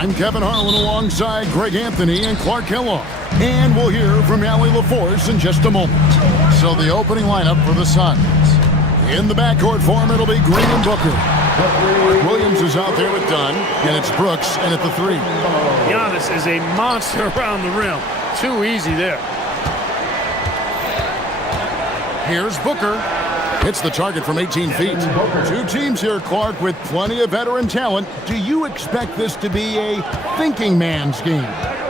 I'm Kevin Harlan alongside Greg Anthony and Clark Kellogg. And we'll hear from Allie LaForce in just a moment. So the opening lineup for the Suns. In the backcourt form, it'll be Green and Booker. Williams is out there with Dunn, and it's Brooks in at the 3. Giannis is a monster around the rim. Too easy there. Here's Booker. Hits the target from 18 feet. Two teams here, Clark, with plenty of veteran talent. Do you expect this to be a thinking man's game?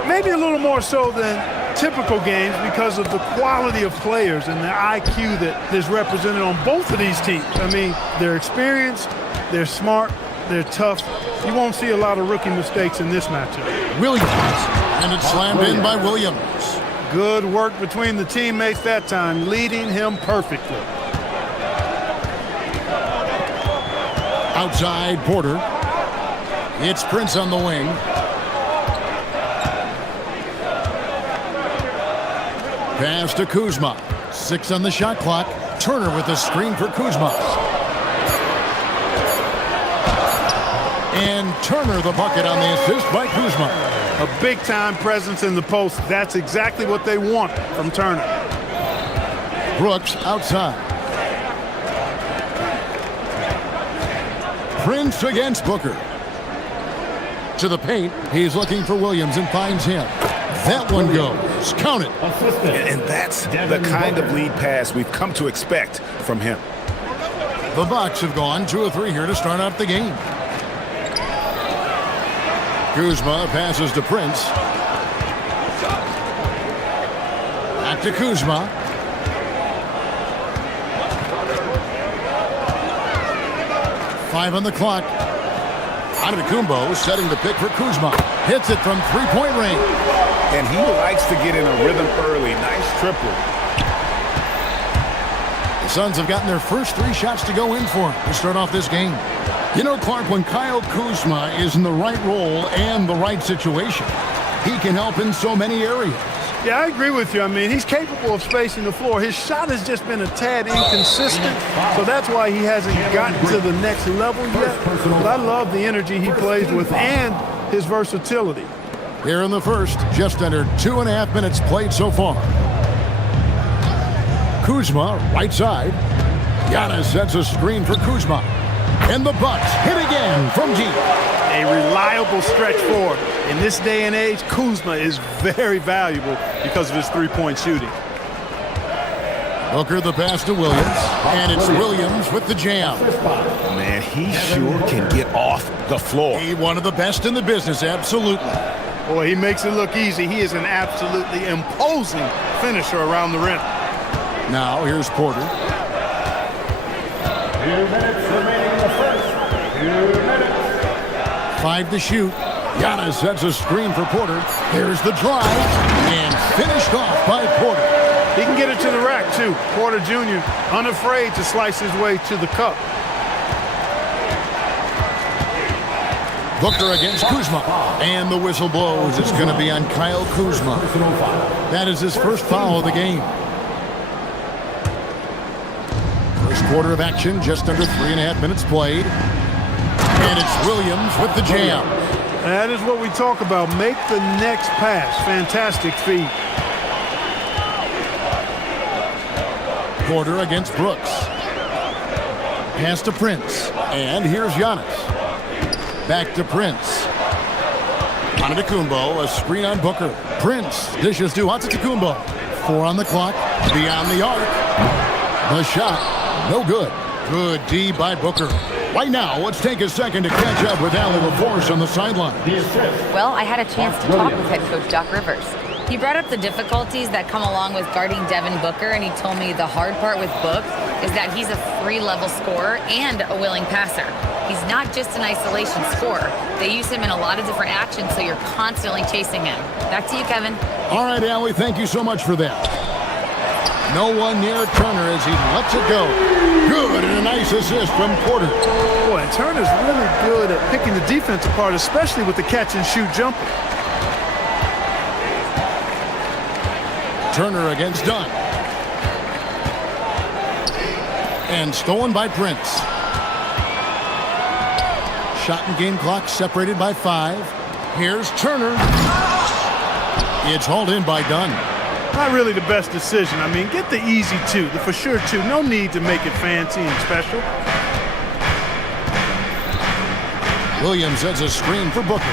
Maybe a little more so than typical games because of the quality of players and the IQ that is represented on both of these teams. I mean, they're experienced, they're smart, they're tough. You won't see a lot of rookie mistakes in this matchup. Williams, and it's slammed in by Williams. Good work between the teammates that time, leading him perfectly. Outside, Porter. It's Prince on the wing. Pass to Kuzma. 6 on the shot clock. Turner with the screen for Kuzma. And Turner the bucket on the assist by Kuzma. A big-time presence in the post. That's exactly what they want from Turner. Brooks outside. Prince against Booker. To the paint. He's looking for Williams and finds him. That one goes. Count it. And that's the kind of lead pass we've come to expect from him. The Bucks have gone 2 of 3 here to start out the game. Kuzma passes to Prince. Back to Kuzma. Five on the clock. Antetokounmpo setting the pick for Kuzma. Hits it from three-point range. And he likes to get in a rhythm early. Nice triple. The Suns have gotten their first 3 shots to go in for him to start off this game. You know, Clark, when Kyle Kuzma is in the right role and the right situation, he can help in so many areas. Yeah, I agree with you. I mean, he's capable of spacing the floor. His shot has just been a tad inconsistent, so that's why he hasn't gotten to the next level yet. But I love the energy he plays with and his versatility. Here in the first, just under 2.5 minutes played so far. Kuzma, right side. Giannis sets a screen for Kuzma. And the Bucks hit again from deep. A reliable stretch forward. In this day and age, Kuzma is very valuable because of his three-point shooting. Booker the pass to Williams. And it's Williams with the jam. Man, he sure can get off the floor. He one of the best in the business, absolutely. Boy, he makes it look easy. He is an absolutely imposing finisher around the rim. Now here's Porter. 2 minutes remaining in the first. 2 minutes. 5 to shoot. Giannis sets a screen for Porter. Here's the drive. And finished off by Porter. He can get it to the rack, too. Porter Jr. unafraid to slice his way to the cup. Booker against Kuzma. And the whistle blows. It's going to be on Kyle Kuzma. That is his first foul of the game. First quarter of action, just under 3.5 minutes played. And it's Williams with the jam. That is what we talk about. Make the next pass. Fantastic feed. Porter against Brooks. Pass to Prince. And here's Giannis. Back to Prince. Antetokounmpo, a screen on Booker. Prince dishes to Antetokounmpo. 4 on the clock. Beyond the arc. The shot. No good. Good D by Booker. Right now, let's take a second to catch up with Allie LaForce on the sideline. Well, I had a chance to talk with head coach Doc Rivers. He brought up the difficulties that come along with guarding Devin Booker, and he told me the hard part with Book is that he's a 3-level scorer and a willing passer. He's not just an isolation scorer. They use him in a lot of different actions, so you're constantly chasing him. Back to you, Kevin. All right, Allie, thank you so much for that. No one near Turner as he lets it go. Good, and a nice assist from Porter. Boy, Turner's really good at picking the defense apart, especially with the catch-and-shoot jumper. Turner against Dunn. And stolen by Prince. Shot and game clock separated by 5. Here's Turner. It's hauled in by Dunn. Not really the best decision. I mean, get the easy two, the for sure two. No need to make it fancy and special. Williams sets a screen for Booker.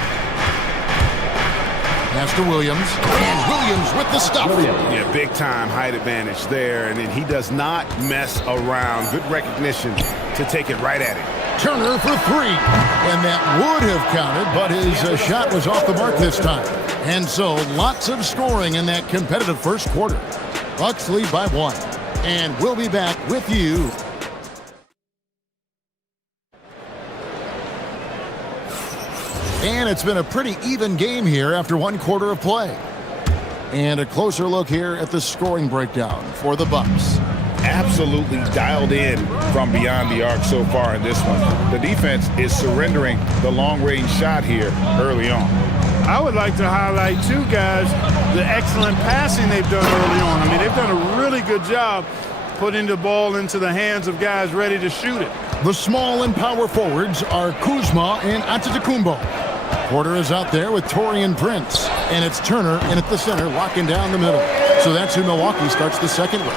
Pass to Williams, and Williams with the stuff. Yeah, big time height advantage there, and then he does not mess around. Good recognition to take it right at him. Turner for three, and that would have counted, but his shot was off the mark this time. And so, lots of scoring in that competitive first quarter. Bucks lead by 1, and we'll be back with you. And it's been a pretty even game here after 1 quarter of play. And a closer look here at the scoring breakdown for the Bucks. Absolutely dialed in from beyond the arc so far in this one. The defense is surrendering the long-range shot here early on. I would like to highlight, too, guys, the excellent passing they've done early on. I mean, they've done a really good job putting the ball into the hands of guys ready to shoot it. The small and power forwards are Kuzma and Antetokounmpo. Porter is out there with Taurean Prince, and it's Turner in at the center, locking down the middle. So that's who Milwaukee starts the second with.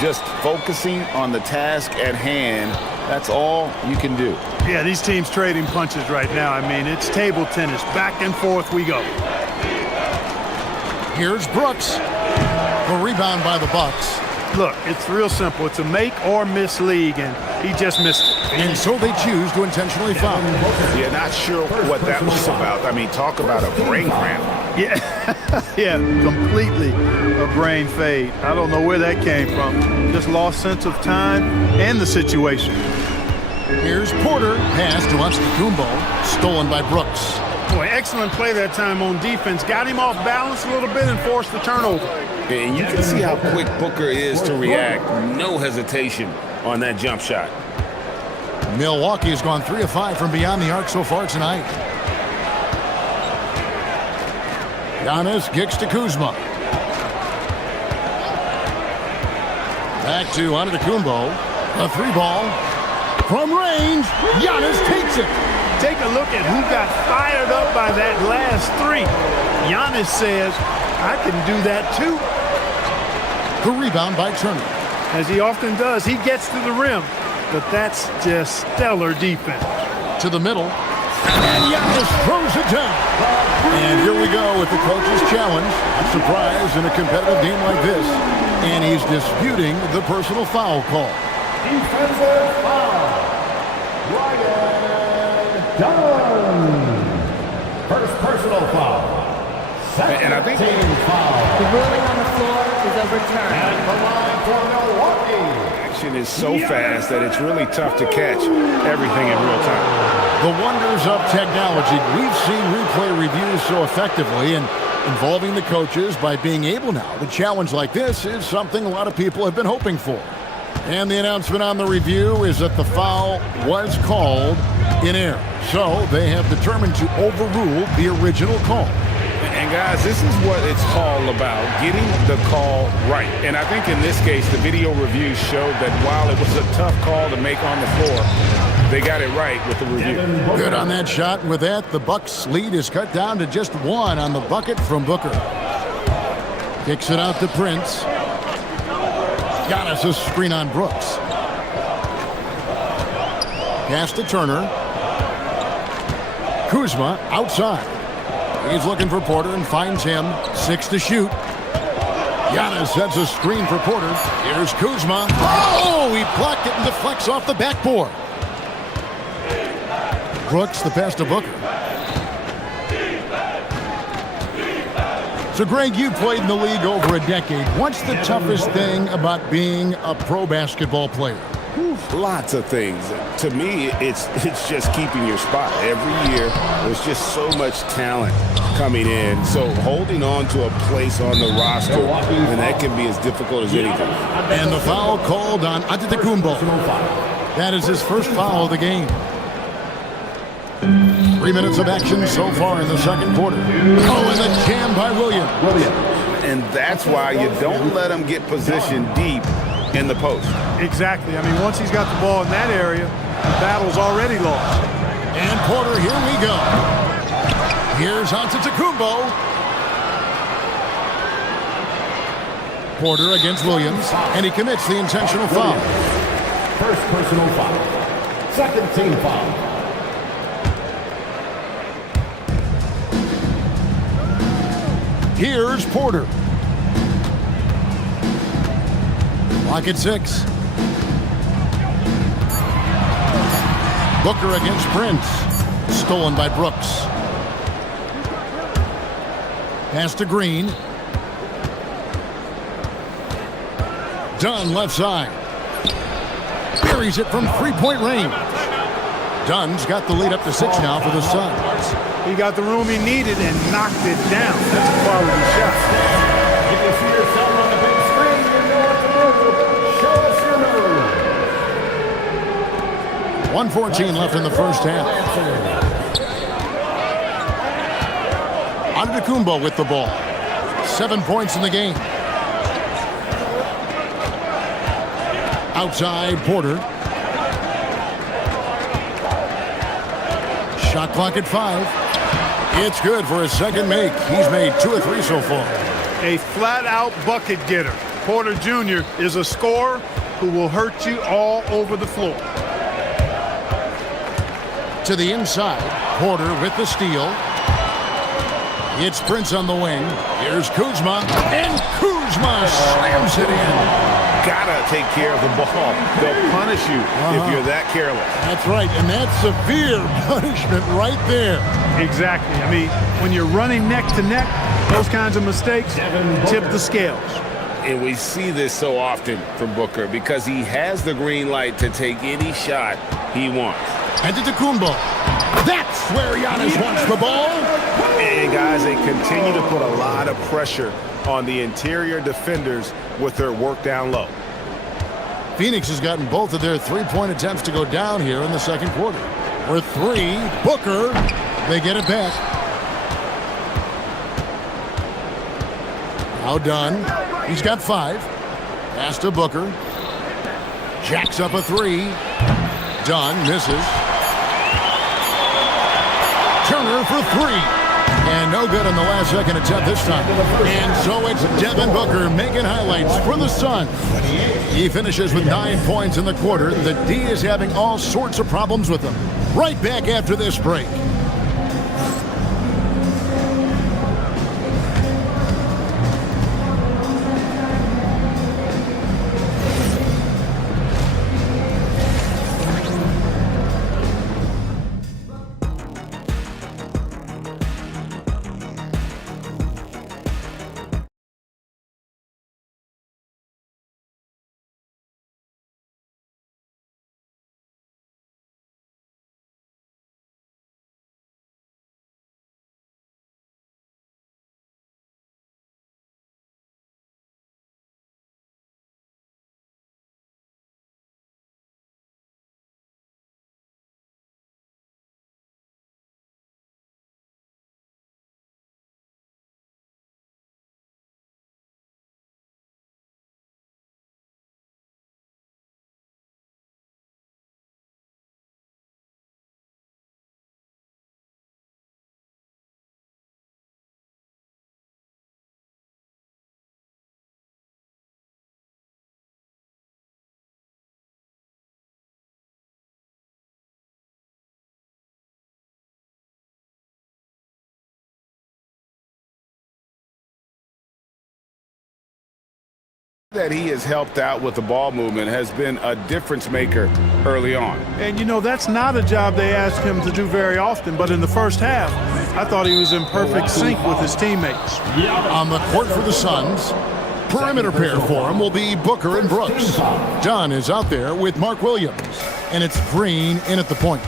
Just focusing on the task at hand, that's all you can do. Yeah, these teams trading punches right now. I mean, it's table tennis. Back and forth we go. Here's Brooks. The rebound by the Bucks. Look, it's real simple. It's a make or miss league, and he just missed it. And so they choose to intentionally foul. Yeah, not sure what that was about. I mean, talk about a brain cramp. Yeah, yeah, completely a brain fade. I don't know where that came from. Just lost sense of time and the situation. Here's Porter. Pass to Antetokounmpo. Stolen by Brooks. Boy, excellent play that time on defense. Got him off balance a little bit and forced the turnover. And you can see how quick Booker is to react. No hesitation on that jump shot. Milwaukee has gone 3 of 5 from beyond the arc so far tonight. Giannis kicks to Kuzma. Back to Antetokounmpo. A 3-ball. From range, Giannis takes it. Take a look at who got fired up by that last 3. Giannis says, I can do that too. The rebound by Turner. As he often does, he gets to the rim. But that's just stellar defense. To the middle. And Giannis throws it down. And here we go with the coach's challenge. A surprise in a competitive game like this. And he's disputing the personal foul call. Defensive foul. Ryan Dunn. First personal foul. And I think team foul. The ruling on the floor is overturned. And the line for Milwaukee. action is so fast that it's really tough to catch everything in real time. The wonders of technology. We've seen replay reviews so effectively and involving the coaches by being able now to challenge like this is something a lot of people have been hoping for. And the announcement on the review is that the foul was called in error. So they have determined to overrule the original call. And guys, this is what it's all about, getting the call right. And I think in this case, the video reviews showed that while it was a tough call to make on the floor, they got it right with the review. Good on that shot. With that, the Bucks' lead is cut down to just one on the bucket from Booker. Kicks it out to Prince. Giannis a screen on Brooks. Pass to Turner. Kuzma outside. He's looking for Porter and finds him. 6 to shoot. Giannis sets a screen for Porter. Here's Kuzma. Oh, he blocked it and deflects off the backboard. Brooks, the pass to Booker. So, Greg, you played in the league over a decade. What's the toughest thing about being a pro basketball player? Lots of things. To me, it's just keeping your spot. Every year, there's just so much talent coming in. So holding on to a place on the roster, and that can be as difficult as anything. And the foul called on Antetokounmpo. That is his first foul of the game. 3 minutes of action so far in the second quarter. Oh, and the jam by Williams. And that's why you don't let him get positioned deep in the post. Exactly. I mean, once he's got the ball in that area, the battle's already lost. And Porter, here we go. Here's Antetokounmpo. Porter against Williams, and he commits the intentional foul. First personal foul. Second team foul. Here's Porter. Lock at 6. Booker against Prince. Stolen by Brooks. Pass to Green. Dunn left side. Buries it from three-point range. Dunn's got the lead up to 6 now for the Suns. He got the room he needed and knocked it down. That's a quality shot. You can see yourself on the big screen. You know what to do. Show us your move. 1:14 left in the first half. Antetokounmpo with the ball. 7 points in the game. Outside, Porter. Shot clock at 5. It's good for his second make. He's made 2 or 3 so far. A flat-out bucket getter. Porter Jr. is a scorer who will hurt you all over the floor. To the inside, Porter with the steal. It's Prince on the wing. Here's Kuzma, and Kuzma slams it in. Gotta take care of the ball. They'll punish you if you're that careless. That's right, and that's severe punishment right there. Exactly. I mean, when you're running neck to neck, those kinds of mistakes tip the scales. And we see this so often from Booker because he has the green light to take any shot he wants. Antetokounmpo. That's where Giannis wants the ball. And guys, they continue to put a lot of pressure on the interior defenders with their work down low. Phoenix has gotten both of their three-point attempts to go down here in the second quarter. For 3, Booker, they get it back. Now done. He's got 5. Pass to Booker. Jacks up a 3. Dunn misses. Turner for 3. And no good on the last second attempt this time. And so it's Devin Booker making highlights for the Suns. He finishes with 9 points in the quarter. The D is having all sorts of problems with him. Right back after this break. That he has helped out with the ball movement has been a difference maker early on. And, you know, that's not a job they ask him to do very often. But in the first half, I thought he was in perfect sync with his teammates. On the court for the Suns, perimeter pair for him will be Booker and Brooks. Dunn is out there with Mark Williams. And it's Green in at the point.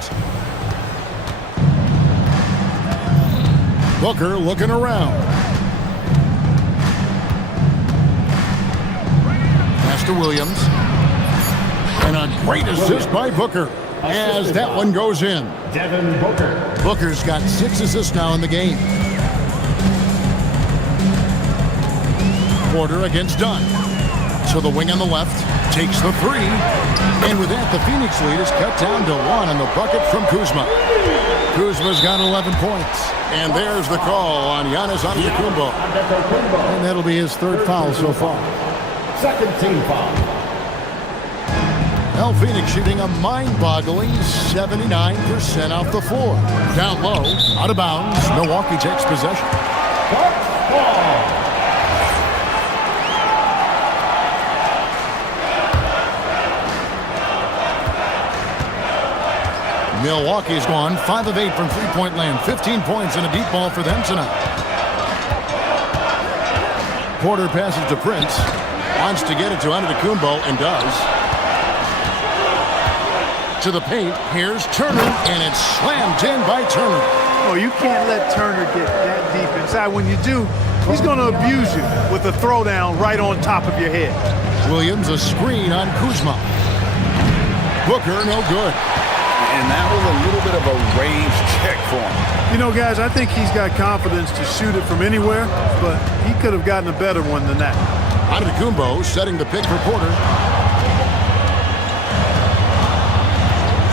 Booker looking around. To Williams, and a great assist by Booker as that one goes in. Devin Booker. Booker's got 6 assists now in the game. Porter against Dunn. To the wing on the left, takes the three. And with that, the Phoenix lead is cut down to 1 on the bucket from Kuzma. Kuzma's got 11 points. And there's the call on Giannis Antetokounmpo. And that'll be his third foul so far. Second team foul. Now Phoenix shooting a mind-boggling 79% off the floor. Down low, out of bounds, Milwaukee takes possession. Ball. Milwaukee's gone 5 of 8 from three-point land. 15 points and a deep ball for them tonight. Porter passes to Prince. Wants to get it to Antetokounmpo and does. To the paint. Here's Turner, and it's slammed in by Turner. Oh, you can't let Turner get that deep inside. When you do, he's going to abuse you with a throwdown right on top of your head. Williams a screen on Kuzma. Booker no good. And that was a little bit of a range check for him. You know, guys, I think he's got confidence to shoot it from anywhere, but he could have gotten a better one than that. Antetokounmpo setting the pick for Porter.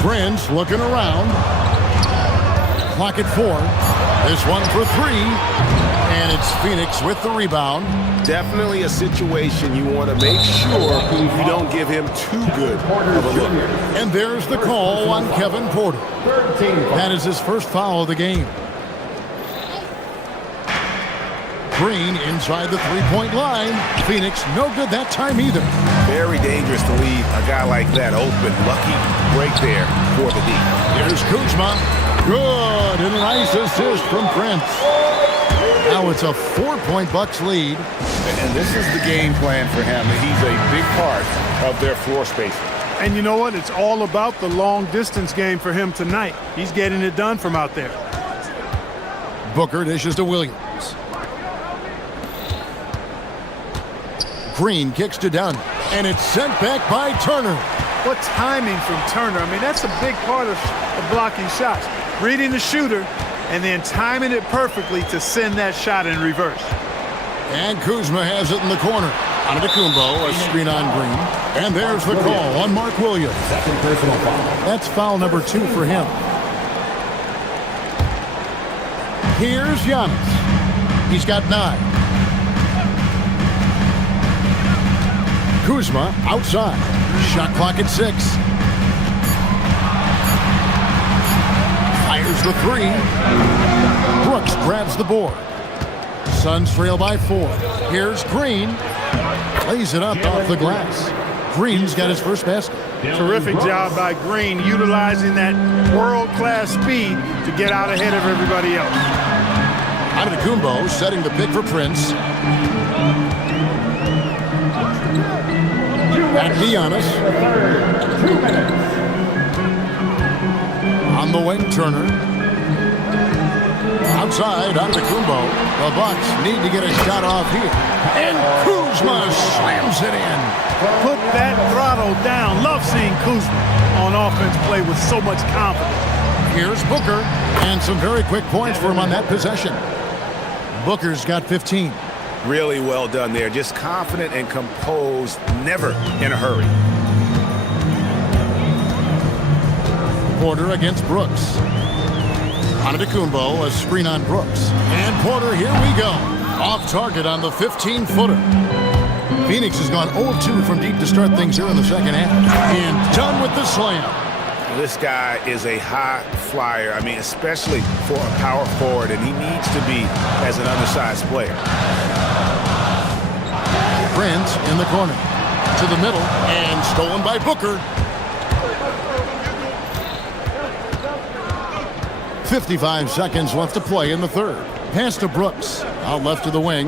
Prince looking around. Clock at 4. This one for 3. And it's Phoenix with the rebound. Definitely a situation you want to make sure you don't give him too good of a look. And there's the call on Kevin Porter. Third team foul. That is his first foul of the game. Green inside the three-point line. Phoenix no good that time either. Very dangerous to leave a guy like that open. Lucky break there for the D. Here's Kuzma. Good, and a nice assist from Prince. Now it's a 4-point Bucks lead. And this is the game plan for him. He's a big part of their floor spacing. And you know what? It's all about the long-distance game for him tonight. He's getting it done from out there. Booker dishes to Williams. Green kicks to Dunn, and it's sent back by Turner. What timing from Turner. I mean, that's a big part of blocking shots. Reading the shooter and then timing it perfectly to send that shot in reverse. And Kuzma has it in the corner. Antetokounmpo, a screen on Green. And there's the call on Mark Williams. Second personal foul. That's foul number 2 for him. Here's Giannis. He's got 9. Kuzma outside. Shot clock at 6. Fires the 3. Brooks grabs the board. Suns trail by 4. Here's Green. Lays it up off the glass. Green's got his first basket. Terrific job by Green, utilizing that world-class speed to get out ahead of everybody else. Antetokounmpo setting the pick for Prince. Back to Giannis. 2 minutes. On the wing, Turner. Outside, Antetokounmpo. The Bucks need to get a shot off here. And Kuzma slams it in. Put that throttle down. Love seeing Kuzma on offense play with so much confidence. Here's Booker. And some very quick points for him on that possession. Booker's got 15. Really well done there. Just confident and composed, never in a hurry. Porter against Brooks. Antetokounmpo, a screen on Brooks. And Porter, here we go. Off target on the 15-footer. Phoenix has gone 0-2 from deep to start things here in the second half. And done with the slam. This guy is a high flyer. I mean, especially for a power forward, and he needs to be as an undersized player. Prince in the corner. To the middle. And stolen by Booker. 55 seconds left to play in the third. Pass to Brooks. Out left to the wing.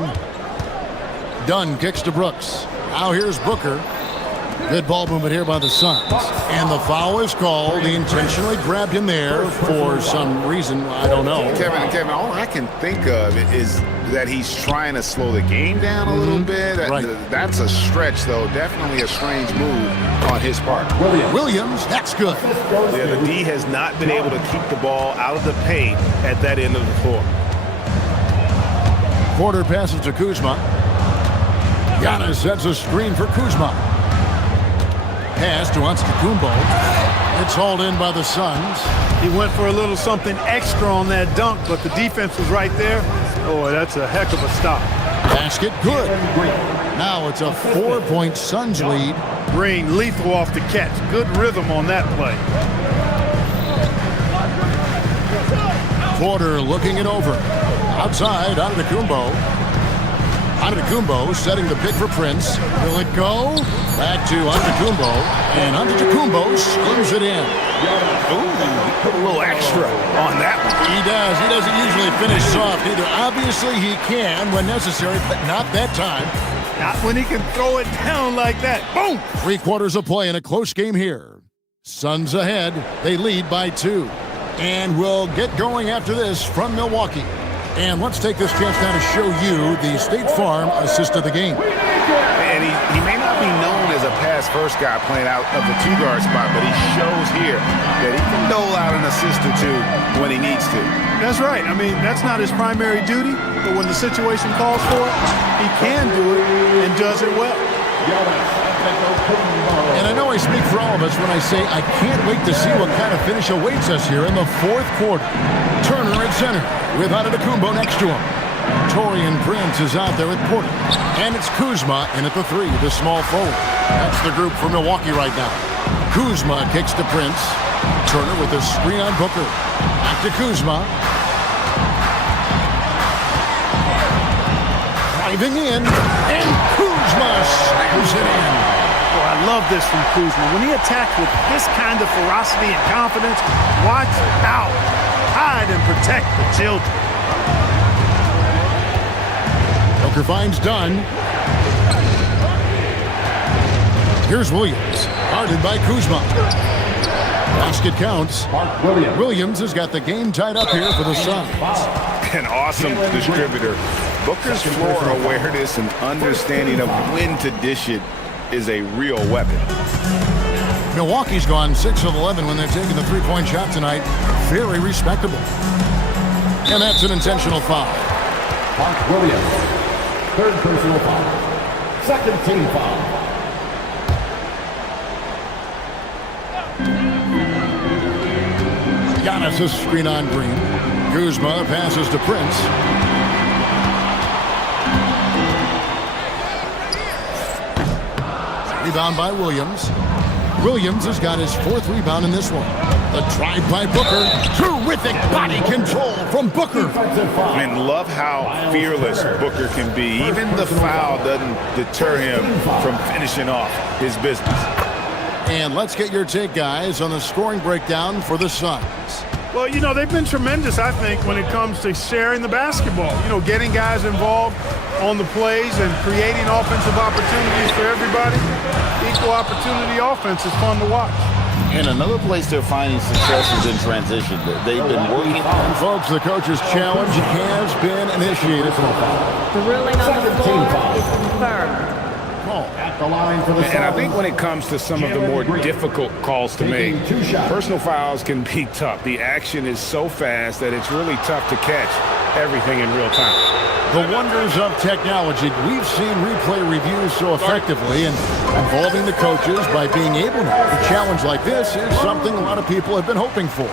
Dunn kicks to Brooks. Now here's Booker. Good ball movement here by the Suns. And the foul is called. He intentionally grabbed him there for some reason. I don't know. Kevin, all I can think of is that he's trying to slow the game down a little bit. Right. That's a stretch, though. Definitely a strange move on his part. Williams, that's good. Yeah, the D has not been able to keep the ball out of the paint at that end of the floor. Porter passes to Kuzma. Giannis sets a screen for Kuzma. Pass to Antetokounmpo. It's hauled in by the Suns. He went for a little something extra on that dunk, but the defense was right there. Boy, that's a heck of a stop. Basket good. Now it's a 4-point Suns lead. Green lethal off the catch. Good rhythm on that play. Porter looking it over. Outside, Antetokounmpo. Antetokounmpo setting the pick for Prince. Will it go? Back to Antetokounmpo. And Antetokounmpo screws it in. Ooh, he put a little extra on that one. He does. He doesn't usually finish soft either. Obviously, he can when necessary, but not that time. Not when he can throw it down like that. Boom! 3 quarters of play in a close game here. Suns ahead. They lead by 2. And we'll get going after this from Milwaukee. And let's take this chance now to show you the State Farm assist of the game. And he may not be known as a pass-first guy playing out of the two-guard spot, but he shows here that he can dole out an assist or two when he needs to. That's right. I mean, that's not his primary duty, but when the situation calls for it, he can do it and does it well. And I know I speak for all of us when I say I can't wait to see what kind of finish awaits us here in the 4th quarter. Turner at center with Antetokounmpo next to him. Torian Prince is out there with Porter. And it's Kuzma in at the 3, the small forward. That's the group for Milwaukee right now. Kuzma kicks to Prince. Turner with a screen on Booker. Back to Kuzma. Driving in. And Kuzma slams it in. Oh, I love this from Kuzma. When he attacks with this kind of ferocity and confidence, watch out. Hide and protect the children. Booker finds Dunn. Here's Williams, guarded by Kuzma. Basket counts. Williams has got the game tied up here for the Suns. An awesome distributor. Booker's floor awareness and understanding of when to dish it is a real weapon. Milwaukee's gone 6 of 11 when they're taking the 3-point shot tonight. Very respectable. And that's an intentional foul. Mark Williams, 3rd personal foul. 2nd team foul. Giannis a screen on Green. Kuzma passes to Prince. Rebound by Williams. Williams has got his 4th rebound in this one. The drive by Booker. Terrific body control from Booker. And love how fearless Booker can be. Even the foul doesn't deter him from finishing off his business. And let's get your take, guys, on the scoring breakdown for the Suns. Well, you know, they've been tremendous, I think, when it comes to sharing the basketball. You know, getting guys involved on the plays and creating offensive opportunities for everybody. Equal opportunity offense is fun to watch. And another place they're finding success is in transition. They've been working on. Folks, the coach's challenge has been initiated. The ruling on the floor is confirmed. At the line for the And I think when it comes to some of the more difficult calls to make, personal fouls can be tough. The action is so fast that it's really tough to catch everything in real time. The wonders of technology. We've seen replay reviews so effectively, and involving the coaches by being able to have a challenge like this is something a lot of people have been hoping for.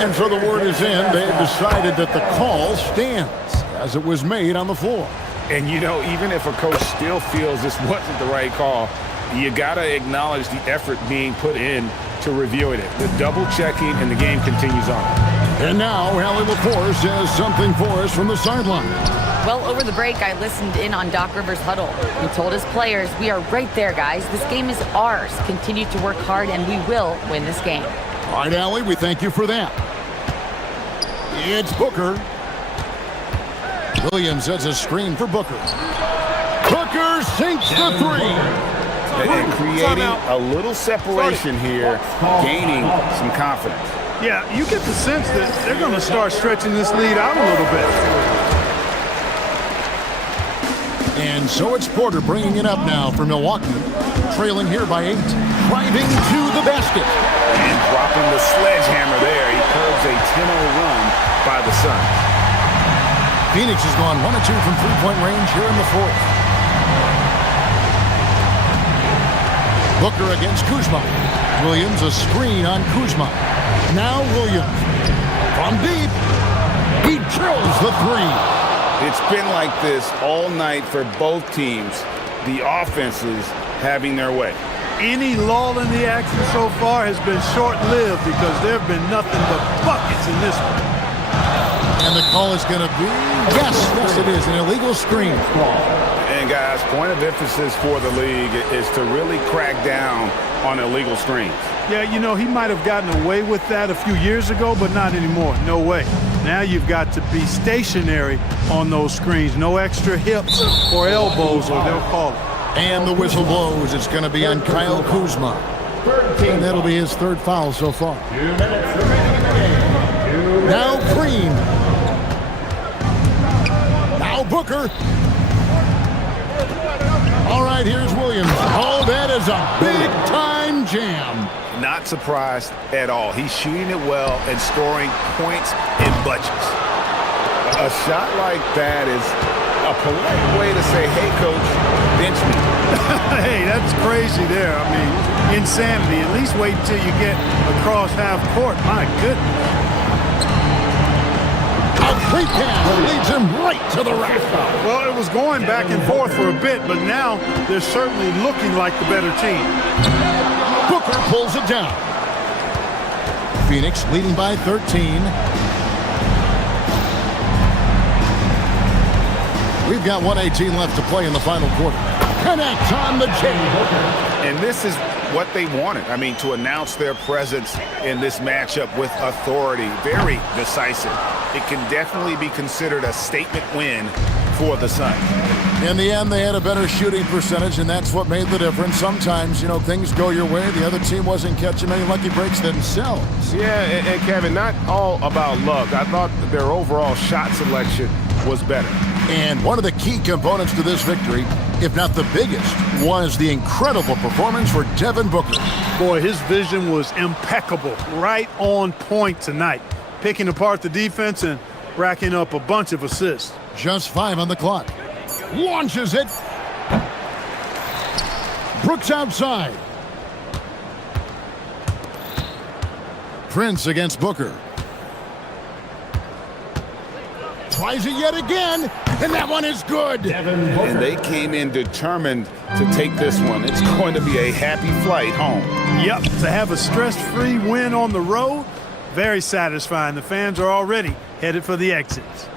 And so the word is in. They've decided that the call stands as it was made on the floor. And, you know, even if a coach still feels this wasn't the right call, you got to acknowledge the effort being put in to reviewing it. The double-checking, and the game continues on. And now, Allie LaForce has something for us from the sideline. Well, over the break, I listened in on Doc Rivers' huddle. He told his players, we are right there, guys. This game is ours. Continue to work hard, and we will win this game. All right, Allie, we thank you for that. It's Booker. Williams has a screen for Booker. Booker sinks the 3. And creating a little separation here, gaining some confidence. Yeah, you get the sense that they're going to start stretching this lead out a little bit. And so it's Porter bringing it up now for Milwaukee, trailing here by 8, driving to the basket. And dropping the sledgehammer there. He curbs a 10-0 run by the Suns. Phoenix has gone 1 of 2 from 3-point range here in the 4th. Booker against Kuzma. Williams a screen on Kuzma. Now Williams from deep. He drills the three. It's been like this all night for both teams. The offenses having their way. Any lull in the action so far has been short-lived because there have been nothing but buckets in this one. And the call is going to be, yes, it is, an illegal screen. And guys, point of emphasis for the league is to really crack down on illegal screens. Yeah, you know, he might have gotten away with that a few years ago, but not anymore. No way. Now you've got to be stationary on those screens. No extra hips or elbows, or they'll call it. And the whistle blows. It's going to be on Kyle Kuzma. And that'll be his third foul so far. 2 minutes remaining in the game. Now Green. Now Booker. All right, here's Williams. Oh, that is a big-time jam. Not surprised at all. He's shooting it well and scoring points in bunches. A shot like that is a polite way to say, hey, coach, bench me. Hey, that's crazy there. I mean, insanity. At least wait until you get across half court. My goodness. A great pass leads him right to the rack. Well, it was going back and forth for a bit, but now they're certainly looking like the better team. Booker pulls it down. Phoenix leading by 13. We've got 1:18 left to play in the final quarter. Connect on the chain. And this is what they wanted. I mean, to announce their presence in this matchup with authority. Very decisive. It can definitely be considered a statement win for the Suns. In the end, they had a better shooting percentage, and that's what made the difference. Sometimes, you know, things go your way. The other team wasn't catching many lucky breaks themselves. Yeah, and Kevin, not all about luck. I thought their overall shot selection was better. And one of the key components to this victory, if not the biggest, was the incredible performance for Devin Booker. Boy, his vision was impeccable, right on point tonight, picking apart the defense and racking up a bunch of assists. Just 5 on the clock. Launches it. Brooks outside. Prince against Booker. Tries it yet again, and that one is good. And they came in determined to take this one. It's going to be a happy flight home. Yep, to have a stress-free win on the road, very satisfying. The fans are already headed for the exits.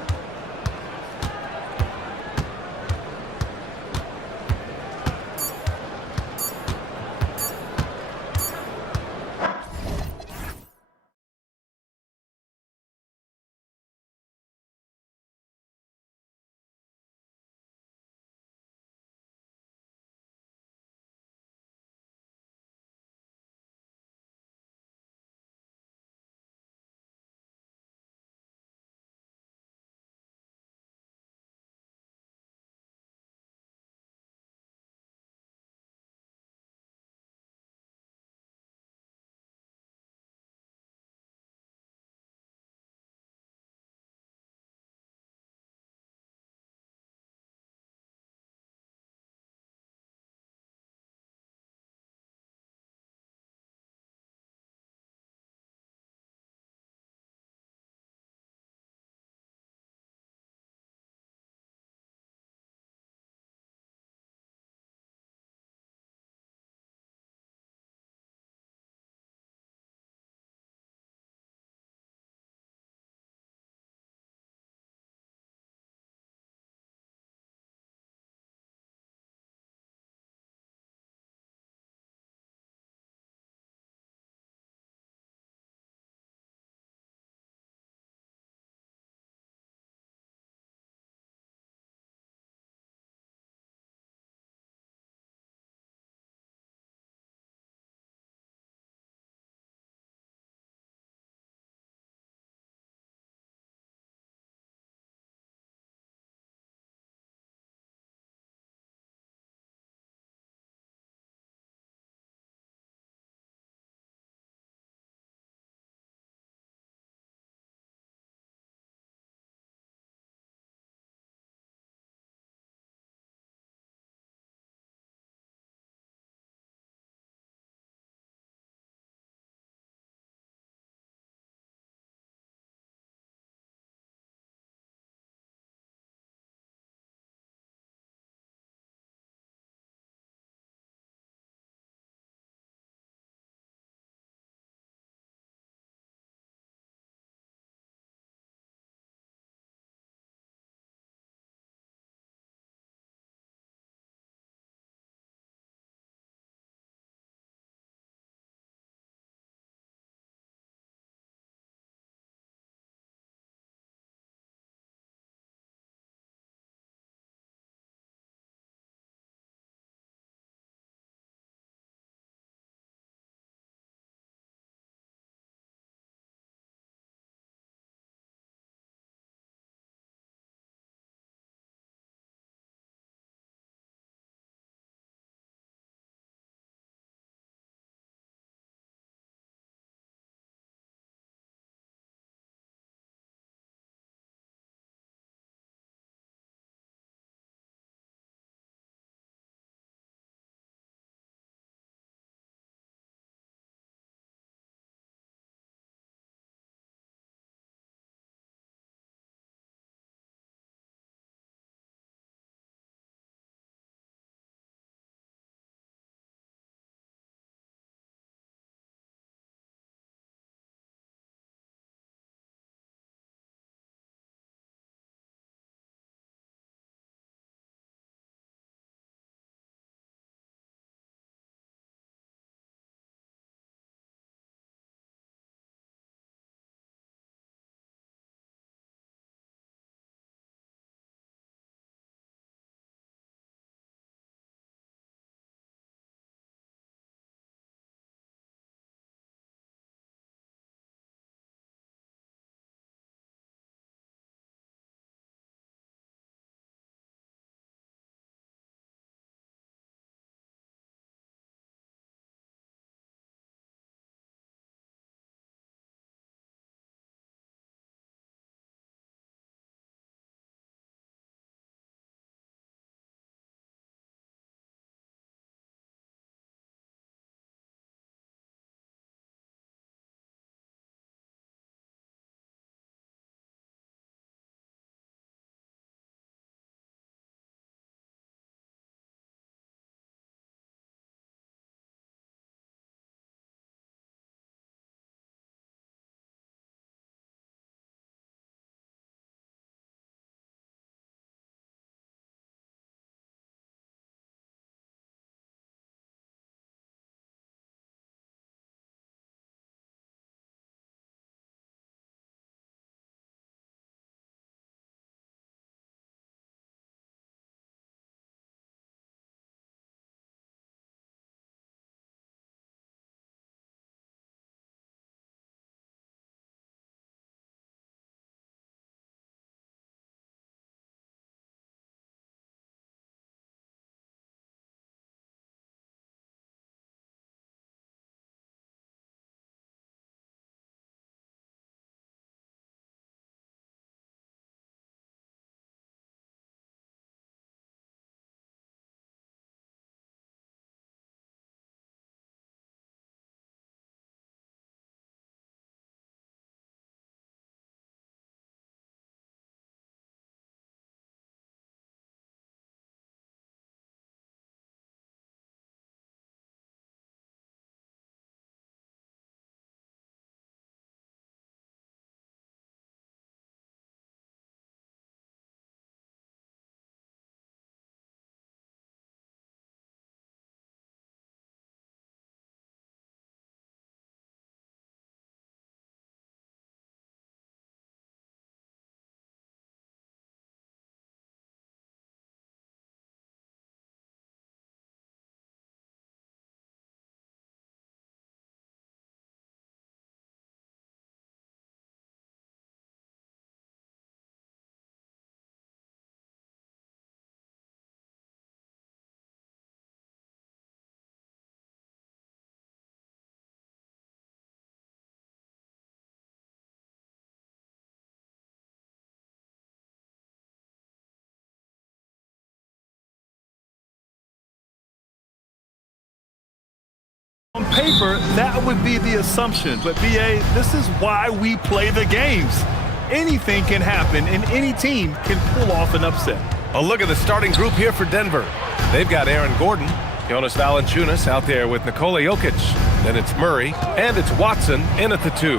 paper, that would be the assumption. But, BA, this is why we play the games. Anything can happen, and any team can pull off an upset. A look at the starting group here for Denver. They've got Aaron Gordon, Jonas Valanciunas out there with Nikola Jokic. Then it's Murray, and it's Watson in at the 2.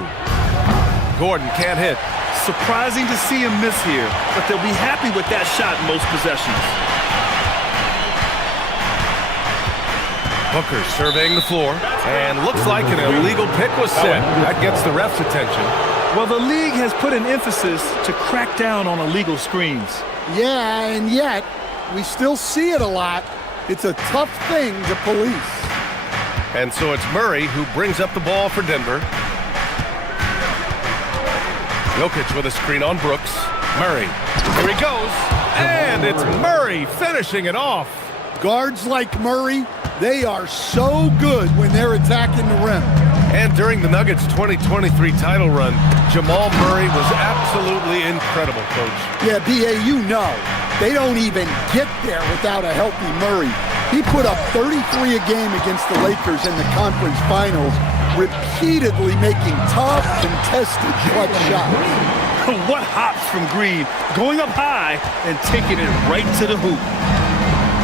Gordon can't hit. Surprising to see him miss here, but they'll be happy with that shot in most possessions. Booker surveying the floor, and looks like an illegal pick was set. That gets the ref's attention. Well, the league has put an emphasis to crack down on illegal screens. Yeah, and yet, we still see it a lot. It's a tough thing to police. And so it's Murray who brings up the ball for Denver. Jokic with a screen on Brooks. Murray, here he goes, and it's Murray finishing it off. Guards like Murray, they are so good when they're attacking the rim. And during the Nuggets' 2023 title run, Jamal Murray was absolutely incredible, Coach. Yeah, B.A., you know, they don't even get there without a healthy Murray. He put up 33 a game against the Lakers in the conference finals, repeatedly making tough, contested clutch shots. What hops from Green, going up high and taking it right to the hoop.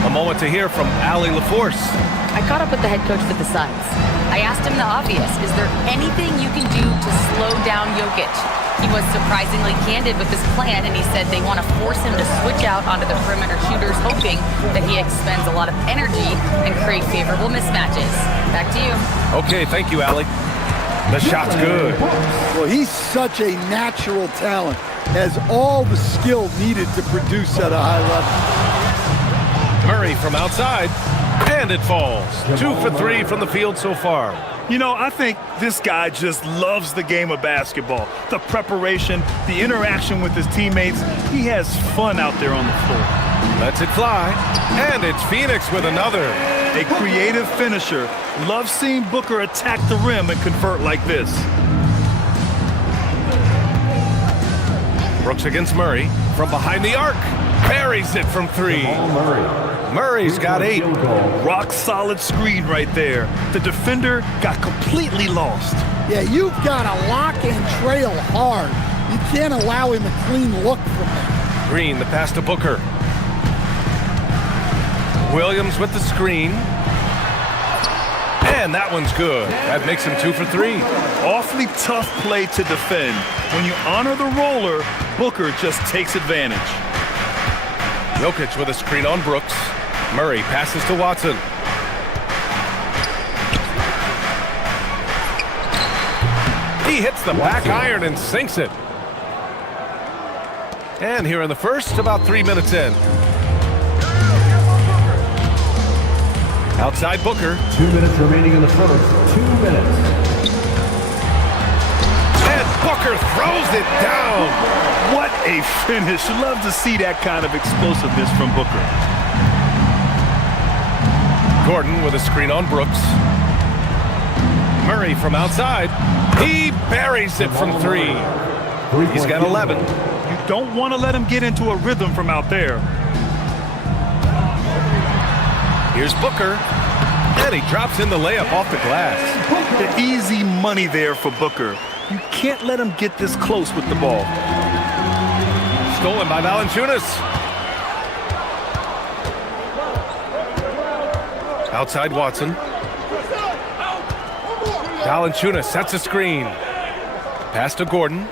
A moment to hear from Allie LaForce. I caught up with the head coach for the Suns. I asked him the obvious, is there anything you can do to slow down Jokic? He was surprisingly candid with his plan, and he said they want to force him to switch out onto the perimeter shooters, hoping that he expends a lot of energy and create favorable mismatches. Back to you. Okay, thank you, Allie. The shot's good. Well, he's such a natural talent, has all the skill needed to produce at a high level. Murray from outside, and it falls. 2 for 3 from the field so far. You know, I think this guy just loves the game of basketball. The preparation, the interaction with his teammates. He has fun out there on the floor. Lets it fly, and it's Phoenix with another. A creative finisher. Loves seeing Booker attack the rim and convert like this. Brooks against Murray from behind the arc. Buries it from 3. Murray's got 8. Rock solid screen right there. The defender got completely lost. Yeah, you've got to lock and trail hard. You can't allow him a clean look from there. Green, the pass to Booker. Williams with the screen. And that one's good. That makes him 2 for 3. Awfully tough play to defend. When you honor the roller, Booker just takes advantage. Jokic with a screen on Brooks. Murray passes to Watson. He hits the back iron and sinks it. And here in the first, about 3 minutes in. Outside Booker. 2 minutes remaining in the first. 2 minutes. And Booker throws it down. What a finish. Love to see that kind of explosiveness from Booker. Gordon with a screen on Brooks. Murray from outside. He buries it from 3. He's got 11. You don't want to let him get into a rhythm from out there. Here's Booker. And he drops in the layup off the glass. The easy money there for Booker. You can't let him get this close with the ball. Stolen by Valanciunas. Outside Watson. Valanciunas sets a screen. Pass to Gordon.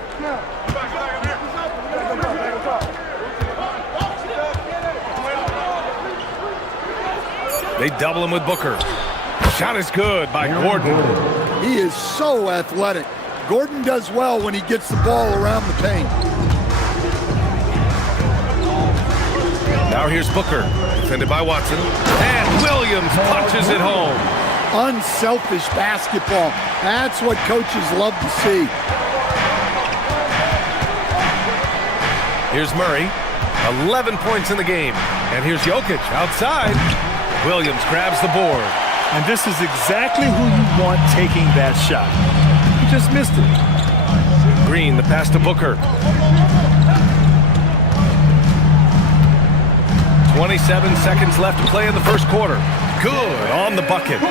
They double him with Booker. Shot is good by Gordon. He is so athletic. Gordon does well when he gets the ball around the paint. Now here's Booker, defended by Watson. And Williams punches it home. Unselfish basketball. That's what coaches love to see. Here's Murray, 11 points in the game. And here's Jokic outside. Williams grabs the board. And this is exactly who you want taking that shot. He just missed it. Green, the pass to Booker. 27 seconds left to play in the first quarter. Good on the bucket.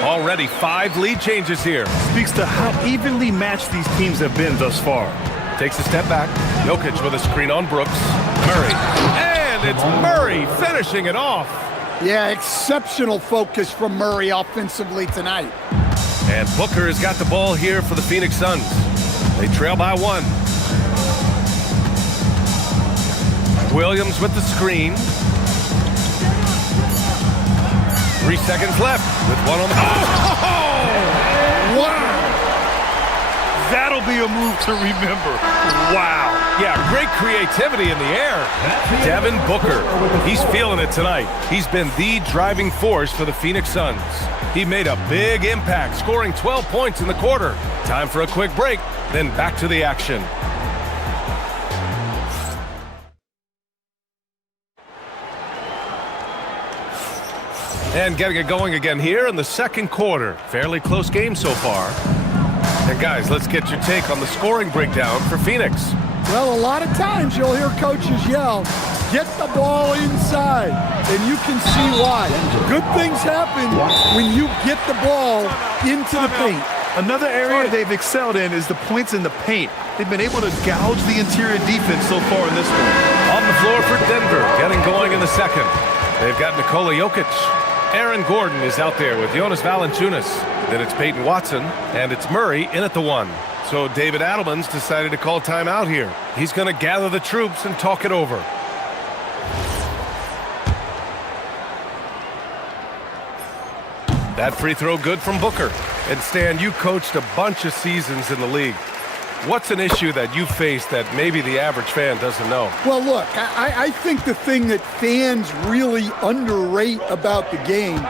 Already 5 lead changes here. Speaks to how evenly matched these teams have been thus far. Takes a step back. Jokic with a screen on Brooks. Murray. And it's Murray finishing it off. Yeah, exceptional focus from Murray offensively tonight. And Booker has got the ball here for the Phoenix Suns. They trail by 1. Williams with the screen. 3 seconds left with 1 on the... Wow! That'll be a move to remember. Wow. Yeah, great creativity in the air. Devin Booker, he's feeling it tonight. He's been the driving force for the Phoenix Suns. He made a big impact, scoring 12 points in the quarter. Time for a quick break, then back to the action. And getting it going again here in the second quarter. Fairly close game so far. And guys, let's get your take on the scoring breakdown for Phoenix. Well, a lot of times you'll hear coaches yell, get the ball inside, and you can see why. Good things happen when you get the ball into the paint. Another area they've excelled in is the points in the paint. They've been able to gouge the interior defense so far in this one. On the floor for Denver, getting going in the second. They've got Nikola Jokic. Aaron Gordon is out there with Jonas Valanciunas. Then it's Peyton Watson, and it's Murray in at the 1. So David Adelman's decided to call timeout here. He's going to gather the troops and talk it over. That free throw good from Booker. And Stan, you coached a bunch of seasons in the league. What's an issue that you face that maybe the average fan doesn't know? Well, look, I think the thing that fans really underrate about the game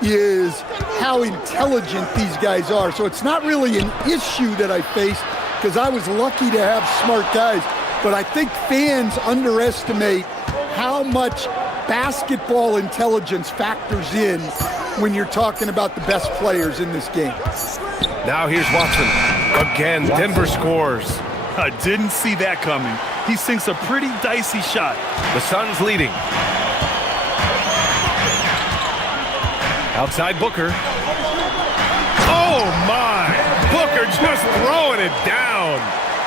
is how intelligent these guys are. So it's not really an issue that I face because I was lucky to have smart guys. But I think fans underestimate how much basketball intelligence factors in when you're talking about the best players in this game. Now here's Watson. Again, Denver scores. I didn't see that coming. He sinks a pretty dicey shot. The Suns leading. Outside Booker. Oh my! Booker just throwing it down.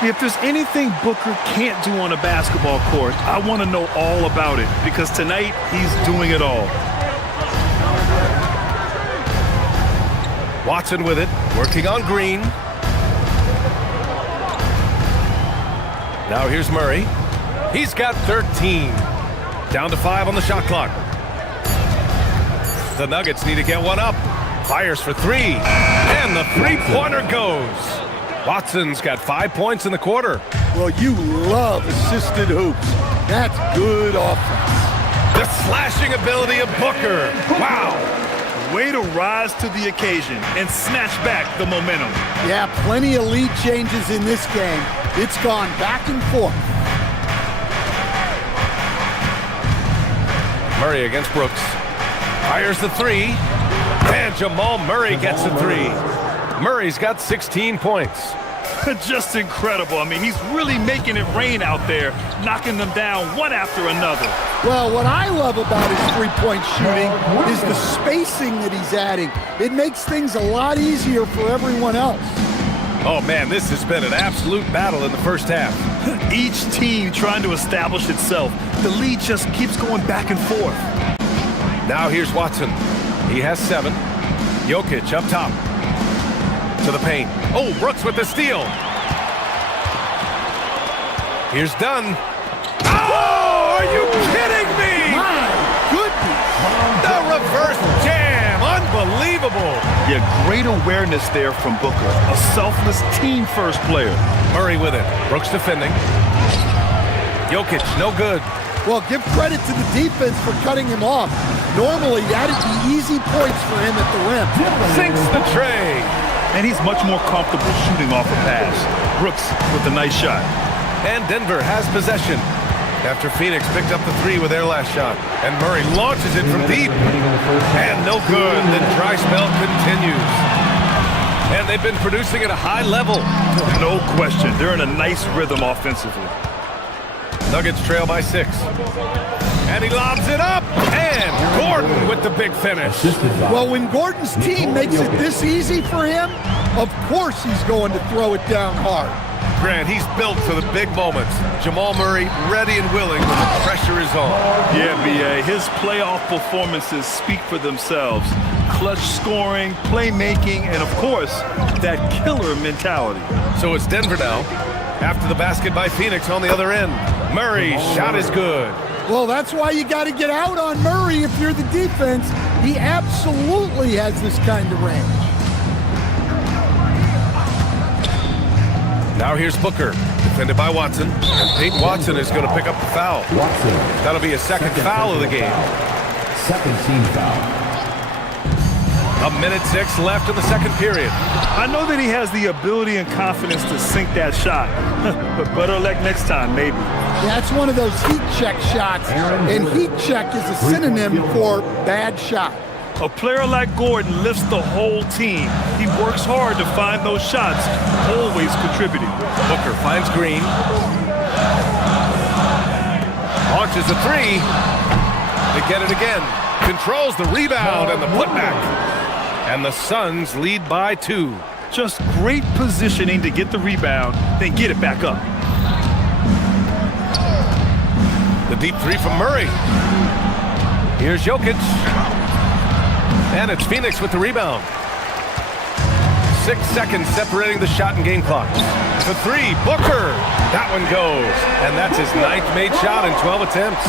If there's anything Booker can't do on a basketball court, I want to know all about it because tonight he's doing it all. Watson with it, working on Green. Now here's Murray. He's got 13. Down to 5 on the shot clock. The Nuggets need to get one up. Fires for 3. And the three-pointer goes. Watson's got 5 points in the quarter. Well, you love assisted hoops. That's good offense. The slashing ability of Booker. Wow. Way to rise to the occasion and snatch back the momentum. Yeah, plenty of lead changes in this game. It's gone back and forth. Murray against Brooks. Fires the 3. And Jamal Murray gets the 3. Murray's got 16 points. Just incredible. I mean, he's really making it rain out there, knocking them down one after another. Well, what I love about his three-point shooting is the spacing that he's adding. It makes things a lot easier for everyone else. Oh, man, this has been an absolute battle in the first half. Each team trying to establish itself. The lead just keeps going back and forth. Now here's Watson. He has 7. Jokic up top. To the paint. Oh, Brooks with the steal. Here's Dunn. Oh, are you kidding me? My goodness. The reverse jam. Unbelievable. Yeah, great awareness there from Booker. A selfless team-first player. Murray with it. Brooks defending. Jokic, no good. Well, give credit to the defense for cutting him off. Normally, that'd be easy points for him at the rim. Sinks the tray. And he's much more comfortable shooting off a pass. Brooks with a nice shot. And Denver has possession after Phoenix picked up the 3 with their last shot. And Murray launches it from deep. And no good. The dry spell continues. And they've been producing at a high level. No question. They're in a nice rhythm offensively. Nuggets trail by 6. And he lobs it up. And Gordon with the big finish. Well, when Gordon's team makes it this easy for him, of course he's going to throw it down hard. Grant, he's built for the big moments. Jamal Murray ready and willing when the pressure is on. Yeah, B.A., his playoff performances speak for themselves. Clutch scoring, playmaking, and of course, that killer mentality. So it's Denver now. After the basket by Phoenix on the other end. Murray's shot is good. Well, that's why you got to get out on Murray if you're the defense. He absolutely has this kind of range. Now here's Booker, defended by Watson. And Peyton Watson is going to pick up the foul. Watson. That'll be a second foul of the game. Second team foul. 1:06 left in the second period. I know that he has the ability and confidence to sink that shot, but better luck next time, maybe. That's one of those heat check shots, and heat check is a synonym for bad shot. A player like Gordon lifts the whole team. He works hard to find those shots, always contributing. Booker finds Green. Launches a three. They get it again. Controls the rebound and the putback. And the Suns lead by 2. Just great positioning to get the rebound, then get it back up. The deep three from Murray. Here's Jokic. And it's Phoenix with the rebound. 6 seconds separating the shot and game clock. The three, Booker. That one goes. And that's his 9th made shot in 12 attempts.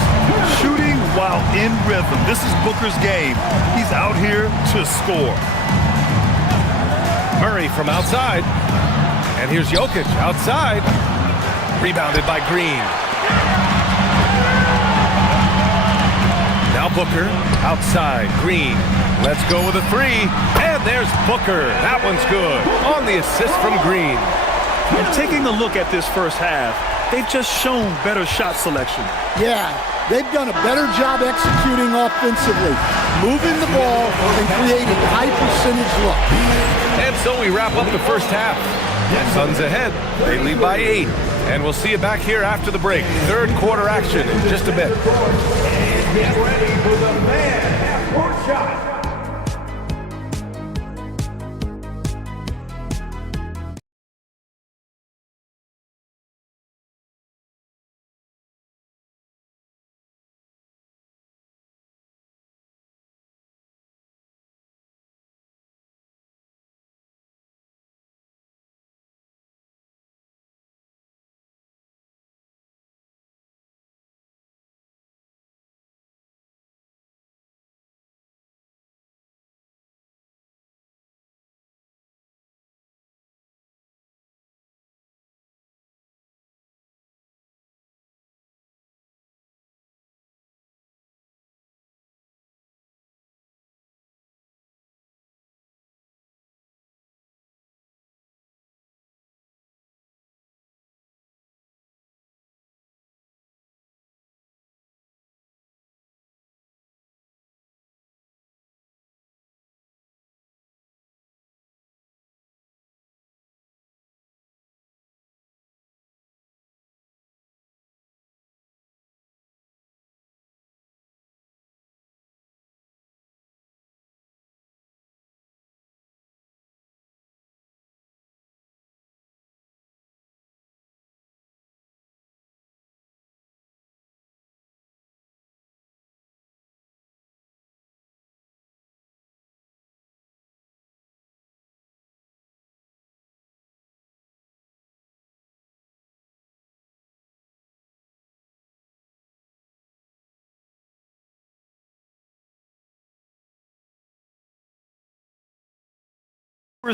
Shooting while in rhythm. This is Booker's game. He's out here to score. Murray from outside. And here's Jokic outside. Rebounded by Green. Now Booker outside. Green. Let's go with a three. And there's Booker. That one's good. On the assist from Green. And taking a look at this first half, they've just shown better shot selection. Yeah, they've done a better job executing offensively, moving the ball and creating high percentage looks. And so we wrap up the first half. Suns ahead. They lead by 8. And we'll see you back here after the break. Third quarter action in just a bit. Get ready for the man half-court shot.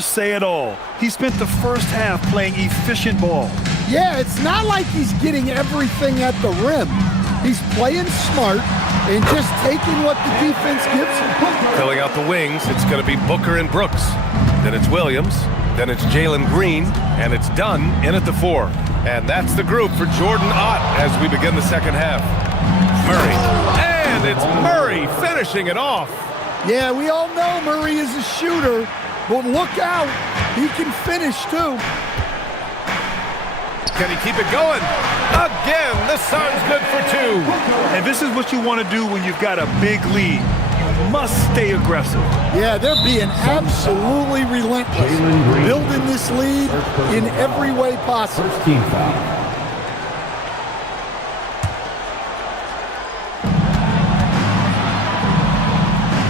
Say it all. He spent the first half playing efficient ball. Yeah, it's not like he's getting everything at the rim. He's playing smart and just taking what the defense gives him. Filling out the wings, it's going to be Booker and Brooks. Then it's Williams. Then it's Jalen Green. And it's Dunn in at the 4. And that's the group for Jordan Ott as we begin the second half. Murray. And it's Murray finishing it off. Yeah, we all know Murray is a shooter. But look out, he can finish too. Can he keep it going? Again, the Suns good for 2. And this is what you want to do when you've got a big lead. You must stay aggressive. Yeah, they're being absolutely relentless, building this lead in every way possible. First team foul.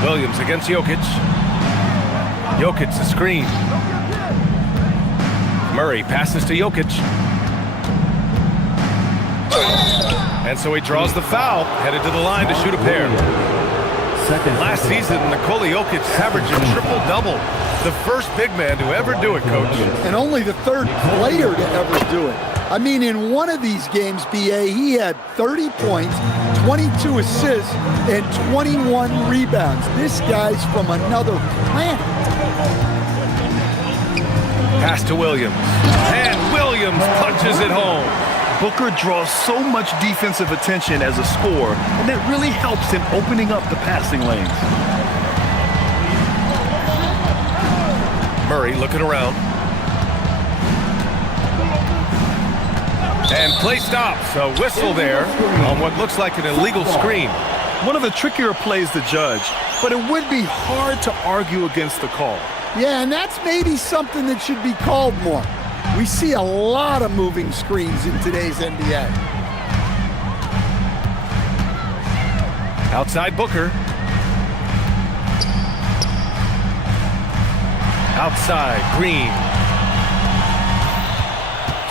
Williams against Jokic. Jokic the screen. Murray passes to Jokic. And so he draws the foul, headed to the line to shoot a pair. Last season, Nikola Jokic averaged a triple-double. The first big man to ever do it, Coach. And only the third player to ever do it. I mean, in one of these games, BA, he had 30 points, 22 assists, and 21 rebounds. This guy's from another planet. Pass to Williams. And Williams punches it home. Booker draws so much defensive attention as a scorer, and that really helps him opening up the passing lanes. Murray looking around. And play stops. A whistle there on what looks like an illegal screen. One of the trickier plays to judge, but it would be hard to argue against the call. Yeah, and that's maybe something that should be called more. We see a lot of moving screens in today's NBA. Outside Booker. Outside Green.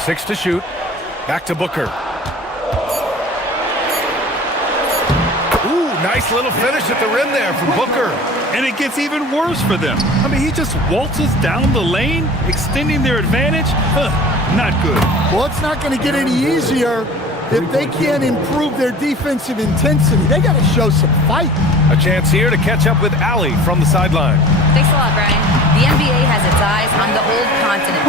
6 to shoot. Back to Booker. Ooh, nice little finish at the rim there from Booker. And it gets even worse for them. I mean, he just waltzes down the lane, extending their advantage. Not good. Well, it's not going to get any easier if they can't improve their defensive intensity. They got to show some fight. A chance here to catch up with Allie from the sideline. Thanks a lot, Brian. The NBA has its eyes on the old continent.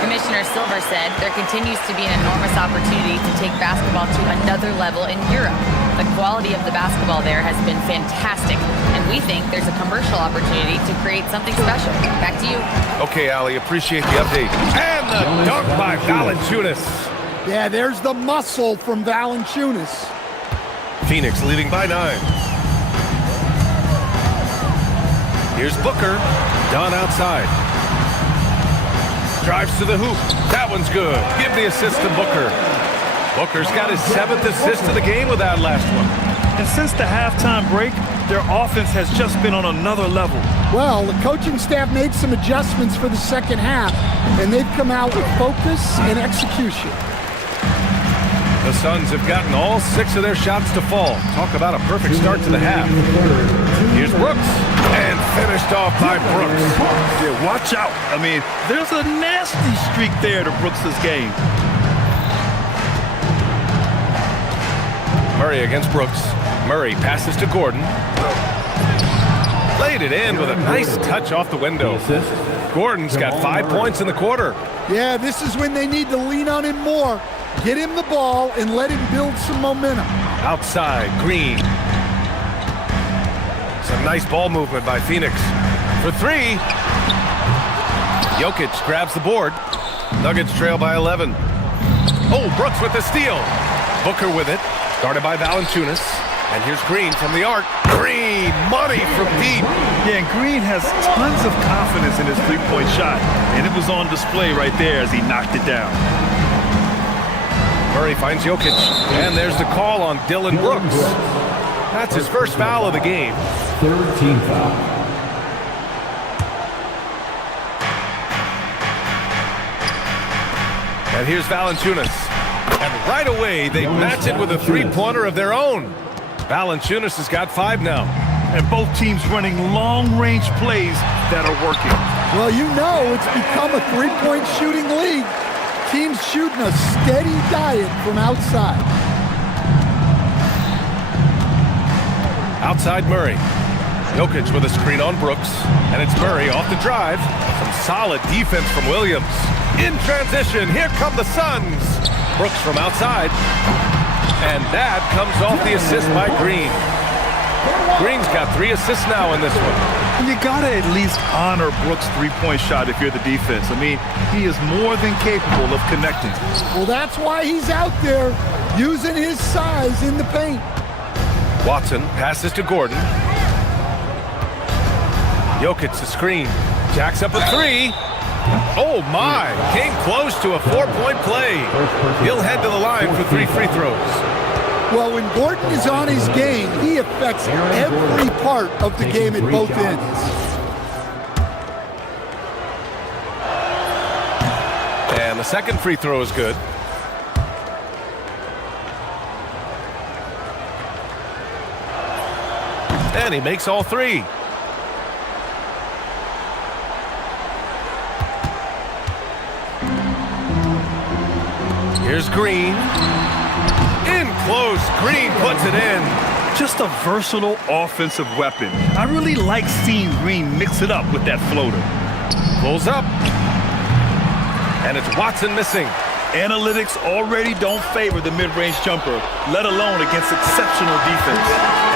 Commissioner Silver said there continues to be an enormous opportunity to take basketball to another level in Europe. The quality of the basketball there has been fantastic, and we think there's a commercial opportunity to create something special. Back to you. Okay, Allie, appreciate the update. And the dunk by Valanciunas. Yeah, there's the muscle from Valanciunas. Phoenix leading by 9. Here's Booker. Done outside. Drives to the hoop. That one's good. Give the assist to Booker. Booker's got his 7th assist of the game with that last one. And since the halftime break, their offense has just been on another level. Well, the coaching staff made some adjustments for the second half, and they've come out with focus and execution. The Suns have gotten all 6 of their shots to fall. Talk about a perfect start to the half. Here's Brooks, and finished off by Brooks. Yeah, watch out. I mean, there's a nasty streak there to Brooks' game. Murray against Brooks. Murray passes to Gordon. Laid it in with a nice touch off the window. Gordon's got 5 points in the quarter. Yeah, this is when they need to lean on him more. Get him the ball and let him build some momentum. Outside, Green. Some nice ball movement by Phoenix. For 3. Jokic grabs the board. Nuggets trail by 11. Oh, Brooks with the steal. Booker with it. Guarded by Valanciunas. And here's Green from the arc. Green, money from deep. Yeah, and Green has tons of confidence in his three-point shot. And it was on display right there as he knocked it down. Murray finds Jokic. And there's the call on Dylan Brooks. That's his first foul of the game. 3rd team foul. And here's Valanciunas. And right away, they match it with a three-pointer of their own. Valanciunas has got 5 now. And both teams running long-range plays that are working. Well, you know it's become a three-point shooting league. Teams shooting a steady diet from outside. Outside Murray. Jokic with a screen on Brooks. And it's Murray off the drive. Some solid defense from Williams. In transition, here come the Suns. Brooks from outside. And that comes off the assist by Green. Green's got 3 assists now in this one. And you got to at least honor Brooks' three-point shot if you're the defense. I mean, he is more than capable of connecting. Well, that's why he's out there using his size in the paint. Watson passes to Gordon. Jokic the screen. Jacks up a three. Oh my, came close to a 4-point play. He'll head to the line for 3 free throws. Well, when Gordon is on his game, he affects every part of the game at both ends. And the second free throw is good. And he makes all 3. Here's Green. In close. Green puts it in. Just a versatile offensive weapon. I really like seeing Green mix it up with that floater. Pulls up. And it's Watson missing. Analytics already don't favor the mid-range jumper, let alone against exceptional defense.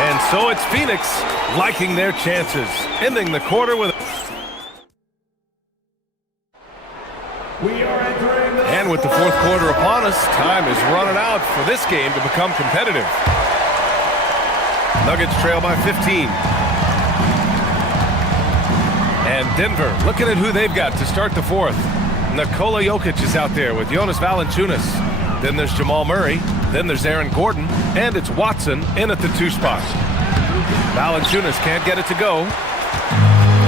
And so it's Phoenix liking their chances, ending the quarter with... And with the fourth quarter upon us, time is running out for this game to become competitive. Nuggets trail by 15. And Denver looking at who they've got to start the fourth. Nikola Jokic is out there with Jonas Valanciunas. Then there's Jamal Murray. Then there's Aaron Gordon. And it's Watson in at the 2 spot. Valanciunas can't get it to go.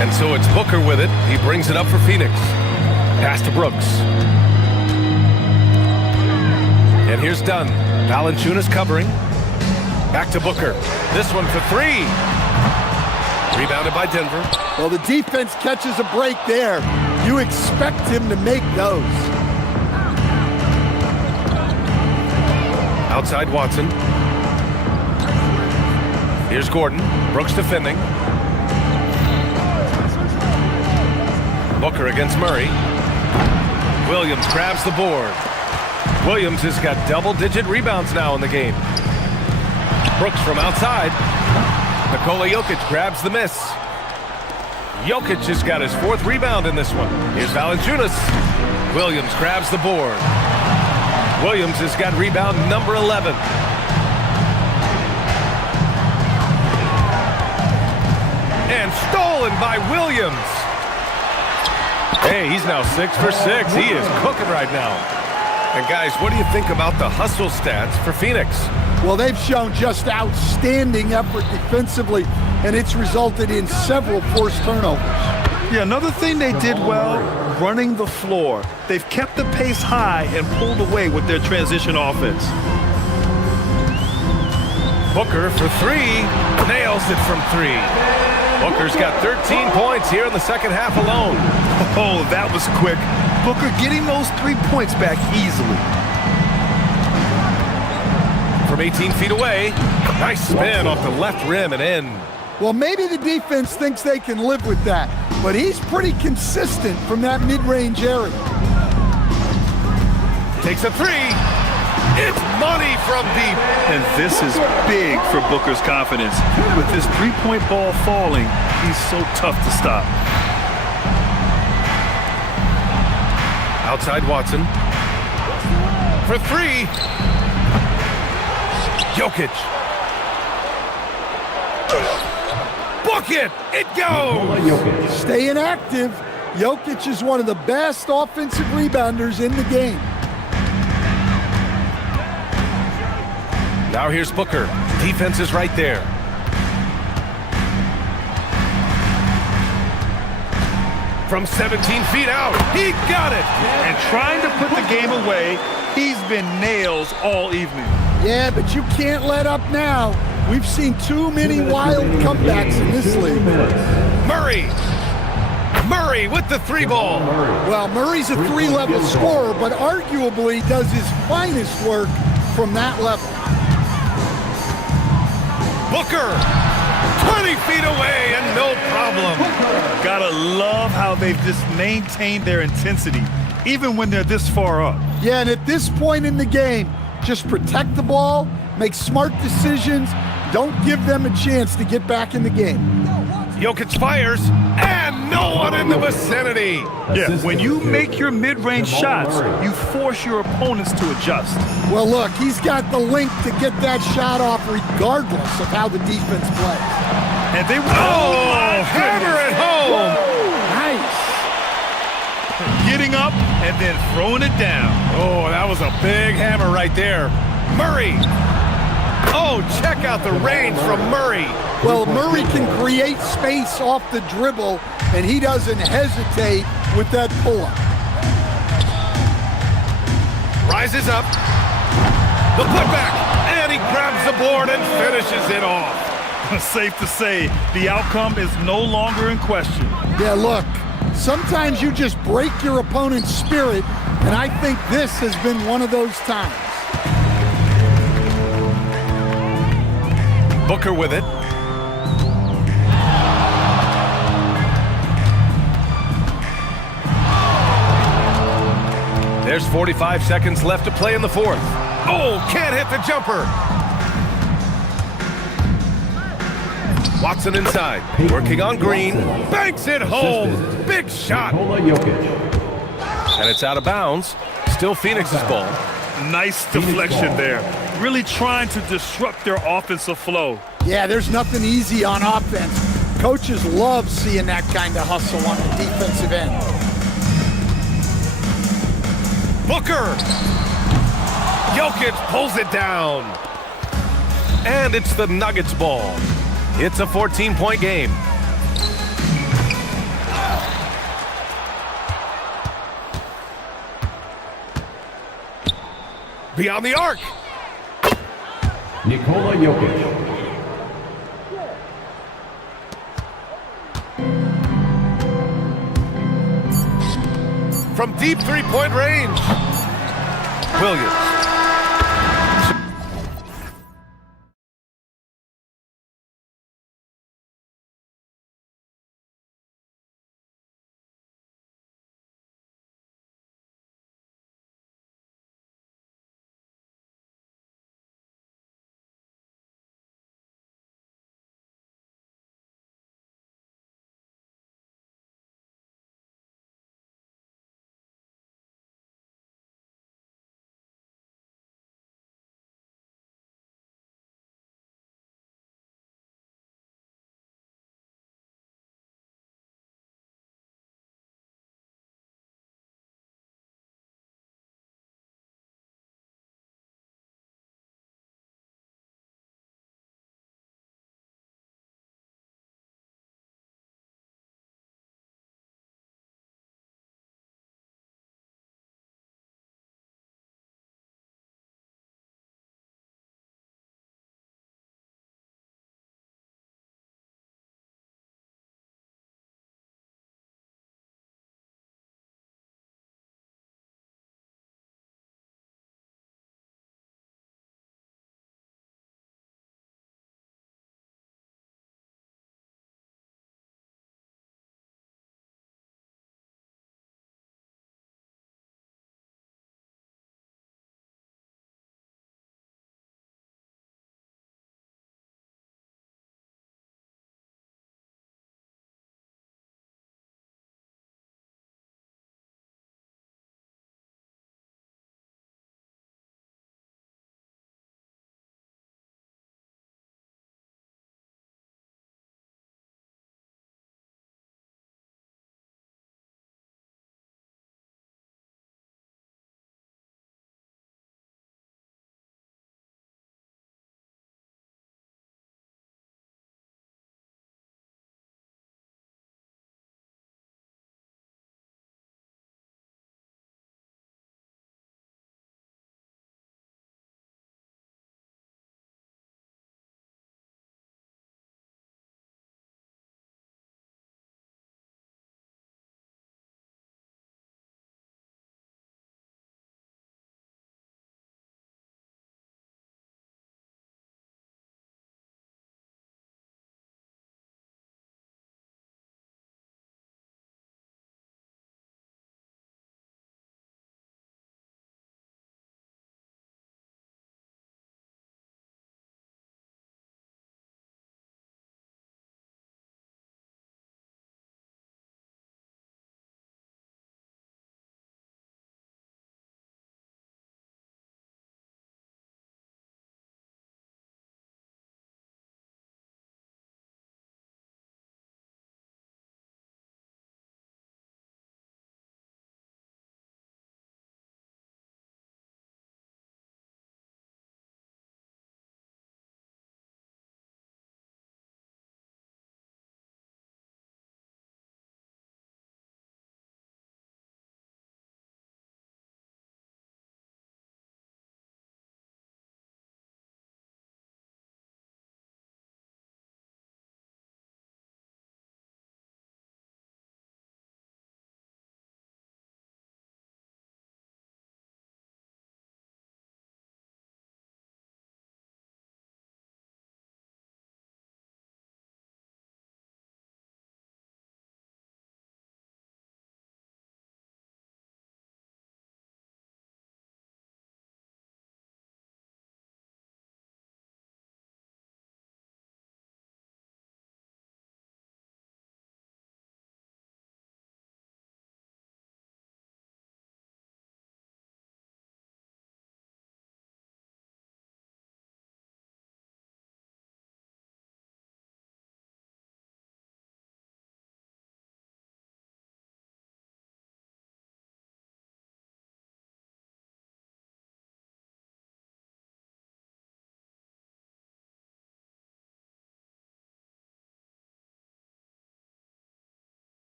And so it's Booker with it. He brings it up for Phoenix. Pass to Brooks. And here's Dunn. Valanciunas covering. Back to Booker. This one for 3. Rebounded by Denver. Well, the defense catches a break there. You expect him to make those. Outside Watson. Here's Gordon. Brooks defending. Booker against Murray. Williams grabs the board. Williams has got double-digit rebounds now in the game. Brooks from outside. Nikola Jokic grabs the miss. Jokic has got his 4th rebound in this one. Here's Valanciunas. Williams grabs the board. Williams has got rebound number 11. And stolen by Williams. Hey, he's now 6 for 6. He is cooking right now. And guys, what do you think about the hustle stats for Phoenix? Well, they've shown just outstanding effort defensively, and it's resulted in several forced turnovers. Yeah, another thing they did well, running the floor. They've kept the pace high and pulled away with their transition offense. Booker for 3. Nails it from 3. Booker's got 13 points here in the second half alone. Oh, that was quick. Booker getting those 3 points back easily. From 18 feet away, nice spin off the left rim and in. Well, maybe the defense thinks they can live with that, but he's pretty consistent from that mid-range area. Takes a 3. It's money from deep. And this is big for Booker's confidence. With his three-point ball falling, he's so tough to stop. Outside Watson. For 3. Jokic. Book it! It goes! Staying active. Jokic is one of the best offensive rebounders in the game. Now here's Booker. Defense is right there. From 17 feet out, he got it! And trying to put the game away, he's been nails all evening. Yeah, but you can't let up now. We've seen too many wild comebacks in this league. Murray! Murray with the 3 ball. Well, Murray's a 3-level scorer, but arguably does his finest work from that level. Booker! 20 feet away and no problem. Gotta love how they've just maintained their intensity, even when they're this far up. Yeah, and at this point in the game, just protect the ball, make smart decisions, don't give them a chance to get back in the game. Jokic fires, and no one in the vicinity. Yeah, when you make your mid-range shots, you force your opponents to adjust. Well, look, he's got the link to get that shot off regardless of how the defense plays. And they hammer it home. Nice. Getting up and then throwing it down. Oh, that was a big hammer right there. Murray. Oh, check out the range from Murray. Well, Murray can create space off the dribble, and he doesn't hesitate with that pull-up. Rises up. The putback. And he grabs the board and finishes it off. Safe to say, the outcome is no longer in question. Yeah, look, sometimes you just break your opponent's spirit, and I think this has been one of those times. Booker with it. There's 45 seconds left to play in the fourth. Oh, can't hit the jumper. Watson inside, working on Green, banks it home. Big shot. And it's out of bounds. Still Phoenix's ball. Nice deflection there. Really trying to disrupt their offensive flow. Yeah, there's nothing easy on offense. Coaches love seeing that kind of hustle on the defensive end. Booker! Jokic pulls it down. And it's the Nuggets ball. It's a 14-point game. Beyond the arc. Nikola Jokic. From deep three-point range. Williams.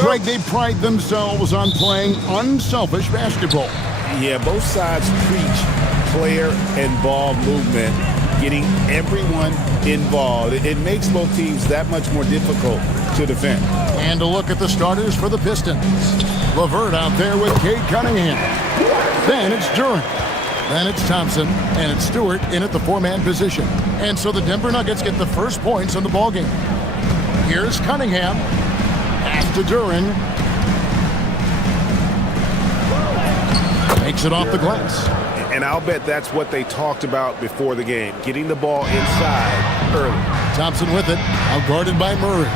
Greg, they pride themselves on playing unselfish basketball. Yeah, both sides preach player and ball movement, getting everyone involved. It makes both teams that much more difficult to defend. And a look at the starters for the Pistons. LeVert out there with Cade Cunningham. Then it's Duren. Then it's Thompson, and it's Stewart in at the four-man position. And so the Denver Nuggets get the first points in the ballgame. Here's Cunningham. Pass to Duren. Makes it off the glass. And I'll bet that's what they talked about before the game, getting the ball inside early. Thompson with it, out guarded by Murray.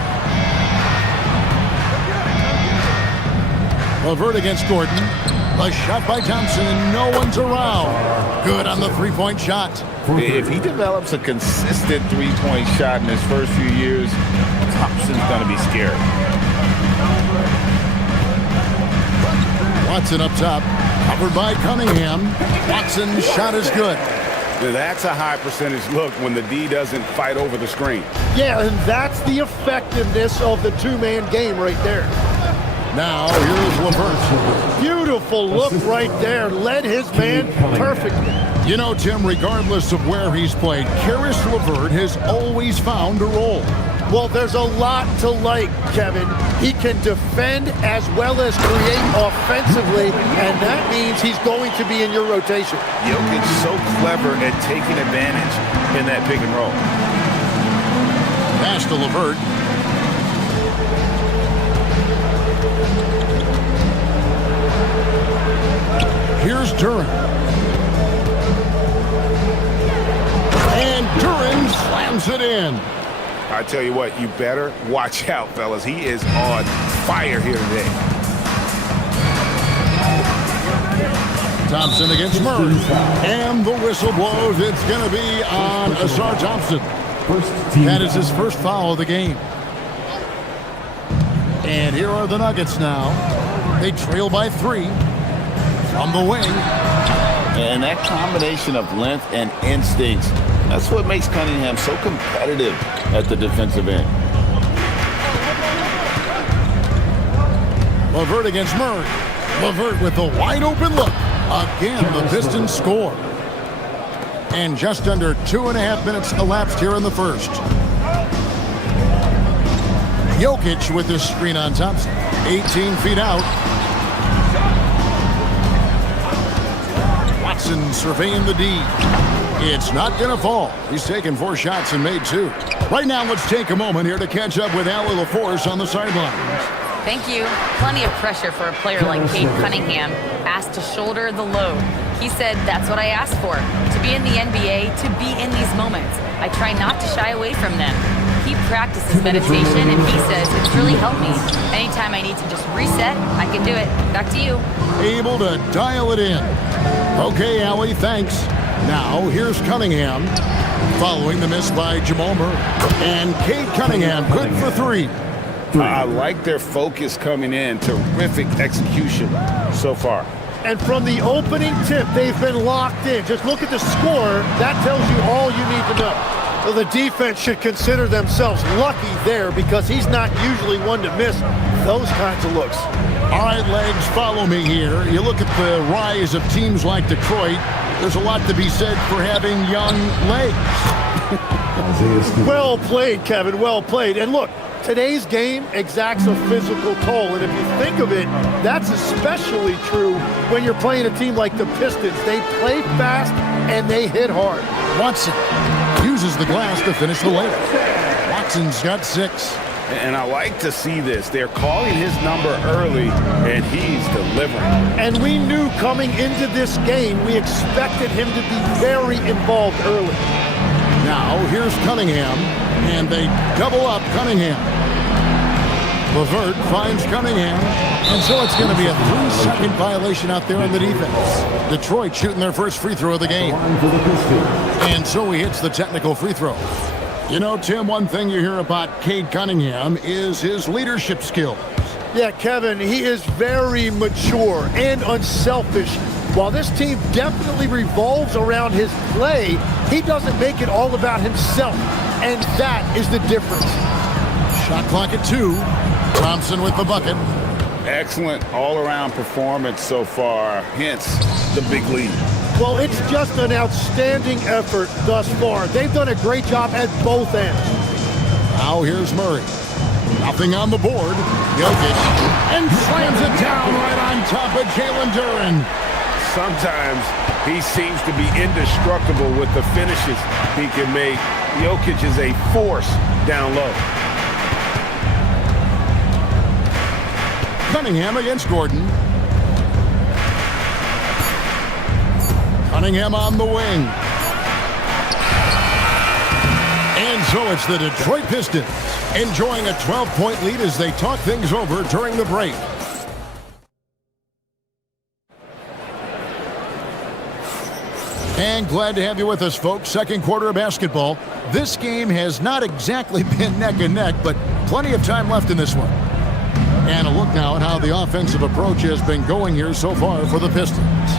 LeVert against Gordon. A shot by Thompson, and no one's around. Good on the three-point shot. If he develops a consistent three-point shot in his first few years, Thompson's going to be scared. Watson up top, covered by Cunningham. Watson's shot is good. That's a high percentage look when the D doesn't fight over the screen. Yeah, and that's the effectiveness of the two-man game right there. Now, here's LeVert. Beautiful look right there. Led his man perfectly. You know, Tim, regardless of where he's played, Karis LeVert has always found a role. Well, there's a lot to like, Kevin. He can defend as well as create offensively, and that means he's going to be in your rotation. Jokic so clever at taking advantage in that pick and roll. Pass to LeVert. Here's Duren. And Duren slams it in. I tell you what, you better watch out, fellas. He is on fire here today. Thompson against Murray. And the whistle blows. It's going to be on Asar Thompson. That is his first foul of the game. And here are the Nuggets now. They trail by 3 from the wing. And that combination of length and instincts, that's what makes Cunningham so competitive at the defensive end. LeVert against Murray. LeVert with a wide open look. Again, the Pistons score. And just under 2.5 minutes elapsed here in the first. Jokic with this screen on Thompson. 18 feet out. Watson surveying the D. It's not going to fall. He's taken 4 shots and made 2. Right now, let's take a moment here to catch up with Allie LaForce on the sidelines. Thank you. Plenty of pressure for a player like Cade Cunningham, asked to shoulder the load. He said, that's what I asked for, to be in the NBA, to be in these moments. I try not to shy away from them. He practices meditation, and he says it's really helped me. Anytime I need to just reset, I can do it. Back to you. Able to dial it in. Okay, Allie, thanks. Now, here's Cunningham, following the miss by Jamal Murray. And Cade Cunningham, good for 3. I like their focus coming in. Terrific execution so far. And from the opening tip, they've been locked in. Just look at the score. That tells you all you need to know. So the defense should consider themselves lucky there because he's not usually one to miss those kinds of looks. All right, Legs, follow me here. You look at the rise of teams like Detroit. There's a lot to be said for having young legs. Well played, Kevin, well played. And look, today's game exacts a physical toll. And if you think of it, that's especially true when you're playing a team like the Pistons. They play fast and they hit hard. Watson uses the glass to finish the layup. Watson's got 6. And I like to see this. They're calling his number early, and he's delivering. And we knew coming into this game, we expected him to be very involved early. Now, here's Cunningham, and they double up Cunningham. LeVert finds Cunningham, and so it's going to be a 3-second violation out there on the defense. Detroit shooting their first free throw of the game. And so he hits the technical free throw. You know, Tim, one thing you hear about Cade Cunningham is his leadership skills. Yeah, Kevin, he is very mature and unselfish. While this team definitely revolves around his play, he doesn't make it all about himself, and that is the difference. Shot clock at 2. Thompson with the bucket. Excellent all-around performance so far, hence the big lead. Well, it's just an outstanding effort thus far. They've done a great job at both ends. Now here's Murray. Nothing on the board. Jokic. And slams it down right on top of Jalen Duren. Sometimes he seems to be indestructible with the finishes he can make. Jokic is a force down low. Cunningham against Gordon. Cunningham on the wing. And so it's the Detroit Pistons enjoying a 12-point lead as they talk things over during the break. And glad to have you with us, folks. Second quarter of basketball. This game has not exactly been neck and neck, but plenty of time left in this one. And a look now at how the offensive approach has been going here so far for the Pistons.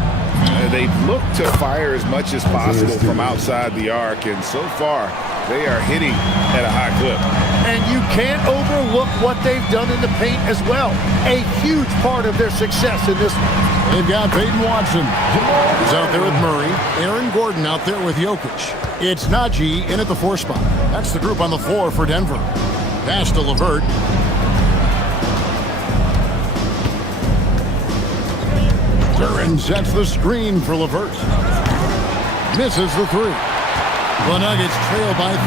They've looked to fire as much as possible from outside the arc, and so far they are hitting at a high clip. And you can't overlook what they've done in the paint as well. A huge part of their success in this one. They've got Peyton Watson. He's out there with Murray. Aaron Gordon out there with Jokic. It's Najee in at the 4 spot. That's the group on the floor for Denver. Pass to LeVert. Duren sets the screen for LeVert. Misses the 3. The Nuggets trail by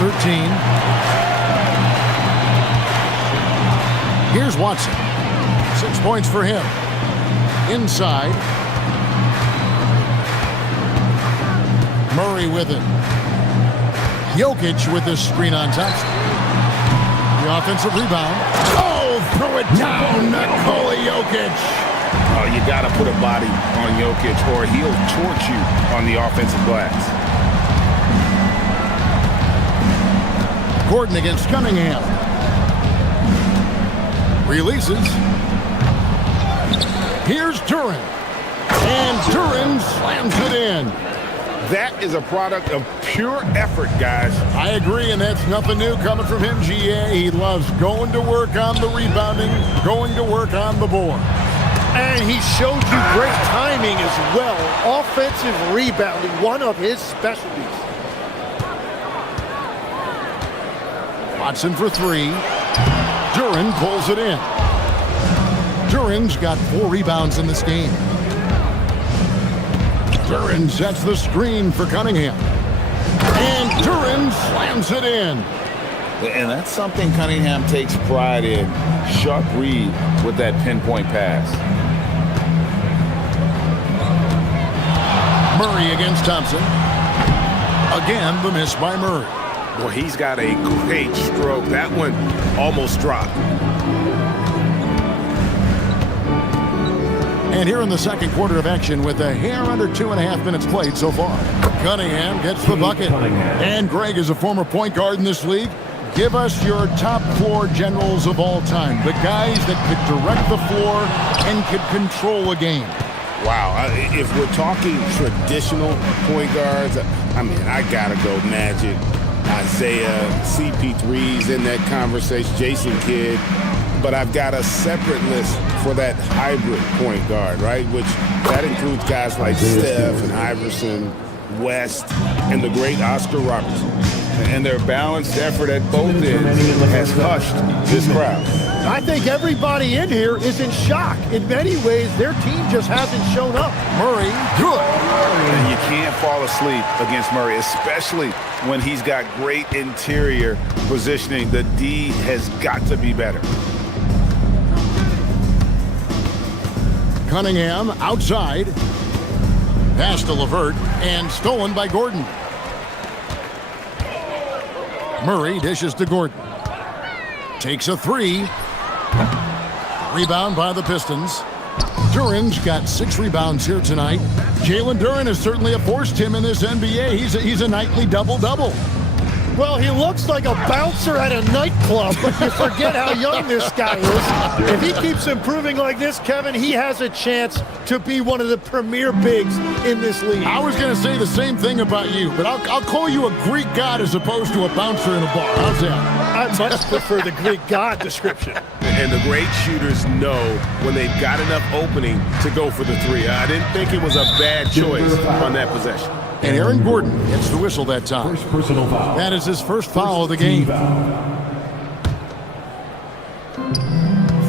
13. Here's Watson. 6 points for him. Inside. Murray with it. Jokic with this screen on top. The offensive rebound. Oh, throw it down, Nikola Jokic. Oh, you got to put a body on Jokic or he'll torch you on the offensive glass. Gordon against Cunningham. Releases. Here's Duren. And Duren slams it in. That is a product of pure effort, guys. I agree, and that's nothing new coming from him, GA. He loves going to work on the rebounding, going to work on the board. And he showed you great timing as well. Offensive rebounding, one of his specialties. Watson for 3. Duren pulls it in. Duren's got 4 rebounds in this game. Duren sets the screen for Cunningham. And Duren slams it in. And that's something Cunningham takes pride in. Sharp read with that pinpoint pass. Murray against Thompson. Again, the miss by Murray. Well, he's got a great stroke. That one almost dropped. And here in the second quarter of action with a hair under 2.5 minutes played so far. Cunningham gets the bucket. And Greg is a former point guard in this league. Give us your top floor generals of all time. The guys that could direct the floor and could control a game. Wow, if we're talking traditional point guards, I mean, I gotta go Magic, Isaiah, CP3's in that conversation, Jason Kidd. But I've got a separate list for that hybrid point guard, right? Which that includes guys like Steph and Iverson, West, and the great Oscar Robertson. And their balanced effort at both ends has hushed this crowd. I think everybody in here is in shock. In many ways, their team just hasn't shown up. Murray, good. And you can't fall asleep against Murray, especially when he's got great interior positioning. The D has got to be better. Cunningham outside. Pass to LeVert and stolen by Gordon. Murray dishes to Gordon. Takes a 3. Rebound by the Pistons. Duren's got 6 rebounds here tonight. Jalen Duren is certainly a force, Tim, in this NBA. He's a nightly double-double. Well, he looks like a bouncer at a nightclub, but you forget how young this guy is. If he keeps improving like this, Kevin, he has a chance to be one of the premier bigs in this league. I was going to say the same thing about you, but I'll call you a Greek god as opposed to a bouncer in a bar. How's that? I much prefer the Greek god description. And the great shooters know when they've got enough opening to go for the three. I didn't think it was a bad choice on that possession. And Aaron Gordon gets the whistle that time. First personal foul. That is his first foul of the game.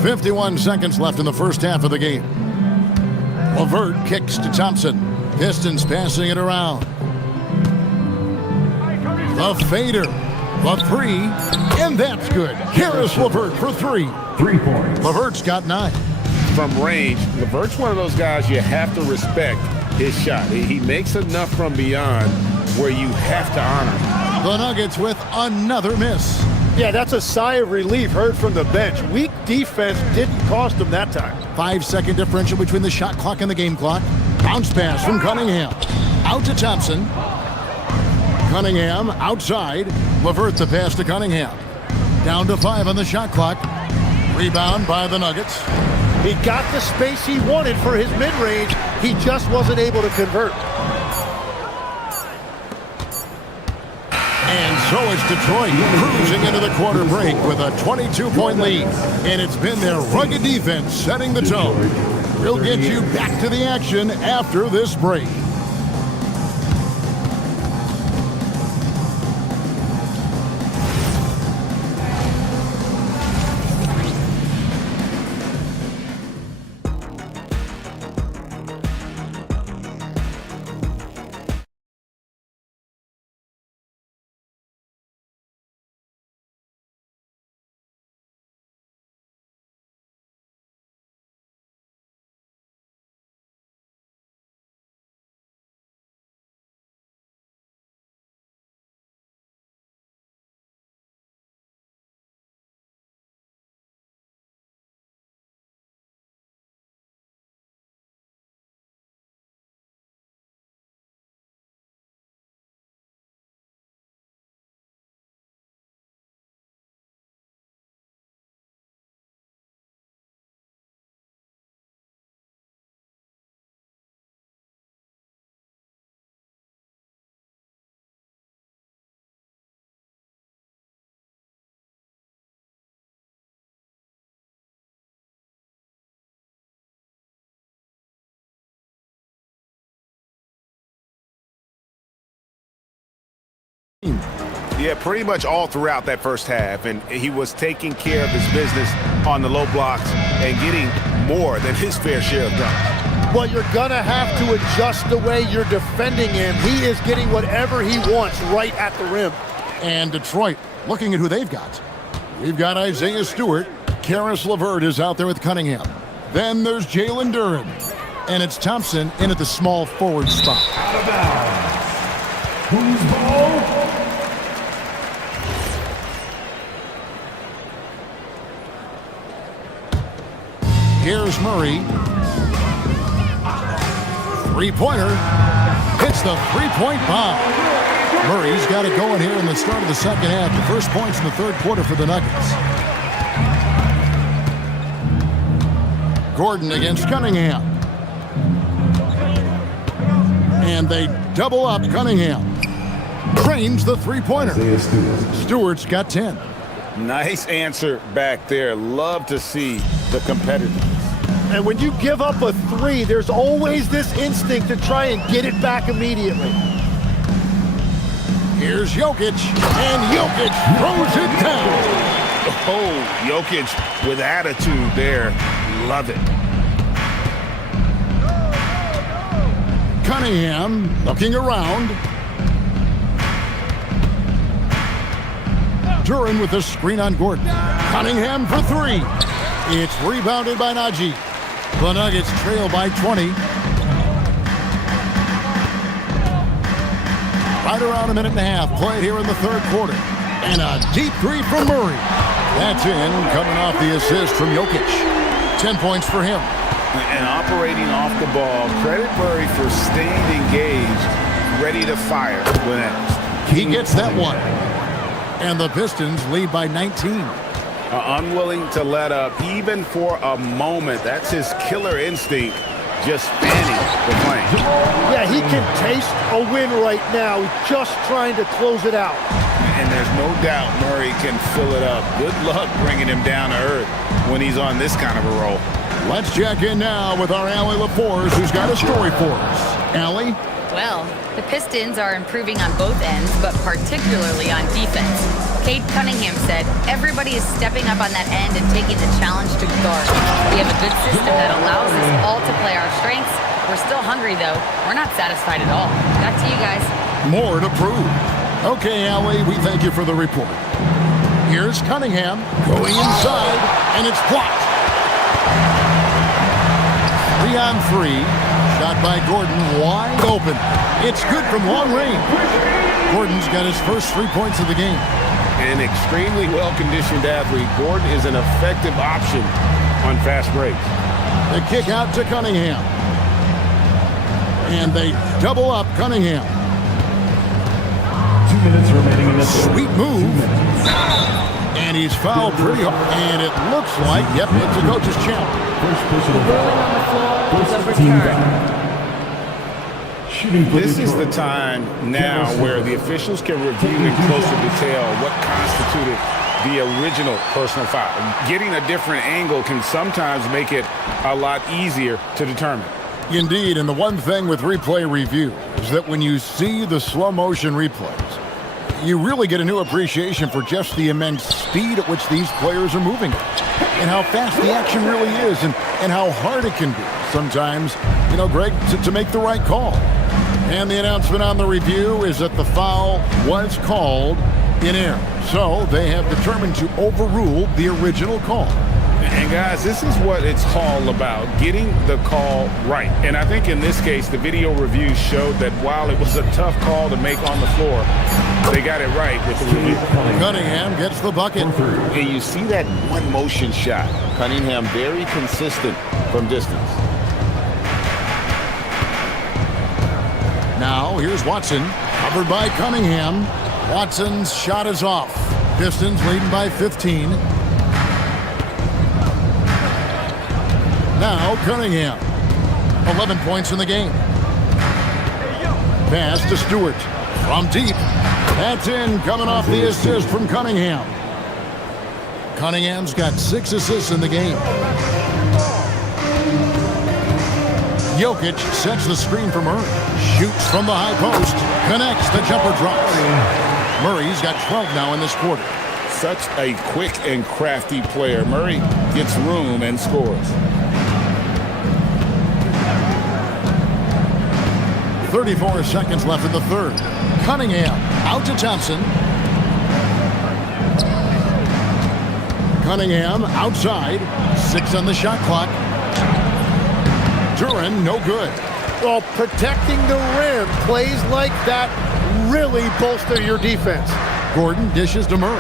51 seconds left in the first half of the game. LeVert kicks to Thompson. Pistons passing it around. The fader. The three. And that's good. Karis LeVert for three. 3 points. LeVert's got 9. From range, LeVert's one of those guys you have to respect his shot. He makes enough from beyond where you have to honor him. The Nuggets with another miss. Yeah, that's a sigh of relief heard from the bench. Weak defense didn't cost them that time. 5-second differential between the shot clock and the game clock. Bounce pass from Cunningham. Out to Thompson. Cunningham outside. LeVert the pass to Cunningham. Down to 5 on the shot clock. Rebound by the Nuggets. He got the space he wanted for his mid-range. He just wasn't able to convert. And so it's Detroit cruising into the quarter break with a 22-point lead. And it's been their rugged defense setting the tone. We'll get you back to the action after this break. Yeah, pretty much all throughout that first half, and he was taking care of his business on the low blocks and getting more than his fair share of dunks. Well, you're going to have to adjust the way you're defending him. He is getting whatever he wants right at the rim. And Detroit, looking at who they've got. We've got Isaiah Stewart. Karis LeVert is out there with Cunningham. Then there's Jalen Duren. And it's Thompson in at the small forward spot. Out of bounds. Who's ball? Here's Murray. Three-pointer. Hits the three-point bomb. Murray's got it going here in the start of the second half. The first points in the third quarter for the Nuggets. Gordon against Cunningham. And they double up Cunningham. Drains the three-pointer. Stewart's got 10. Nice answer back there. Love to see the competitiveness. And when you give up a three, there's always this instinct to try and get it back immediately. Here's Jokic, and Jokic throws it down. Oh, Jokic with attitude there. Love it. Cunningham looking around. Duren with the screen on Gordon. Cunningham for three. It's rebounded by Najee. The Nuggets trail by 20. Right around a minute and a half played here in the third quarter. And a deep three from Murray. That's in, coming off the assist from Jokic. 10 points for him. And operating off the ball, credit Murray for staying engaged, ready to fire when asked. He gets that one. And the Pistons lead by 19. Unwilling to let up even for a moment. That's his killer instinct, just fanning the flame. Yeah, he can taste a win right now, just trying to close it out. And there's no doubt Murray can fill it up. Good luck bringing him down to earth when he's on this kind of a roll. Let's check in now with our Allie LaForce, who's got a story for us. Allie? Well, the Pistons are improving on both ends, but particularly on defense. Cade Cunningham said, everybody is stepping up on that end and taking the challenge to guard. We have a good system that allows us all to play our strengths. We're still hungry, though. We're not satisfied at all. Back to you guys. More to prove. Okay, Allie, we thank you for the report. Here's Cunningham going inside, and it's blocked. 3-on-3. Shot by Gordon, wide open. It's good from long range. Gordon's got his first 3 points of the game. An extremely well-conditioned athlete, Gordon is an effective option on fast breaks. The kick out to Cunningham. And they double up Cunningham. 2 minutes remaining in the third. Sweet move. And he's fouled pretty hard. And it looks like, yep, it's a coach's challenge. First personal Ruling on the floor is a foul. Team return. foul. Shooting for This is the Detroit. time now where the officials can review in closer detail what constituted the original personal foul. Getting a different angle can sometimes make it a lot easier to determine. Indeed, and the one thing with replay review is that when you see the slow motion replays, you really get a new appreciation for just the immense speed at which these players are moving and how fast the action really is and how hard it can be sometimes, you know, Greg, to make the right call. And the announcement on the review is that the foul was called in error. So they have determined to overrule the original call. And guys, this is what it's all about, getting the call right. And I think in this case, the video review showed that while it was a tough call to make on the floor, they got it right with the review. Cunningham gets the bucket. And you see that one motion shot. Cunningham very consistent from distance. Now, here's Watson, covered by Cunningham. Watson's shot is off. Pistons leading by 15. Now, Cunningham, 11 points in the game. Pass to Stewart from deep. That's in, coming off the assist from Cunningham. Cunningham's got 6 assists in the game. Jokic sets the screen for Murray. Shoots from the high post. Connects, the jumper drops. Murray's got 12 now in this quarter. Such a quick and crafty player. Murray gets room and scores. 34 seconds left in the third. Cunningham out to Thompson. Cunningham outside. 6 on the shot clock. Duran, no good. Well, protecting the rim, plays like that really bolster your defense. Gordon dishes to Murray.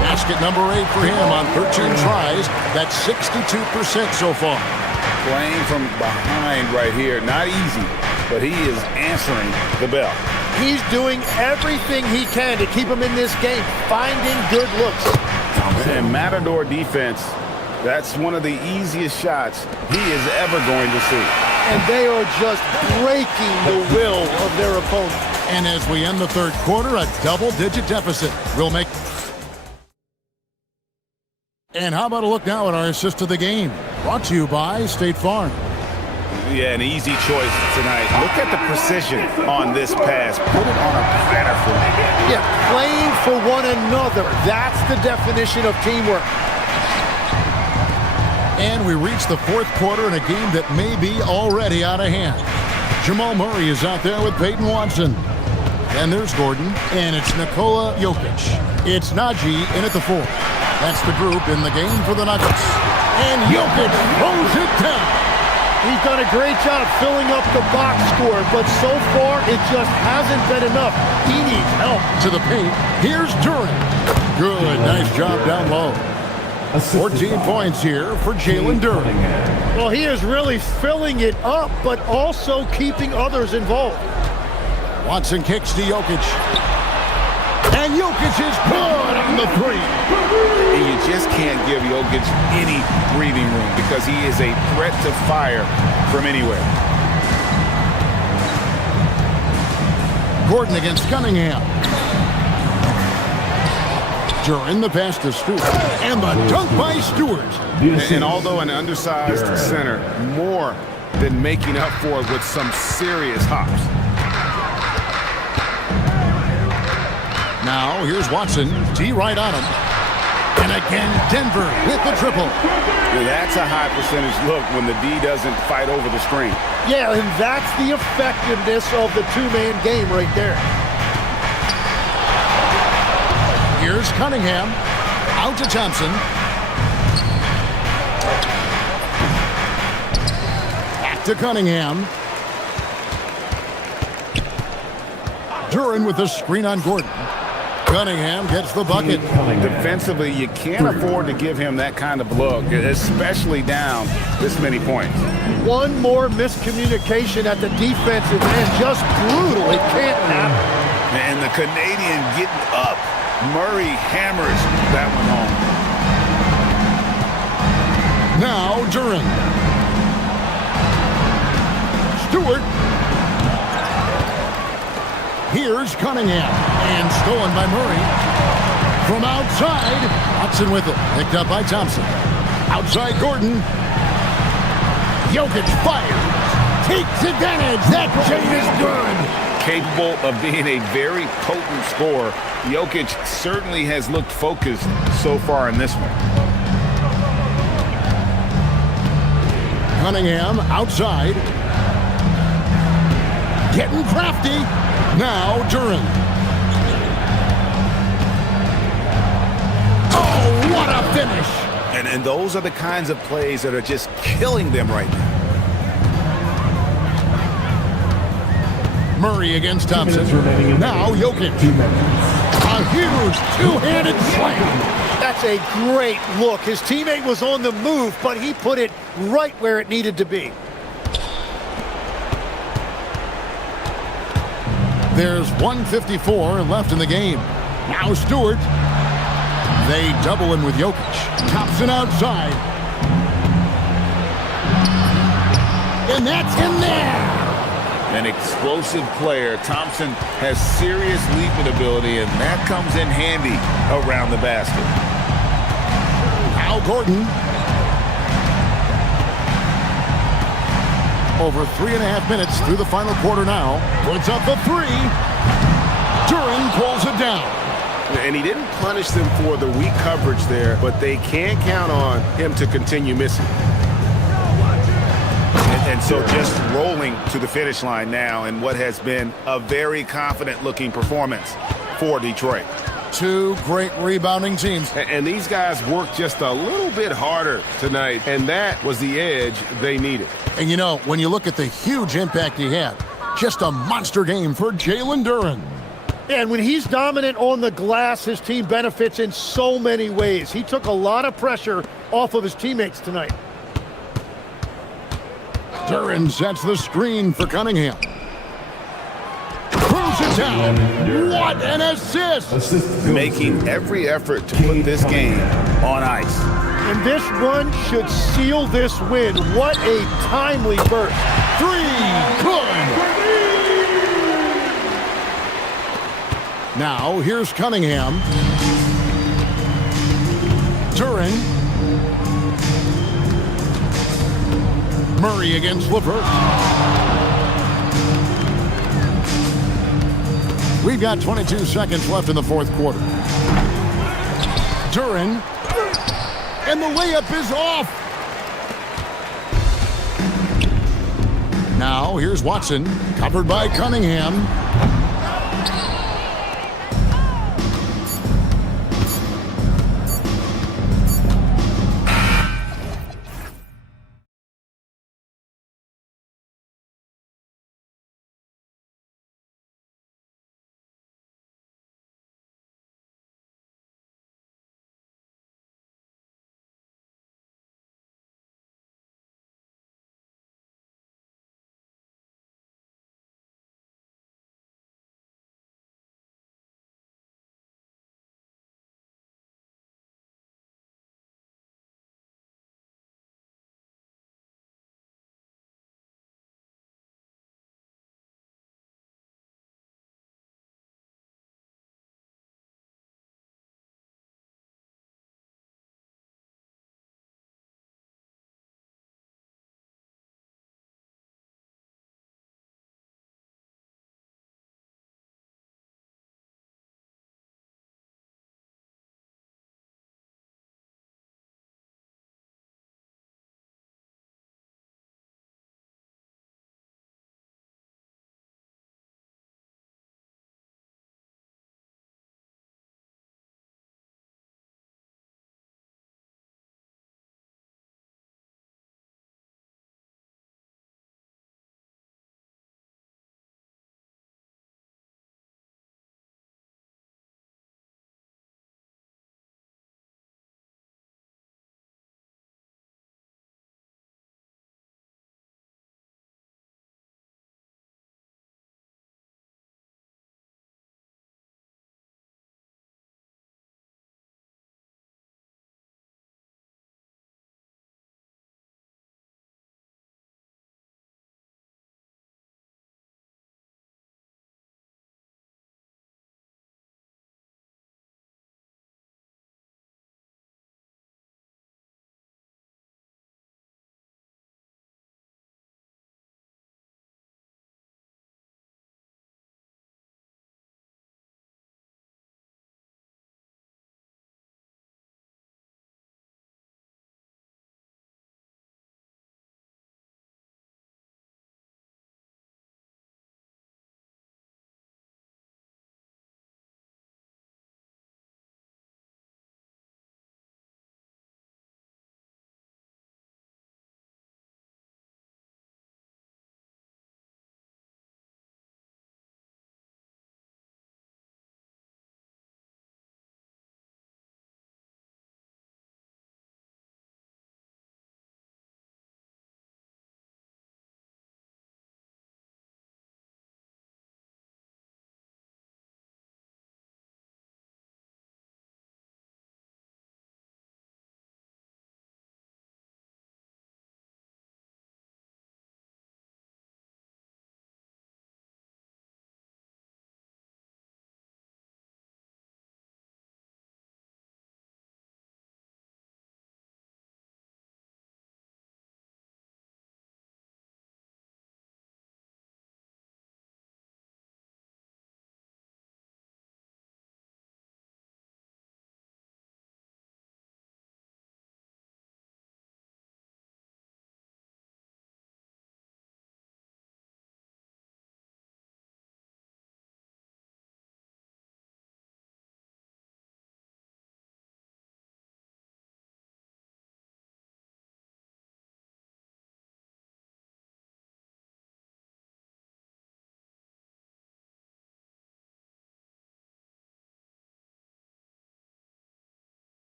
Basket number 8 for him on 13 tries. That's 62% so far. Playing from behind right here. Not easy, but he is answering the bell. He's doing everything he can to keep him in this game, finding good looks. And Matador defense, that's one of the easiest shots he is ever going to see. And they are just breaking the will of their opponent. And as we end the third quarter, a double-digit deficit will make... And how about a look now at our assist of the game? Brought to you by State Farm. Yeah, an easy choice tonight. Look at the precision on this pass. Put it on a platter for me. Yeah, playing for one another. That's the definition of teamwork. And we reach the fourth quarter in a game that may be already out of hand. Jamal Murray is out there with Peyton Watson. And there's Gordon. And it's Nikola Jokic. It's Najee in at the 4. That's the group in the game for the Nuggets. And Jokic throws it down. He's done a great job filling up the box score, but so far it just hasn't been enough. He needs help. To the paint. Here's Duran. Good. Nice job down low. 14 points here for Jalen Duran. Well, he is really filling it up, but also keeping others involved. Watson kicks to Jokic. And Jokic is good on the 3. And you just can't give Jokic any breathing room because he is a threat to fire from anywhere. Gordon against Cunningham. Duran the pass to Stewart. And the dunk by Stewart. And although an undersized center, more than making up for it with some serious hops. Now here's Watson. D right on him. And again, Denver with the triple. Yeah, that's a high percentage look when the D doesn't fight over the screen. Yeah, and that's the effectiveness of the two-man game right there. Here's Cunningham. Out to Thompson. Back to Cunningham. Duran with the screen on Gordon. Cunningham gets the bucket. Defensively, you can't afford to give him that kind of look, especially down this many points. One more miscommunication at the defensive end. Just brutal. It can't happen. And the Canadian getting up. Murray hammers that one home. Now Duran. Stewart. Here's Cunningham. And stolen by Murray. From outside. Watson with it. Picked up by Thompson. Outside Gordon. Jokic fires. Takes advantage. That chain is good. Capable of being a very potent scorer. Jokic certainly has looked focused so far in this one. Cunningham outside. Getting crafty. Now Duran. Oh, what a finish. And those are the kinds of plays that are just killing them right now. Murray against Thompson. Now Jokic. A huge two-handed slam. That's a great look. His teammate was on the move, but he put it right where it needed to be. There's 1:54 left in the game. Now Stewart. They double him with Jokic. Thompson outside. And that's in there. An explosive player. Thompson has serious leaping ability, and that comes in handy around the basket. Now Gordon. Over 3.5 minutes through the final quarter now. Puts up the three. Duran pulls it down. And he didn't punish them for the weak coverage there, but they can't count on him to continue missing. And so just rolling to the finish line now in what has been a very confident-looking performance for Detroit. Two great rebounding teams. And these guys worked just a little bit harder tonight, and that was the edge they needed. And you know, when you look at the huge impact he had, just a monster game for Jalen Duran. And when he's dominant on the glass, his team benefits in so many ways. He took a lot of pressure off of his teammates tonight. Duran sets the screen for Cunningham. Throws it down. What an assist! Making every effort to put this game on ice. And this run should seal this win. What a timely burst. Three, good! Now, here's Cunningham. Duran. Murray against LeVert. We've got 22 seconds left in the fourth quarter. Duran. And the layup is off. Now, here's Watson. Covered by Cunningham.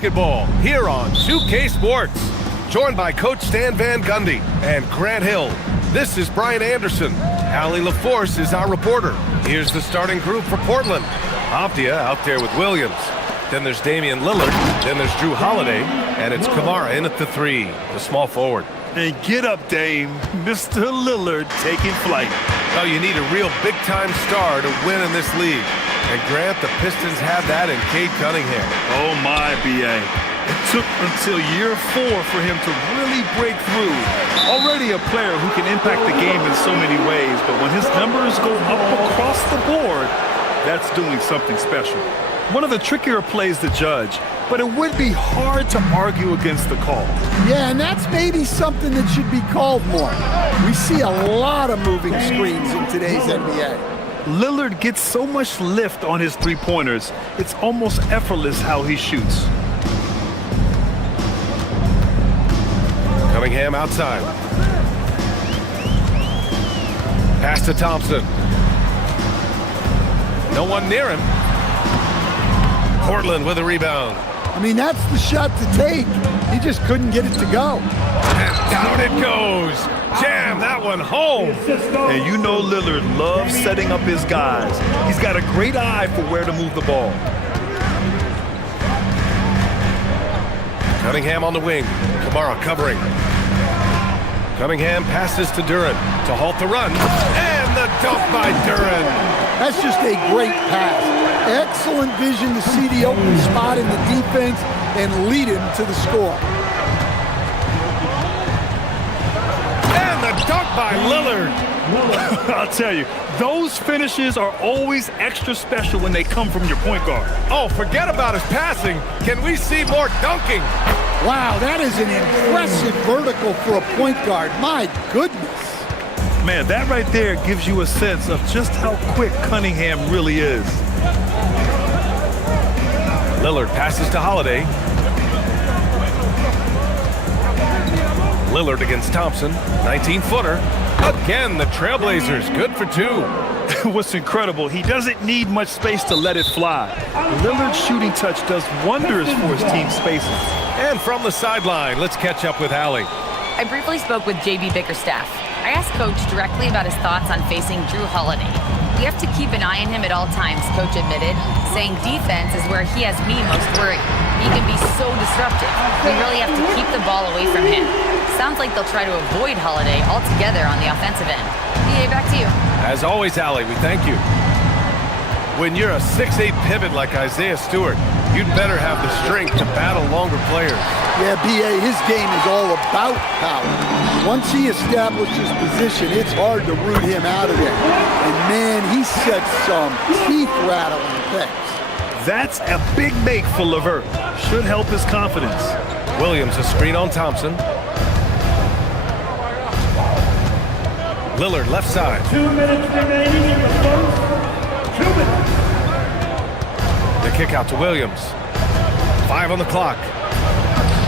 Basketball here on 2K Sports. Joined by Coach Stan Van Gundy and Grant Hill. This is Brian Anderson. Allie LaForce is our reporter. Here's the starting group for Portland. Abdia out there with Williams. Then there's Damian Lillard. Then there's Drew Holiday. And it's Kamara in at the 3, the small forward. And get up, Dame. Mr. Lillard taking flight. Oh, you need a real big-time star to win in this league. And Grant, the Pistons have that in Cade Cunningham. Oh, my, B.A. It took until year 4 for him to really break through. Already a player who can impact the game in so many ways, but when his numbers go up across the board, that's doing something special. One of the trickier plays to judge, but it would be hard to argue against the call. Yeah, and that's maybe something that should be called more. We see a lot of moving screens in today's NBA. Lillard gets so much lift on his three-pointers, it's almost effortless how he shoots. Cunningham outside. Pass to Thompson. No one near him. Portland with a rebound. I mean, that's the shot to take. He just couldn't get it to go. And down it goes. Jam that one home. And you know Lillard loves setting up his guys. He's got a great eye for where to move the ball. Cunningham on the wing. Kamara covering. Cunningham passes to Duren to halt the run. And the dunk by Duren. That's just a great pass. Excellent vision to see the open spot in the defense and lead him to the score. And the dunk by Lillard. I'll tell you, those finishes are always extra special when they come from your point guard. Oh, forget about his passing. Can we see more dunking? Wow, that is an impressive vertical for a point guard. My goodness. Man, that right there gives you a sense of just how quick Cunningham really is. Lillard passes to Holiday. Lillard against Thompson, 19-footer. Again, the Trailblazers, good for 2. What's incredible, he doesn't need much space to let it fly. Lillard's shooting touch does wonders for his team's spacing. And from the sideline, let's catch up with Allie. I briefly spoke with JB Bickerstaff. I asked Coach directly about his thoughts on facing Drew Holiday. We have to keep an eye on him at all times, Coach admitted, saying defense is where he has me most worried. He can be so disruptive. We really have to keep the ball away from him. Sounds like they'll try to avoid Holiday altogether on the offensive end. BA, back to you. As always, Allie, we thank you. When you're a 6'8 pivot like Isaiah Stewart, you'd better have the strength to battle longer players. Yeah, B.A., his game is all about power. Once he establishes position, it's hard to root him out of there. And man, he sets some teeth-rattling things. That's a big make for LeVert. Should help his confidence. Williams, a screen on Thompson. Lillard, left side. 2 minutes remaining in the first. 2 minutes. The kick out to Williams. 5 on the clock.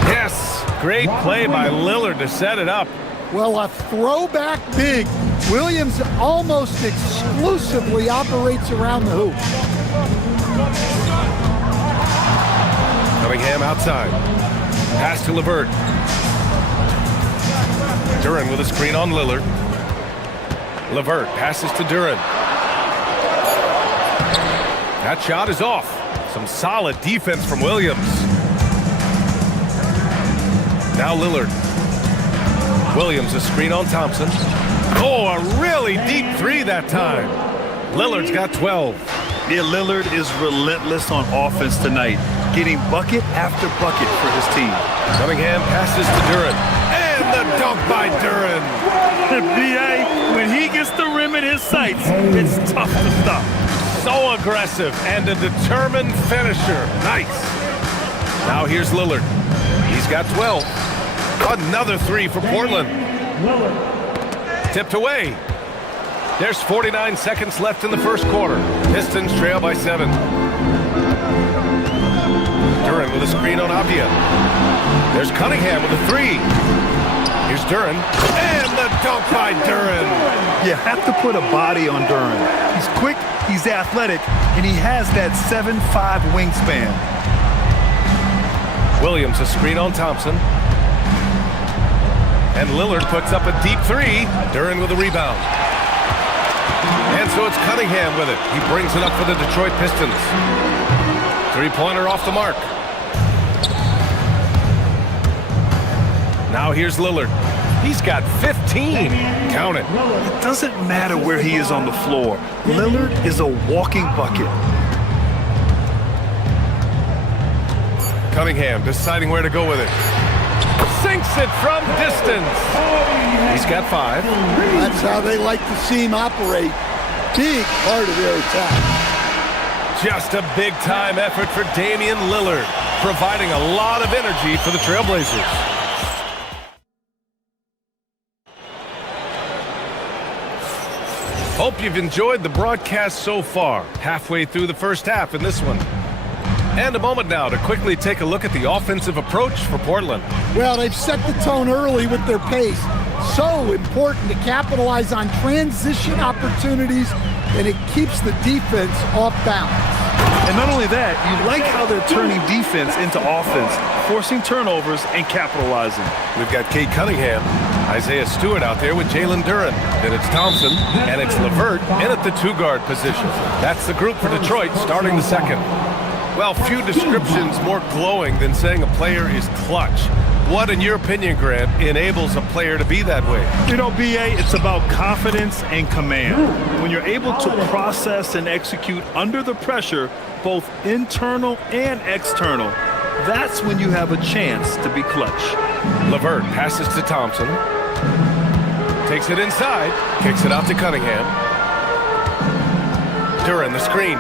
Yes, great play by Lillard to set it up. Well, a throwback big. Williams almost exclusively operates around the hoop. Cunningham outside. Pass to LeVert. Duren with a screen on Lillard. LeVert passes to Duren. That shot is off. Some solid defense from Williams. Now Lillard. Williams, a screen on Thompson. Oh, a really deep 3 that time. Lillard's got 12. Yeah, Lillard is relentless on offense tonight, getting bucket after bucket for his team. Cunningham passes to Duren. And the dunk by Duren. B.A., when he gets the rim in his sights, it's tough to stop. So aggressive and a determined finisher. Nice. Now here's Lillard. He's got 12. Another 3 for Portland. Tipped away. There's 49 seconds left in the first quarter. Pistons trail by 7. Duren with a screen on Abdia. There's Cunningham with a 3. Here's Duren. And the dunk by Duren. You have to put a body on Duren. He's quick, he's athletic, and he has that 7'5" wingspan. Williams a screen on Thompson. And Lillard puts up a deep three. Duren with a rebound. And so it's Cunningham with it. He brings it up for the Detroit Pistons. Three-pointer off the mark. Now here's Lillard. He's got 15. Count it. It doesn't matter where he is on the floor. Lillard is a walking bucket. Cunningham deciding where to go with it. Sinks it from distance. He's got 5. That's how they like to see him operate. Big part of their attack. Just a big-time effort for Damian Lillard, providing a lot of energy for the Trailblazers. Hope you've enjoyed the broadcast so far. Halfway through the first half in this one. And a moment now to quickly take a look at the offensive approach for Portland. Well, they've set the tone early with their pace. So important to capitalize on transition opportunities, and it keeps the defense off balance. And not only that, you like how they're turning defense into offense, forcing turnovers and capitalizing. We've got Cade Cunningham, Isaiah Stewart out there with Jalen Duren. Then it's Thompson, and it's LeVert in at the 2-guard position. That's the group for Detroit starting the second. Well, few descriptions more glowing than saying a player is clutch. What, in your opinion, Grant, enables a player to be that way? You know, BA, it's about confidence and command. When you're able to process and execute under the pressure, both internal and external, that's when you have a chance to be clutch. LeVert passes to Thompson. Takes it inside. Kicks it out to Cunningham. Duren the screen.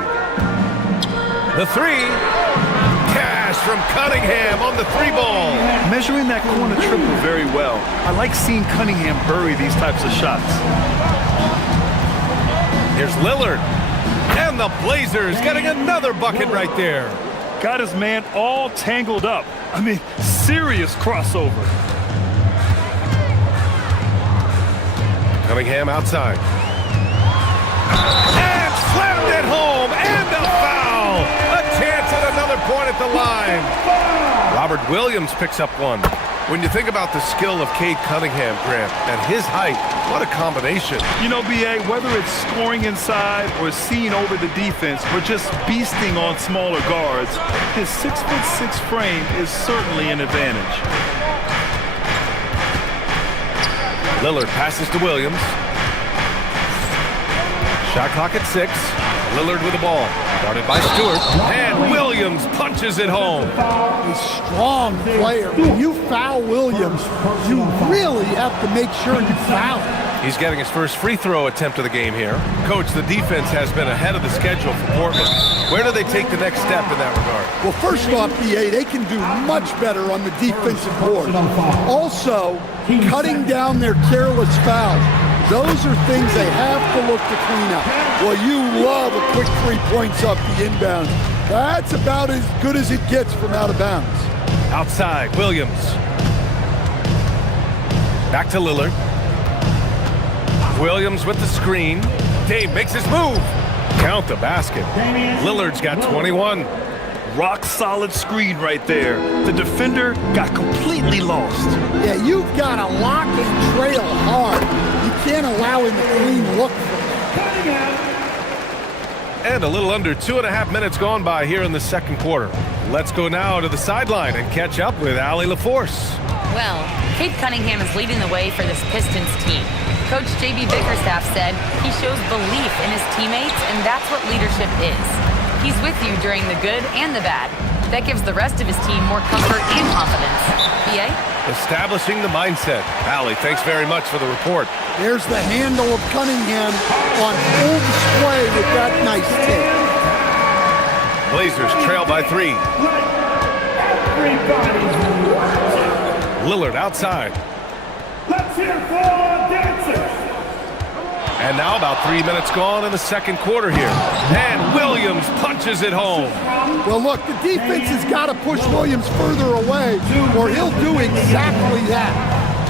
The three. Cash from Cunningham on the 3-ball. Measuring that corner triple very well. I like seeing Cunningham bury these types of shots. Here's Lillard. And the Blazers getting another bucket right there. Got his man all tangled up. I mean, serious crossover. Cunningham outside. And slammed it home. And a foul. A chance at another point at the line. Robert Williams picks up one. When you think about the skill of Cade Cunningham, Grant, at his height, what a combination. You know, BA, whether it's scoring inside or seeing over the defense or just beasting on smaller guards, his 6'6" frame is certainly an advantage. Lillard passes to Williams. Shot clock at 6. Lillard with the ball. Guarded by Stewart. And Williams punches it home. A strong player. When you foul Williams, you really have to make sure you foul him. He's getting his first free throw attempt of the game here. Coach, the defense has been ahead of the schedule for Portland. Where do they take the next step in that regard? Well, first off, BA, they can do much better on the defensive board. Also, cutting down their careless fouls. Those are things they have to look to clean up. Well, you love a quick 3 points off the inbound. That's about as good as it gets from out of bounds. Outside, Williams. Back to Lillard. Williams with the screen. Dame makes his move. Count the basket. Lillard's got 21. Rock solid screen right there. The defender got completely lost. Yeah, you've got to lock and trail hard. You can't allow him to clean look for him. And a little under 2.5 minutes gone by here in the second quarter. Let's go now to the sideline and catch up with Allie LaForce. Well, Cade Cunningham is leading the way for this Pistons team. Coach J.B. Bickerstaff said he shows belief in his teammates, and that's what leadership is. He's with you during the good and the bad. That gives the rest of his team more comfort and confidence. B.A.? Establishing the mindset. Allie, thanks very much for the report. There's the handle of Cunningham on full display with that nice tip. Blazers trail by 3. Lillard outside. Let's hear for dancers. And now about 3 minutes gone in the second quarter here. And Williams punches it home. Well, look, the defense has got to push Williams further away, or he'll do exactly that.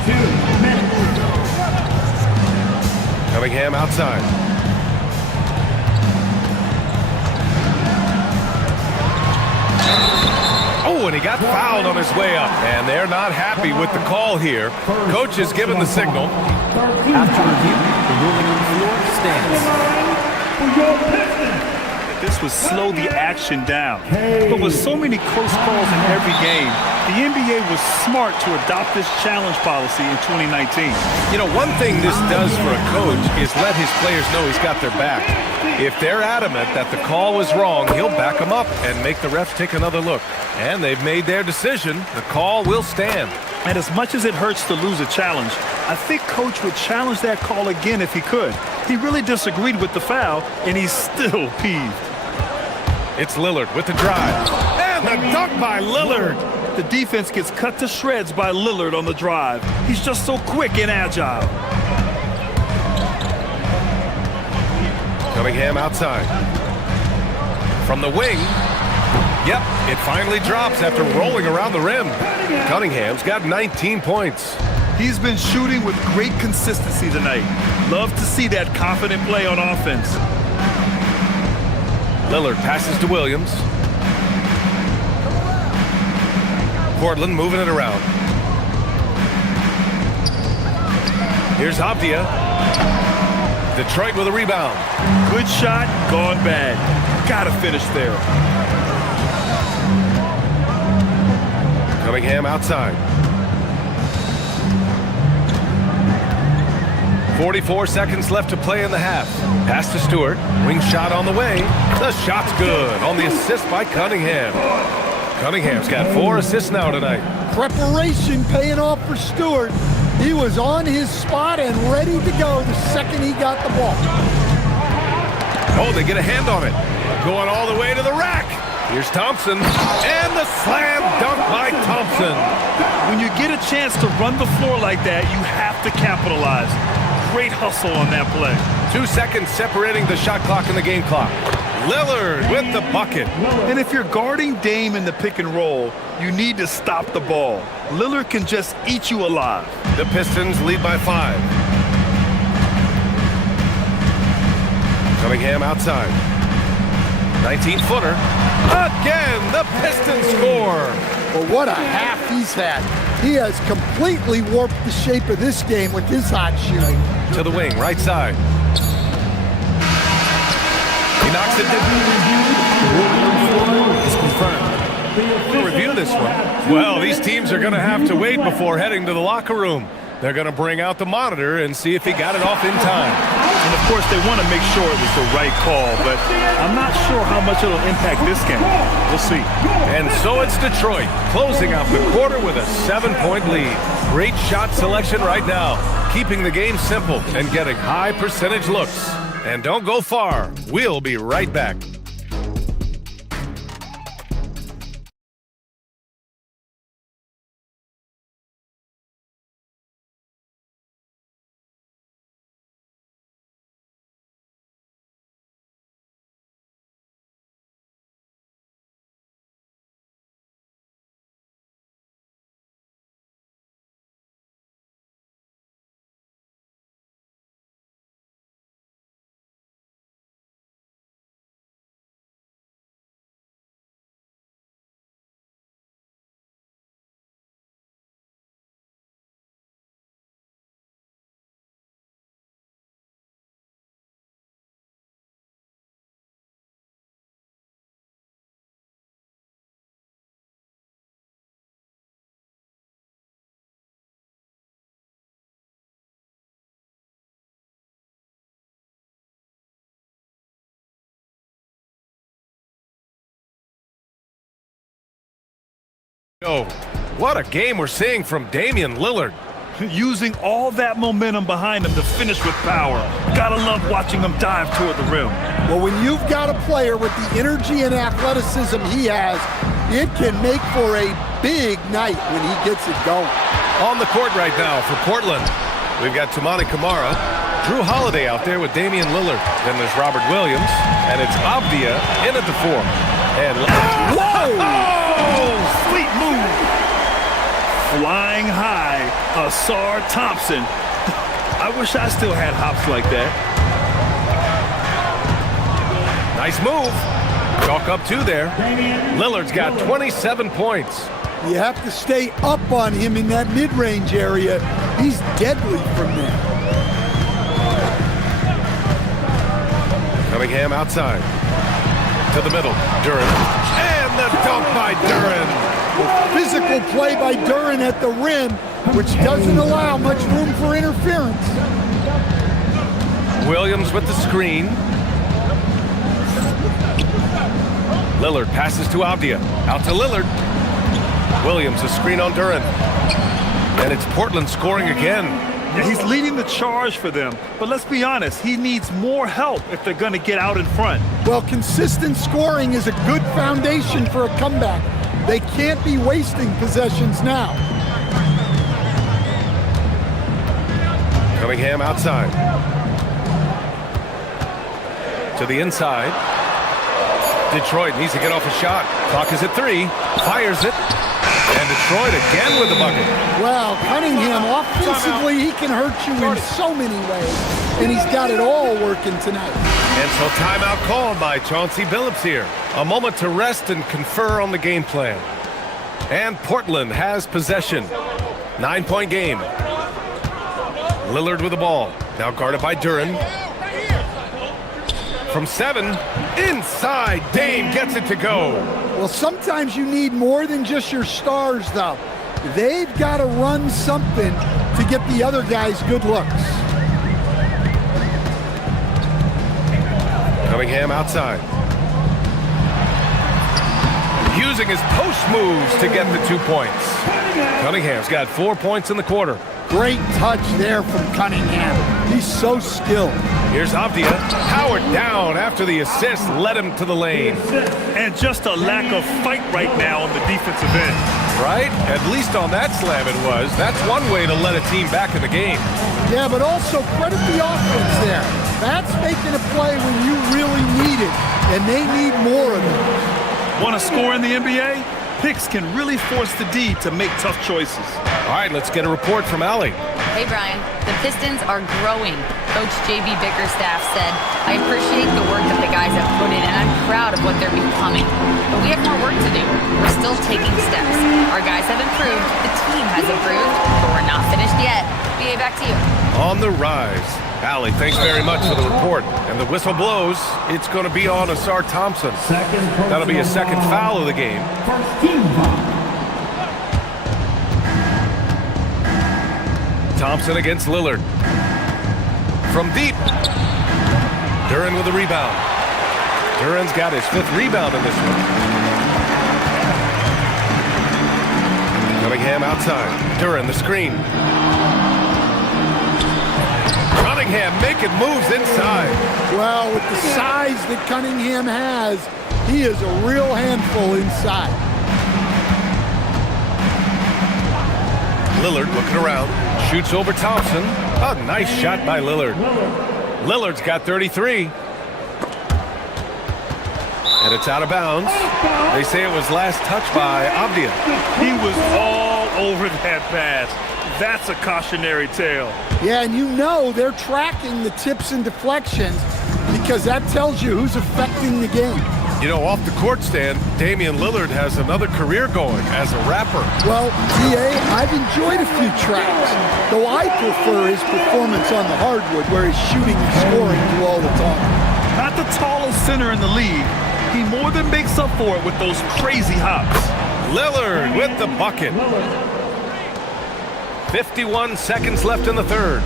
2 minutes. Cunningham outside. Oh, and he got fouled on his way up, and they're not happy with the call here. Coach has given the signal. After review, the ruling on the floor stands. This would slow the action down. But with so many close calls in every game, the NBA was smart to adopt this challenge policy in 2019. You know, one thing this does for a coach is let his players know he's got their back. If they're adamant that the call was wrong, he'll back them up and make the refs take another look. And they've made their decision. The call will stand. And as much as it hurts to lose a challenge, I think Coach would challenge that call again if he could. He really disagreed with the foul, and he's still peeved. It's Lillard with the drive. And the dunk by Lillard. The defense gets cut to shreds by Lillard on the drive. He's just so quick and agile. Cunningham outside. From the wing. Yep, it finally drops after rolling around the rim. Cunningham's got 19 points. He's been shooting with great consistency tonight. Love to see that confident play on offense. Lillard passes to Williams. Portland moving it around. Here's Abdia. Detroit with a rebound. Good shot, gone bad. Gotta finish there. Cunningham outside. 44 seconds left to play in the half. Pass to Stewart. Wing shot on the way. The shot's good on the assist by Cunningham. Cunningham's got 4 assists now tonight. Preparation paying off for Stewart. He was on his spot and ready to go the second he got the ball. Oh, they get a hand on it. Going all the way to the rack. Here's Thompson. And the slam dunk by Thompson. When you get a chance to run the floor like that, you have to capitalize. Great hustle on that play. 2 seconds separating the shot clock and the game clock. Lillard with the bucket. And if you're guarding Dame in the pick and roll, you need to stop the ball. Lillard can just eat you alive. The Pistons lead by 5. Cunningham outside. 19-footer. Again, the Pistons score. Well, what a half he's had. He has completely warped the shape of this game with his hot shooting. To the wing, right side. He knocks it down. We'll review this one. Well, these teams are going to have to wait before heading to the locker room. They're going to bring out the monitor and see if he got it off in time. And, of course, they want to make sure it was the right call, but I'm not sure how much it'll impact this game. We'll see. And so it's Detroit closing out the quarter with a 7-point lead. Great shot selection right now, keeping the game simple and getting high percentage looks. And don't go far. We'll be right back. Oh, what a game we're seeing from Damian Lillard. Using all that momentum behind him to finish with power. Gotta love watching him dive toward the rim. Well, when you've got a player with the energy and athleticism he has, it can make for a big night when he gets it going. On the court right now for Portland, we've got Toumani Camara, Drew Holiday out there with Damian Lillard. Then there's Robert Williams, and it's Abdia in at the 4. And whoa! Sweet move. Flying high, Asar Thompson. I wish I still had hops like that. Nice move. Chalk up 2 there. Lillard's got 27 points. You have to stay up on him in that mid-range area. He's deadly from there. Cunningham outside. To the middle. Duren. And the dunk by Duren. Physical play by Duren at the rim, which doesn't allow much room for interference. Williams with the screen. Lillard passes to Avdia. Out to Lillard. Williams, a screen on Duren. And it's Portland scoring again. Yeah, he's leading the charge for them. But let's be honest, he needs more help if they're going to get out in front. Well, consistent scoring is a good foundation for a comeback. They can't be wasting possessions now. Cunningham outside. To the inside. Detroit needs to get off a shot. Clock is at 3. Fires it. And Detroit again with the bucket. Well, Cunningham, offensively, he can hurt you in so many ways. And he's got it all working tonight. And so timeout called by Chauncey Billups here. A moment to rest and confer on the game plan. And Portland has possession. 9-point game. Lillard with the ball. Now guarded by Duren. From 7, inside, Dame gets it to go. Well, sometimes you need more than just your stars, though. They've got to run something to get the other guys good looks. Cunningham outside. Using his post moves to get the 2 points. Cunningham's got 4 points in the quarter. Great touch there from Cunningham. He's so skilled. Here's Avdia. Powered down after the assist led him to the lane. And just a lack of fight right now on the defensive end. Right? At least on that slam it was. That's one way to let a team back in the game. Yeah, but also credit the offense there. That's making a play when you really need it, and they need more of it. Want to score in the NBA? Picks can really force the D to make tough choices. All right, let's get a report from Allie. Hey, Brian. The Pistons are growing. Coach J.B. Bickerstaff said, I appreciate the work that the guys have put in, and I'm proud of what they're becoming. But we have more work to do. We're still taking steps. Our guys have improved. The team has improved. But we're not finished yet. BA, back to you. On the rise. Allie, thanks very much for the report. And the whistle blows. It's going to be on Asar Thompson. That'll be his second foul of the game. Thompson against Lillard. From deep. Duren with the rebound. Duren's got his 5th rebound in this one. Cunningham outside. Duren the screen. Cunningham making moves inside. Well, with the size that Cunningham has, he is a real handful inside. Lillard looking around. Shoots over Thompson. A nice shot by Lillard. Lillard's got 33. And it's out of bounds. They say it was last touched by Avdia. He was all over that pass. That's a cautionary tale. Yeah, and you know they're tracking the tips and deflections because that tells you who's affecting the game. You know, off the court stand, Damian Lillard has another career going as a rapper. Well, DA, I've enjoyed a few tracks, though I prefer his performance on the hardwood where he's shooting and scoring do all the talking. Not the tallest center in the league. He more than makes up for it with those crazy hops. Lillard with the bucket. 51 seconds left in the third.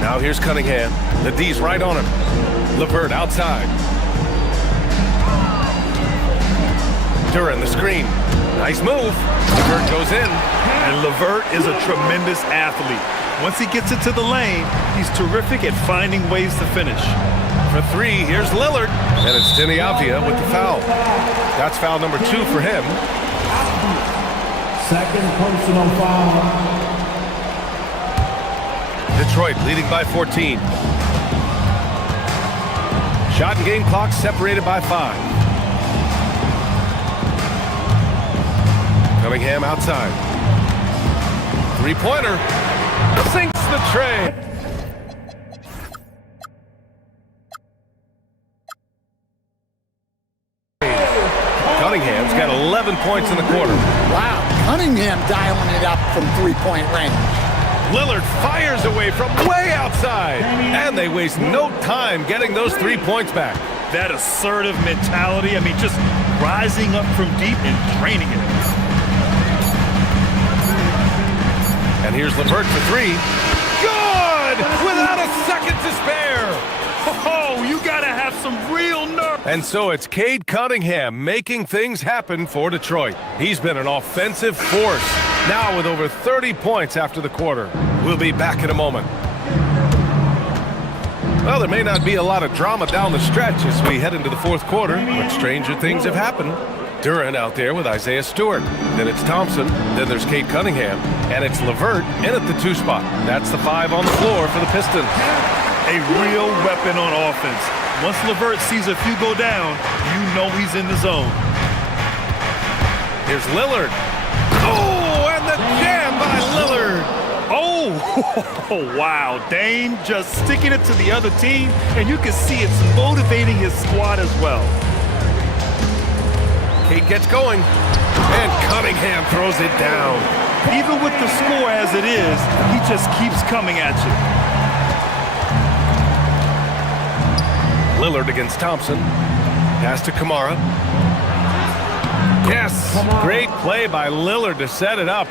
Now here's Cunningham. The D's right on him. LeVert outside. Duren the screen. Nice move. LeVert goes in. And LeVert is a tremendous athlete. Once he gets it to the lane, he's terrific at finding ways to finish. For 3, here's Lillard. And it's Denny Avdia with the foul. That's foul number 2 for him. Second personal foul. Detroit leading by 14. Shot and game clock separated by 5. Cunningham outside. 3-pointer. Sinks the tray. Cunningham's got 11 points in the quarter. Wow, Cunningham dialing it up from three-point range. Lillard fires away from way outside, and they waste no time getting those 3 points back. That assertive mentality, I mean, just rising up from deep and draining it. And here's LeVert for three. Good! Without a second to spare! Oh, you gotta have some real nerve. And so it's Cade Cunningham making things happen for Detroit. He's been an offensive force, now with over 30 points after the quarter. We'll be back in a moment. Well, there may not be a lot of drama down the stretch as we head into the fourth quarter, but stranger things have happened. Durant out there with Isaiah Stewart. Then it's Thompson. Then there's Cade Cunningham. And it's LeVert in at the 2 spot. That's the 5 on the floor for the Pistons. A real weapon on offense. Once LeVert sees a few go down, you know he's in the zone. Here's Lillard. Oh, and the jam by Lillard. Oh, wow. Dame just sticking it to the other team, and you can see it's motivating his squad as well. Cade gets going, and Cunningham throws it down. Even with the score as it is, he just keeps coming at you. Lillard against Thompson. Pass to Kamara. Yes, great play by Lillard to set it up.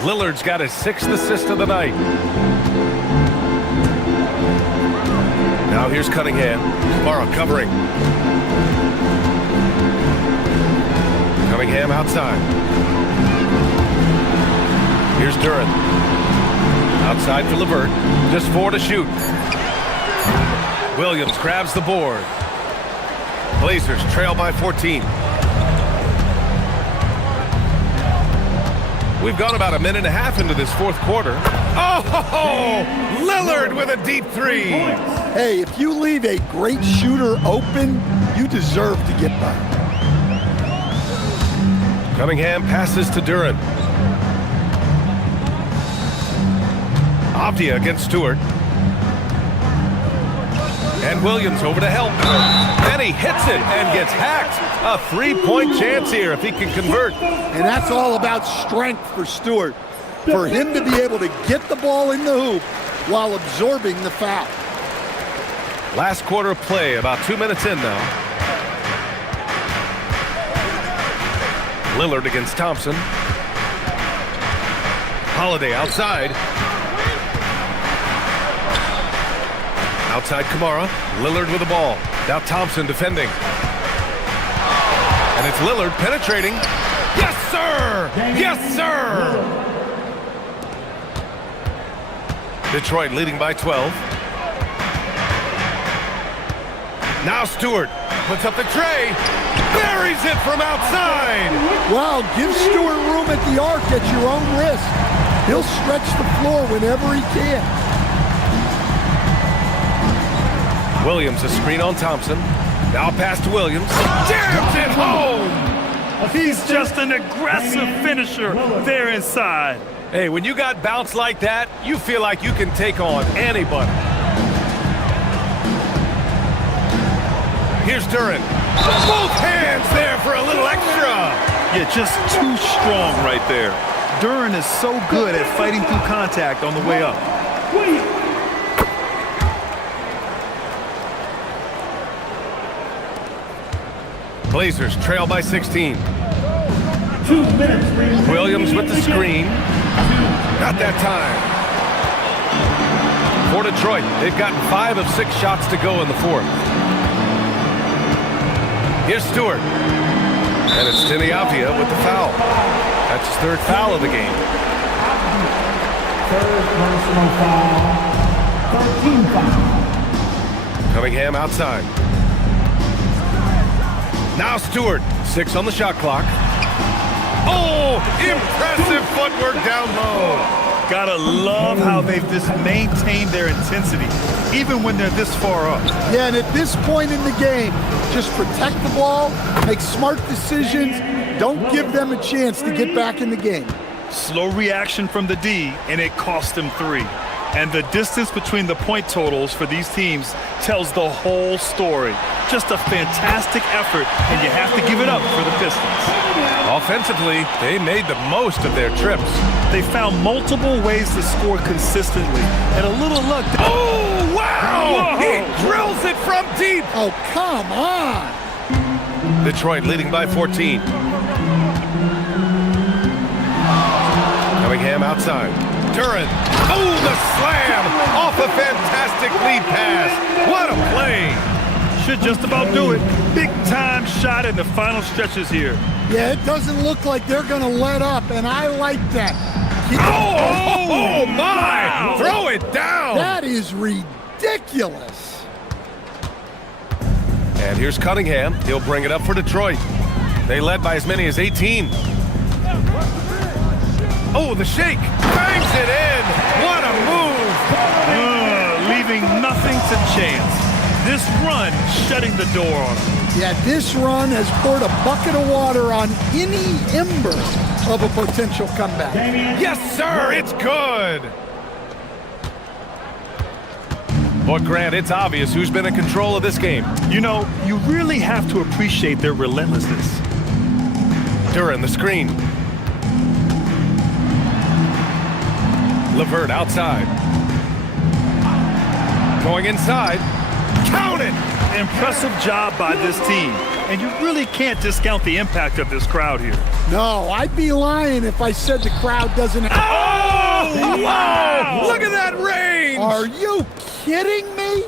Lillard's got his 6th assist of the night. Now here's Cunningham. Kamara covering. Cunningham outside. Here's Durant. Outside for LeVert. Just 4 to shoot. Williams grabs the board. Blazers trail by 14. We've gone about a minute and a half into this fourth quarter. Oh, Lillard with a deep 3. Hey, if you leave a great shooter open, you deserve to get by. Cunningham passes to Durant. Avdia against Stewart. And Williams over to help. And he hits it and gets hacked. A 3-point chance here if he can convert. And that's all about strength for Stewart. For him to be able to get the ball in the hoop while absorbing the foul. Last quarter of play, about 2 minutes in now. Lillard against Thompson. Holiday outside. Outside Kamara. Lillard with the ball. Now Thompson defending. And it's Lillard penetrating. Yes, sir! Yes, sir! Detroit leading by 12. Now Stewart puts up the tray. Buries it from outside. Wow, give Stewart room at the arc at your own risk. He'll stretch the floor whenever he can. Williams a screen on Thompson. Now pass to Williams. Jams it home! He's just an aggressive finisher there inside. Hey, when you got bounce like that, you feel like you can take on anybody. Here's Durant. Both hands there for a little extra. Yeah, just too strong right there. Durant is so good at fighting through contact on the way up. Blazers trail by 16. Williams with the screen. Not that time. For Detroit, they've gotten 5 of 6 shots to go in the fourth. Here's Stewart. And it's Denny Avdia with the foul. That's his 3rd foul of the game. 3rd personal foul. 13 foul. Cunningham outside. Now Stewart, 6 on the shot clock. Oh, impressive footwork down low. Gotta love how they've just maintained their intensity, even when they're this far up. Yeah, and at this point in the game, just protect the ball, make smart decisions, don't give them a chance to get back in the game. Slow reaction from the D, and it cost them 3. And the distance between the point totals for these teams tells the whole story. Just a fantastic effort, and you have to give it up for the Pistons. Offensively, they made the most of their trips. They found multiple ways to score consistently, and a little luck. Oh, wow! Whoa! He drills it from deep! Oh, come on! Detroit leading by 14. Cunningham outside. Duran. Oh, the slam! Off a fantastic lead pass. What a play! Should just about do it. Big time shot in the final stretches here. Yeah, it doesn't look like they're going to let up, and I like that. Oh, my! Wow. Throw it down! That is ridiculous. And here's Cunningham. He'll bring it up for Detroit. They led by as many as 18. Oh, the shake. Bangs it in. What a move. Leaving nothing to chance. This run shutting the door on them. Yeah, this run has poured a bucket of water on any ember of a potential comeback. Yes, sir. It's good. But Grant, it's obvious who's been in control of this game. You know, you really have to appreciate their relentlessness. Duran, the screen. Levert outside. Going inside. Count it! Impressive job by this team. And you really can't discount the impact of this crowd here. No, I'd be lying if I said the crowd doesn't. Oh! Wow! Look at that range! Are you kidding me?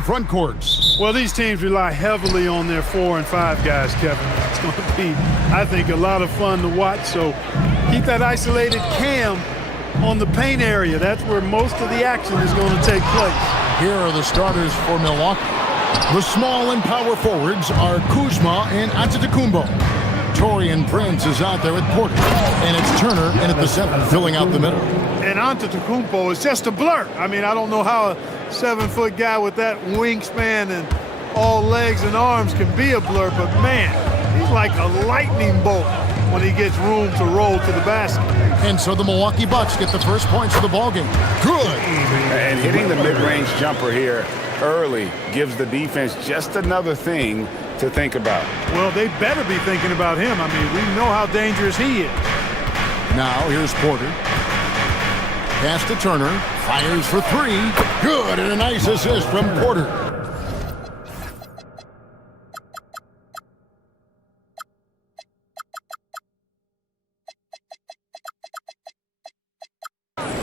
front courts. Well, these teams rely heavily on their 4 and 5 guys, Kevin. It's going to be, I think, a lot of fun to watch. So keep that isolated cam on the paint area. That's where most of the action is going to take place. Here are the starters for Milwaukee. The small and power forwards are Kuzma and Antetokounmpo. Torian Prince is out there with Porter. And it's Turner in at the 7, filling out the middle. And Antetokounmpo is just a blur. I mean, I don't know how a 7-foot guy with that wingspan and all legs and arms can be a blur, but man, he's like a lightning bolt when he gets room to roll to the basket. And so the Milwaukee Bucks get the first points of the ballgame. Good. And hitting the mid-range jumper here early gives the defense just another thing to think about. Well, they better be thinking about him. I mean, we know how dangerous he is. Now here's Porter. Pass to Turner. Fires for 3. Good, and a nice assist from Porter.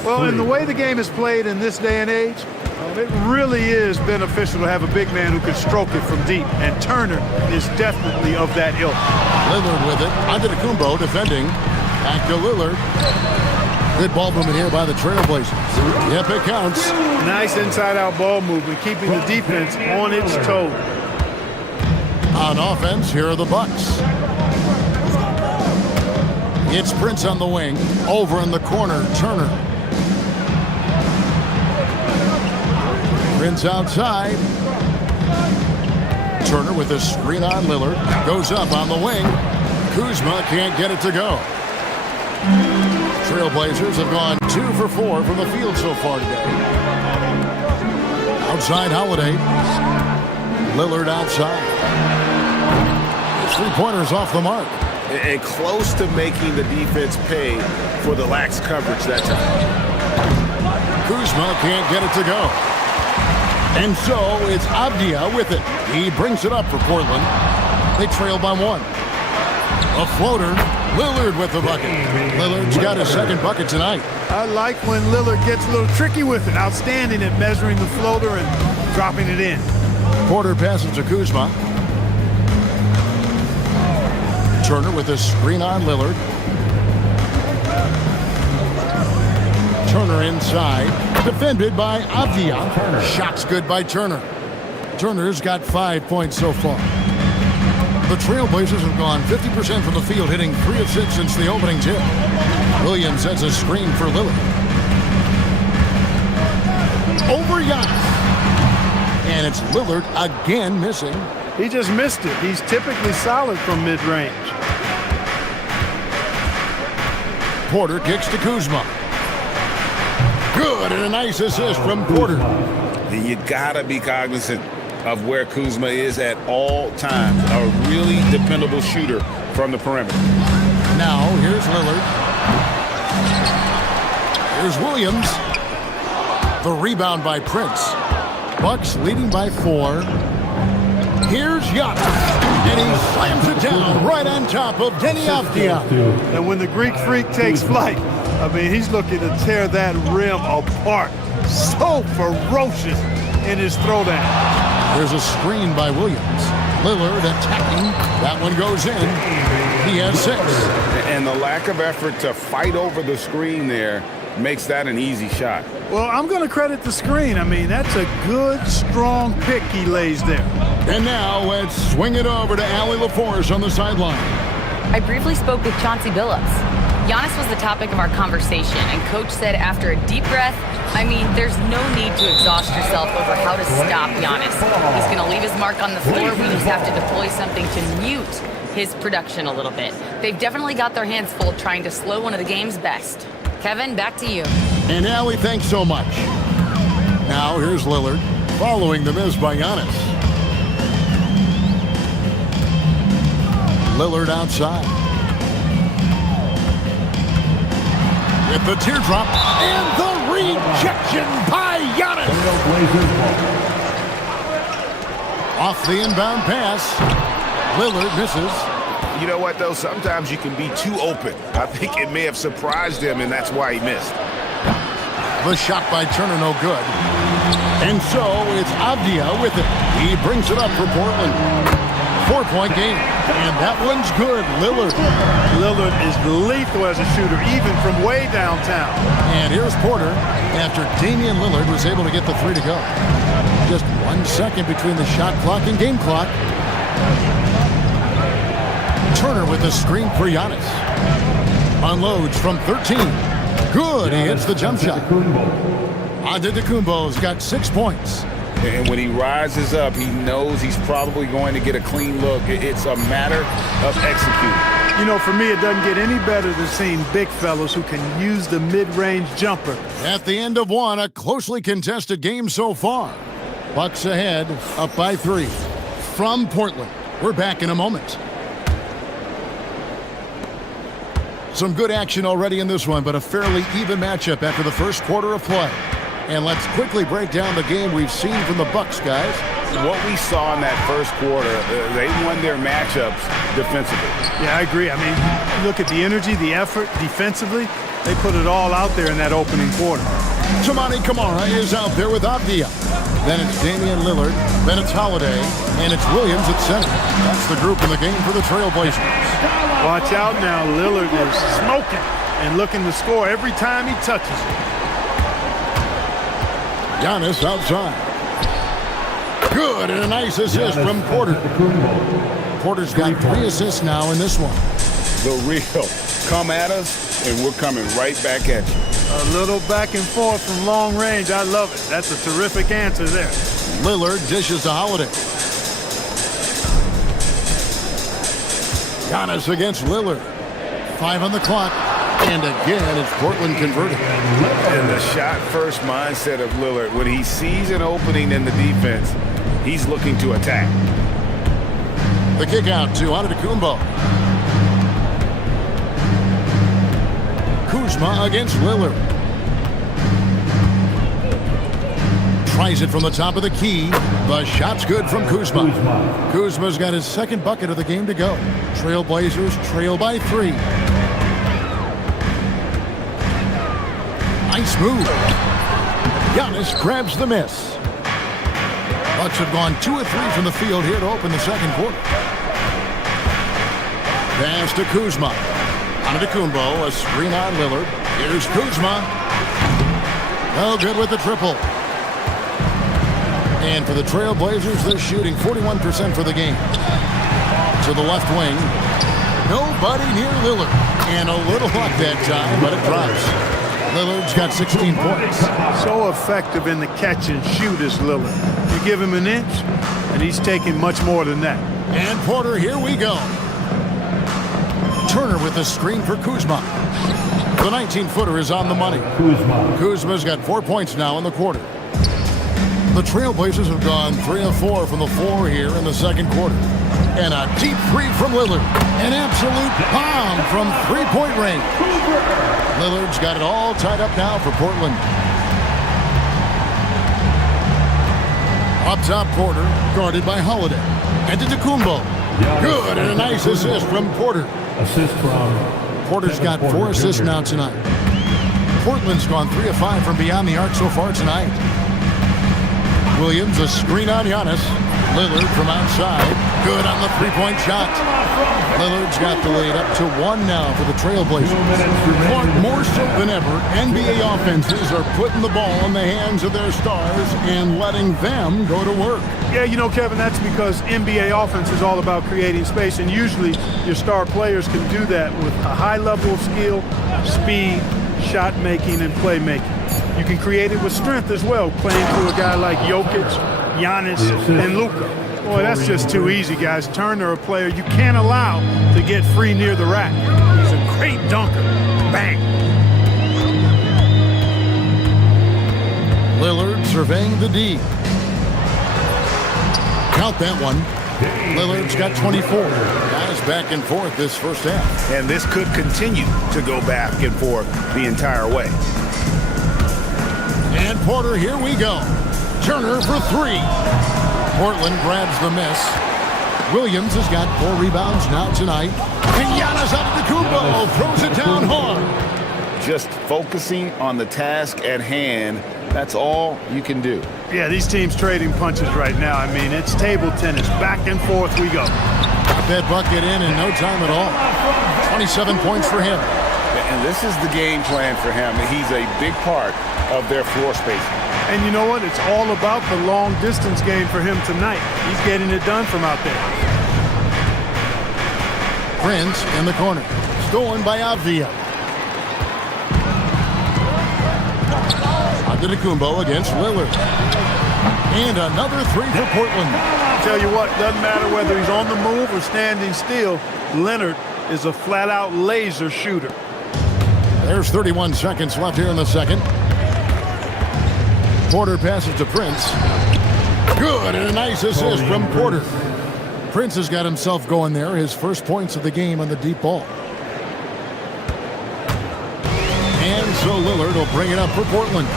Well, in the way the game is played in this day and age, it really is beneficial to have a big man who can stroke it from deep, and Turner is definitely of that ilk. Lillard with it. Antetokounmpo defending. Back to Lillard. Good ball movement here by the Trailblazers. Yep, it counts. Nice inside-out ball movement, keeping the defense on its toes. On offense, here are the Bucks. It's Prince on the wing. Over in the corner, Turner. Prince outside. Turner with a screen on Lillard. Goes up on the wing. Kuzma can't get it to go. Trailblazers have gone 2 for 4 from the field so far today. Outside Holiday. Lillard outside. His 3-pointer's off the mark. And close to making the defense pay for the lax coverage that time. Kuzma can't get it to go. And so it's Avdia with it. He brings it up for Portland. They trail by 1. A floater. Lillard with the bucket. Lillard's got his second bucket tonight. I like when Lillard gets a little tricky with it. Outstanding at measuring the floater and dropping it in. Porter passes to Kuzma. Turner with a screen on Lillard. Turner inside. Defended by Avdia. Shot's good by Turner. Turner's got 5 points so far. The Trailblazers have gone 50% from the field, hitting 3 of 6 since the opening tip. Williams sets a screen for Lillard. Over Giannis. And it's Lillard again missing. He just missed it. He's typically solid from mid-range. Porter kicks to Kuzma. Good, and a nice assist from Porter. And you gotta be cognizant of where Kuzma is at all times. A really dependable shooter from the perimeter. Now, here's Lillard. Here's Williams. The rebound by Prince. Bucks leading by 4. Here's Giannis. And he slams it down right on top of Denny Avdia. And when the Greek freak takes flight, I mean, he's looking to tear that rim apart. So ferocious in his throwdown. There's a screen by Williams. Lillard attacking. That one goes in. He has 6. And the lack of effort to fight over the screen there makes that an easy shot. Well, I'm going to credit the screen. I mean, that's a good, strong pick he lays there. And now let's swing it over to Allie LaForce on the sideline. I briefly spoke with Chauncey Billups. Giannis was the topic of our conversation, and Coach said after a deep breath, I mean, there's no need to exhaust yourself over how to stop Giannis. He's going to leave his mark on the floor. We just have to deploy something to mute his production a little bit. They've definitely got their hands full trying to slow one of the game's best. Kevin, back to you. And Allie, thanks so much. Now here's Lillard, following the miss by Giannis. Lillard outside. With the teardrop and the rejection by Giannis. Off the inbound pass. Lillard misses. You know what, though? Sometimes you can be too open. I think it may have surprised him, and that's why he missed. The shot by Turner, no good. And so it's Avdia with it. He brings it up for Portland. 4-point game. And that one's good. Lillard. Lillard is lethal as a shooter, even from way downtown. And here's Porter after Damian Lillard was able to get the three to go. Just 1 second between the shot clock and game clock. Turner with the screen for Giannis. Unloads from 13. Good. He hits the jump shot. Antetokounmpo's got 6 points. And when he rises up, he knows he's probably going to get a clean look. It's a matter of executing. You know, for me, it doesn't get any better than seeing big fellas who can use the mid-range jumper. At the end of one, a closely contested game so far. Bucks ahead, up by 3. From Portland, we're back in a moment. Some good action already in this one, but a fairly even matchup after the first quarter of play. And let's quickly break down the game we've seen from the Bucks, guys. What we saw in that first quarter, they won their matchups defensively. Yeah, I agree. I mean, look at the energy, the effort defensively. They put it all out there in that opening quarter. Toumani Camara is out there with Avdia. Then it's Damian Lillard, then it's Holiday, and it's Williams at center. That's the group in the game for the Trailblazers. Watch out now. Lillard is smoking and looking to score every time he touches it. Giannis outside. Good, and a nice assist from Porter. Porter's got 3 assists now in this one. The real. Come at us, and we're coming right back at you. A little back and forth from long range. I love it. That's a terrific answer there. Lillard dishes to Holiday. Giannis against Lillard. 5 on the clock. And again, it's Portland converted. And the shot-first mindset of Lillard, when he sees an opening in the defense, he's looking to attack. The kick out to Antetokounmpo. Kuzma against Lillard. Tries it from the top of the key. The shot's good from Kuzma. Kuzma's got his second bucket of the game to go. Trailblazers trail by 3. Nice move. Giannis grabs the miss. Bucks have gone 2 of 3 from the field here to open the second quarter. Pass to Kuzma. Antetokounmpo, a screen on Lillard. Here's Kuzma. No good with the triple. And for the Trailblazers, they're shooting 41% for the game. To the left wing. Nobody near Lillard. And a little luck that time, but it drops. Lillard's got 16 points. So effective in the catch and shoot is Lillard. You give him an inch, and he's taking much more than that. And Porter, here we go. Turner with the screen for Kuzma. The 19-footer is on the money. Kuzma's got 4 points now in the quarter. The Trailblazers have gone 3 of 4 from the floor here in the second quarter. And a deep 3 from Lillard. An absolute bomb from 3-point range. Lillard's got it all tied up now for Portland. Up top, Porter, guarded by Holiday. And Antetokounmpo. Good, and a nice assist from Porter. Assist from Porter's got 4 assists now tonight. Portland's gone 3 of 5 from beyond the arc so far tonight. Williams, a screen on Giannis. Lillard from outside. Good on the 3-point shot. Lillard's got the lead up to 1 now for the Trailblazers. Clark, more so than ever, NBA offenses are putting the ball in the hands of their stars and letting them go to work. Yeah, you know, Kevin, that's because NBA offense is all about creating space, and usually your star players can do that with a high level of skill, speed, shot making, and playmaking. You can create it with strength as well, playing through a guy like Jokic, Giannis, and Luka. Boy, that's just too easy, guys. Turner, a player you can't allow to get free near the rack. He's a great dunker. Bang. Lillard surveying the D. Count that one. Lillard's got 24. Guys back and forth this first half. And this could continue to go back and forth the entire way. And Porter, here we go. Turner for 3. Portland grabs the miss. Williams has got 4 rebounds now tonight. And Giannis Antetokounmpo throws it down hard. just focusing on the task at hand. That's all you can do. Yeah, these teams trading punches right now. I mean, it's table tennis. Back and forth we go. Got that bucket in no time at all. 27 points for him. And this is the game plan for him. He's a big part of their floor spacing. And you know what? It's all about the long distance game for him tonight. He's getting it done from out there. Prince in the corner. Stolen by Avdia. Antetokounmpo against Lillard. And another three for Portland. Tell you what, doesn't matter whether he's on the move or standing still, Leonard is a flat-out laser shooter. There's 31 seconds left here in the second. Porter passes to Prince. Good, and a nice assist from Porter. Prince has got himself going there, his first points of the game on the deep ball. And so Lillard will bring it up for Portland.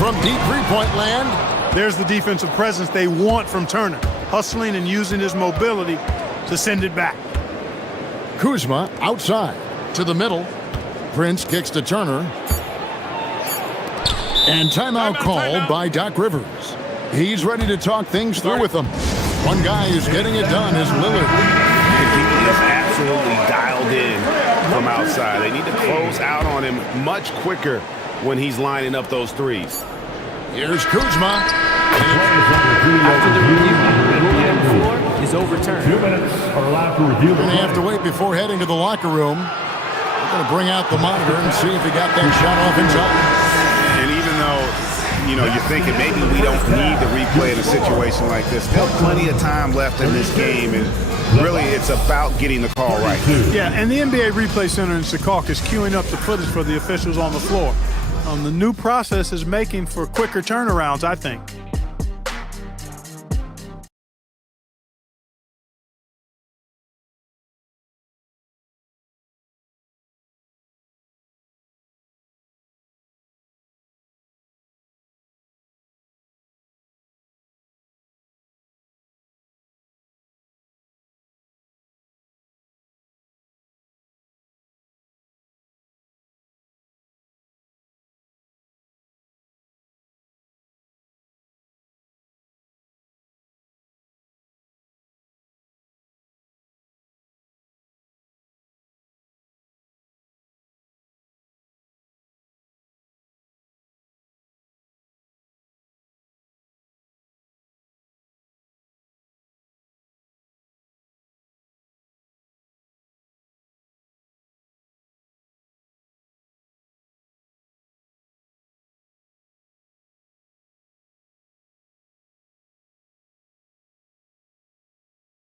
From deep three-point land. There's the defensive presence they want from Turner, hustling and using his mobility to send it back. Kuzma outside to the middle. Prince kicks to Turner. And timeout called by Doc Rivers. He's ready to talk things through with them. One guy who's getting it done is Lillard. He is absolutely dialed in from outside. They need to close out on him much quicker when he's lining up those threes. Here's Kuzma. After the review, the rule on the floor is overturned. 2 minutes are allowed to review. Going to have to wait before heading to the locker room. We're going to bring out the monitor and see if he got that shot off in time. And even though, you know, you're thinking maybe we don't need to replay in a situation like this, still plenty of time left in this game, and really it's about getting the call right. Yeah, and the NBA Replay Center in Secaucus is queuing up the footage for the officials on the floor. The new process is making for quicker turnarounds, I think.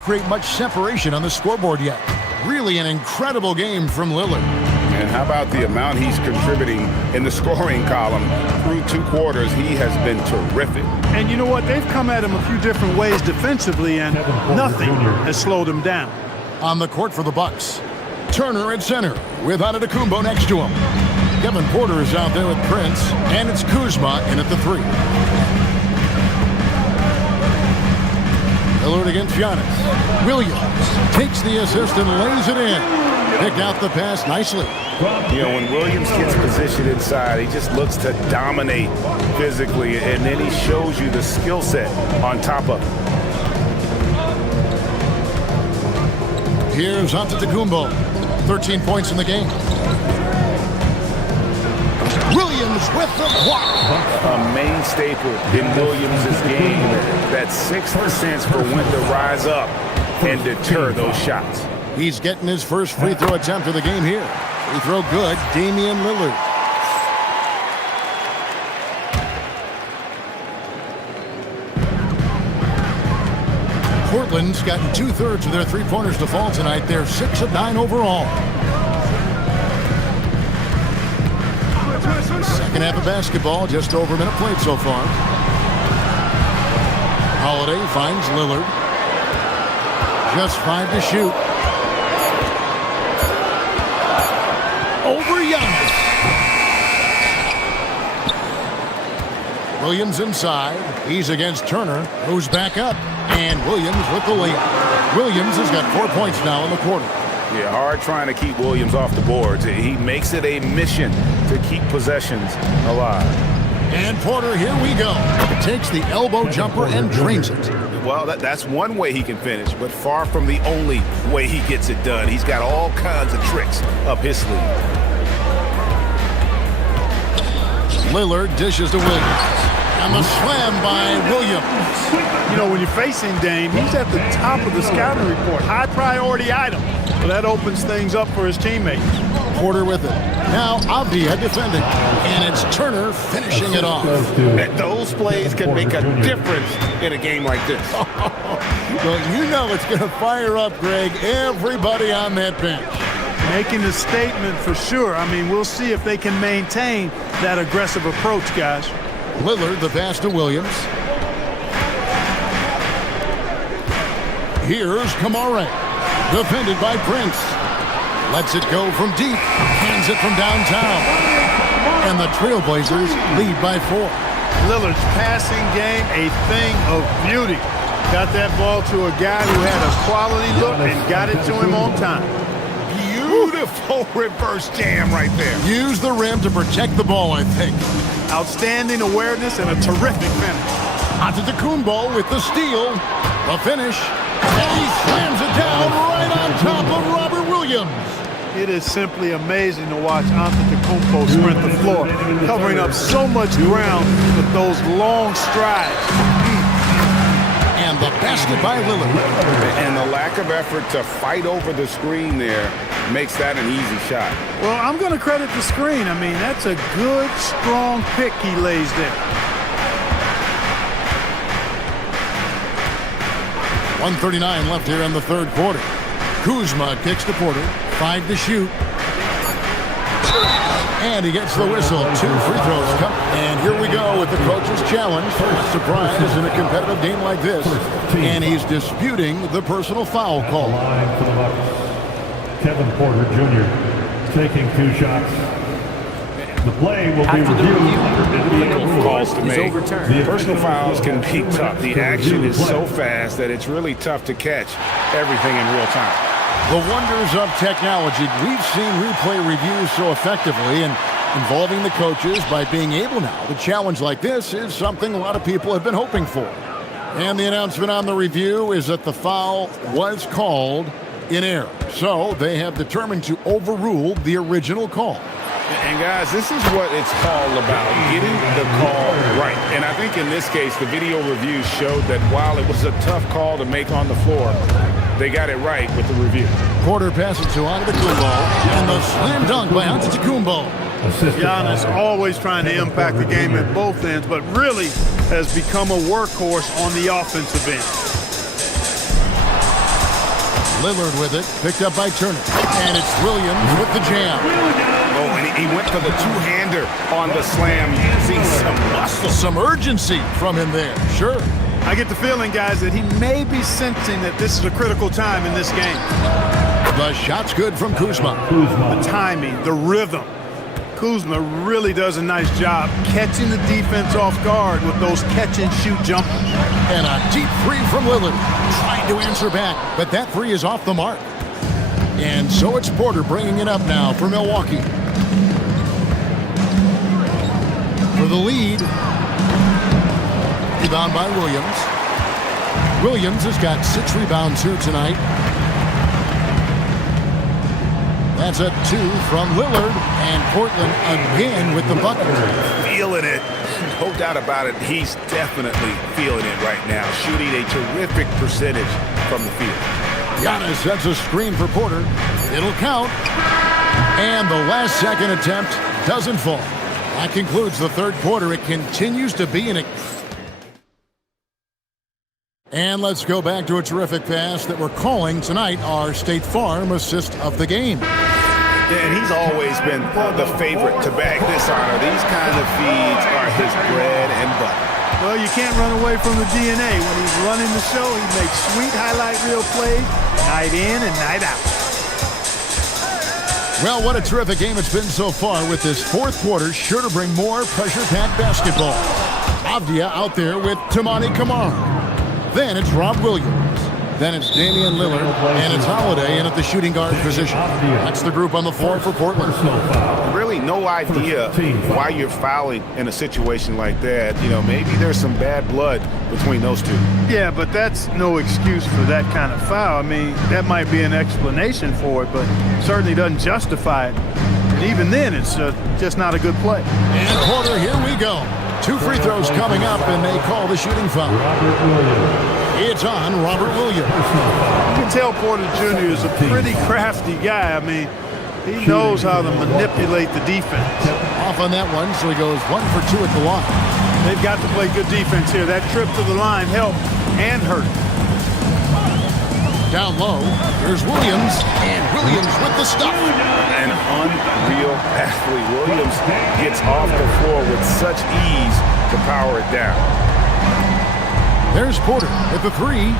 Create much separation on the scoreboard yet. Really an incredible game from Lillard. And how about the amount he's contributing in the scoring column? Through 2 quarters, he has been terrific. And you know what? They've come at him a few different ways defensively, and nothing has slowed him down. On the court for the Bucks. Turner at center with Antetokounmpo next to him. Kevin Porter is out there with Prince, and it's Kuzma in at the 3. Lillard against Giannis. Williams takes the assist and lays it in. Picked out the pass nicely. You know, when Williams gets positioned inside, he just looks to dominate physically, and then he shows you the skill set on top of it. Here's Antetokounmpo. 13 points in the game. Williams with the block. A main staple in Williams' game. That sixth sense for when to rise up and deter those shots. He's getting his first free throw attempt of the game here. Free throw good, Damian Lillard. Portland's gotten 2/3 of their three-pointers to fall tonight. They're 6 of 9 overall. Second half of basketball, just over a minute played so far. Holiday finds Lillard. Just 5 to shoot. Over Giannis. Williams inside. He's against Turner, who's back up. And Williams with the layup. Williams has got 4 points now in the quarter. Yeah, hard trying to keep Williams off the boards. He makes it a mission to keep possessions alive. And Porter, here we go. Takes the elbow jumper and drains it. Well, that's one way he can finish, but far from the only way he gets it done. He's got all kinds of tricks up his sleeve. Lillard dishes to Williams. And the slam by Williams. You know, when you're facing Dame, he's at the top of the scouting report. High priority item. So that opens things up for his teammates. Porter with it. Now Avdia defending. And it's Turner finishing it off. Those plays can make a difference in a game like this. Well, you know it's going to fire up, Greg, everybody on that bench. Making a statement for sure. I mean, we'll see if they can maintain that aggressive approach, guys. Lillard, the pass to Williams. Here's Kamare. Defended by Prince. Lets it go from deep. Hands it from downtown. And the Trailblazers lead by 4. Lillard's passing game, a thing of beauty. Got that ball to a guy who had a quality look and got it to him on time. Beautiful reverse jam right there. Use the rim to protect the ball, I think. Outstanding awareness and a terrific finish. Antetokounmpo with the steal. The finish. And he slams it down right on top of Robert Williams. It is simply amazing to watch Antetokounmpo sprint the floor, covering up so much ground with those long strides. And the basket by Lillard. And the lack of effort to fight over the screen there makes that an easy shot. Well, I'm going to credit the screen. I mean, that's a good, strong pick he lays there. 1:39 left here in the third quarter. Kuzma kicks to Porter. 5 to shoot. And he gets the whistle. 2 free throws come. And here we go with the coach's challenge. First surprise in a competitive game like this. And he's disputing the personal foul call. Kevin Porter Jr. taking 2 shots. The play will be reviewed. Calls to make. Personal fouls can be tough. The action is so fast that it's really tough to catch everything in real time. The wonders of technology. We've seen replay reviews so effectively, and involving the coaches by being able now to challenge like this is something a lot of people have been hoping for. And the announcement on the review is that the foul was called in error. So they have determined to overrule the original call. And guys, this is what it's all about, getting the call right. And I think in this case, the video reviews showed that while it was a tough call to make on the floor, they got it right with the review. Porter passes to Antetokounmpo, and the slam dunk by Antetokounmpo. Giannis always trying to impact the game at both ends, but really has become a workhorse on the offensive end. Lillard with it, picked up by Turner. And it's Williams with the jam. Oh, and he went for the two-hander on the slam, using some muscle. Some urgency from him there, sure. I get the feeling, guys, that he may be sensing that this is a critical time in this game. The shot's good from Kuzma. The timing, the rhythm. Kuzma really does a nice job catching the defense off guard with those catch-and-shoot jumpers. And a deep three from Lillard. Trying to answer back, but that three is off the mark. And so it's Porter bringing it up now for Milwaukee. For the lead. Rebound by Williams. Williams has got 6 rebounds here tonight. That's a 2 from Lillard, and Portland again with the bucket. Feeling it. No doubt about it. He's definitely feeling it right now. Shooting a terrific percentage from the field. Giannis sets a screen for Porter. It'll count. And the last second attempt doesn't fall. That concludes the third quarter. It continues to be an... And let's go back to a terrific pass that we're calling tonight our State Farm assist of the game. Yeah, and he's always been the favorite to bag this honor. These kind of feeds are his bread and butter. Well, you can't run away from the DNA. When he's running the show, he makes sweet highlight reel plays night in and night out. Well, what a terrific game it's been so far, with this fourth quarter sure to bring more pressure-packed basketball. Avdia out there with Tamani Kamara. Then it's Rob Williams. Then it's Damian Lillard, and it's Holiday in at the shooting guard position. That's the group on the floor for Portland. Really no idea why you're fouling in a situation like that. You know, maybe there's some bad blood between those two. Yeah, but that's no excuse for that kind of foul. I mean, that might be an explanation for it, but certainly doesn't justify it. And even then, it's just not a good play. And Porter, here we go. 2 free throws coming up, and they call the shooting foul. It's on Robert Williams. You can tell Porter Jr. is a pretty crafty guy. I mean, he knows how to manipulate the defense. Off on that one, so he goes 1 for 2 at the line. They've got to play good defense here. That trip to the line helped and hurt. Down low, here's Williams, and Williams with the stuff. An unreal athlete. Williams gets off the floor with such ease to power it down. There's Porter at the 3.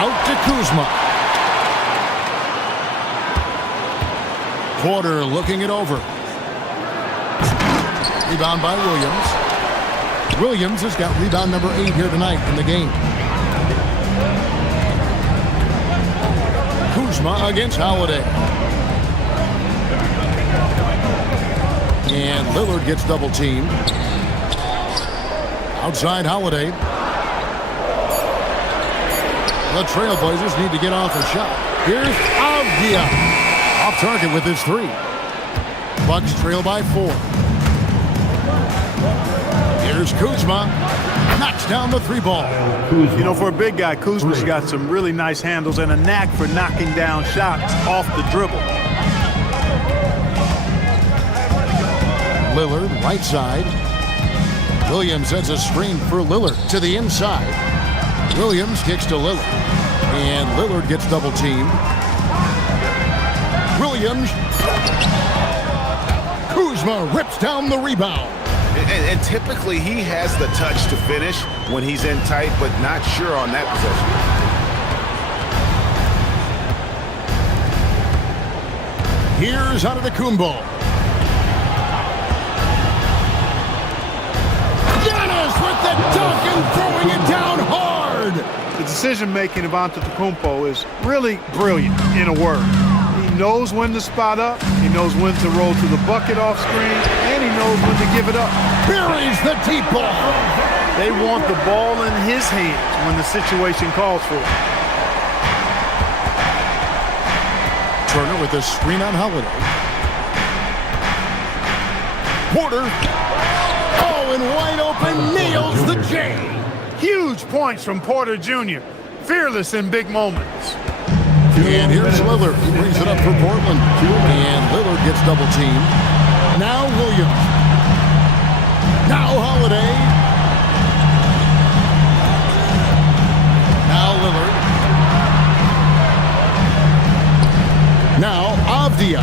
Out to Kuzma. Porter looking it over. Rebound by Williams. Williams has got rebound number 8 here tonight in the game. Kuzma against Holiday. And Lillard gets double teamed. Outside Holiday. The Trailblazers need to get off a shot. Here's Avdia. Off target with his 3. Bucks trail by 4. Here's Kuzma. Knocks down the 3 ball. You know, for a big guy, Kuzma's got some really nice handles and a knack for knocking down shots off the dribble. Lillard, right side. Williams sets a screen for Lillard to the inside. Williams kicks to Lillard. And Lillard gets double teamed. Williams. Kuzma rips down the rebound. And typically he has the touch to finish when he's in tight, but not sure on that possession. Here's Antetokounmpo. Giannis with the dunk and throwing it down hard. The decision-making of Antetokounmpo is really brilliant, in a word. He knows when to spot up, he knows when to roll to the bucket off screen, and he knows when to give it up. Buries the deep ball. They want the ball in his hands when the situation calls for it. Turner with a screen on Holiday. Porter. Oh, and wide open, nails the J. Huge points from Porter Jr. Fearless in big moments. And here's Lillard. He brings it up for Portland. And Lillard gets double teamed. Now Williams. Now Holiday. Now Lillard. Now Avdia.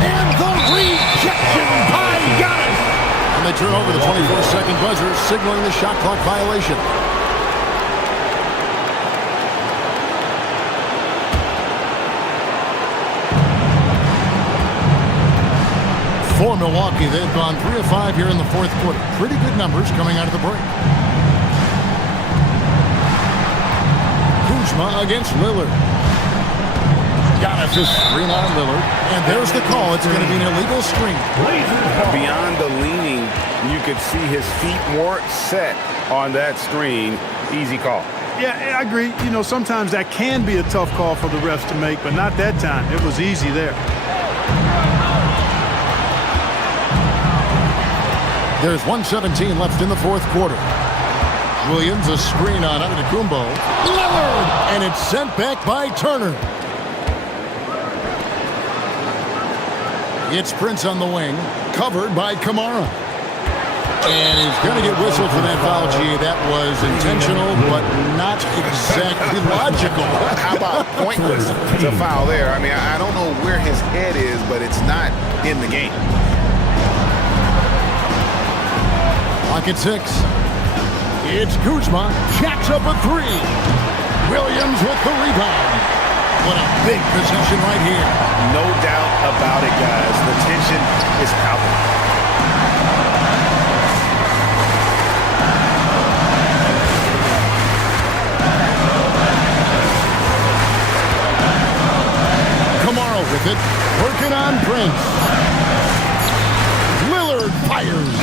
And the rejection by Giannis. And they turn over the 24-second buzzer, signaling the shot clock violation. For Milwaukee, they've gone 3 of 5 here in the 4th quarter. Pretty good numbers coming out of the break. Kuzma against Lillard. Giannis' screen on Lillard. And there's the call. It's going to be an illegal screen. Beyond the leaning, you could see his feet more set on that screen. Easy call. Yeah, I agree. You know, sometimes that can be a tough call for the refs to make, but not that time. It was easy there. There's 1:17 left in the 4th quarter. Williams, a screen on Antetokounmpo. Lillard! And it's sent back by Turner. It's Prince on the wing, covered by Kamara. And he's going to get whistled for that foul, G. That was intentional, but not exactly logical. How about pointless? It's a foul there. I mean, I don't know where his head is, but it's not in the game. Clock at 6. It's Kuzma. Jacks up a 3. Williams with the rebound. What a big possession right here. No doubt about it, guys. The tension is palpable. out with it. Working on Prince. Lillard fires.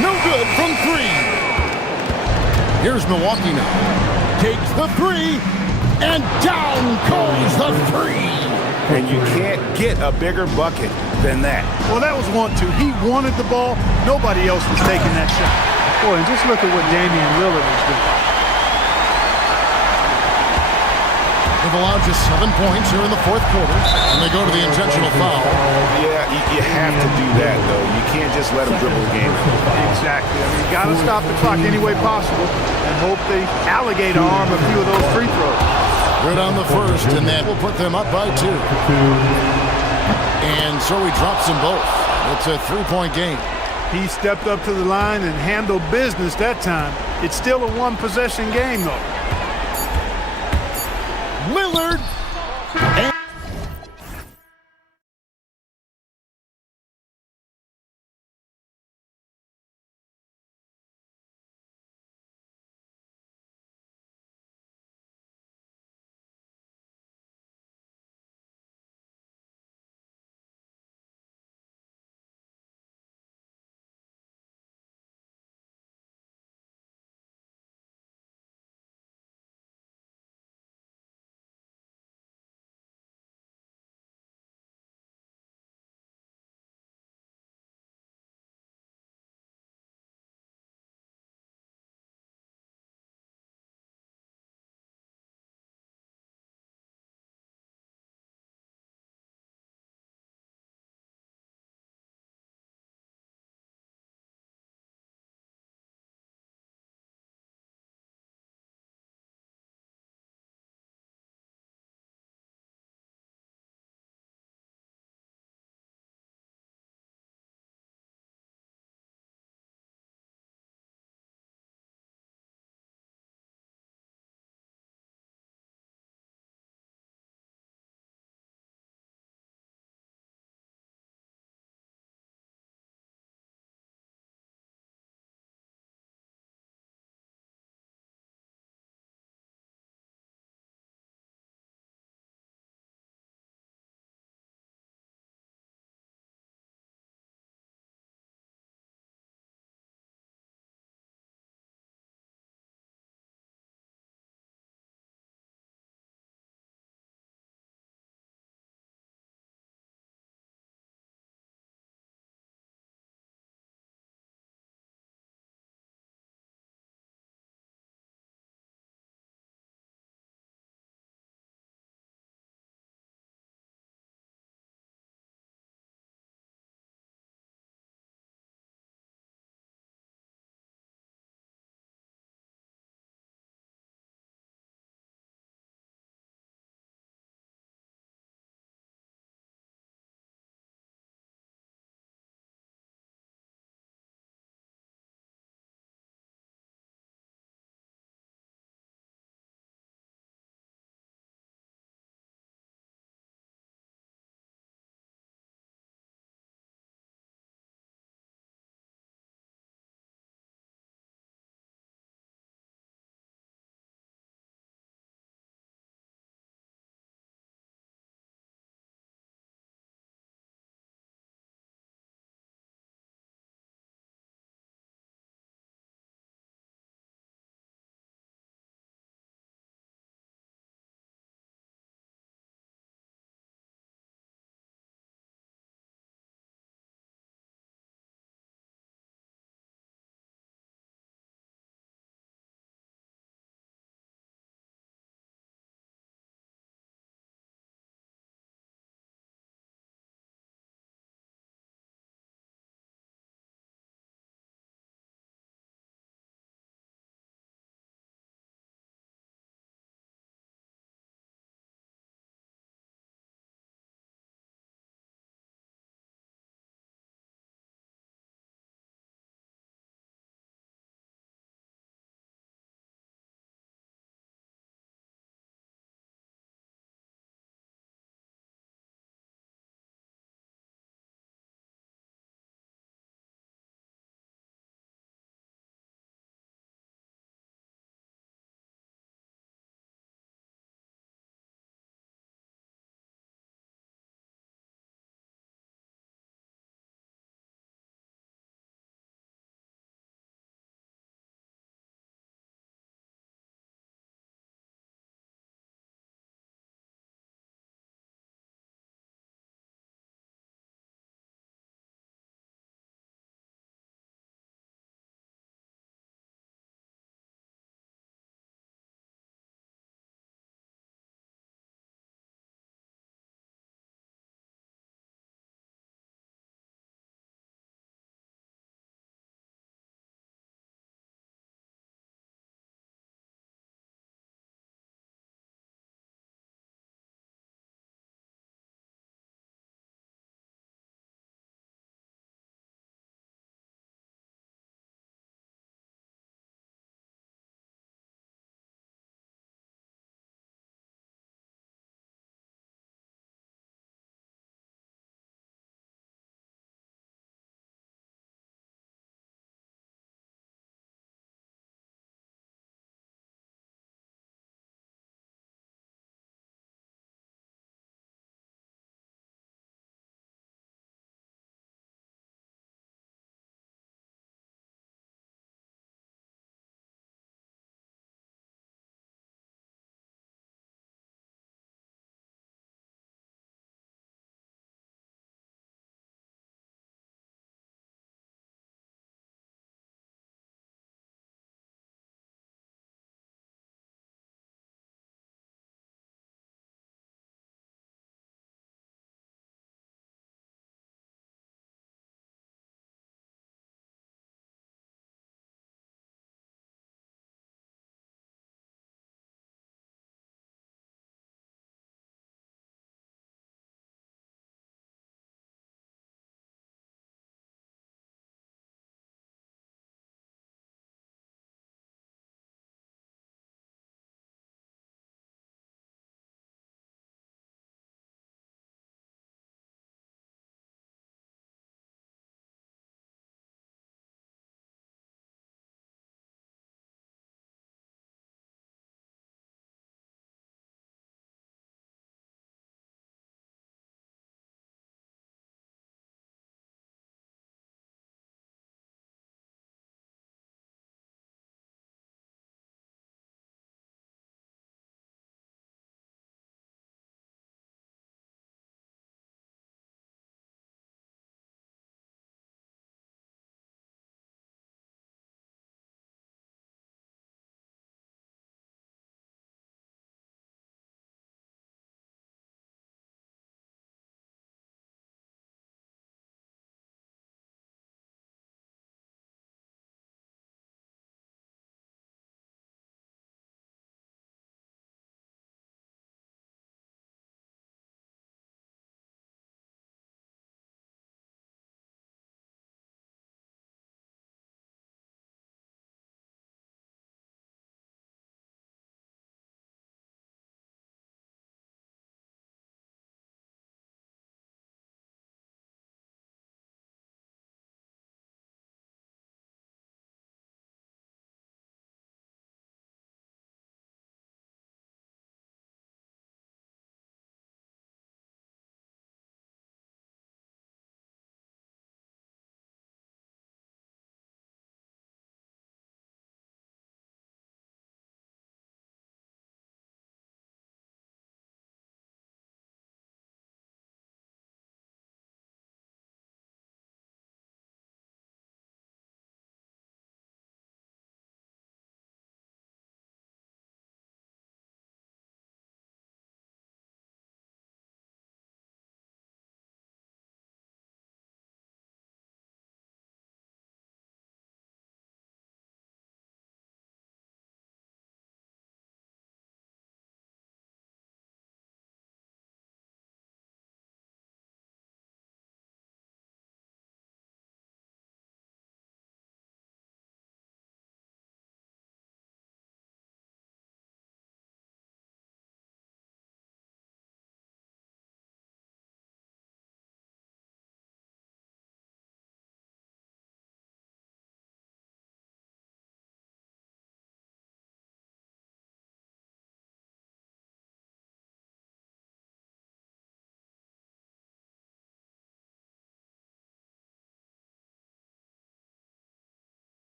No good from three. Here's Milwaukee now. Takes the three. And down goes the three. And you can't get a bigger bucket than that. Well, that was 1-2. He wanted the ball. Nobody else was taking that shot. Boy, and just look at what Damian Lillard was doing. They've allowed just 7 points here in the fourth quarter, and they go to the intentional foul. Yeah, you have to do that, though. You can't just let them dribble the game. Exactly. I mean, you got to stop the clock any way possible and hope they alligator arm a few of those free throws. Good on the first, and that will put them up by 2. And so he drops them both. It's a 3-point game. He stepped up to the line and handled business that time. It's still a one-possession game, though. Lillard. And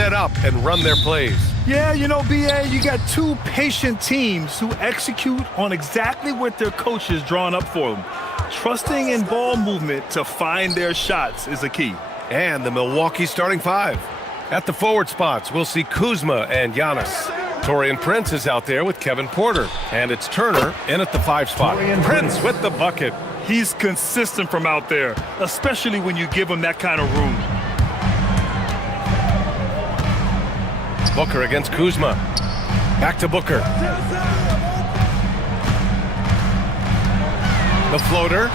set up and run their plays. Yeah, you know, BA, you got two patient teams who execute on exactly what their coach is drawn up for them. Trusting in ball movement to find their shots is the key. And the Milwaukee starting five. At the forward spots, we'll see Kuzma and Giannis. Taurean Prince is out there with Kevin Porter. And it's Turner in at the 5 spot. Prince with the bucket. He's consistent from out there, especially when you give him that kind of room. Booker against Kuzma. Back to Booker. The floater.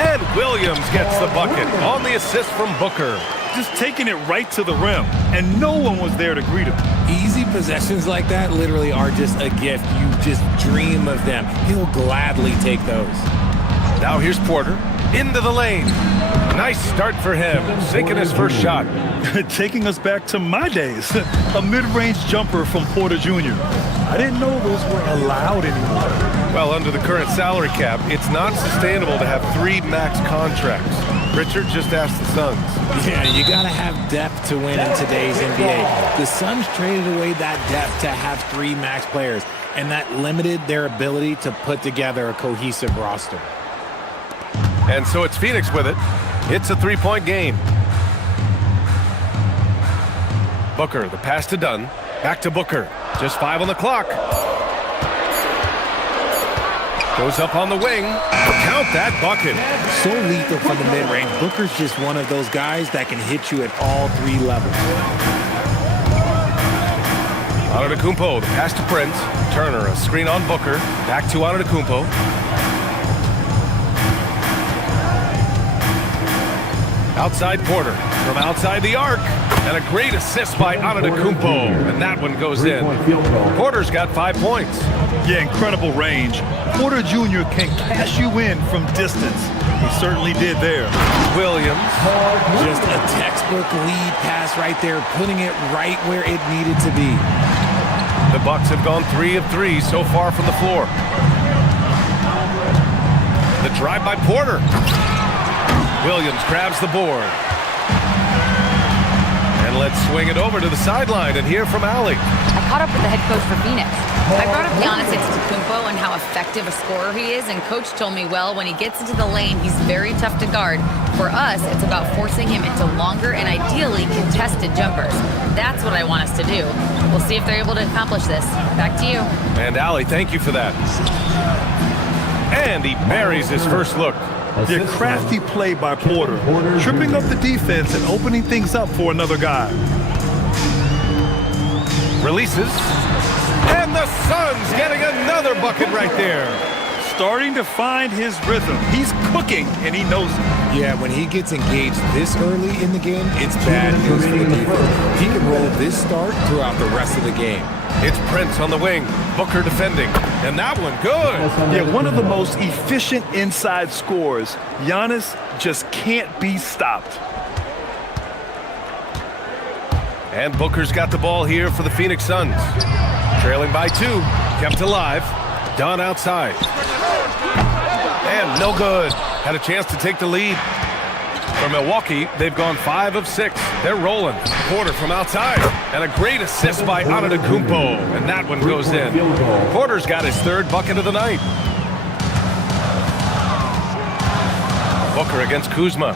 And Williams gets the bucket on the assist from Booker. Just taking it right to the rim, and no one was there to greet him. Easy possessions like that literally are just a gift. You just dream of them. He'll gladly take those. Now here's Porter into the lane. Nice start for him, sinking his first shot. Taking us back to my days. A mid-range jumper from Porter Jr. I didn't know those were allowed anymore. Well, under the current salary cap, it's not sustainable to have 3 max contracts. Richard just asked the Suns. Yeah, you got to have depth to win in today's NBA. The Suns traded away that depth to have 3 max players, and that limited their ability to put together a cohesive roster. And so it's Phoenix with it. It's a 3-point game. Booker, the pass to Dunn. Back to Booker. Just 5 on the clock. Goes up on the wing. Count that bucket. So lethal from the mid-range. Booker's just one of those guys that can hit you at all 3 levels. Antetokounmpo, the pass to Prince. Turner, a screen on Booker. Back to Antetokounmpo. Outside Porter. From outside the arc. And a great assist by Antetokounmpo. And that one goes in. Porter's got 5 points. Yeah, incredible range. Porter Jr. can cash you in from distance. He certainly did there. Williams. Just a textbook lead pass right there, putting it right where it needed to be. The Bucks have gone 3 of 3 so far from the floor. The drive by Porter. Williams grabs the board. And let's swing it over to the sideline and hear from Allie. I caught up with the head coach for Phoenix. I brought up Giannis Antetokounmpo and how effective a scorer he is, and coach told me, well, when he gets into the lane, he's very tough to guard. For us, it's about forcing him into longer and ideally contested jumpers. That's what I want us to do. We'll see if they're able to accomplish this. Back to you. And Allie, thank you for that. And he buries his first look. The crafty play by Porter, tripping up the defense and opening things up for another guy. Releases. And the Suns getting another bucket right there. Starting to find his rhythm. He's cooking, and he knows it. Yeah, when he gets engaged this early in the game, it's bad news for the defense. He can roll this start throughout the rest of the game. It's Prince on the wing. Booker defending. And that one good. Yeah, one of the most efficient inside scorers. Giannis just can't be stopped. And Booker's got the ball here for the Phoenix Suns. Trailing by 2. Kept alive. Dunn outside. And no good. Had a chance to take the lead. For Milwaukee, they've gone 5 of 6. They're rolling. Porter from outside. And a great assist by Antetokounmpo. And that one goes in. Porter's got his 3rd bucket of the night. Booker against Kuzma.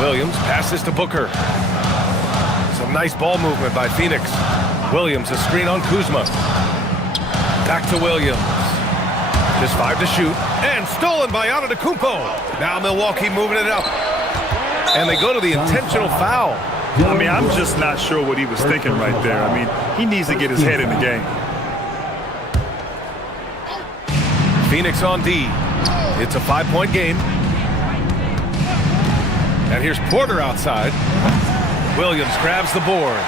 Williams passes to Booker. Some nice ball movement by Phoenix. Williams, a screen on Kuzma. Back to Williams. Just 5 to shoot. And stolen by Antetokounmpo. Now Milwaukee moving it up. And they go to the intentional foul. I mean, I'm just not sure what he was thinking right there. I mean, he needs to get his head in the game. Phoenix on D. It's a 5-point game. And here's Porter outside. Williams grabs the board.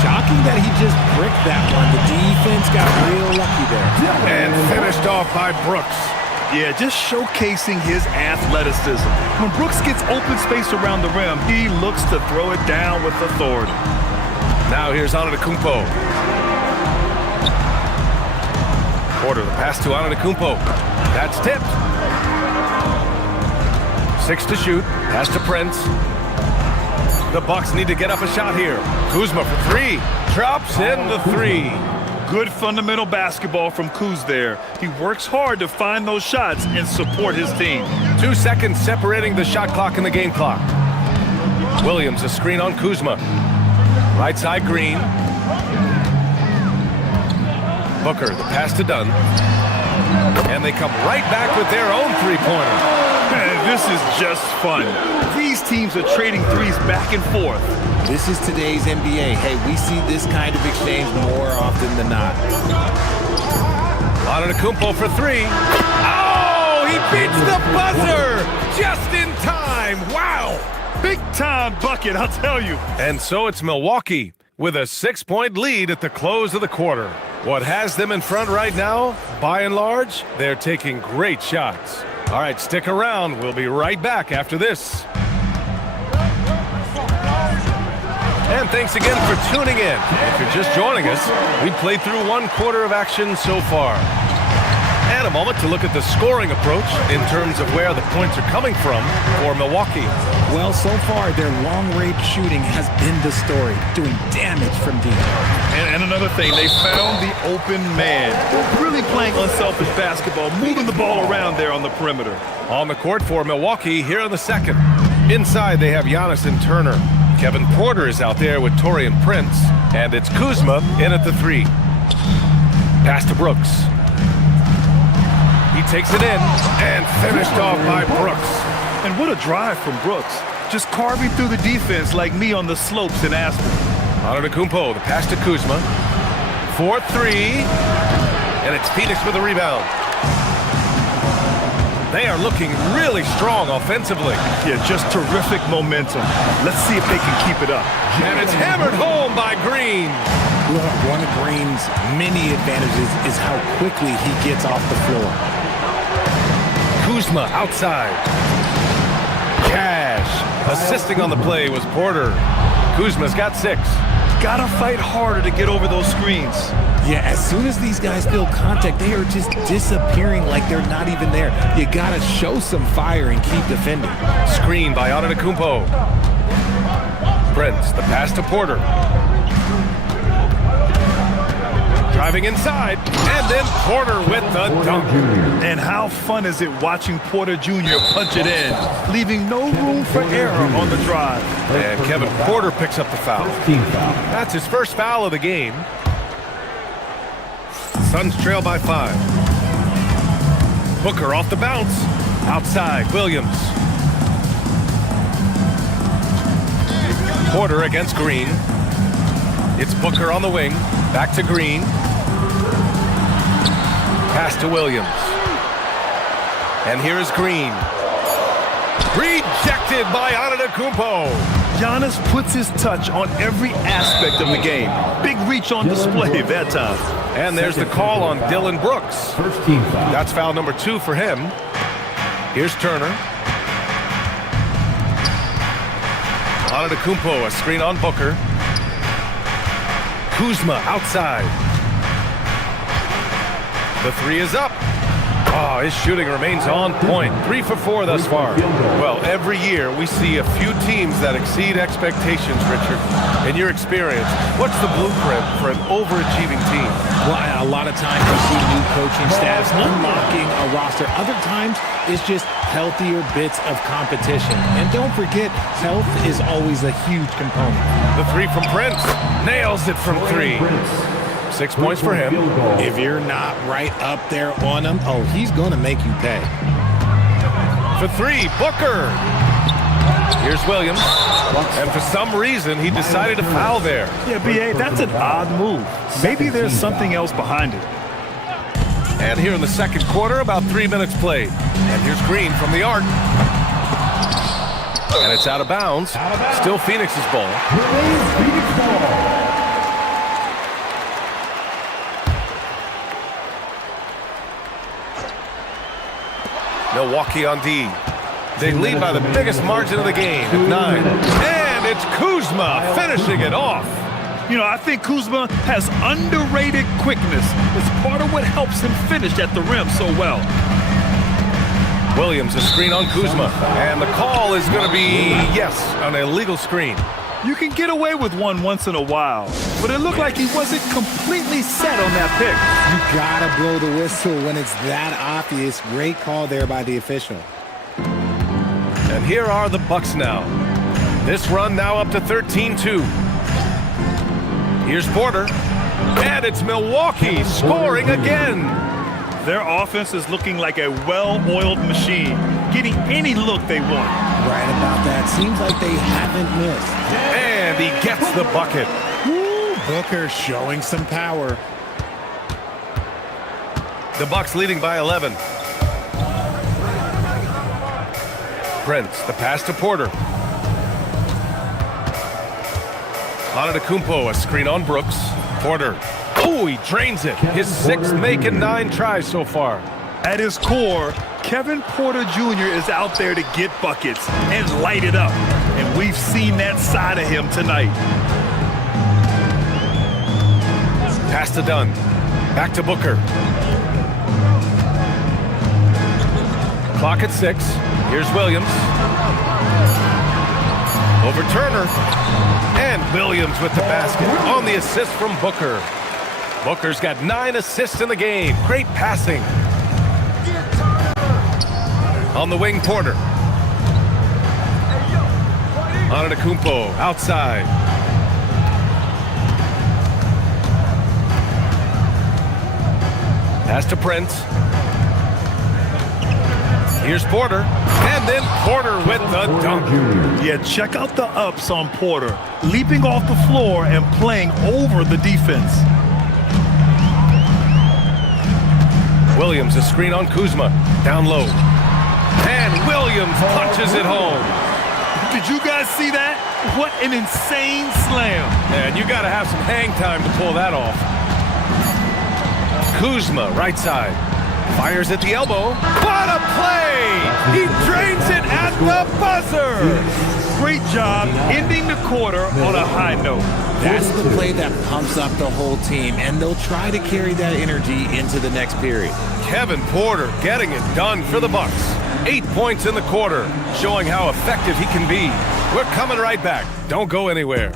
Shocking that he just bricked that one. The defense got real lucky there. And finished off by Brooks. Yeah, just showcasing his athleticism. When Brooks gets open space around the rim, he looks to throw it down with authority. Now here's Antetokounmpo. Porter, the pass to Antetokounmpo. That's tipped. 6 to shoot. Pass to Prince. The Bucks need to get up a shot here. Kuzma for three. Drops in the three. Good fundamental basketball from Kuz there. He works hard to find those shots and support his team. 2 seconds separating the shot clock and the game clock. Williams, a screen on Kuzma. Right side, Green. Booker, the pass to Dunn. And they come right back with their own three-pointer. Man, this is just fun. These teams are trading threes back and forth. This is today's NBA. Hey, we see this kind of exchange more often than not. Antetokounmpo for three. Oh, he beats the buzzer just in time. Wow. Big time bucket, I'll tell you. And so it's Milwaukee with a 6-point lead at the close of the quarter. What has them in front right now, by and large, they're taking great shots. All right, stick around. We'll be right back after this. And thanks again for tuning in. If you're just joining us, we've played through 1 quarter of action so far. And a moment to look at the scoring approach in terms of where the points are coming from for Milwaukee. Well, so far, their long-range shooting has been the story, doing damage from deep. And another thing, they found the open man. Really playing unselfish basketball, moving the ball around there on the perimeter. On the court for Milwaukee here in the second. Inside, they have Giannis and Turner. Kevin Porter is out there with Taurean Prince. And it's Kuzma in at the three. Pass to Brooks. He takes it in and finished off by Brooks. And what a drive from Brooks. Just carving through the defense like me on the slopes in Aspen. Antetokounmpo, the pass to Kuzma. 4-3. And it's Phoenix with a rebound. They are looking really strong offensively. Yeah, just terrific momentum. Let's see if they can keep it up. And it's hammered home by Green. Look, one of Green's many advantages is how quickly he gets off the floor. Kuzma outside. Cash. Assisting on the play was Porter. Kuzma's got 6. Gotta fight harder to get over those screens. Yeah, as soon as these guys feel contact, they are just disappearing like they're not even there. You gotta show some fire and keep defending. Screen by Antetokounmpo. Prince, the pass to Porter. Driving inside, and then Porter with the dunk. And how fun is it watching Porter Jr. punch it in, leaving no room for error on the drive. And Kevin Porter picks up the foul. That's his first foul of the game. Suns trail by 5. Booker off the bounce. Outside, Williams. Porter against Green. It's Booker on the wing. Back to Green. Pass to Williams. And here is Green. Rejected by Antetokounmpo. Giannis puts his touch on every aspect of the game. Big reach on display that time. And there's the call on Dylan Brooks. First team foul. That's foul number 2 for him. Here's Turner. Antetokounmpo, a screen on Booker. Kuzma outside. The 3 is up. Oh, his shooting remains on point. 3 for 4 thus far. Well, every year we see a few teams that exceed expectations, Richard. In your experience, what's the blueprint for an overachieving team? Well, a lot of times you see new coaching staffs unlocking a roster. Other times it's just healthier bits of competition. And don't forget, health is always a huge component. The 3 from Prince. Nails it from 3. 6 points for him. If you're not right up there on him, oh, he's going to make you pay. For 3, Booker. Here's Williams. And for some reason, he decided to foul there. Yeah, B.A., that's an odd move. Maybe there's something else behind it. And here in the second quarter, about 3 minutes played. And here's Green from the arc. And it's out of bounds. Still Phoenix's ball. Phoenix ball. Milwaukee on D. They lead by the biggest margin of the game at 9. And it's Kuzma finishing it off. You know, I think Kuzma has underrated quickness. It's part of what helps him finish at the rim so well. Williams, a screen on Kuzma. And the call is going to be, yes, an illegal screen. You can get away with one once in a while, but it looked like he wasn't completely set on that pick. You gotta blow the whistle when it's that obvious. Great call there by the official. And here are the Bucks now. This run now up to 13-2. Here's Porter. And it's Milwaukee scoring again. Their offense is looking like a well-oiled machine, getting any look they want. Right about that. Seems like they haven't missed. And he gets the bucket. Woo, Booker showing some power. The Bucks leading by 11. Prince, the pass to Porter. Antetokounmpo, a screen on Brooks. Porter. Oh, he drains it. His sixth make in 9 tries so far. At his core, Kevin Porter Jr. is out there to get buckets and light it up. And we've seen that side of him tonight. Pass to Dunn. Back to Booker. Clock at 6. Here's Williams. Over Turner. And Williams with the basket on the assist from Booker. Booker's got 9 assists in the game. Great passing. On the wing, Porter. Antetokounmpo outside. Pass to Prince. Here's Porter. And then Porter with the dunk. Yeah, check out the ups on Porter. Leaping off the floor and playing over the defense. Williams, a screen on Kuzma. Down low. And Williams punches it home. Did you guys see that? What an insane slam. And you got to have some hang time to pull that off. Kuzma, right side. Fires at the elbow. What a play! He drains it at the buzzer! Great job ending the quarter on a high note. That's the play that pumps up the whole team, and they'll try to carry that energy into the next period. Kevin Porter getting it done for the Bucks. 8 points in the quarter, showing how effective he can be. We're coming right back. Don't go anywhere.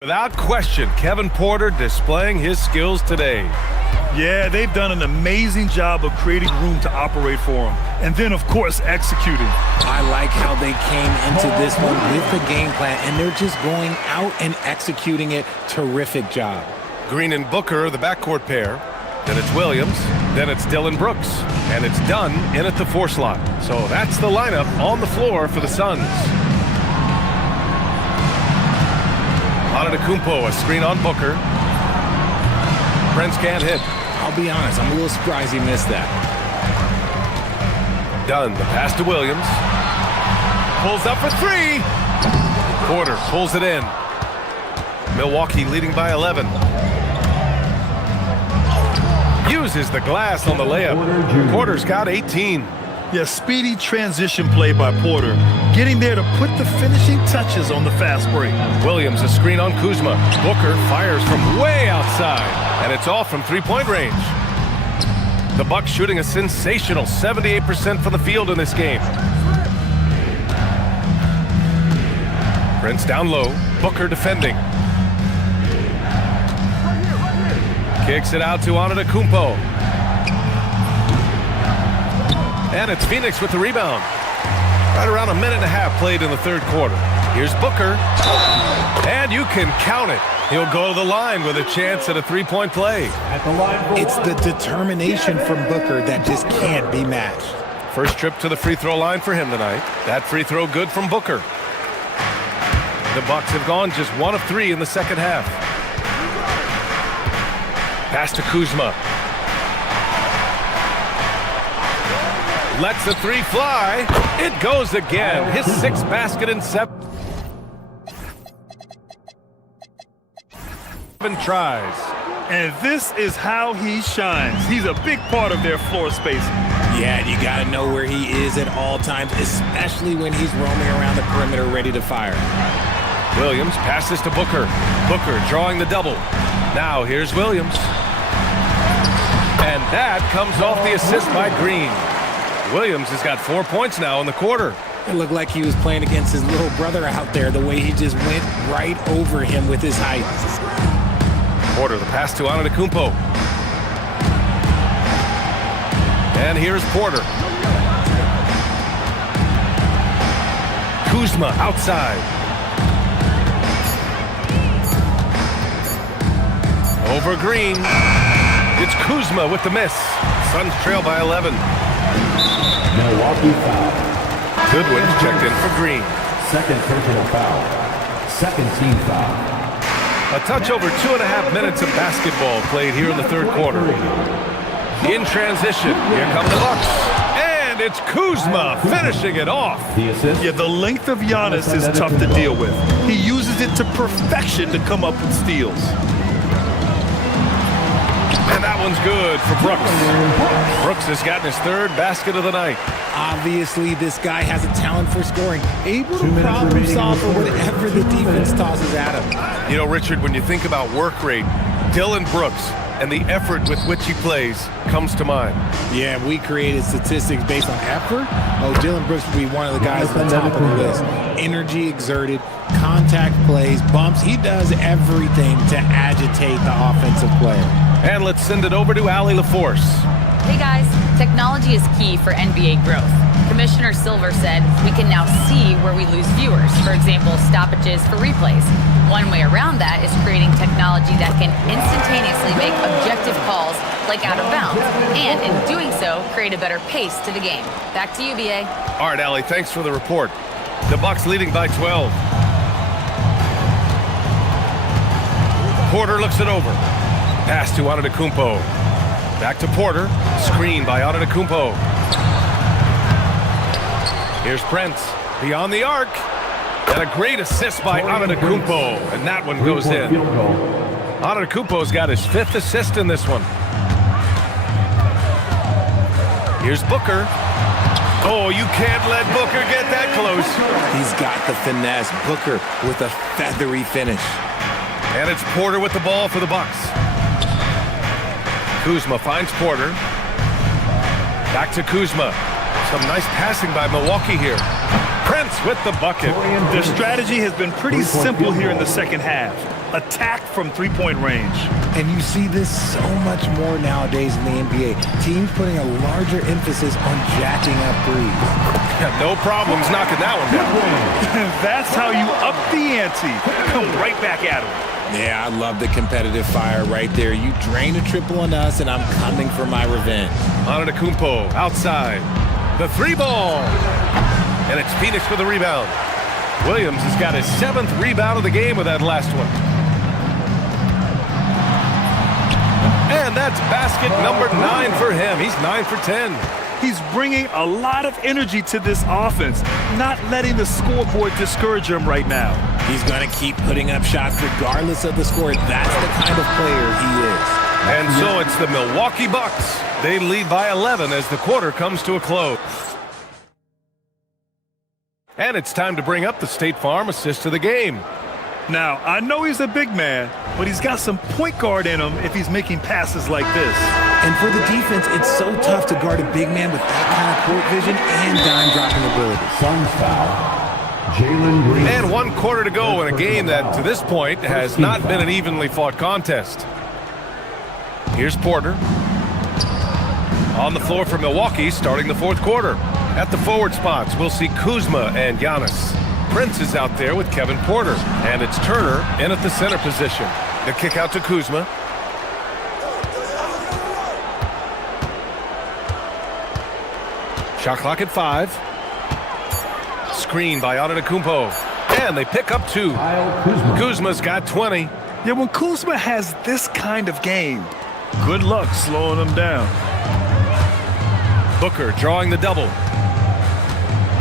Without question, Kevin Porter displaying his skills today. Yeah, they've done an amazing job of creating room to operate for him. And then, of course, executing. I like how they came into this one with the game plan, and they're just going out and executing it. Terrific job. Green and Booker, the backcourt pair. Then it's Williams. Then it's Dylan Brooks. And it's Dunn in at the 4 slot. So that's the lineup on the floor for the Suns. Antetokounmpo, a screen on Booker. Prince can't hit. I'll be honest, I'm a little surprised he missed that. Dunn, the pass to Williams. Pulls up for 3. Porter pulls it in. Milwaukee leading by 11. Uses the glass on the layup. Porter's got 18. Yeah, speedy transition play by Porter, getting there to put the finishing touches on the fast break. Williams, a screen on Kuzma. Booker fires from way outside, and it's off from 3-point range. The Bucks shooting a sensational 78% from the field in this game. Prince down low. Booker defending. Kicks it out to Antetokounmpo. And it's Phoenix with the rebound. Right around a minute and a half played in the third quarter. Here's Booker. And you can count it. He'll go to the line with a chance at a three-point play. It's the determination from Booker that just can't be matched. First trip to the free throw line for him tonight. That free throw good from Booker. The Bucks have gone just 1 of 3 in the second half. Pass to Kuzma. Lets the three fly. It goes again. His 6th basket in 7 tries. And this is how he shines. He's a big part of their floor spacing. Yeah, you got to know where he is at all times, especially when he's roaming around the perimeter ready to fire. Williams passes to Booker. Booker drawing the double. Now here's Williams. And that comes off the assist by Green. Williams has got 4 points now in the quarter. It looked like he was playing against his little brother out there, the way he just went right over him with his height. Porter, the pass to Antetokounmpo. And here's Porter. Kuzma outside. Over Green. It's Kuzma with the miss. Suns trail by 11. Milwaukee foul. Goodwin's checked in for Green. Second personal foul. Second team foul. A touch over 2.5 minutes of basketball played here in the third quarter. In transition, here come the Bucks. And it's Kuzma finishing it off. The assist. Yeah, the length of Giannis is tough to deal with. He uses it to perfection to come up with steals. And that one's good for Brooks. Brooks has gotten his 3rd basket of the night. Obviously, this guy has a talent for scoring, able to problem solve for whatever the defense tosses at him. You know, Richard, when you think about work rate, Dylan Brooks and the effort with which he plays comes to mind. Yeah, we created statistics based on effort. Oh, Dylan Brooks would be one of the guys at the top of the list. Energy exerted, contact plays, bumps. He does everything to agitate the offensive player. And let's send it over to Allie LaForce. Hey guys, technology is key for NBA growth. Commissioner Silver said we can now see where we lose viewers, for example, stoppages for replays. One way around that is creating technology that can instantaneously make objective calls like out of bounds, and in doing so, create a better pace to the game. Back to you, BA. All right, Allie, thanks for the report. The Bucks leading by 12. Porter looks it over. Pass to Antetokounmpo. Back to Porter. Screen by Antetokounmpo. Here's Prince. Beyond the arc. And a great assist by Antetokounmpo. And that one goes in. Antetokounmpo's got his 5th assist in this one. Here's Booker. Oh, you can't let Booker get that close. He's got the finesse. Booker with a feathery finish. And it's Porter with the ball for the Bucks. Kuzma finds Porter. Back to Kuzma. Some nice passing by Milwaukee here. Prince with the bucket. Their strategy has been pretty simple here in the second half. Attack from three-point range. And you see this so much more nowadays in the NBA. Teams putting a larger emphasis on jacking up threes. No problems knocking that one down. That's how you up the ante. Come right back at him. Yeah, I love the competitive fire right there. You drain a triple on us, and I'm coming for my revenge. Antetokounmpo outside. The 3 ball. And it's Phoenix with the rebound. Williams has got his 7th rebound of the game with that last one. And that's basket number 9 for him. He's 9 for 10. He's bringing a lot of energy to this offense, not letting the scoreboard discourage him right now. He's going to keep putting up shots regardless of the score. That's the kind of player he is. And so it's the Milwaukee Bucks. They lead by 11 as the quarter comes to a close. And it's time to bring up the State Farm assist of the game. Now, I know he's a big man, but he's got some point guard in him if he's making passes like this. And for the defense, it's so tough to guard a big man with that kind of court vision and dime-dropping ability. Suns foul. Jalen Green. And 1 quarter to go in a game that, to this point, has not been an evenly fought contest. Here's Porter. On the floor for Milwaukee, starting the fourth quarter. At the forward spots, we'll see Kuzma and Giannis. Prince is out there with Kevin Porter. And it's Turner in at the center position. The kick out to Kuzma. Shot clock at 5. Screen by Antetokounmpo. And they pick up 2. Kuzma's got 20. Yeah, when Kuzma has this kind of game, good luck slowing him down. Booker drawing the double.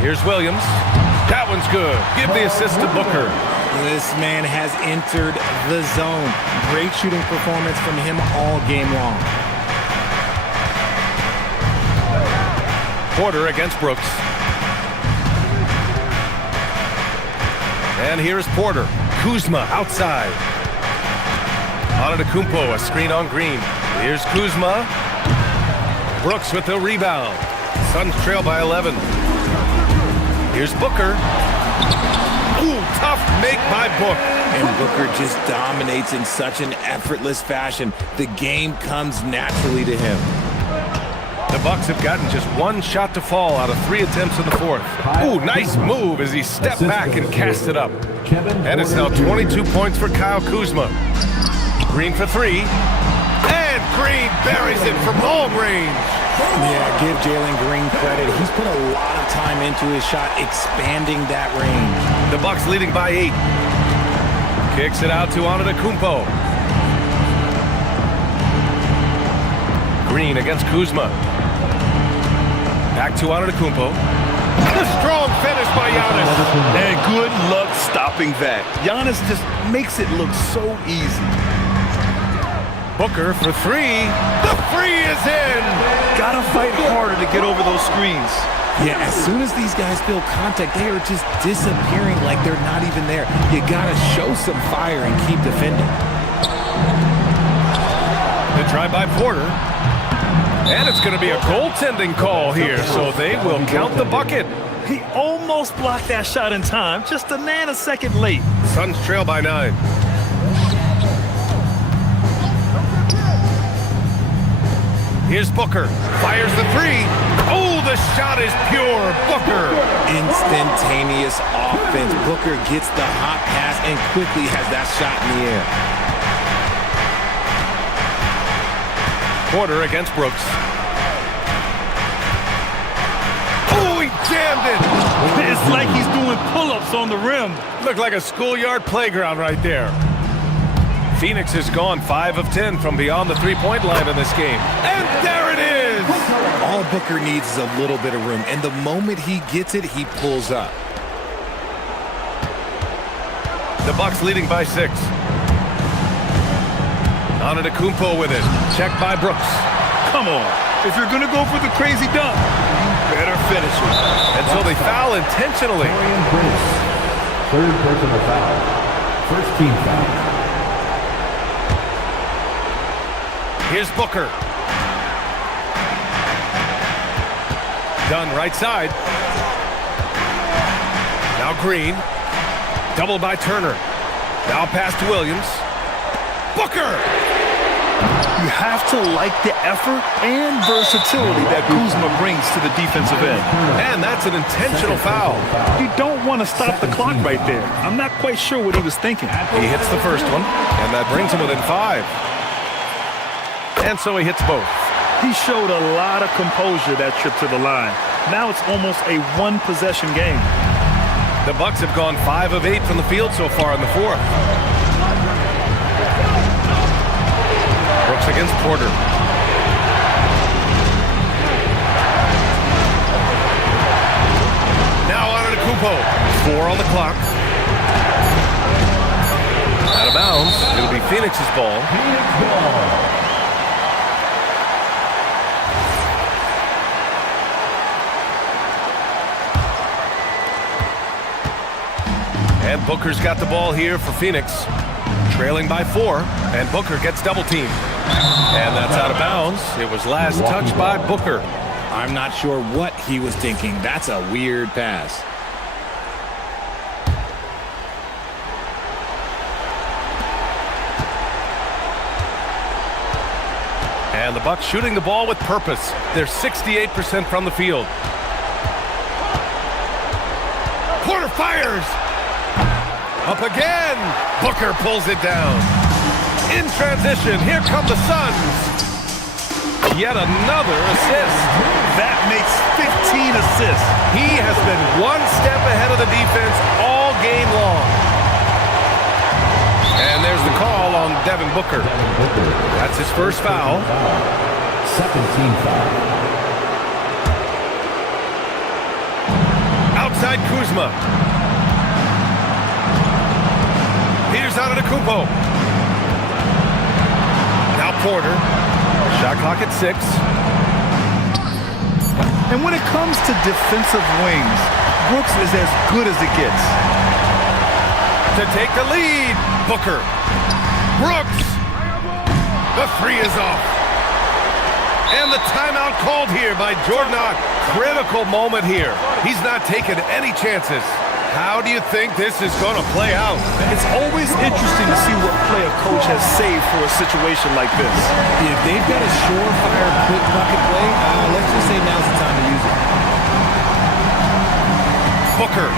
Here's Williams. That one's good. Give the assist to Booker. This man has entered the zone. Great shooting performance from him all game long. Porter against Brooks. And here's Porter. Kuzma outside. Antetokounmpo, a screen on Green. Here's Kuzma. Brooks with the rebound. Suns trail by 11. Here's Booker. Ooh, tough make by Book. And Booker just dominates in such an effortless fashion. The game comes naturally to him. The Bucks have gotten just one shot to fall out of 3 attempts in the fourth. Ooh, nice move as he stepped back and cast it up. And it's now 22 points for Kyle Kuzma. Green for 3. And Green buries it from long range. Yeah, give Jalen Green credit. He's put a lot of time into his shot, expanding that range. The Bucks leading by 8. Kicks it out to Antetokounmpo. Green against Kuzma. Back to Antetokounmpo. A strong finish by Giannis. And good luck stopping that. Giannis just makes it look so easy. Booker for 3. The 3 is in. Gotta fight harder to get over those screens. Yeah, as soon as these guys feel contact, they are just disappearing like they're not even there. You gotta show some fire and keep defending. The drive by Porter. And it's going to be a goaltending call here, so they will count the bucket. He almost blocked that shot in time, just a nanosecond late. Suns trail by 9. Here's Booker. Fires the 3. Oh, the shot is pure. Booker. Instantaneous offense. Booker gets the hot pass and quickly has that shot in the air. Porter against Brooks. Oh, he jammed it. It's like he's doing pull-ups on the rim. Looked like a schoolyard playground right there. Phoenix has gone 5 of 10 from beyond the three-point line in this game. And there it is! All Booker needs is a little bit of room, and the moment he gets it, he pulls up. The Bucks leading by 6. Antetokounmpo with it. Checked by Brooks. Come on. If you're going to go for the crazy dunk, you better finish it. And so they foul intentionally. Third personal foul. First team foul. Here's Booker. Dunn right side. Now Green. Doubled by Turner. Now pass to Williams. Booker! You have to like the effort and versatility that Kuzma brings to the defensive end. And that's an intentional foul. You don't want to stop the clock right there. I'm not quite sure what he was thinking. He hits the first one, and that brings him within 5. And so he hits both. He showed a lot of composure that trip to the line. Now it's almost a one-possession game. The Bucks have gone 5 of 8 from the field so far in the fourth. Brooks against Porter. Now Antetokounmpo. 4 on the clock. Out of bounds. It'll be Phoenix's ball. And Booker's got the ball here for Phoenix. Trailing by 4, and Booker gets double teamed. And that's out of bounds. It was last touched by Booker. I'm not sure what he was thinking. That's a weird pass. And the Bucks shooting the ball with purpose. They're 68% from the field. Porter fires! Up again! Booker pulls it down. In transition, here come the Suns. Yet another assist. That makes 15 assists. He has been one step ahead of the defense all game long. And there's the call on Devin Booker. That's his first foul. Second team foul. Outside Kuzma. Peters out of the Kupo. Now Porter. Shot clock at 6. And when it comes to defensive wings, Brooks is as good as it gets. To take the lead, Booker. Brooks. The 3 is off. And the timeout called here by Jordan. Critical moment here. He's not taking any chances. How do you think this is going to play out? It's always interesting to see what play a coach has saved for a situation like this. If they've got a surefire quick bucket play, let's just say now's the time to use it. Booker.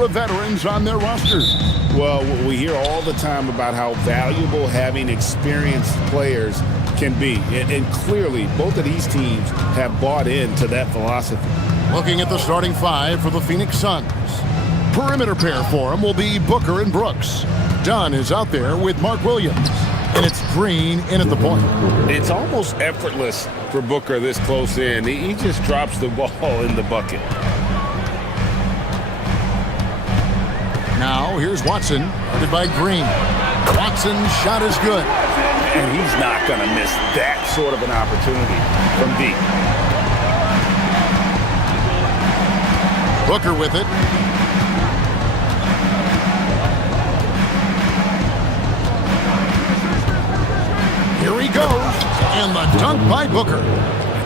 of veterans on their roster. Well, we hear all the time about how valuable having experienced players can be. And clearly, both of these teams have bought into that philosophy. Looking at the starting five for the Phoenix Suns. Perimeter pair for them will be Booker and Brooks. Dunn is out there with Mark Williams. And it's Green in at the point. It's almost effortless for Booker this close in. He just drops the ball in the bucket. Now, here's Watson, guarded by Green. Watson's shot is good. And he's not going to miss that sort of an opportunity from deep. Booker with it. Here he goes. And the dunk by Booker.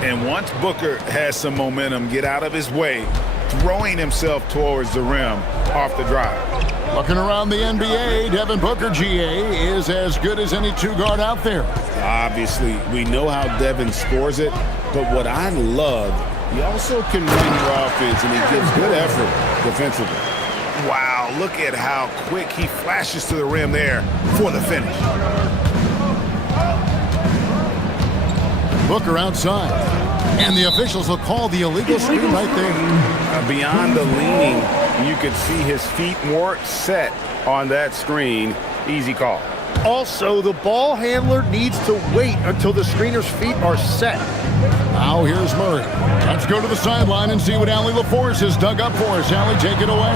And once Booker has some momentum, get out of his way, throwing himself towards the rim off the drive. Looking around the NBA, Devin Booker, GA, is as good as any two-guard out there. Obviously, we know how Devin scores it, but what I love, he also can run your offense, and he gives good effort defensively. Wow, look at how quick he flashes to the rim there for the finish. Booker outside. And the officials will call the illegal screen right there. Beyond the leaning, you could see his feet more set on that screen. Easy call. Also, the ball handler needs to wait until the screener's feet are set. Now here's Murray. Let's go to the sideline and see what Allie LaForce has dug up for us. Allie, take it away.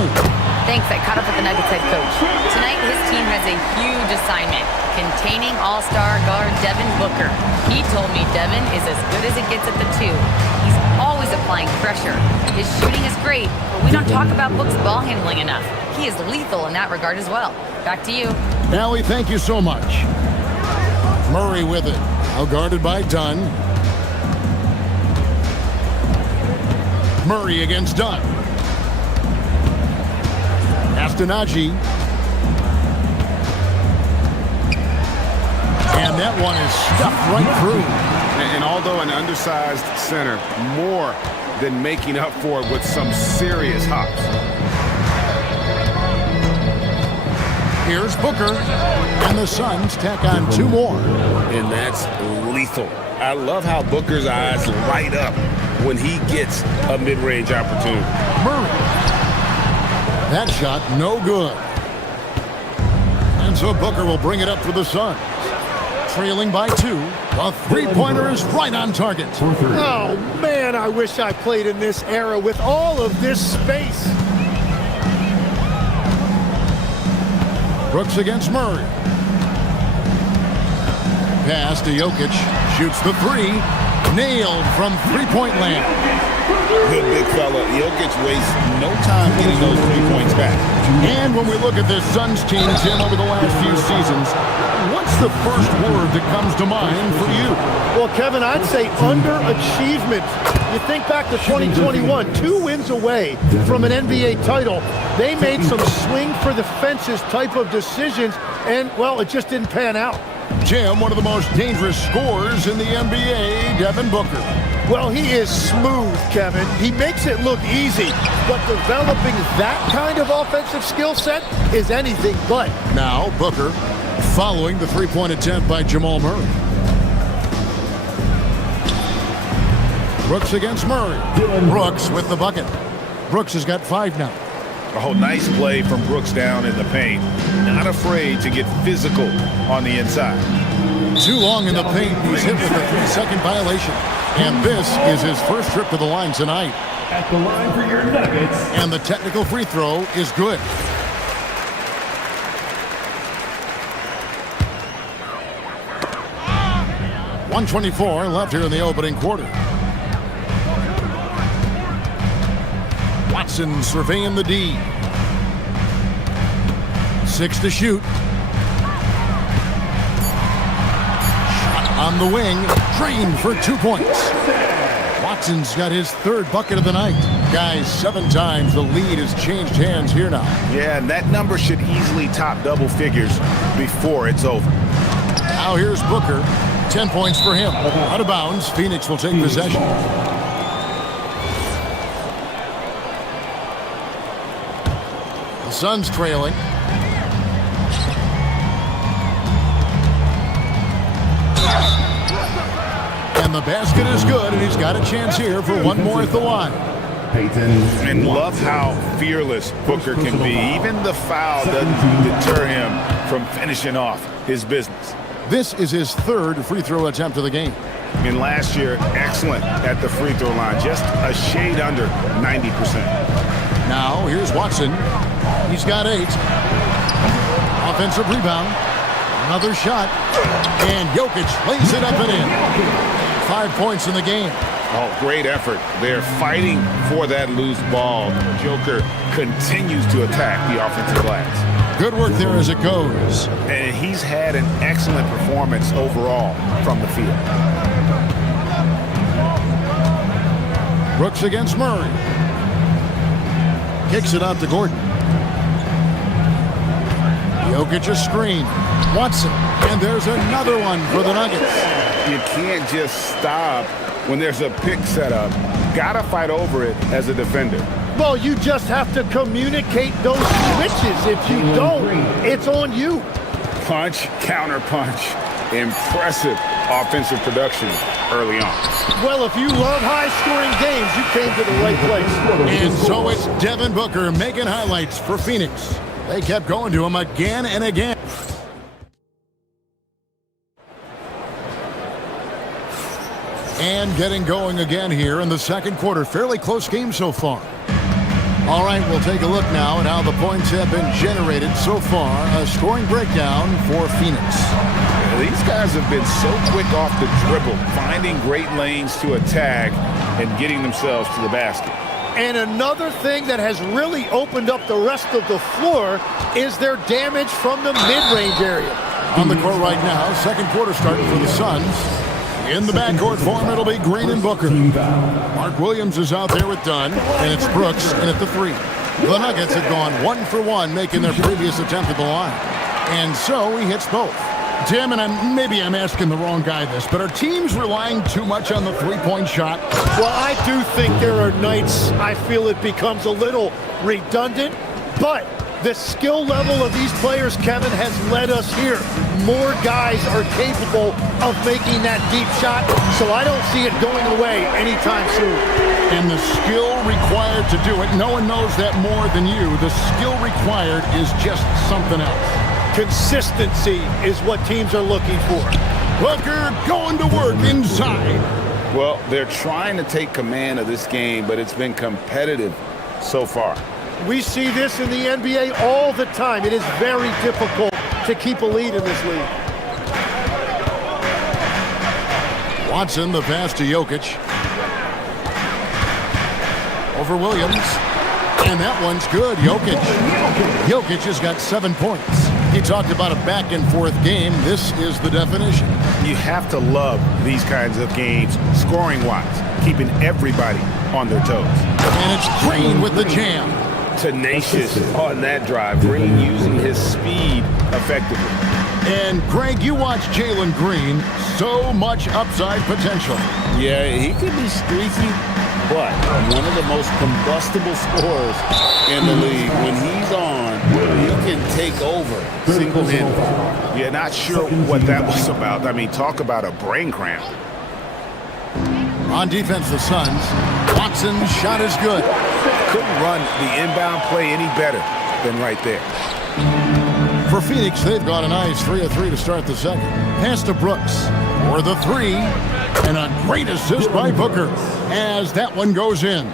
Thanks. I caught up with the Nuggets head coach. Tonight, his team has a huge assignment, containing all-star guard Devin Booker. He told me Devin is as good as it gets at the two. He's always applying pressure. His shooting is great, but we don't talk about Book's ball handling enough. He is lethal in that regard as well. Back to you. Allie, thank you so much. Murray with it. Now guarded by Dunn. Murray against Dunn. Astanaji. And that one is stuffed right through. And although an undersized center, more than making up for it with some serious hops. Here's Booker. And the Suns tack on two more. And that's lethal. I love how Booker's eyes light up when he gets a mid-range opportunity. Murray. That shot, no good. And so Booker will bring it up for the Suns. Trailing by two. The three-pointer is right on target. Oh, man, I wish I played in this era with all of this space. Brooks against Murray. Pass to Jokic. Shoots the three. Nailed from three-point land. Good big fella. Jokic wastes no time getting those 3 points back. And when we look at this Suns team, Tim, over the last few seasons, what's the first word that comes to mind for you? Well, Kevin, I'd say underachievement. You think back to 2021, 2 wins away from an NBA title. They made some swing for the fences type of decisions, and, well, it just didn't pan out. Jim, one of the most dangerous scorers in the NBA, Devin Booker. Well, he is smooth, Kevin. He makes it look easy, but developing that kind of offensive skill set is anything but. Now, Booker following the three-point attempt by Jamal Murray. Brooks against Murray. Brooks with the bucket. Brooks has got 5 now. Oh, nice play from Brooks down in the paint. Not afraid to get physical on the inside. Too long in the paint. He's hit with a 3-second violation. And this is his first trip to the line tonight. At the line for your Nuggets. And the technical free throw is good. .124 left here in the opening quarter. Watson surveying the D. 6 to shoot. Shot on the wing. Drained for 2 points. Watson's got his 3rd bucket of the night. Guys, 7 times the lead has changed hands here now. Yeah, and that number should easily top double figures before it's over. Now here's Booker. 10 points for him. Out of bounds, Phoenix will take possession. The Suns trailing. And the basket is good, and he's got a chance here for one more at the line. And love how fearless Booker can be. Even the foul doesn't deter him from finishing off his business. This is his third free throw attempt of the game. And last year, excellent at the free throw line, just a shade under 90%. Now, here's Watson. He's got 8. Offensive rebound. Another shot. And Jokic lays it up and in. 5 points in the game. Oh, great effort. They're fighting for that loose ball. Joker continues to attack the offensive glass. Good work there as it goes. And he's had an excellent performance overall from the field. Brooks against Murray. Kicks it out to Gordon. Jokic a screen. Watson. And there's another one for the Nuggets. You can't just stop when there's a pick set up. Gotta fight over it as a defender. Well, you just have to communicate those switches. If you don't, it's on you. Punch, counter punch. Impressive offensive production early on. Well, if you love high-scoring games, you came to the right place. And so it's Devin Booker making highlights for Phoenix. They kept going to him again and again. And getting going again here in the second quarter. Fairly close game so far. All right, we'll take a look now at how the points have been generated so far. A scoring breakdown for Phoenix. These guys have been so quick off the dribble, finding great lanes to attack and getting themselves to the basket. And another thing that has really opened up the rest of the floor is their damage from the mid-range area. On the court right now, second quarter starting for the Suns. In the backcourt form, it'll be Green and Booker. Mark Williams is out there with Dunn, and it's Brooks in at the 3. The Nuggets have gone 1 for 1, making their previous attempt at the line. And so he hits both. Tim, and maybe I'm asking the wrong guy this, but are teams relying too much on the three-point shot? Well, I do think there are nights I feel it becomes a little redundant, but the skill level of these players, Kevin, has led us here. More guys are capable of making that deep shot, so I don't see it going away anytime soon. And the skill required to do it, no one knows that more than you. The skill required is just something else. Consistency is what teams are looking for. Booker going to work inside. Well, they're trying to take command of this game, but it's been competitive so far. We see this in the NBA all the time. It is very difficult to keep a lead in this league. Watson, the pass to Jokic. Over Williams. And that one's good. Jokic has got 7 points. He talked about a back-and-forth game. This is the definition. You have to love these kinds of games, scoring-wise, keeping everybody on their toes. And it's Green with the jam. Tenacious on that drive. Green using his speed effectively. And Greg, you watch Jalen Green. So much upside potential. Yeah, he could be streaky, but one of the most combustible scorers in the league. When he's on, he can take over single-handedly. Yeah, not sure what that was about. I mean, talk about a brain cramp. On defense, the Suns. Watson's shot is good. Couldn't run the inbound play any better than right there. For Phoenix, they've got a nice 3 of 3 to start the second. Pass to Brooks for the 3. And a great assist by Booker as that one goes in.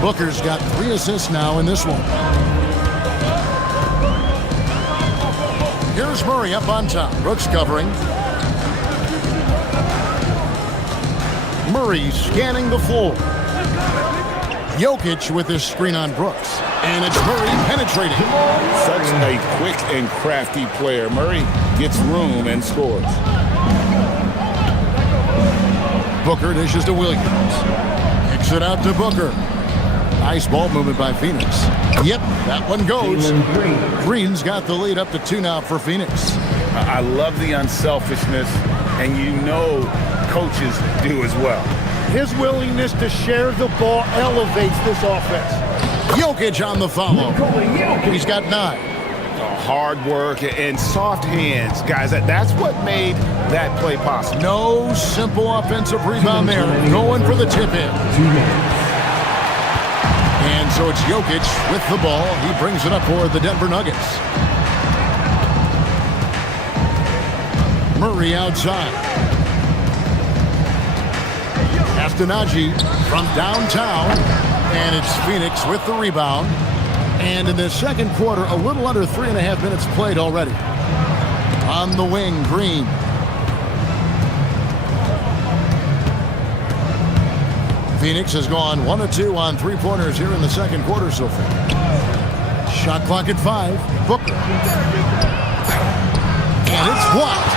Booker's got 3 assists now in this one. Here's Murray up on top. Brooks covering. Murray scanning the floor. Jokic with his screen on Brooks. And it's Murray penetrating. Such a quick and crafty player. Murray gets room and scores. Booker dishes to Williams. Kicks it out to Booker. Nice ball movement by Phoenix. Yep, that one goes. Green's got the lead up to 2 now for Phoenix. I love the unselfishness, and you know coaches do as well. His willingness to share the ball elevates this offense. Jokic on the follow. He's got 9. Hard work and soft hands, guys. That's what made that play possible. No simple offensive rebound there. Going for the tip in. And so it's Jokic with the ball. He brings it up for the Denver Nuggets. Murray outside. Castanagi from downtown. And it's Phoenix with the rebound. And in the second quarter, a little under 3.5 minutes played already. On the wing, Green. Phoenix has gone 1 of 2 on three-pointers here in the second quarter so far. Shot clock at 5. Booker. And it's blocked.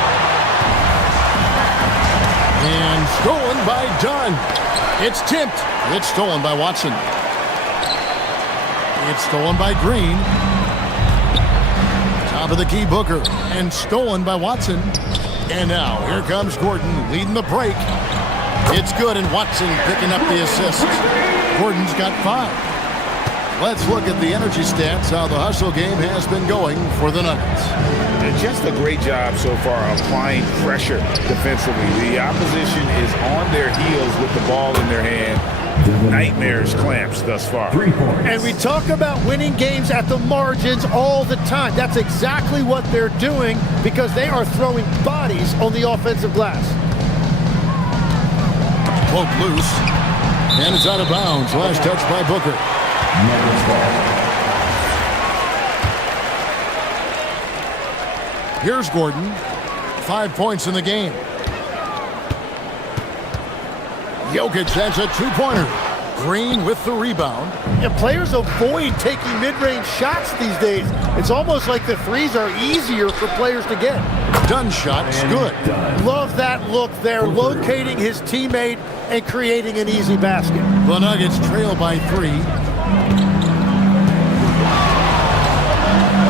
And stolen by Dunn. It's tipped. It's stolen by Watson. It's stolen by Green. Top of the key, Booker. And stolen by Watson. And now, here comes Gordon leading the break. It's good, and Watson picking up the assist. Gordon's got 5. Let's look at the energy stats, how the hustle game has been going for the Nuggets. Just a great job so far applying pressure defensively. The opposition is on their heels with the ball in their hand. Nightmares clamps thus far. And we talk about winning games at the margins all the time. That's exactly what they're doing because they are throwing bodies on the offensive glass. Poke loose. And it's out of bounds. Last touch by Booker. Here's Gordon. 5 points in the game. Jokic has a 2-pointer. Green with the rebound. And players avoid taking mid-range shots these days. It's almost like the threes are easier for players to get. Dunn shot's good. Love that look there, locating his teammate and creating an easy basket. The Nuggets trail by 3.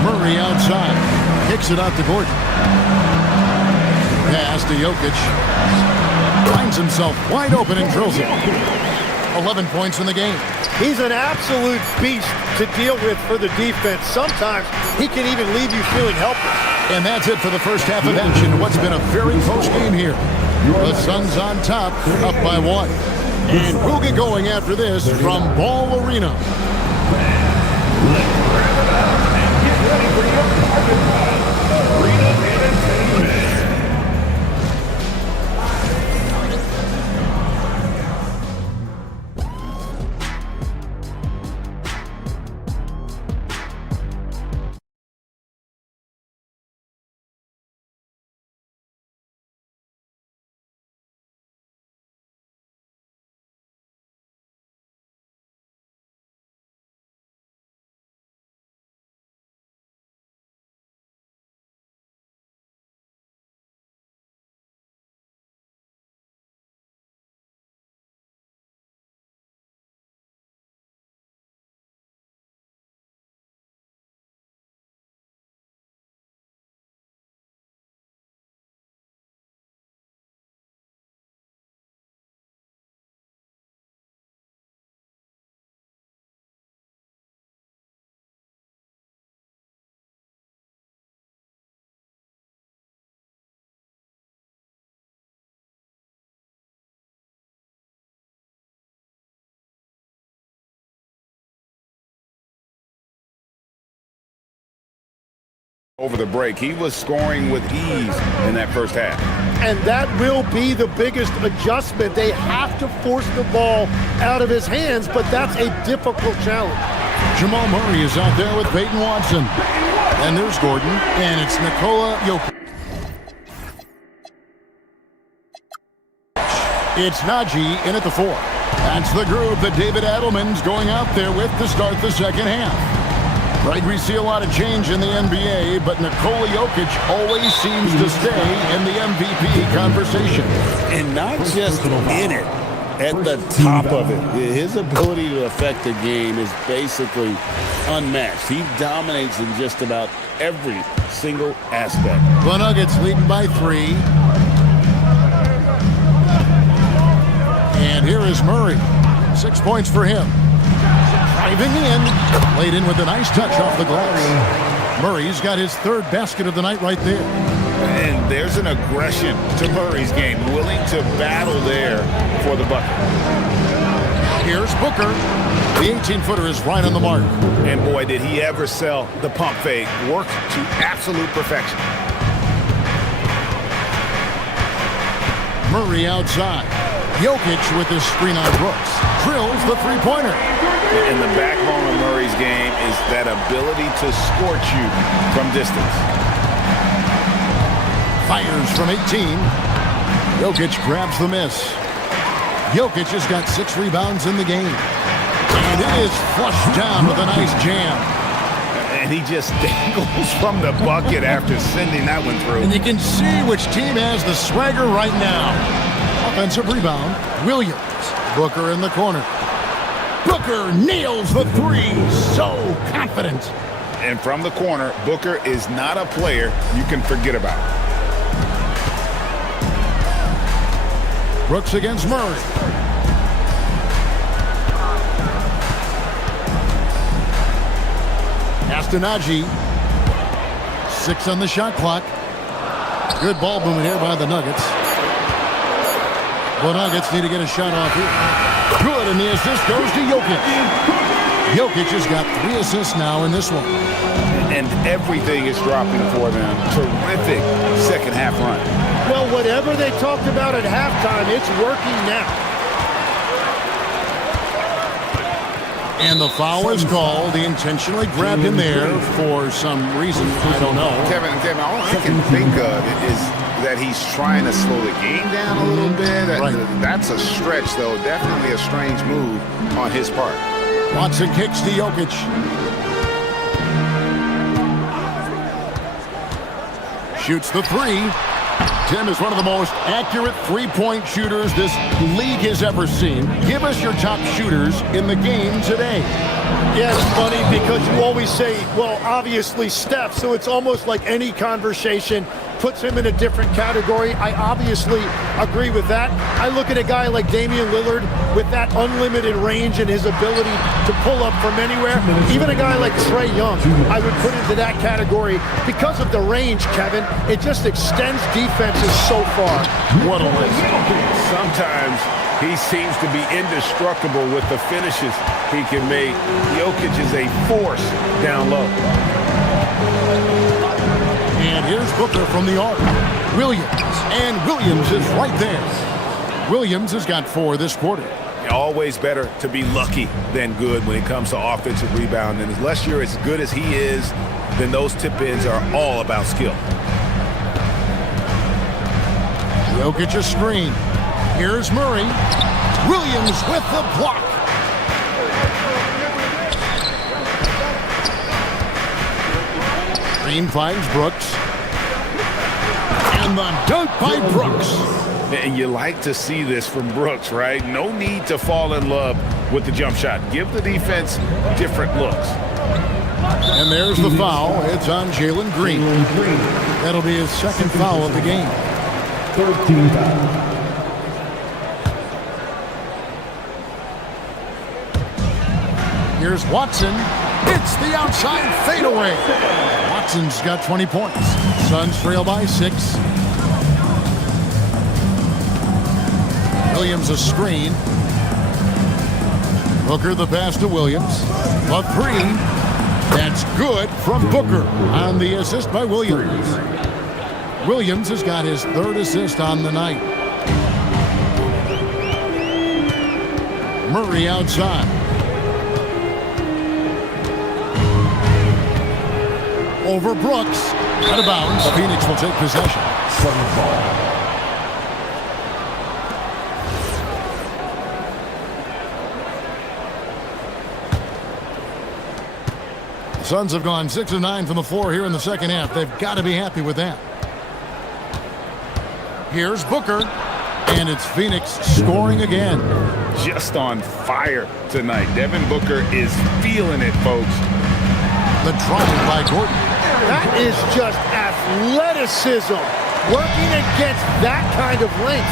Murray outside. Kicks it out to Gordon. Pass to Jokic. Finds himself wide open and drills it. 11 points in the game. He's an absolute beast to deal with for the defense. Sometimes he can even leave you feeling helpless. And that's it for the first half of action. What's been a very close game here. The Suns on top, up by 1. And we'll get going after this from Ball Arena. Over the break, he was scoring with ease in that first half. And that will be the biggest adjustment. They have to force the ball out of his hands, but that's a difficult challenge. Jamal Murray is out there with Peyton Watson. And there's Gordon, and it's Nikola Jokic. It's Najee in at the 4. That's the group that David Adelman's going out there with to start the second half. Right, we see a lot of change in the NBA, but Nikola Jokic always seems to stay in the MVP conversation. And not just in it, at the top of it. His ability to affect the game is basically unmatched. He dominates in just about every single aspect. The Nuggets leading by 3. And here is Murray. 6 points for him. Driving in. Laid in with a nice touch off the glass. Murray's got his third basket of the night right there. And there's an aggression to Murray's game, willing to battle there for the bucket. Here's Booker. The 18-footer is right on the mark. And boy, did he ever sell the pump fake. Worked to absolute perfection. Murray outside. Jokic with his screen on Brooks. Drills the three-pointer. And the backbone of Murray's game is that ability to scorch you from distance. Fires from 18. Jokic grabs the miss. Jokic has got 6 rebounds in the game. And it is flushed down with a nice jam. And he just dangles from the bucket after sending that one through. And you can see which team has the swagger right now. Offensive rebound, Williams. Booker in the corner. Booker nails the three. So confident. And from the corner, Booker is not a player you can forget about. Brooks against Murray. Astonagi. 6 on the shot clock. Good ball movement here by the Nuggets. The Nuggets need to get a shot off here. Good, and the assist goes to Jokic. Jokic has got 3 assists now in this one. And everything is dropping for them. Terrific second half run. Well, whatever they talked about at halftime, it's working now. And the foul is called. He intentionally grabbed him there for some reason. I don't know. Kevin, all I can think of is that he's trying to slow the game down a little bit. Right. That's a stretch, though. Definitely a strange move on his part. Watson kicks to Jokic. Shoots the 3. Tim is one of the most accurate three-point shooters this league has ever seen. Give us your top shooters in the game today. Yeah, it's funny because you always say, well, obviously Steph, so it's almost like any conversation puts him in a different category. I obviously agree with that. I look at a guy like Damian Lillard with that unlimited range and his ability to pull up from anywhere. Even a guy like Trae Young, I would put into that category because of the range, Kevin. It just extends defenses so far. What a list. Sometimes he seems to be indestructible with the finishes he can make. Jokic is a force down low. And here's Booker from the arc. Williams. And Williams is right there. Williams has got 4 this quarter. Always better to be lucky than good when it comes to offensive rebound. And unless you're as good as he is, then those tip-ins are all about skill. Jokic a screen. Here's Murray. Williams with the block. Green finds Brooks. And the dunk by Brooks. And you like to see this from Brooks, right? No need to fall in love with the jump shot. Give the defense different looks. And there's the foul. It's on Jalen Green. That'll be his second foul of the game. 13 foul. Here's Watson. It's the outside fadeaway. Watson's got 20 points. Suns trail by 6. Williams a screen. Booker the pass to Williams. A 3. That's good from Booker on the assist by Williams. Williams has got his 3rd assist on the night. Murray outside. Over Brooks. Out of bounds. Phoenix will take possession. The Suns have gone 6 of 9 from the floor here in the second half. They've got to be happy with that. Here's Booker. And it's Phoenix scoring again. Just on fire tonight. Devin Booker is feeling it, folks. The drive by Gordon. That is just athleticism. Working against that kind of length.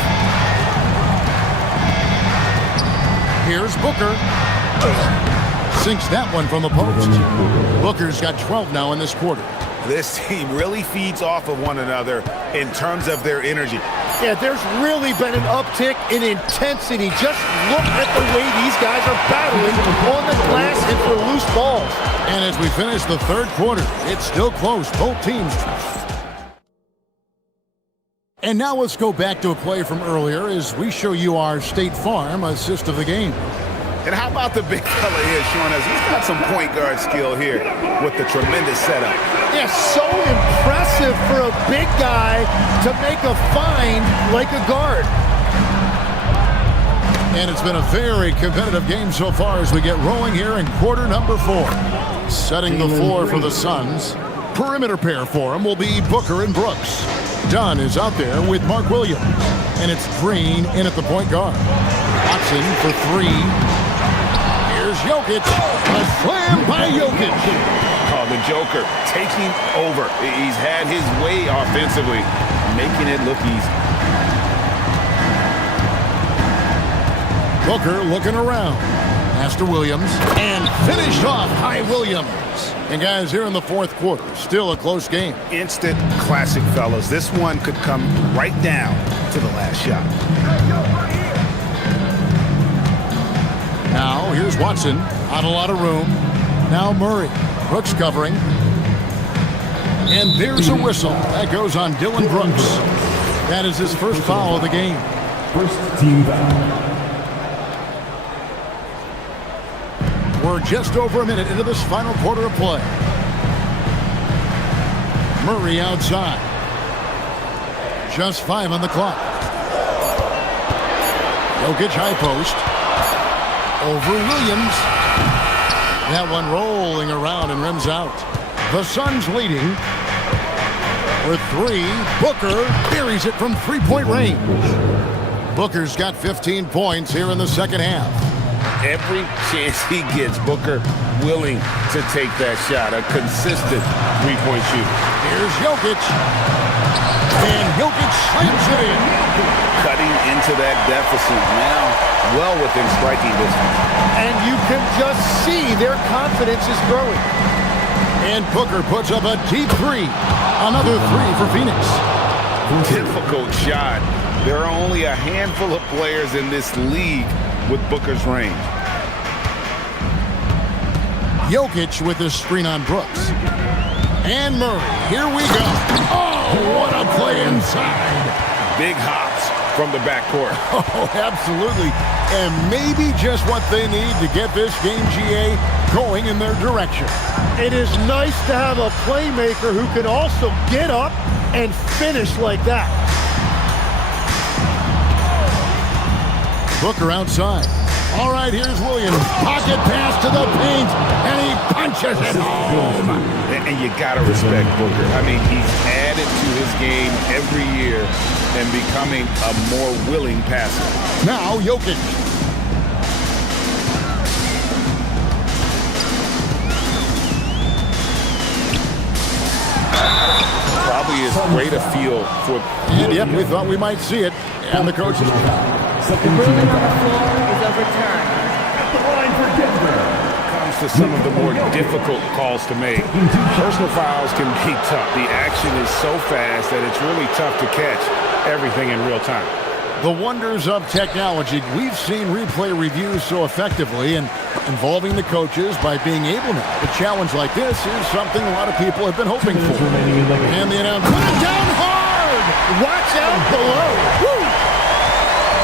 Here's Booker. Sinks that one from the post. Booker's got 12 now in this quarter. This team really feeds off of one another in terms of their energy. Yeah, there's really been an uptick in intensity. Just look at the way these guys are battling on the glass and for loose balls. And as we finish the third quarter, it's still close. Both teams. And now let's go back to a play from earlier as we show you our State Farm assist of the game. And how about the big fella here showing us he's got some point guard skill here with the tremendous setup. Yeah, so impressive for a big guy to make a find like a guard. And it's been a very competitive game so far as we get rolling here in quarter number 4. Setting the floor for the Suns. Perimeter pair for him will be Booker and Brooks. Dunn is out there with Mark Williams. And it's Green in at the point guard. Watson for 3. Here's Jokic. A slam by Jokic. Oh, the Joker taking over. He's had his way offensively, making it look easy. Booker looking around. Pass to Williams. And finished off by Williams. And guys, here in the fourth quarter, still a close game. Instant classic, fellas. This one could come right down to the last shot. Now, here's Watson. Not a lot of room. Now Murray. Brooks covering. And there's a whistle. That goes on Dylan Brooks. That is his first foul of the game. First team foul. We're just over a minute into this final quarter of play. Murray outside. Just 5 on the clock. Jokic high post. Over Williams. That one rolling around and rims out. The Suns leading. For 3. Booker buries it from 3-point range. Booker's got 15 points here in the second half. Every chance he gets, Booker willing to take that shot. A consistent three-point shooter. Here's Jokic. And Jokic slams it in. Cutting into that deficit now, well within striking distance. And you can just see their confidence is growing. And Booker puts up a deep 3. Another 3 for Phoenix. Difficult shot. There are only a handful of players in this league with Booker's range. Jokic with his screen on Brooks. And Murray. Here we go. Oh, what a play inside. Big hops from the backcourt. Oh, absolutely. And maybe just what they need to get this game, GA, going in their direction. It is nice to have a playmaker who can also get up and finish like that. Booker outside. All right, here's Williams. Pocket pass to the paint, and he punches it home. And you got to respect Booker. I mean, he's added to his game every year and becoming a more willing passer. Now, Jokic. Probably as great a feel for... And yep, we thought we might see it. And the coaches... The ruling on the floor is overturned. The line for Denver. Comes to some of the more difficult calls to make. Personal fouls can be tough. The action is so fast that it's really tough to catch everything in real time. The wonders of technology. We've seen replay reviews so effectively and involving the coaches by being able to. A challenge like this is something a lot of people have been hoping for. And the announcement. Put it down hard! Watch out below! Woo!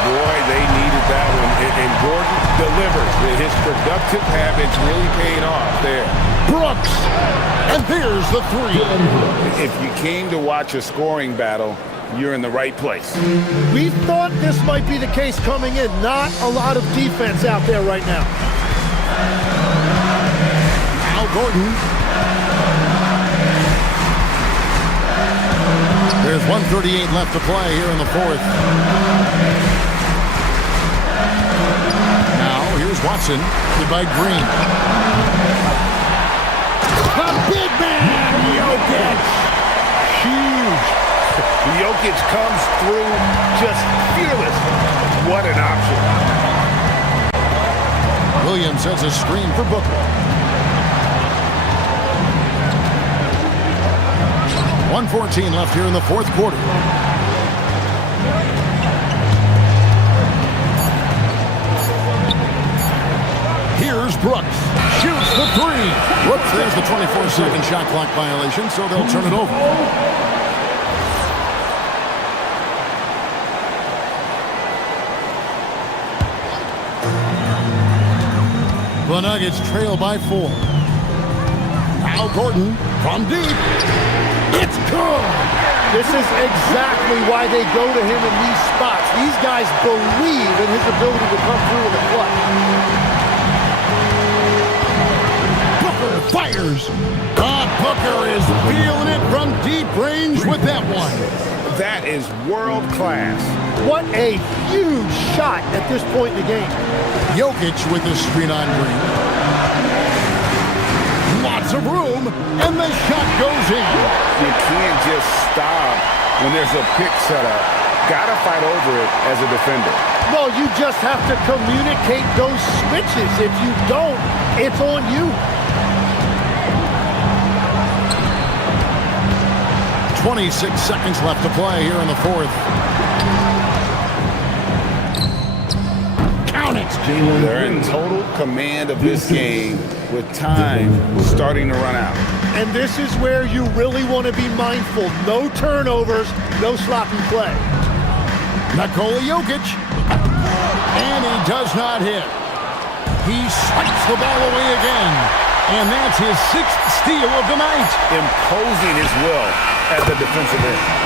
Boy, they needed that one. And Gordon delivers. His productive habits really paid off there. Brooks! And there's the 3. If you came to watch a scoring battle, you're in the right place. We thought this might be the case coming in. Not a lot of defense out there right now. Al Gordon. There's 1:38 left to play here in the fourth. Watson, by Green. The big man, Jokic. Huge. Jokic comes through just fearless. What an option. Williams has a screen for Booker. 1:14 left here in the fourth quarter. Here's Brooks. Shoots the three. Whoops, there's the 24-second shot clock violation, so they'll turn it over. The Nuggets trail by 4. Now Gordon from deep. It's good. This is exactly why they go to him in these spots. These guys believe in his ability to come through in the clutch. Booker fires. Booker is feeling it from deep range with that one. That is world class. What a huge shot at this point in the game. Jokic with the screen on Green. Lots of room, and the shot goes in. You can't just stop when there's a pick set up. Gotta fight over it as a defender. Well, you just have to communicate those switches. If you don't, it's on you. 26 seconds left to play here in the fourth. Count it! They're in total command of this game with time starting to run out. And this is where you really want to be mindful. No turnovers, no sloppy play. Nikola Jokic. And he does not hit. He swipes the ball away again. And that's his 6th steal of the night. Imposing his will at the defensive end.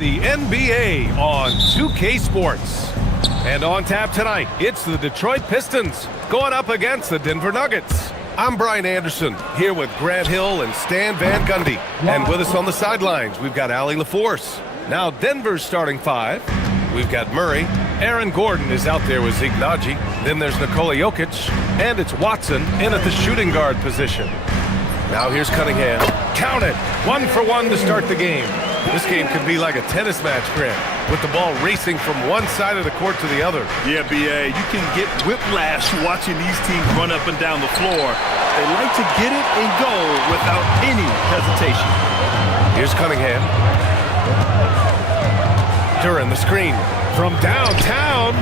The NBA on 2K Sports. And on tap tonight, it's the Detroit Pistons going up against the Denver Nuggets. I'm Brian Anderson, here with Grant Hill and Stan Van Gundy. And with us on the sidelines, we've got Allie LaForce. Now Denver's starting five. We've got Murray. Aaron Gordon is out there with Zeke Naji. Then there's Nikola Jokic. And it's Watson in at the shooting guard position. Now here's Cunningham. Count it! 1 for 1 to start the game. This game could be like a tennis match, Grant, with the ball racing from one side of the court to the other. Yeah, B.A., you can get whiplash watching these teams run up and down the floor. They like to get it and go without any hesitation. Here's Cunningham. Duran, the screen. From downtown.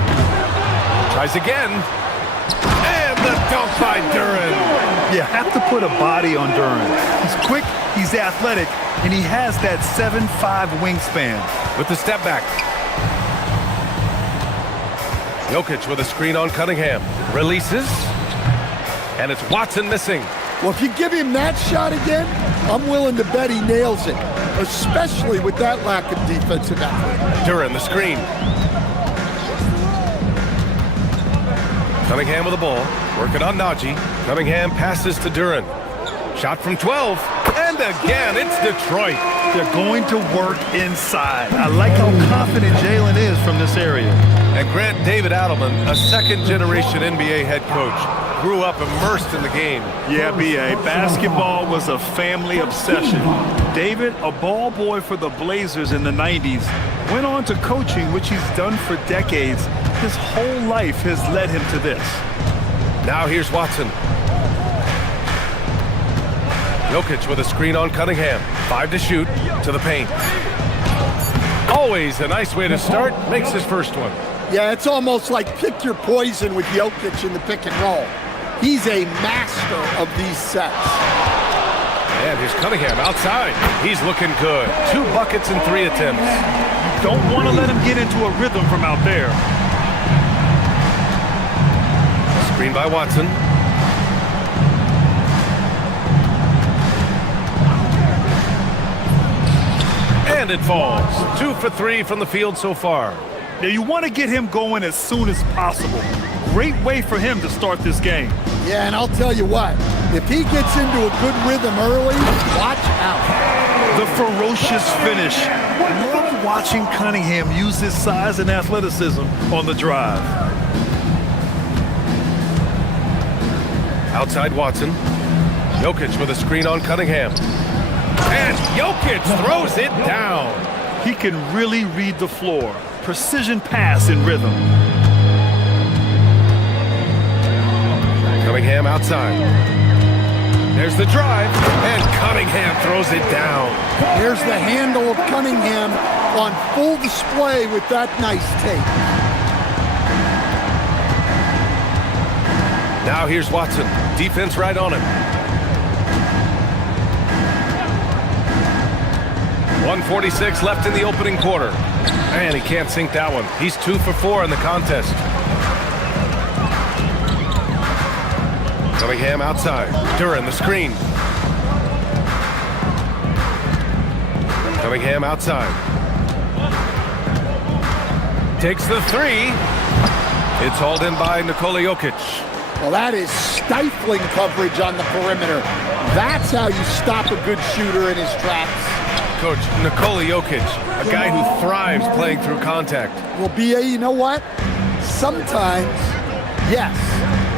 Tries again. And the dunk by Duran. You have to put a body on Duran. He's quick, he's athletic, and he has that 7'5" wingspan. With the step back. Jokic with a screen on Cunningham. Releases. And it's Watson missing. Well, if you give him that shot again, I'm willing to bet he nails it, especially with that lack of defensive effort. Duran, the screen. Cunningham with the ball. Working on Naji. Cunningham passes to Duran. Shot from 12. And again, it's Detroit. They're going to work inside. I like how confident Jalen is from this area. And Grant, David Adelman, a second-generation NBA head coach, grew up immersed in the game. Yeah, B.A., basketball was a family obsession. David, a ball boy for the Blazers in the 90s, went on to coaching, which he's done for decades. His whole life has led him to this. Now here's Watson. Jokic with a screen on Cunningham. 5 to shoot, to the paint. Always a nice way to start. Makes his first one. Yeah, it's almost like pick your poison with Jokic in the pick and roll. He's a master of these sets. And here's Cunningham outside. He's looking good. 2 buckets in 3 attempts. You don't want to let him get into a rhythm from out there. Screen by Watson. And it falls. 2 for 3 from the field so far. Now you want to get him going as soon as possible. Great way for him to start this game. Yeah, and I'll tell you what, if he gets into a good rhythm early, watch out. The ferocious finish. Love watching Cunningham use his size and athleticism on the drive. Outside Watson. Jokic with a screen on Cunningham. And Jokic throws it down. He can really read the floor. Precision pass in rhythm. Cunningham outside. There's the drive, and Cunningham throws it down. There's the handle of Cunningham on full display with that nice tape. Now here's Watson. Defense right on him. 1:46 left in the opening quarter. And he can't sink that one. He's 2 for 4 in the contest. Cunningham outside. Duran, the screen. Cunningham outside. Takes the 3. It's hauled in by Nikola Jokic. Well, that is stifling coverage on the perimeter. That's how you stop a good shooter in his tracks. Coach, Nikola Jokic, a guy who thrives playing through contact. Well, B.A., you know what? Sometimes, yes,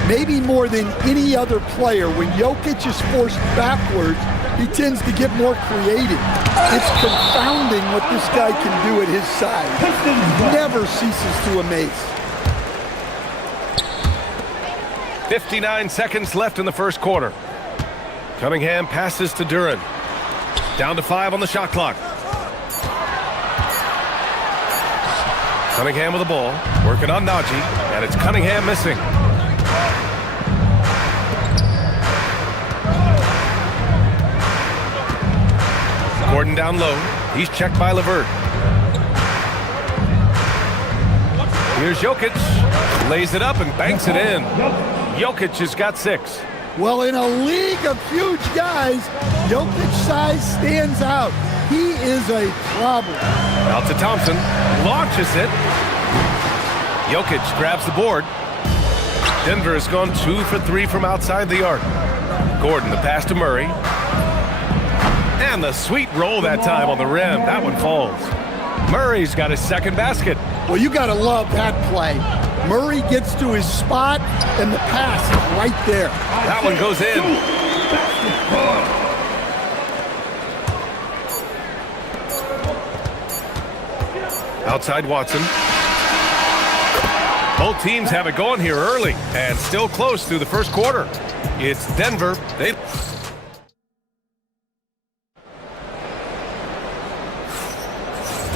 maybe more than any other player, when Jokic is forced backwards, he tends to get more creative. It's confounding what this guy can do at his size. He never ceases to amaze. 59 seconds left in the first quarter. Cunningham passes to Duran. Down to 5 on the shot clock. Cunningham with the ball. Working on Naji. And it's Cunningham missing. Gordon down low. He's checked by LeVert. Here's Jokic. Lays it up and banks it in. Jokic has got 6. Well, in a league of huge guys, Jokic's size stands out. He is a problem. Out to Thompson. Launches it. Jokic grabs the board. Denver has gone 2 for 3 from outside the arc. Gordon, the pass to Murray. And the sweet roll that time on the rim. That one falls. Murray's got his second basket. Well, you got to love that play. Murray gets to his spot, and the pass is right there. That one goes in. Outside Watson. Both teams have it going here early and still close through the first quarter. It's Denver.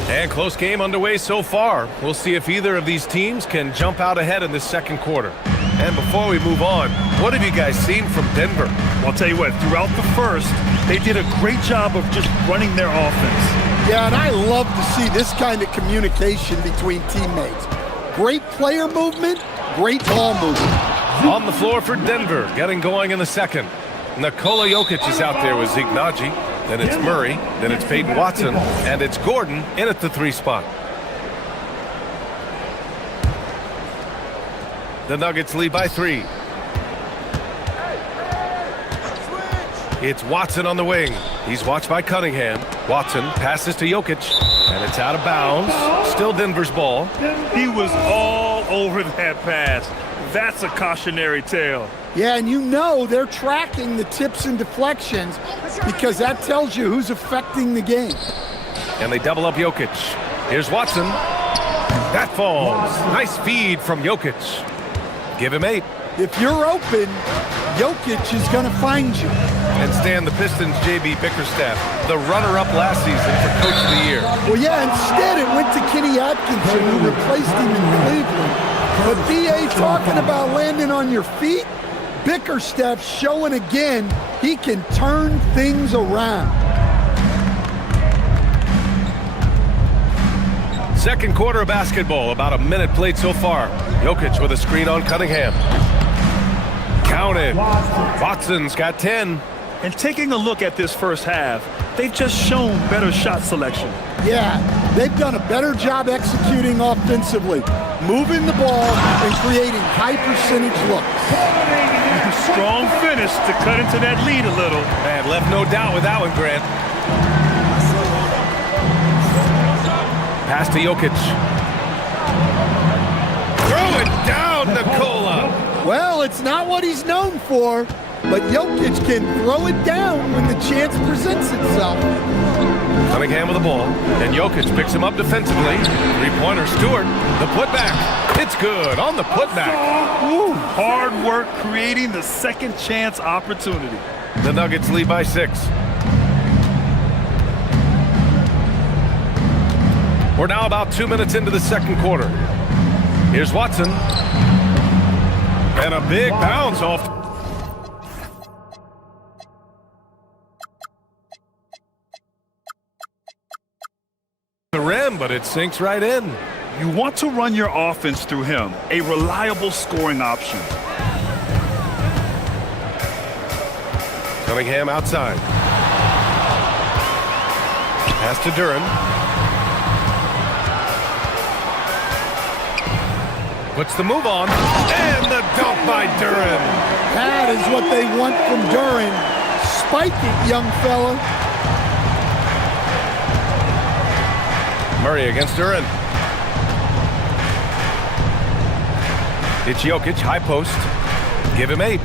And close game underway so far. We'll see if either of these teams can jump out ahead in the second quarter. And before we move on, what have you guys seen from Denver? Well, I'll tell you what, throughout the first, they did a great job of just running their offense. Yeah, and I love to see this kind of communication between teammates. Great player movement, great ball movement. On the floor for Denver, getting going in the second. Nikola Jokic is out there with Zignaji. Then it's Murray. Then it's Peyton Watson. And it's Gordon in at the 3 spot. The Nuggets lead by 3. It's Watson on the wing. He's watched by Cunningham. Watson passes to Jokic. And it's out of bounds. Still Denver's ball. He was all over that pass. That's a cautionary tale. Yeah, and you know they're tracking the tips and deflections because that tells you who's affecting the game. And they double up Jokic. Here's Watson. That falls. Nice feed from Jokic. Give him 8. If you're open, Jokic is going to find you. And Stan, the Pistons' J.B. Bickerstaff, the runner-up last season for Coach of the Year. Well, yeah, instead it went to Kenny Atkinson, who replaced him in Cleveland. But B.A. talking about landing on your feet, Bickerstaff showing again he can turn things around. Second quarter of basketball, about a minute played so far. Jokic with a screen on Cunningham. Counted. Watson's got 10. And taking a look at this first half, they've just shown better shot selection. Yeah, they've done a better job executing offensively, moving the ball and creating high percentage looks. Strong finish to cut into that lead a little. And left no doubt with that one, Grant. Pass to Jokic. Throw it down, Nikola. Well, it's not what he's known for, but Jokic can throw it down when the chance presents itself. Cunningham with the ball, and Jokic picks him up defensively. Three-pointer, Stewart. The putback. It's good on the putback. Woo, hard work creating the second chance opportunity. The Nuggets lead by 6. We're now about 2 minutes into the second quarter. Here's Watson. And a big bounce off the rim, but it sinks right in. You want to run your offense through him, a reliable scoring option. Cunningham outside. Pass to Duren. Puts the move on, and the dunk by Duren. That is what they want from Duren. Spike it, young fella. Murray against Duren. It's Jokic, high post. Give him 8.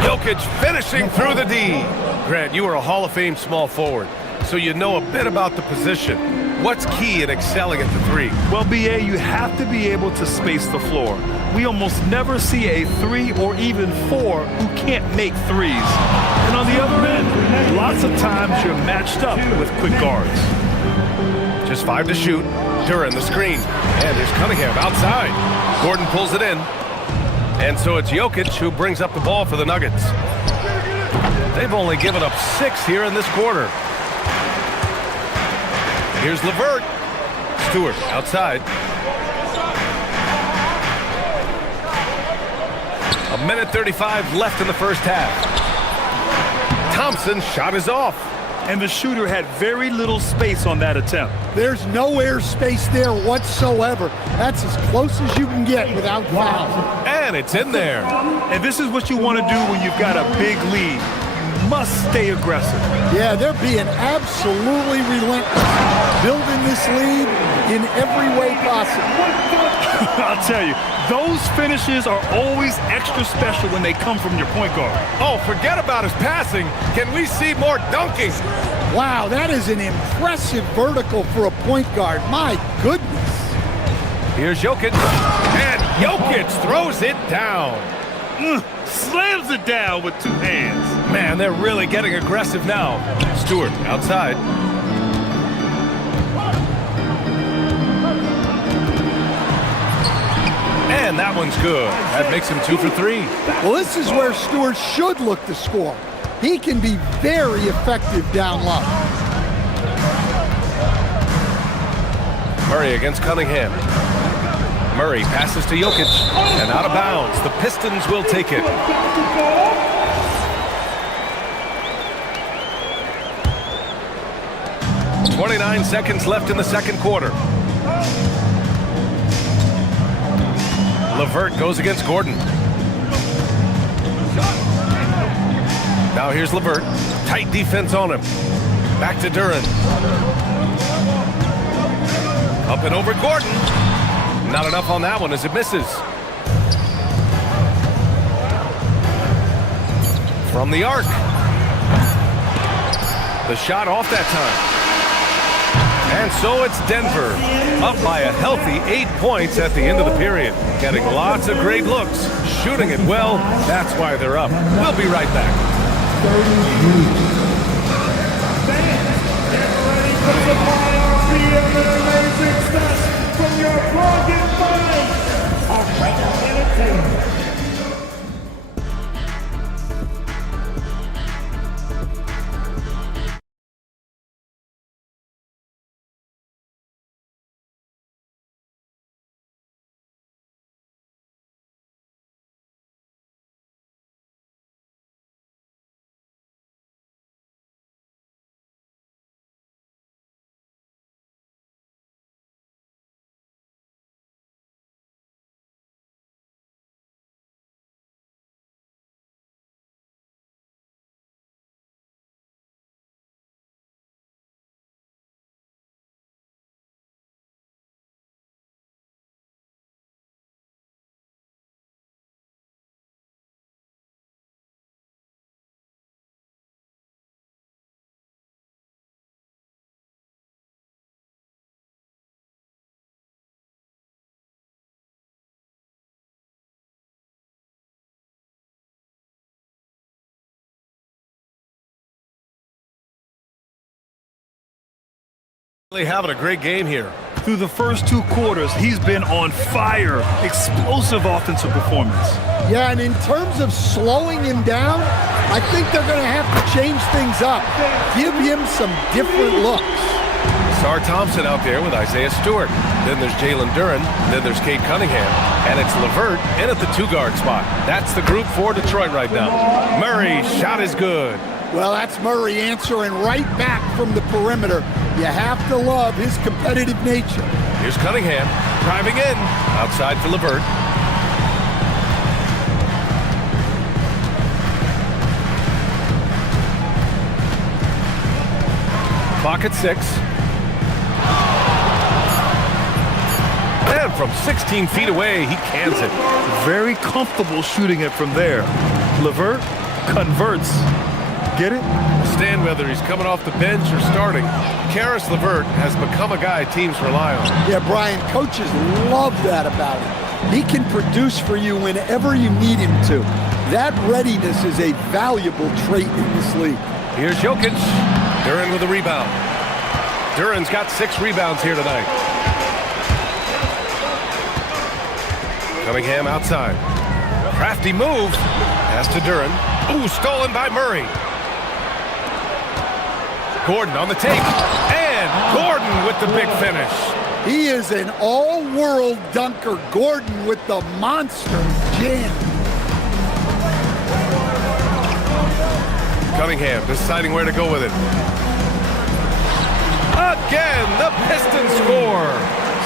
Jokic finishing through the D. Grant, you are a Hall of Fame small forward, so you know a bit about the position. What's key in excelling at the 3? Well, B.A., you have to be able to space the floor. We almost never see a 3 or even 4 who can't make threes. And on the other end, lots of times you're matched up with quick guards. Just 5 to shoot. Duren the screen. And there's Cunningham outside. Gordon pulls it in. And so it's Jokic who brings up the ball for the Nuggets. They've only given up 6 here in this quarter. Here's LeVert. Stewart outside. A minute 35 left in the first half. Thompson's shot is off. And the shooter had very little space on that attempt. There's no air space there whatsoever. That's as close as you can get without foul. And it's in there. And this is what you want to do when you've got a big lead. You must stay aggressive. Yeah, they're being absolutely relentless, building this lead in every way possible. I'll tell you, those finishes are always extra special when they come from your point guard. Oh, forget about his passing. Can we see more dunking? Wow, that is an impressive vertical for a point guard. My goodness. Here's Jokic. And Jokic throws it down. Slams it down with two hands. Man, they're really getting aggressive now. Stewart outside. And that one's good. That makes him 2 for 3. Well, this is where Stewart should look to score. He can be very effective down low. Murray against Cunningham. Murray passes to Jokic and out of bounds. The Pistons will take it. .29 seconds left in the second quarter. LeVert goes against Gordon. Now here's LeVert. Tight defense on him. Back to Duran. Up and over Gordon. Not enough on that one as it misses. From the arc. The shot off that time. And so it's Denver, up by a healthy 8 points at the end of the period. Getting lots of great looks, shooting it well. That's why they're up. We'll be right back. Get ready for the fire and amazing stuff from your bargain finds of Random Entertainment. Really having a great game here. Through the first 2 quarters, he's been on fire. Explosive offensive performance. Yeah, and in terms of slowing him down, I think they're going to have to change things up. Give him some different looks. Sar Thompson out there with Isaiah Stewart. Then there's Jalen Duran. Then there's Cade Cunningham. And it's LeVert in at the 2-guard spot. That's the group for Detroit right now. Murray's shot is good. Well, that's Murray answering right back from the perimeter. You have to love his competitive nature. Here's Cunningham driving in. Outside for LeVert. Clock at 6. And from 16 feet away, he cans it. Very comfortable shooting it from there. LeVert converts. Get it? Stand whether he's coming off the bench or starting. Karis LeVert has become a guy teams rely on. Yeah, Brian, coaches love that about him. He can produce for you whenever you need him to. That readiness is a valuable trait in this league. Here's Jokic. Duran with a rebound. Duran's got 6 rebounds here tonight. Cunningham outside. Crafty move. Pass to Duran. Ooh, stolen by Murray. Gordon on the take. And Gordon with the big finish. He is an all-world dunker. Gordon with the monster jam. Cunningham deciding where to go with it. Again, the Pistons score.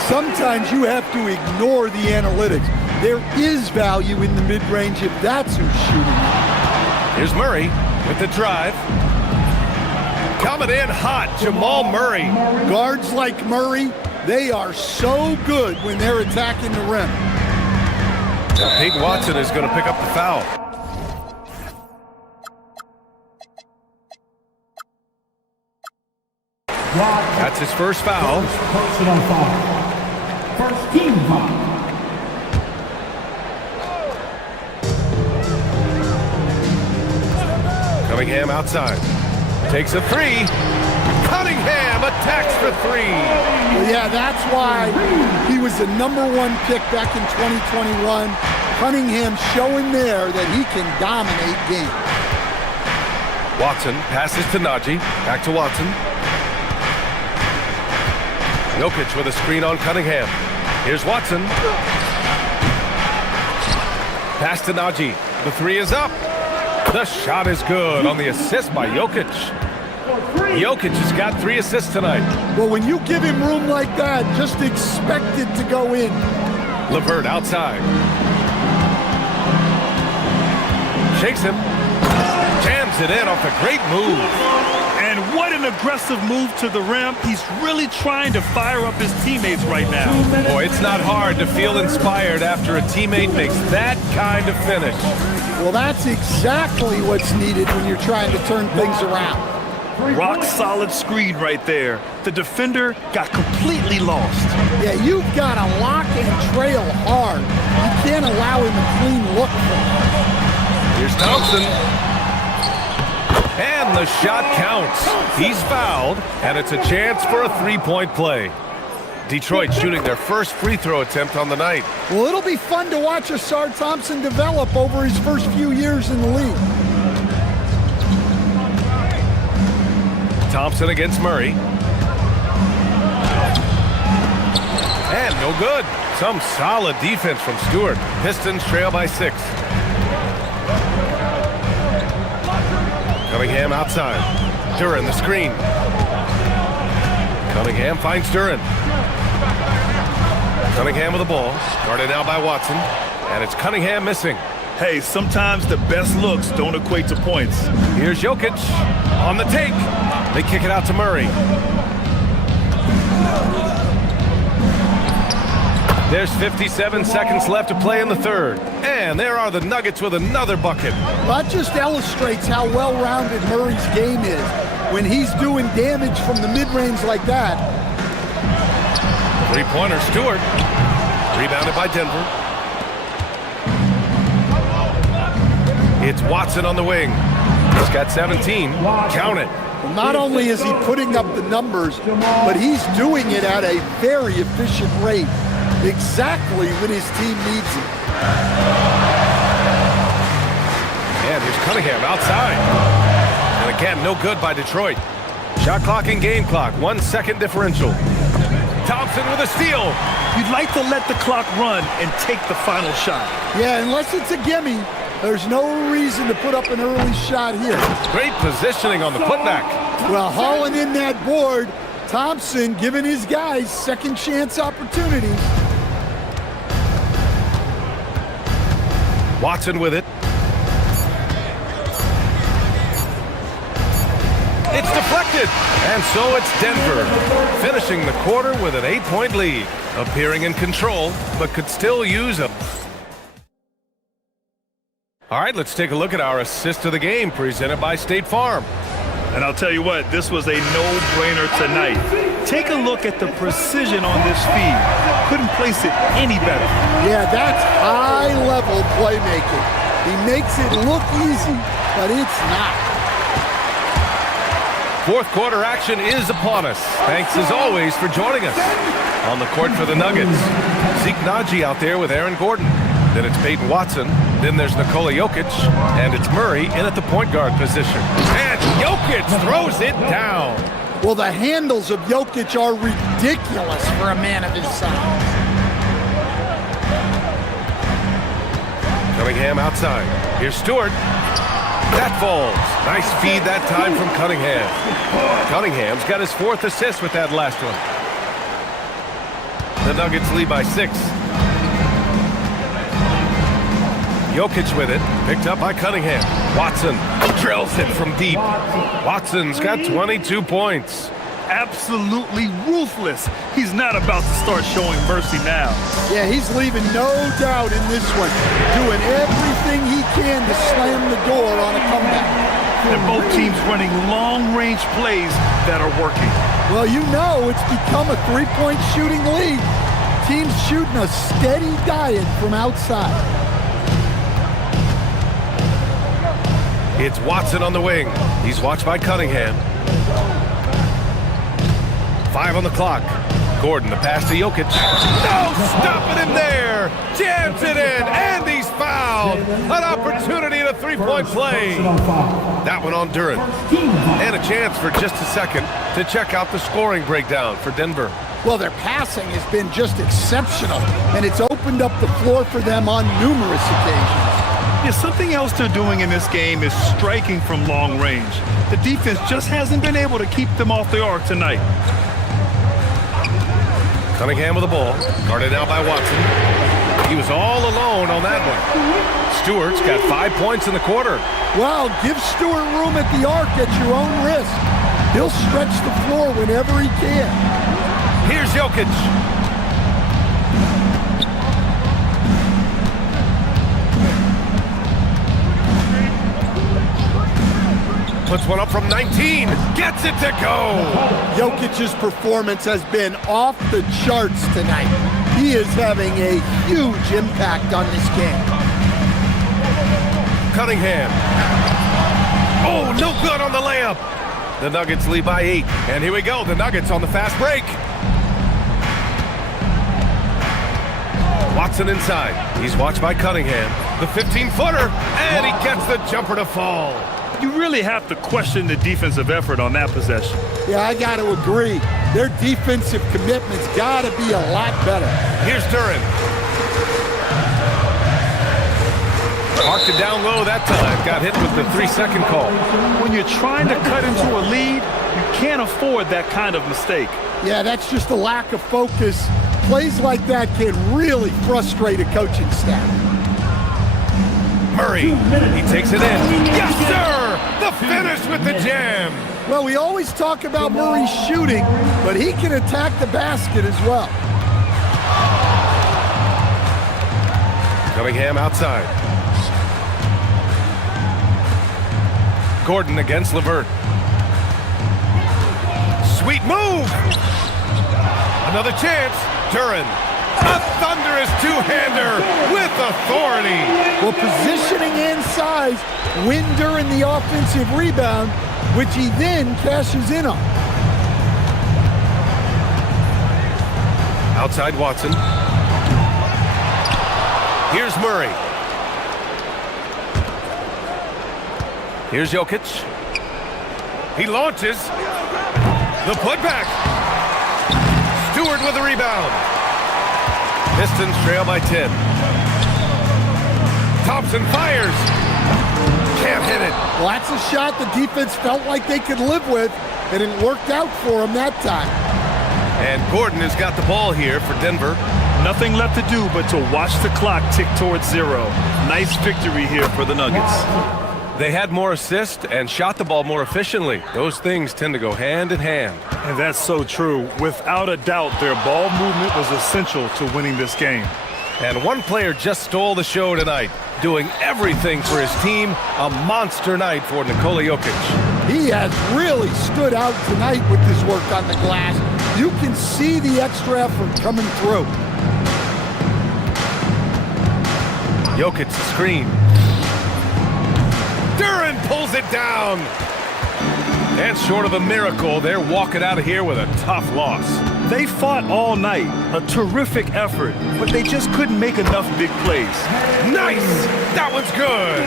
Sometimes you have to ignore the analytics. There is value in the mid-range if that's who's shooting. Here's Murray with the drive. Coming in hot, Jamal Murray. Guards like Murray, they are so good when they're attacking the rim. And Peyton Watson is going to pick up the foul. That's his first foul. Personal foul. First team foul. Cunningham outside. Takes a three. Cunningham attacks for three. Well, yeah, that's why he was the #1 pick back in 2021. Cunningham showing there that he can dominate games. Watson passes to Najee. Back to Watson. Jokic with a screen on Cunningham. Here's Watson. Pass to Najee. The three is up. The shot is good on the assist by Jokic. Jokic has got 3 assists tonight. Well, when you give him room like that, just expect it to go in. LeVert outside. Shakes him. Jams it in off a great move. And what an aggressive move to the rim. He's really trying to fire up his teammates right now. Boy, it's not hard to feel inspired after a teammate makes that kind of finish. Well, that's exactly what's needed when you're trying to turn things around. Rock solid screen right there. The defender got completely lost. Yeah, you've got to lock and trail hard. You can't allow him a clean look for him. Here's Thompson. And the shot counts. He's fouled, and it's a chance for a three-point play. Detroit shooting their first free throw attempt on the night. Well, it'll be fun to watch Asar Thompson develop over his first few years in the league. Thompson against Murray. And no good. Some solid defense from Stewart. Pistons trail by 6. Cunningham outside. Duren the screen. Cunningham finds Duren. Cunningham with the ball. Guarded now by Watson. And it's Cunningham missing. Hey, sometimes the best looks don't equate to points. Here's Jokic on the take. They kick it out to Murray. There's 57 seconds left to play in the third. And there are the Nuggets with another bucket. That just illustrates how well-rounded Murray's game is when he's doing damage from the mid-range like that. Three-pointer, Stewart. Rebounded by Denver. It's Watson on the wing. He's got 17. Count it. Well, not only is he putting up the numbers, but he's doing it at a very efficient rate. Exactly when his team needs it. And here's Cunningham outside. And again, no good by Detroit. Shot clock and game clock, 1 second differential. Thompson with a steal. You'd like to let the clock run and take the final shot. Yeah, unless it's a gimme, there's no reason to put up an early shot here. Great positioning on the putback. Well, hauling in that board, Thompson giving his guys second chance opportunities. Watson with it. It's deflected. And so it's Denver, finishing the quarter with an 8-point lead. Appearing in control, but could still use a... All right, let's take a look at our assist of the game, presented by State Farm. And I'll tell you what, this was a no-brainer tonight. Take a look at the precision on this feed. Couldn't place it any better. Yeah, that's high-level playmaking. He makes it look easy, but it's not. Fourth quarter action is upon us. Thanks as always for joining us. On the court for the Nuggets, Zeke Naji out there with Aaron Gordon. Then it's Peyton Watson. Then there's Nikola Jokic. And it's Murray in at the point guard position. And Jokic throws it down. Well, the handles of Jokic are ridiculous for a man of his size. Cunningham outside. Here's Stewart. That falls. Nice feed that time from Cunningham. Cunningham's got his 4th assist with that last one. The Nuggets lead by 6. Jokic with it, picked up by Cunningham. Watson drills it from deep. Watson's got 22 points. Absolutely ruthless. He's not about to start showing mercy now. Yeah, he's leaving no doubt in this one, doing everything he can to slam the door on a comeback. And both teams running long-range plays that are working. Well, you know it's become a three-point shooting league. Teams shooting a steady diet from outside. It's Watson on the wing. He's watched by Cunningham. 5 on the clock. Gordon, the pass to Jokic. No, stopping him there. Jams it in, and he's fouled. An opportunity in a three-point play. That one on Duran. And a chance for just a second to check out the scoring breakdown for Denver. Well, their passing has been just exceptional, and it's opened up the floor for them on numerous occasions. Yeah, something else they're doing in this game is striking from long range. The defense just hasn't been able to keep them off the arc tonight. Cunningham with the ball, guarded out by Watson. He was all alone on that one. Stewart's got 5 points in the quarter. Well, give Stewart room at the arc at your own risk. He'll stretch the floor whenever he can. Here's Jokic. Puts one up from 19. Gets it to go. Jokic's performance has been off the charts tonight. He is having a huge impact on this game. Cunningham. Oh, no good on the layup. The Nuggets lead by 8. And here we go. The Nuggets on the fast break. Watson inside. He's watched by Cunningham. The 15-footer. And he gets the jumper to fall. You really have to question the defensive effort on that possession. Yeah, I got to agree. Their defensive commitment's got to be a lot better. Here's Duran. Marked it down low that time. Got hit with the 3-second call. When you're trying to cut into a lead, you can't afford that kind of mistake. Yeah, that's just a lack of focus. Plays like that can really frustrate a coaching staff. Murray, he takes it in. Yes, sir! The finish with the jam. Well, we always talk about Murray's shooting, but he can attack the basket as well. Cunningham outside. Gordon against LeVert. Sweet move! Another chance. Duran. A thunderous two-hander with authority. Well, positioning and size win Duran the offensive rebound, which he then cashes in on. Outside Watson. Here's Murray. Here's Jokic. He launches. The putback. Stewart with the rebound. Pistons trail by 10. Thompson fires. Can't hit it. Well, that's a shot the defense felt like they could live with, and it worked out for them that time. And Gordon has got the ball here for Denver. Nothing left to do but to watch the clock tick towards 0. Nice victory here for the Nuggets. They had more assists and shot the ball more efficiently. Those things tend to go hand in hand. And that's so true. Without a doubt, their ball movement was essential to winning this game. And one player just stole the show tonight, doing everything for his team. A monster night for Nikola Jokic. He has really stood out tonight with his work on the glass. You can see the extra effort coming through. Jokic screen. Duran pulls it down. And short of a miracle, they're walking out of here with a tough loss. They fought all night, a terrific effort, but they just couldn't make enough big plays. Nice! That one's good!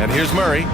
And here's Murray.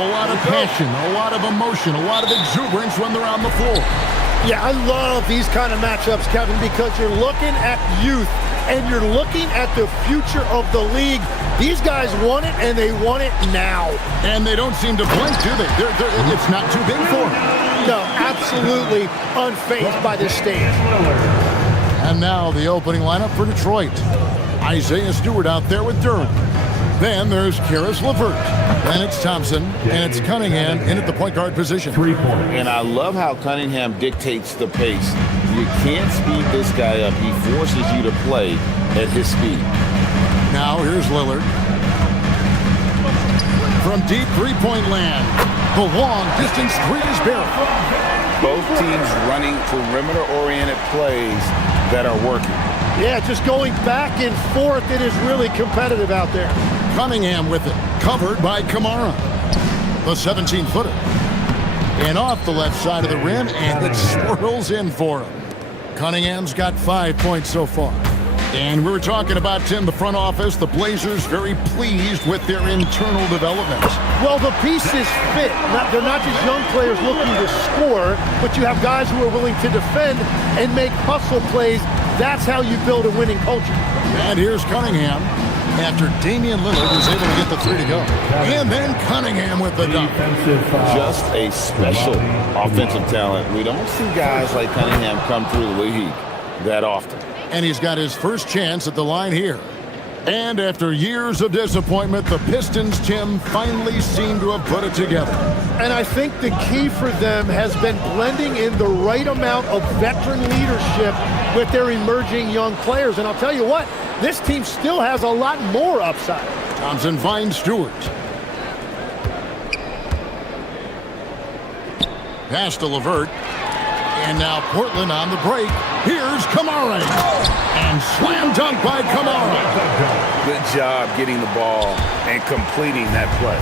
A lot of passion, a lot of emotion, a lot of exuberance when they're on the floor. Yeah, I love these kind of matchups, Kevin, because you're looking at youth and you're looking at the future of the league. These guys want it, and they want it now. And they don't seem to blink, do they? It's not too big for them. No, absolutely unfazed by this stage. And now the opening lineup for Detroit. Isaiah Stewart out there with Durham. Then there's Karis LeVert. Then it's Thompson, and it's Cunningham in at the point guard position. 3 points. And I love how Cunningham dictates the pace. You can't speed this guy up. He forces you to play at his speed. Now here's Lillard. From deep three-point land, the long-distance three is Barrett. Both teams running perimeter-oriented plays that are working. Yeah, just going back and forth. It is really competitive out there. Cunningham with it, covered by Kamara. The 17-footer. And off the left side of the rim, and it swirls in for him. Cunningham's got 5 points so far. And we were talking about, Tim, the front office, the Blazers very pleased with their internal development. Well, the pieces fit. They're not just young players looking to score, but you have guys who are willing to defend and make hustle plays. That's how you build a winning culture. And here's Cunningham after Damian Lillard was able to get the three to go. And then Cunningham with the dunk. Just a special offensive talent. We don't see guys like Cunningham come through the league that often. And he's got his first chance at the line here. And after years of disappointment, the Pistons, Tim, finally seem to have put it together. And I think the key for them has been blending in the right amount of veteran leadership with their emerging young players. And I'll tell you what, this team still has a lot more upside. Thompson finds Stewart. Pass to LeVert. And now Portland on the break. Here's Kamara. And slam dunk by Kamara. Good job getting the ball and completing that play.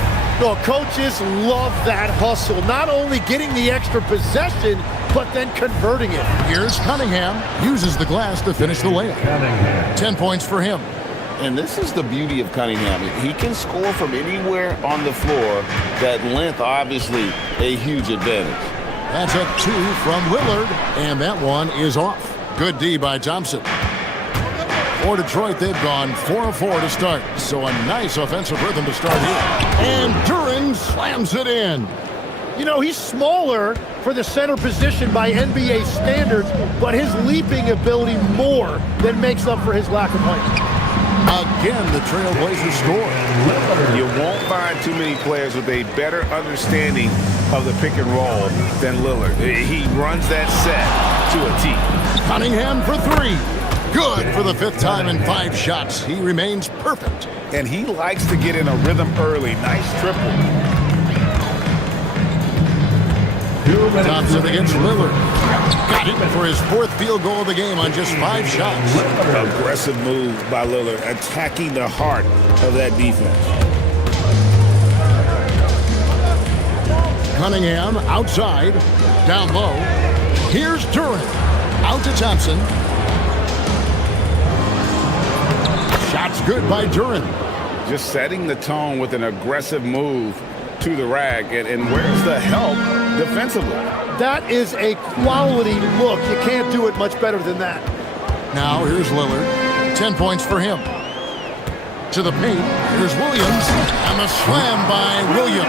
Well, coaches love that hustle. Not only getting the extra possession, but then converting it. Here's Cunningham. Uses the glass to finish the layup. 10 points for him. And this is the beauty of Cunningham. He can score from anywhere on the floor. That length, obviously, a huge advantage. That's a 2 from Lillard, and that one is off. Good D by Thompson. For Detroit, they've gone 4 of 4 to start, so a nice offensive rhythm to start here. And Duran slams it in. You know, he's smaller for the center position by NBA standards, but his leaping ability more than makes up for his lack of height. Again, the Trailblazers score. You won't find too many players with a better understanding of the pick and roll than Lillard. He runs that set to a T. Cunningham for 3. Good for the 5th time in 5 shots. He remains perfect. And he likes to get in a rhythm early. Nice triple. Thompson against Lillard. Got it for his 4th field goal of the game on just 5 shots. Aggressive move by Lillard, attacking the heart of that defense. Cunningham outside, down low. Here's Duran. Out to Thompson. Shots good by Duran. Just setting the tone with an aggressive move to the rack. And where's the help defensively? That is a quality look. You can't do it much better than that. Now here's Lillard. 10 points for him. To the paint. Here's Williams. And the slam by Williams.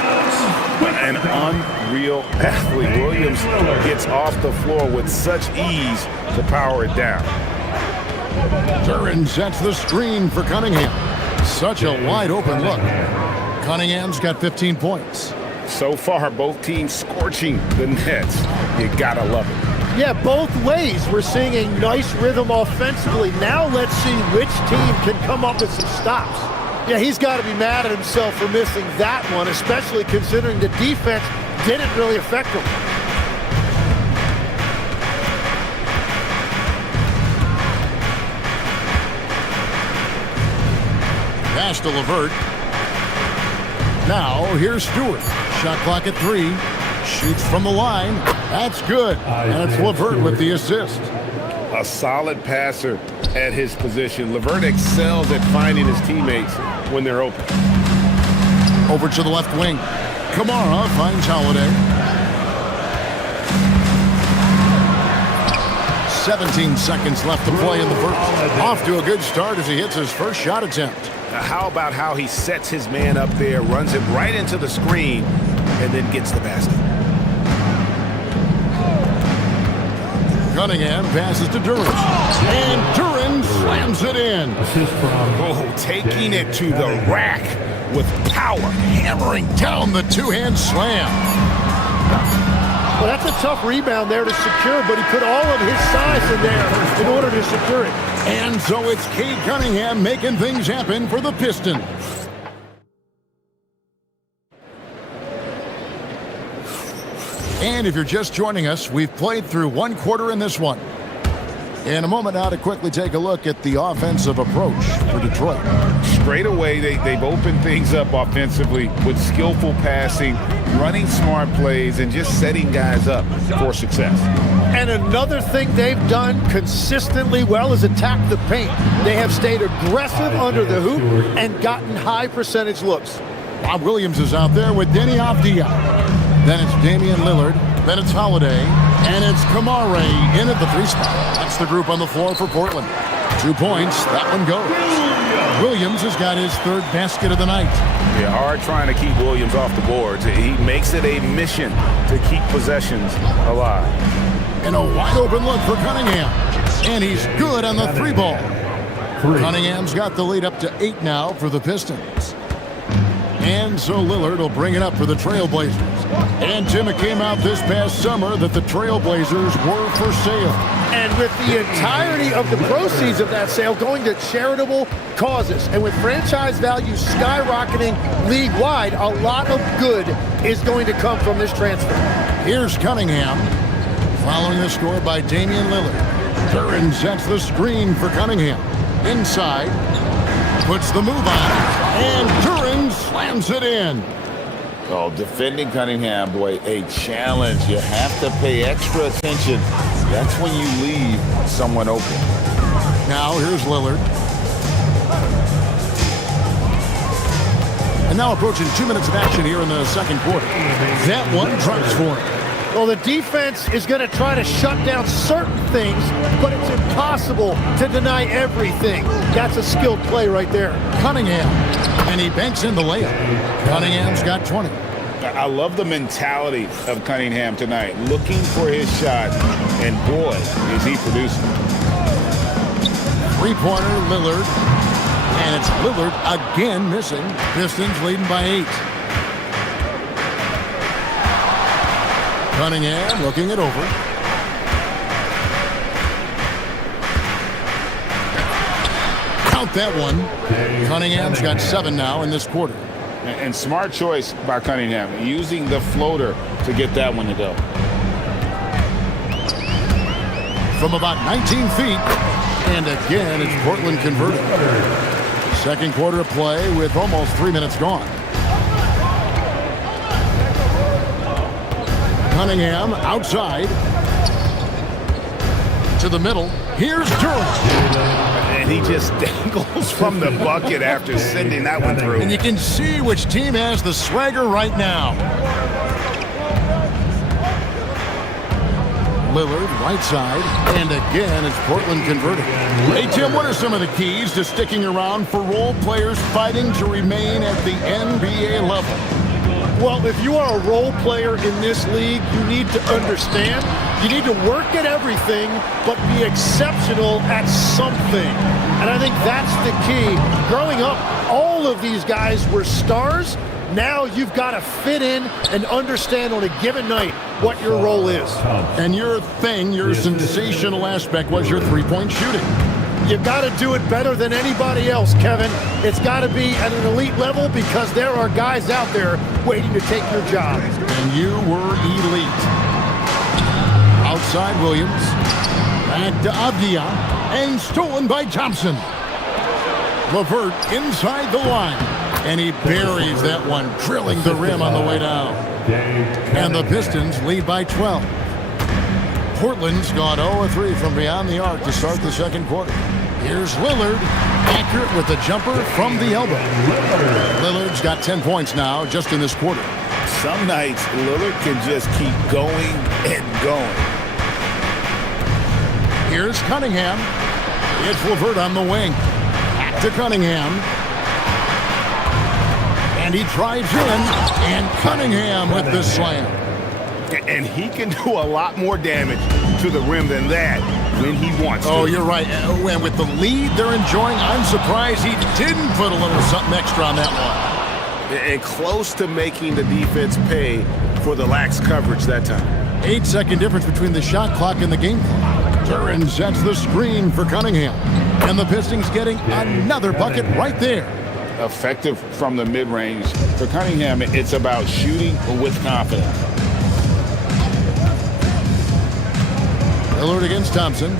An unreal athlete. Williams gets off the floor with such ease to power it down. Duran sets the screen for Cunningham. Such a wide open look. Cunningham's got 15 points. So far, both teams scorching the nets. You gotta love it. Yeah, both ways. We're seeing a nice rhythm offensively. Now let's see which team can come up with some stops. Yeah, he's got to be mad at himself for missing that one, especially considering the defense didn't really affect him. Pass to LeVert. Now, here's Stewart. Shot clock at 3. Shoots from the line. That's good. And it's LeVert with the assist. A solid passer at his position. LeVert excels at finding his teammates when they're open. Over to the left wing. Kamara finds Holiday. 17 seconds left to play in the first. Off to a good start as he hits his first shot attempt. How about how he sets his man up there, runs it right into the screen, and then gets the basket. Cunningham passes to Duran. And Duran slams it in. Oh, taking it to the rack with power. Hammering down the two-hand slam. Well, that's a tough rebound there to secure, but he put all of his size in there in order to secure it. And so it's Cade Cunningham making things happen for the Pistons. And if you're just joining us, we've played through one quarter in this one. In a moment now to quickly take a look at the offensive approach for Detroit. Straight away, they've opened things up offensively with skillful passing, running smart plays, and just setting guys up for success. And another thing they've done consistently well is attack the paint. They have stayed aggressive under the hoop and gotten high percentage looks. Bob Williams is out there with Denny Avdia. Then it's Damian Lillard. Then it's Holiday. And it's Kamara in at the three spot. That's the group on the floor for Portland. 2 points. That one goes. Williams has got his third basket of the night. Yeah, hard trying to keep Williams off the boards. He makes it a mission to keep possessions alive. And a wide open look for Cunningham. And he's good on the three ball. Cunningham's got the lead up to 8 now for the Pistons. And so Lillard will bring it up for the Trailblazers. And Tim, it came out this past summer that the Trailblazers were for sale. And with the entirety of the proceeds of that sale going to charitable causes, and with franchise value skyrocketing league-wide, a lot of good is going to come from this transfer. Here's Cunningham, following the score by Damian Lillard. Duran sets the screen for Cunningham. Inside, puts the move on, and Duran slams it in. Oh, defending Cunningham, boy, a challenge. You have to pay extra attention. That's when you leave someone open. Now here's Lillard. And now approaching 2 minutes of action here in the second quarter. That one drops for him. Well, the defense is going to try to shut down certain things, but it's impossible to deny everything. That's a skilled play right there. Cunningham, and he banks in the layup. Cunningham's got 20. I love the mentality of Cunningham tonight, looking for his shot, and boy, is he producing. Three-pointer, Lillard, and it's Lillard again missing. Pistons leading by 8. Cunningham looking it over. Count that one. Cunningham's got 7 now in this quarter. And smart choice by Cunningham, using the floater to get that one to go. From about 19 feet, and again, it's Portland converted. Second quarter of play with almost 3 minutes gone. Cunningham outside to the middle. Here's Duran. And he just dangles from the bucket after sending that one through. And you can see which team has the swagger right now. Lillard, right side, and again, it's Portland converting. Hey, Tim, what are some of the keys to sticking around for role players fighting to remain at the NBA level? Well, if you are a role player in this league, you need to understand, you need to work at everything, but be exceptional at something. And I think that's the key. Growing up, all of these guys were stars. Now you've got to fit in and understand on a given night what your role is. And your thing, your sensational aspect was your three-point shooting. You've got to do it better than anybody else, Kevin. It's got to be at an elite level because there are guys out there waiting to take your job. And you were elite. Outside Williams. Back to Avdia. And stolen by Thompson. LeVert inside the line. And he buries that one, drilling the rim on the way down. And the Pistons lead by 12. Portland's gone 0-3 from beyond the arc to start the second quarter. Here's Lillard, accurate with the jumper from the elbow. Lillard's got 10 points now just in this quarter. some nights Lillard can just keep going and going. Here's Cunningham. It's LeVert on the wing. Back to Cunningham. And he drives in, and Cunningham with the slam. And he can do a lot more damage to the rim than that when he wants to. Oh, you're right. And with the lead they're enjoying, I'm surprised he didn't put a little something extra on that one. And close to making the defense pay for the lax coverage that time. 8-second difference between the shot clock and the game clock. Duran sets the screen for Cunningham. And the Pistons getting another bucket right there. Effective from the mid-range. For Cunningham, it's about shooting with confidence. Lillard against Thompson.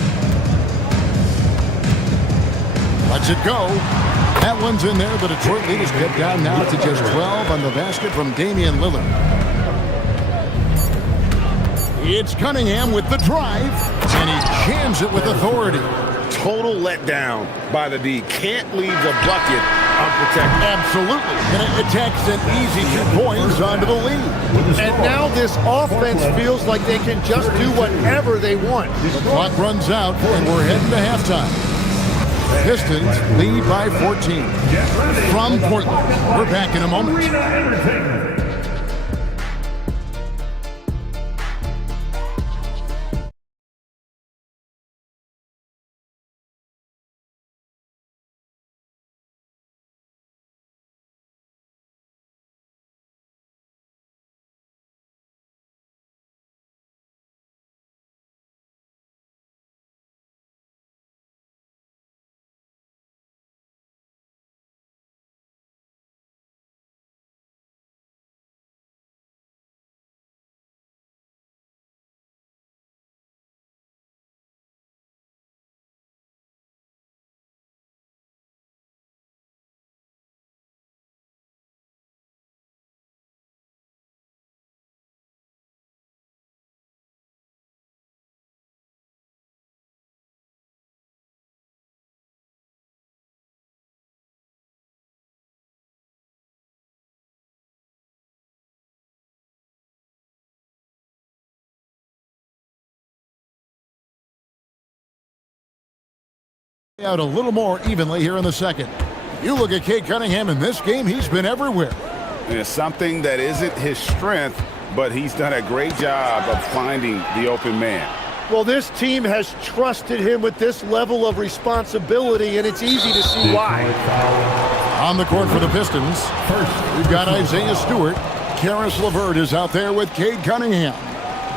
Lets it go. That one's in there. The Detroit lead is kept down now to just 12 on the basket from Damian Lillard. It's Cunningham with the drive, and he jams it with authority. Total letdown by the D. Can't leave the bucket unprotected. Absolutely. And it attacks an easy 2 points onto the lead. And now this offense feels like they can just do whatever they want. The clock runs out, and we're heading to halftime. Pistons lead by 14. From Portland, we're back in a moment. Out a little more evenly here in the second. You look at Cade Cunningham in this game, he's been everywhere. It's something that isn't his strength, but he's done a great job of finding the open man. Well, this team has trusted him with this level of responsibility, and it's easy to see why. On the court for the Pistons, first, we've got Isaiah Stewart. Karis LeVert is out there with Cade Cunningham.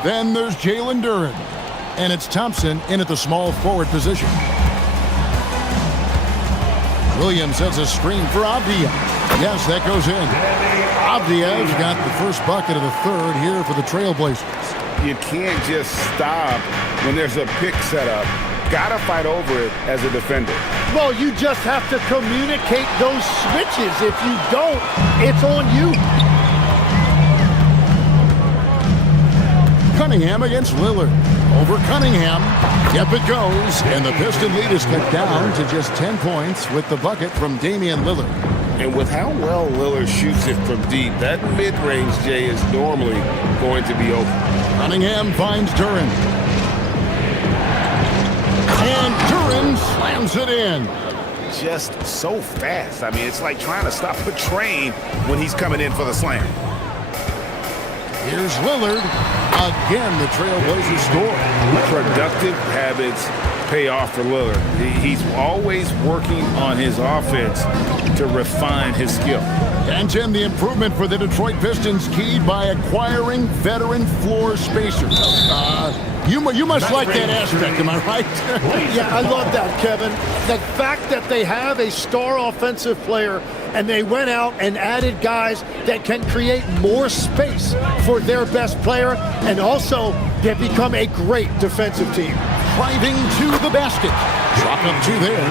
Then there's Jalen Duren. And it's Thompson in at the small forward position. Williams sets a screen for Avdia. Yes, that goes in. Avdia's got the first bucket of the third here for the Trailblazers. You can't just stop when there's a pick set up. Gotta fight over it as a defender. Well, you just have to communicate those switches. If you don't, it's on you. Cunningham against Lillard. Over Cunningham. Yep, it goes. And the Piston lead is cut down to just 10 points with the bucket from Damian Lillard. And with how well Lillard shoots it from deep, that mid-range, Jay, is normally going to be open. Cunningham finds Duren. And Duren slams it in. Just so fast. I mean, it's like trying to stop a train when he's coming in for the slam. Here's Lillard. Again, the Trailblazers score. Productive habits pay off for Lillard. He's always working on his offense to refine his skill. And Tim, the improvement for the Detroit Pistons keyed by acquiring veteran floor spacers. You must like that aspect, am I right? Yeah, I love that, Kevin. The fact that they have a star offensive player and they went out and added guys that can create more space for their best player, and also they've become a great defensive team. Driving to the basket. Drop up two there.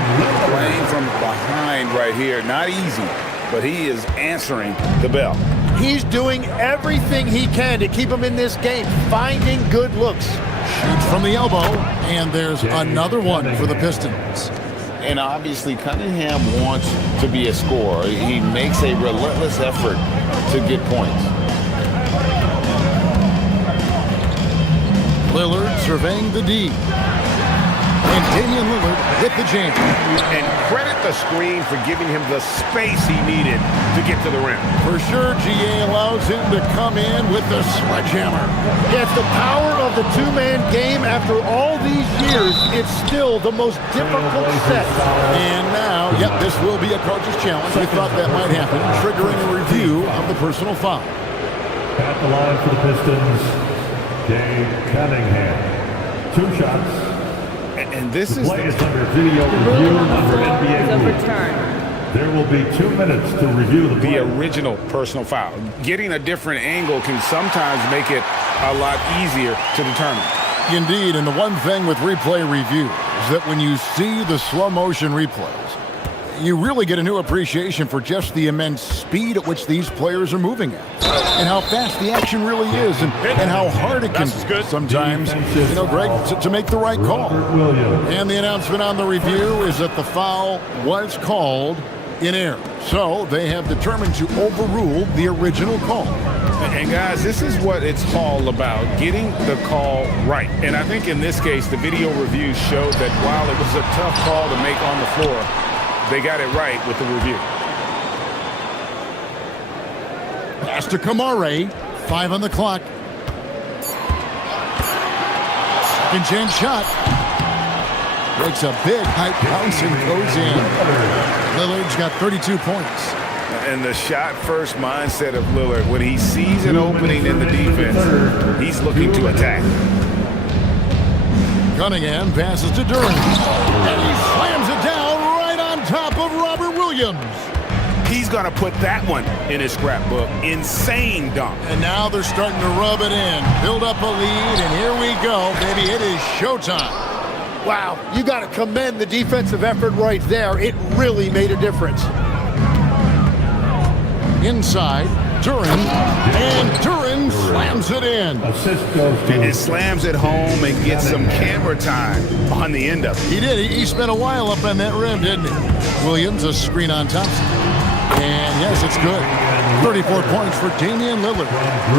Playing from behind right here. Not easy, but he is answering the bell. He's doing everything he can to keep him in this game, finding good looks. Shoots from the elbow, and there's another one for the Pistons. And obviously Cunningham wants to be a scorer. He makes a relentless effort to get points. Lillard surveying the D. And Damian Lillard with the jam. And credit the screen for giving him the space he needed to get to the rim. For sure, GA allows him to come in with the sledgehammer. Yeah, it's the power of the two-man game. After all these years, it's still the most difficult set. And now, yep, this will be a coach's challenge. We thought that might happen, triggering a review of the personal foul. At the line for the Pistons, Dave Cunningham. 2 shots. And this is play is under video review under NBA rules. Overturned. There will be 2 minutes to review the play. The original personal foul. Getting a different angle can sometimes make it a lot easier to determine. Indeed, and the one thing with replay review is that when you see the slow motion replays, you really get a new appreciation for just the immense speed at which these players are moving at, and how fast the action really is, and how hard it can be sometimes, you know, Greg, to make the right call. And the announcement on the review is that the foul was called in error, so they have determined to overrule the original call. And guys, this is what it's all about, getting the call right. And I think in this case, the video review showed that while it was a tough call to make on the floor, they got it right with the review. Pass to Kamare, 5 on the clock. Second chance shot. Breaks a big height bounce and goes in. Lillard's got 32 points. And the shot-first mindset of Lillard, when he sees an opening in the defense, he's looking to attack. Cunningham passes to Durant, and he slams it down right on top of Robert Williams. He's going to put that one in his scrapbook. Insane dunk. And now they're starting to rub it in, build up a lead, and here we go, baby. It is showtime. Wow, you got to commend the defensive effort right there. It really made a difference. Inside, Duran, and Duran slams it in. And slams it home and gets some camera time on the end of it. He did. He spent a while up on that rim, didn't he? Williams, a screen on Thompson. And yes, it's good. 34 points for Damian Lillard.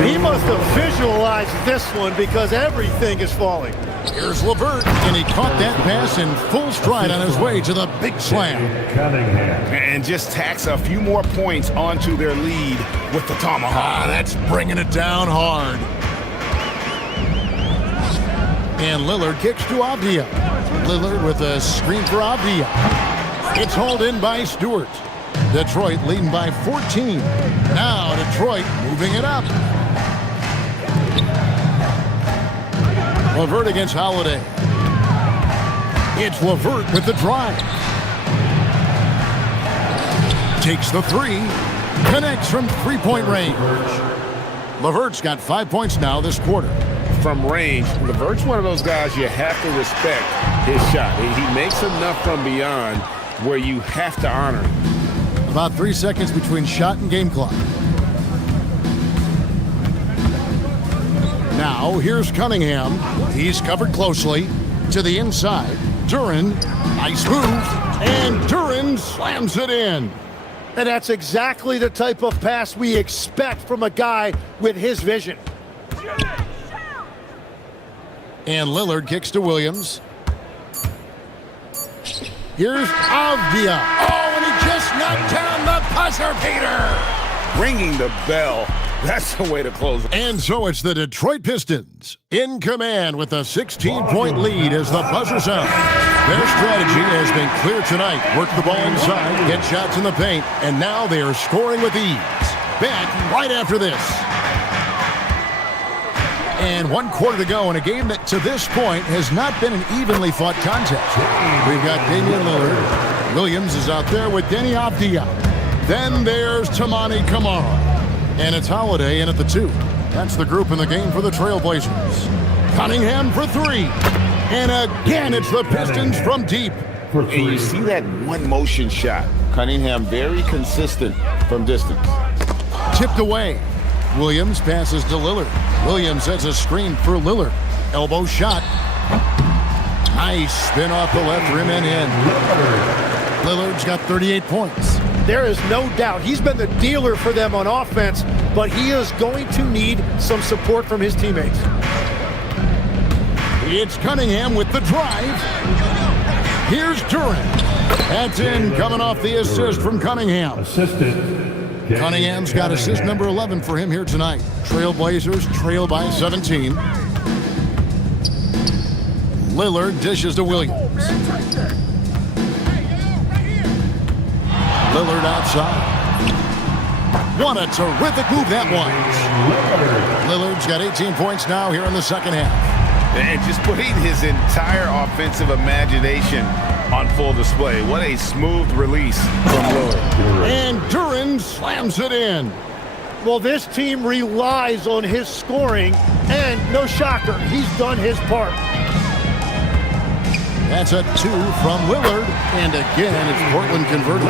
He must have visualized this one because everything is falling. Here's LeVert, and he caught that pass in full stride on his way to the big slam. And just tacks a few more points onto their lead with the tomahawk. That's bringing it down hard. And Lillard kicks to Avdia. Lillard with a screen for Avdia. It's hauled in by Stewart. Detroit leading by 14. Now Detroit moving it up. LeVert against Holiday. It's LeVert with the drive. Takes the three. Connects from three-point range. LeVert's got 5 points now this quarter. From range, LeVert's one of those guys you have to respect his shot. He makes enough from beyond where you have to honor him. About 3 seconds between shot and game clock. Now, here's Cunningham. He's covered closely. To the inside. Duran, nice move. And Duran slams it in. And that's exactly the type of pass we expect from a guy with his vision. And Lillard kicks to Williams. Here's Avdia. Oh, and he just knocked down the buzzer beater. Ringing the bell. That's the way to close it. And so it's the Detroit Pistons in command with a 16-point lead as the buzzer sounds. Their strategy has been clear tonight. Work the ball inside, get shots in the paint, and now they are scoring with ease. Back right after this. And 1 quarter to go in a game that to this point has not been an evenly fought contest. We've got Damian Lillard. Williams is out there with Denny Avdia. Then there's Tamani Kamara. And it's Holiday in at the 2. That's the group in the game for the Trailblazers. Cunningham for 3. And again, it's the Pistons from deep. And you see that one motion shot. Cunningham very consistent from distance. Tipped away. Williams passes to Lillard. Williams sets a screen for Lillard. Elbow shot. Nice spin off the left rim and in. Lillard's got 38 points. There is no doubt he's been the dealer for them on offense, but he is going to need some support from his teammates. It's Cunningham with the drive. Here's Duran. That's in, coming off the assist from Cunningham. Assistant. Cunningham's got assist number 11 for him here tonight. Trailblazers trail by 17. Lillard dishes to Williams. Lillard outside. What a terrific move that was. Lillard's got 18 points now here in the second half. And just putting his entire offensive imagination on full display. What a smooth release from Lillard. And Duran slams it in. Well, this team relies on his scoring, and no shocker, he's done his part. That's a 2 from Lillard, and again, it's Portland converted.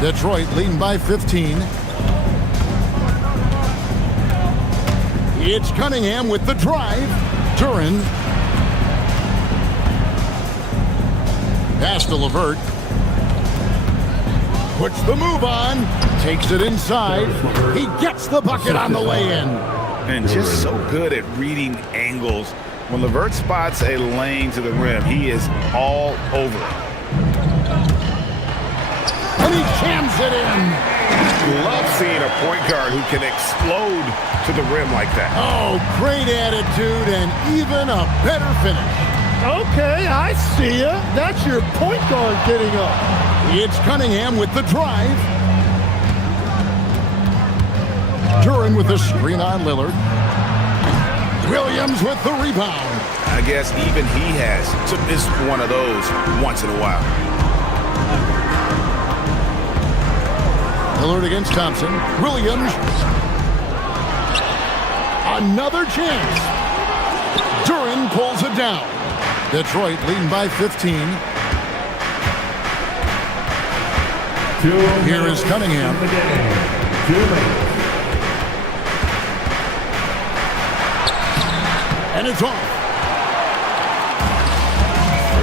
Detroit leading by 15. It's Cunningham with the drive. Duran. Pass to LeVert. Puts the move on. Takes it inside. He gets the bucket on the lay-in. And just so good at reading angles. When LeVert spots a lane to the rim, he is all over it. And he jams it in. Love seeing a point guard who can explode to the rim like that. Oh, great attitude and even a better finish. Okay, I see ya. That's your point guard getting up. It's Cunningham with the drive. Duran with the screen on Lillard. Williams with the rebound. I guess even he has to miss one of those once in a while. Lillard against Thompson. Williams. Another chance. Duran pulls it down. Detroit leading by 15. Here is Cunningham. 2 minutes. And it's off.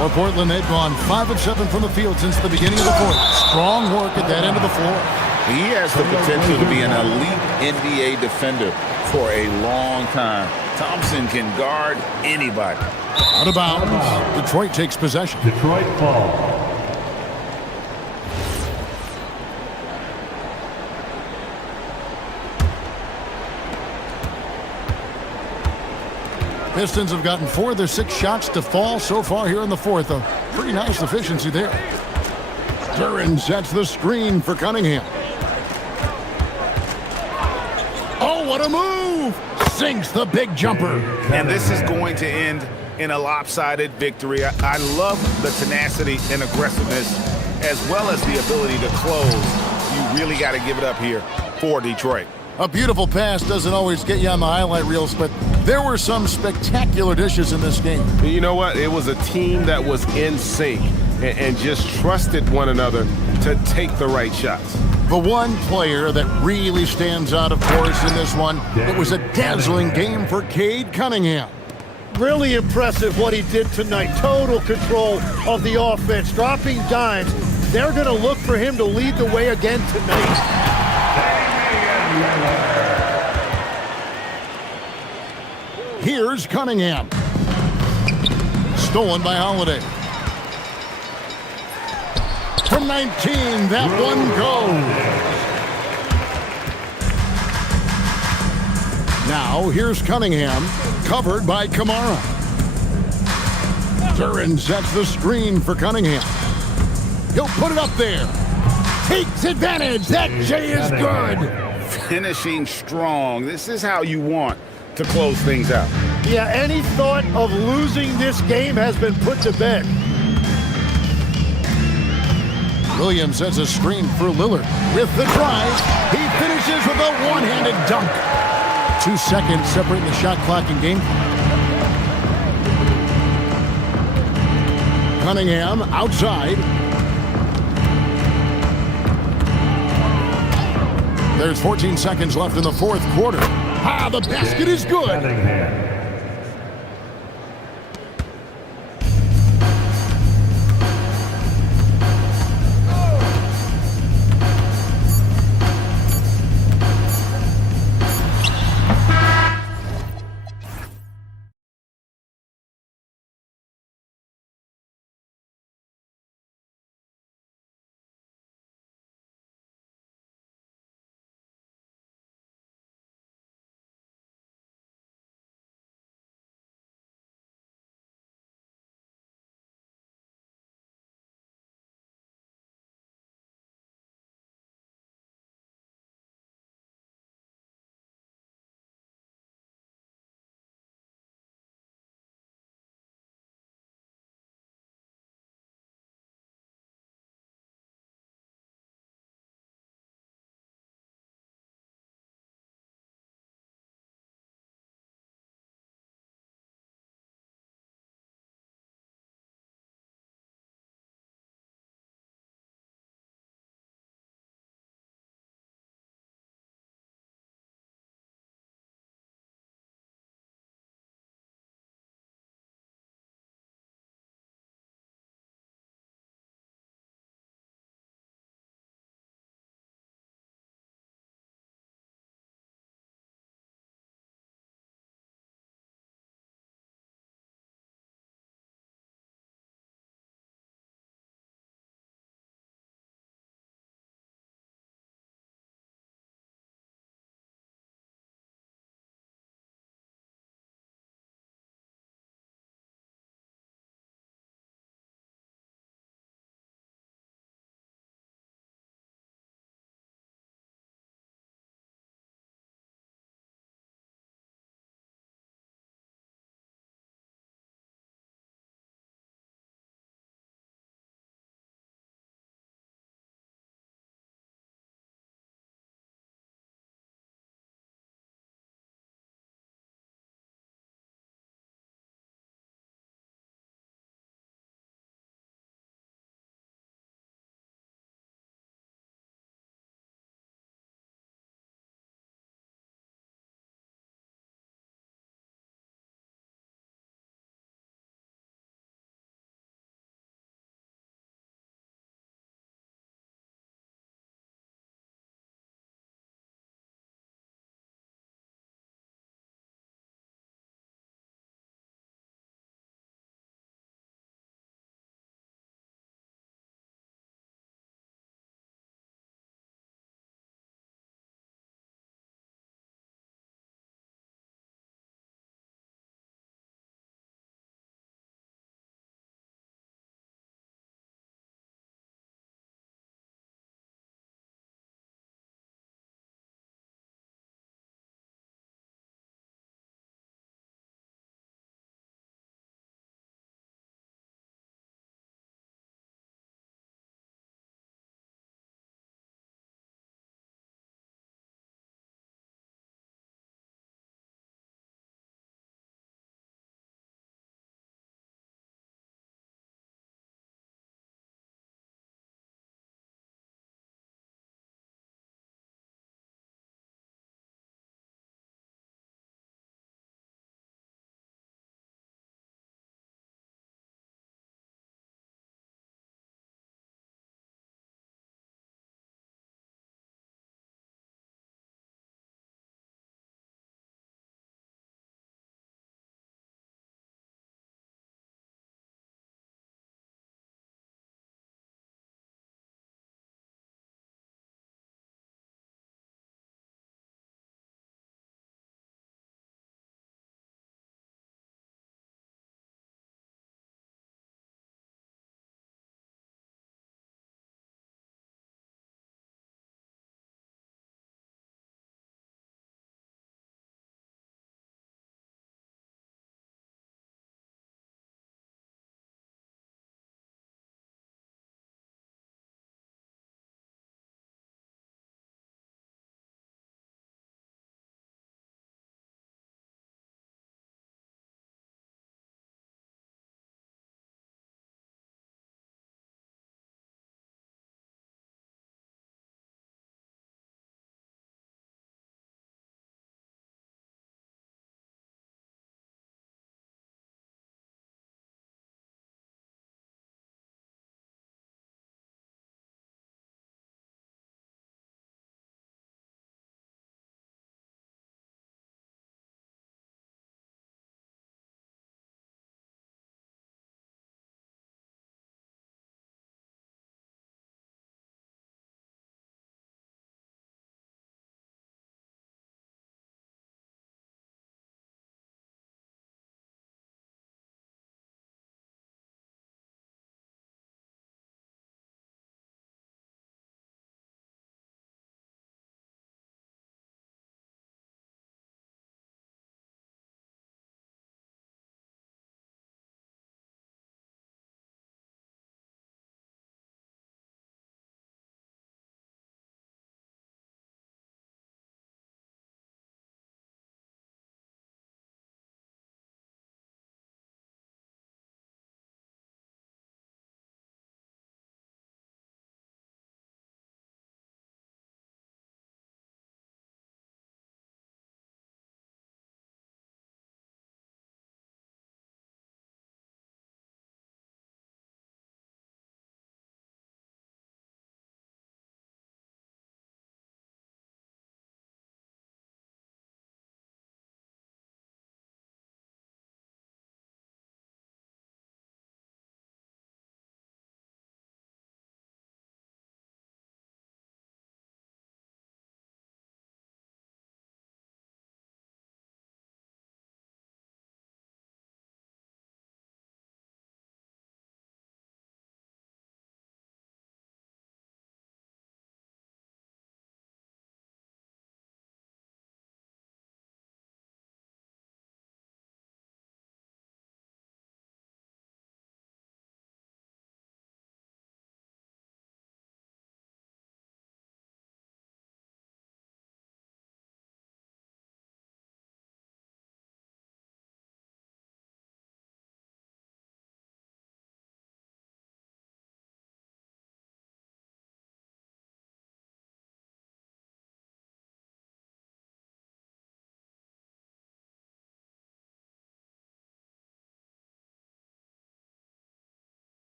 For Portland, they've gone 5 of 7 from the field since the beginning of the fourth. Strong work at that end of the floor. He has the potential to be an elite NBA defender for a long time. Thompson can guard anybody. Out of bounds. Detroit takes possession. Detroit ball. Pistons have gotten 4 of their 6 shots to fall so far here in the fourth. A pretty nice efficiency there. Duran sets the screen for Cunningham. Oh, what a move! Sinks the big jumper. And this is going to end in a lopsided victory. I love the tenacity and aggressiveness as well as the ability to close. You really got to give it up here for Detroit. A beautiful pass doesn't always get you on the highlight reels, but there were some spectacular dishes in this game. You know what? It was a team that was in sync and just trusted one another to take the right shots. The one player that really stands out, of course, in this one, it was a dazzling game for Cade Cunningham. Really impressive what he did tonight. Total control of the offense, dropping dimes. They're going to look for him to lead the way again tonight. Here's Cunningham. Stolen by Holiday. From 19, that one goes. Now, here's Cunningham, covered by Kamara. Duran sets the screen for Cunningham. He'll put it up there. Takes advantage. That J is good. Finishing strong. This is how you want to close things out. Yeah, any thought of losing this game has been put to bed. Williams sets a screen for Lillard. With the drive, he finishes with a one-handed dunk. 2 seconds separating the shot clock and game. Cunningham outside. There's 14 seconds left in the fourth quarter. Ah, the basket is good.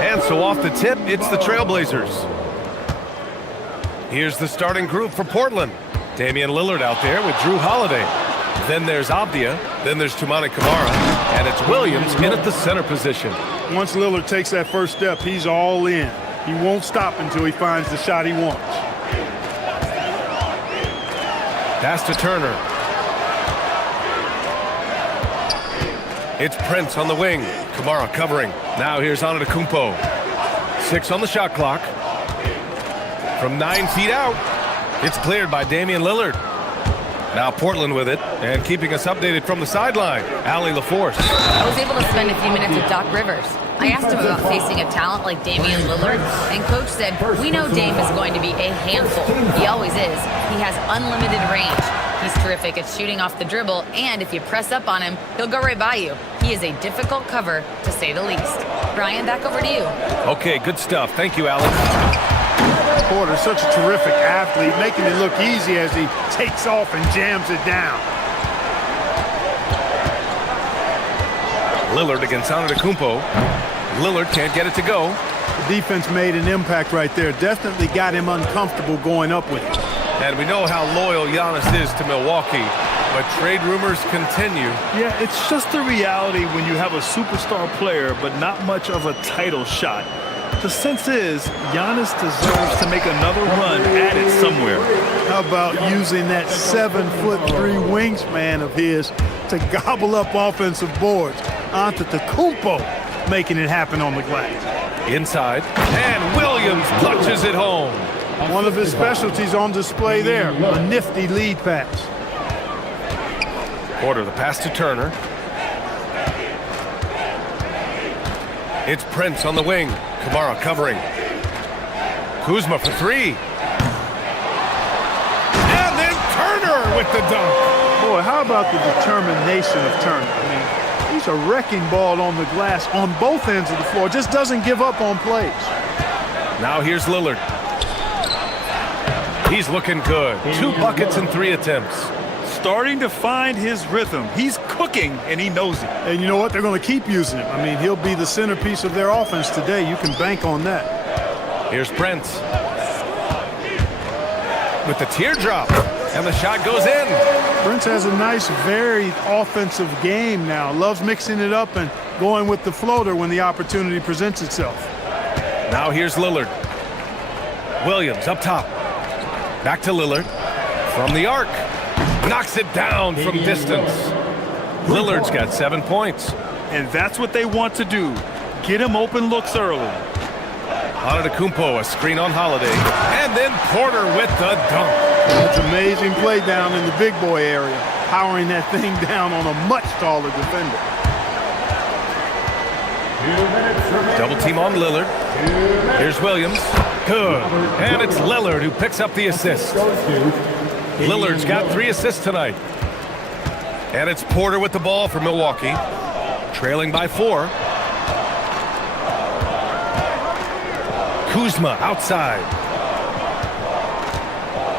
And so off the tip, it's the Trailblazers. Here's the starting group for Portland. Damian Lillard out there with Drew Holiday. Then there's Avdia. Then there's Toumani Camara. And it's Williams in at the center position. Once Lillard takes that first step, he's all in. He won't stop until he finds the shot he wants. Pass to Turner. It's Prince on the wing. Camara covering. Now here's Antetokounmpo. 6 on the shot clock. From 9 feet out, it's cleared by Damian Lillard. Now Portland with it, and keeping us updated from the sideline, Allie LaForce. I was able to spend a few minutes with Doc Rivers. I asked him about facing a talent like Damian Lillard, and Coach said, we know Dame is going to be a handful. He always is. He has unlimited range. He's terrific at shooting off the dribble, and if you press up on him, he'll go right by you. He is a difficult cover, to say the least. Brian, back over to you. Okay, good stuff. Thank you, Alex. Porter's such a terrific athlete, making it look easy as he takes off and jams it down. Lillard against Antetokounmpo. Lillard can't get it to go. The defense made an impact right there. Definitely got him uncomfortable going up with it. And we know how loyal Giannis is to Milwaukee, but trade rumors continue. Yeah, it's just the reality when you have a superstar player, but not much of a title shot. The sense is Giannis deserves to make another run at it somewhere. How about using that 7'3" wingspan of his to gobble up offensive boards? Antetokounmpo making it happen on the glass. Inside, and Williams clutches it home. One of his specialties on display there, a nifty lead pass. Porter, the pass to Turner. It's Prince on the wing. Camara covering. Kuzma for 3. And then Turner with the dunk. Boy, how about the determination of Turner? I mean, he's a wrecking ball on the glass on both ends of the floor. Just doesn't give up on plays. Now here's Lillard. He's looking good. 2 buckets and 3 attempts. Starting to find his rhythm. He's cooking, and he knows it. And you know what? They're going to keep using him. I mean, he'll be the centerpiece of their offense today. You can bank on that. Here's Prince. With the teardrop. And the shot goes in. Prince has a nice, varied offensive game now. Loves mixing it up and going with the floater when the opportunity presents itself. Now here's Lillard. Williams up top. Back to Lillard. From the arc. Knocks it down from distance. Lillard's got 7 points. And that's what they want to do. Get him open looks early. Antetokounmpo, a screen on Holiday. And then Porter with the dunk. That's amazing play down in the big boy area. Powering that thing down on a much taller defender. Double team on Lillard. Here's Williams. Good. And it's Lillard who picks up the assist. Lillard's got 3 assists tonight. And it's Porter with the ball for Milwaukee. Trailing by 4. Kuzma outside.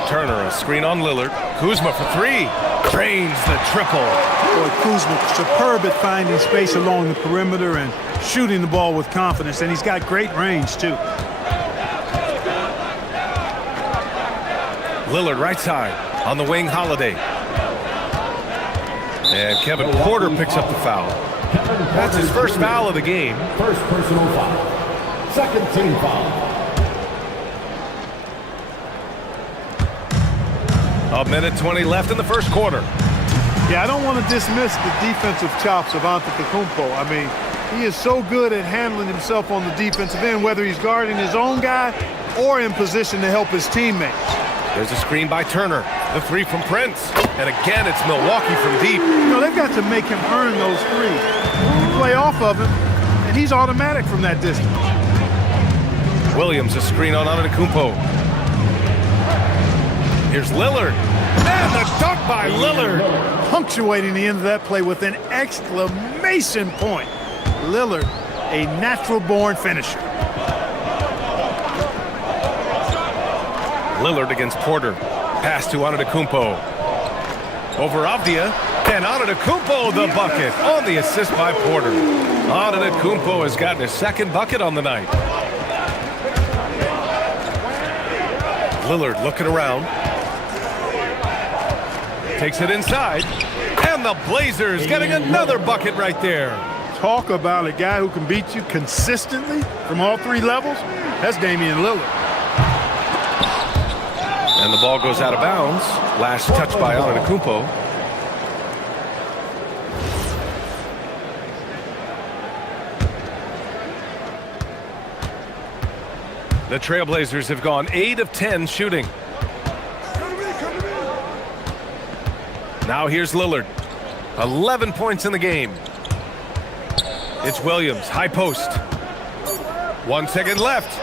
Turner, a screen on Lillard. Kuzma for 3. Drains the triple. Boy, Kuzma superb at finding space along the perimeter and shooting the ball with confidence. And he's got great range, too. Lillard right side. On the wing, Holiday. And Kevin Porter picks up the foul. That's his first foul of the game. First personal foul. Second team foul. A minute 20 left in the first quarter. Yeah, I don't want to dismiss the defensive chops of Antetokounmpo. I mean, he is so good at handling himself on the defensive end, whether he's guarding his own guy or in position to help his teammates. There's a screen by Turner. The 3 from Prince. And again, it's Milwaukee from deep. You know, they've got to make him earn those 3s. You play off of him, and he's automatic from that distance. Williams, a screen on Antetokounmpo. Here's Lillard. And the dunk by Lillard. Punctuating the end of that play with an exclamation point. Lillard, a natural-born finisher. Lillard against Porter. Pass to Antetokounmpo. Over Avdia. And Antetokounmpo the bucket on the assist by Porter. Antetokounmpo has gotten his second bucket on the night. Lillard looking around. Takes it inside. And the Blazers getting another bucket right there. Talk about a guy who can beat you consistently from all three levels. That's Damian Lillard. And the ball goes out of bounds. Last touch by Antetokounmpo. The Trailblazers have gone 8 of 10 shooting. Now here's Lillard. 11 points in the game. It's Williams, high post. 1 second left.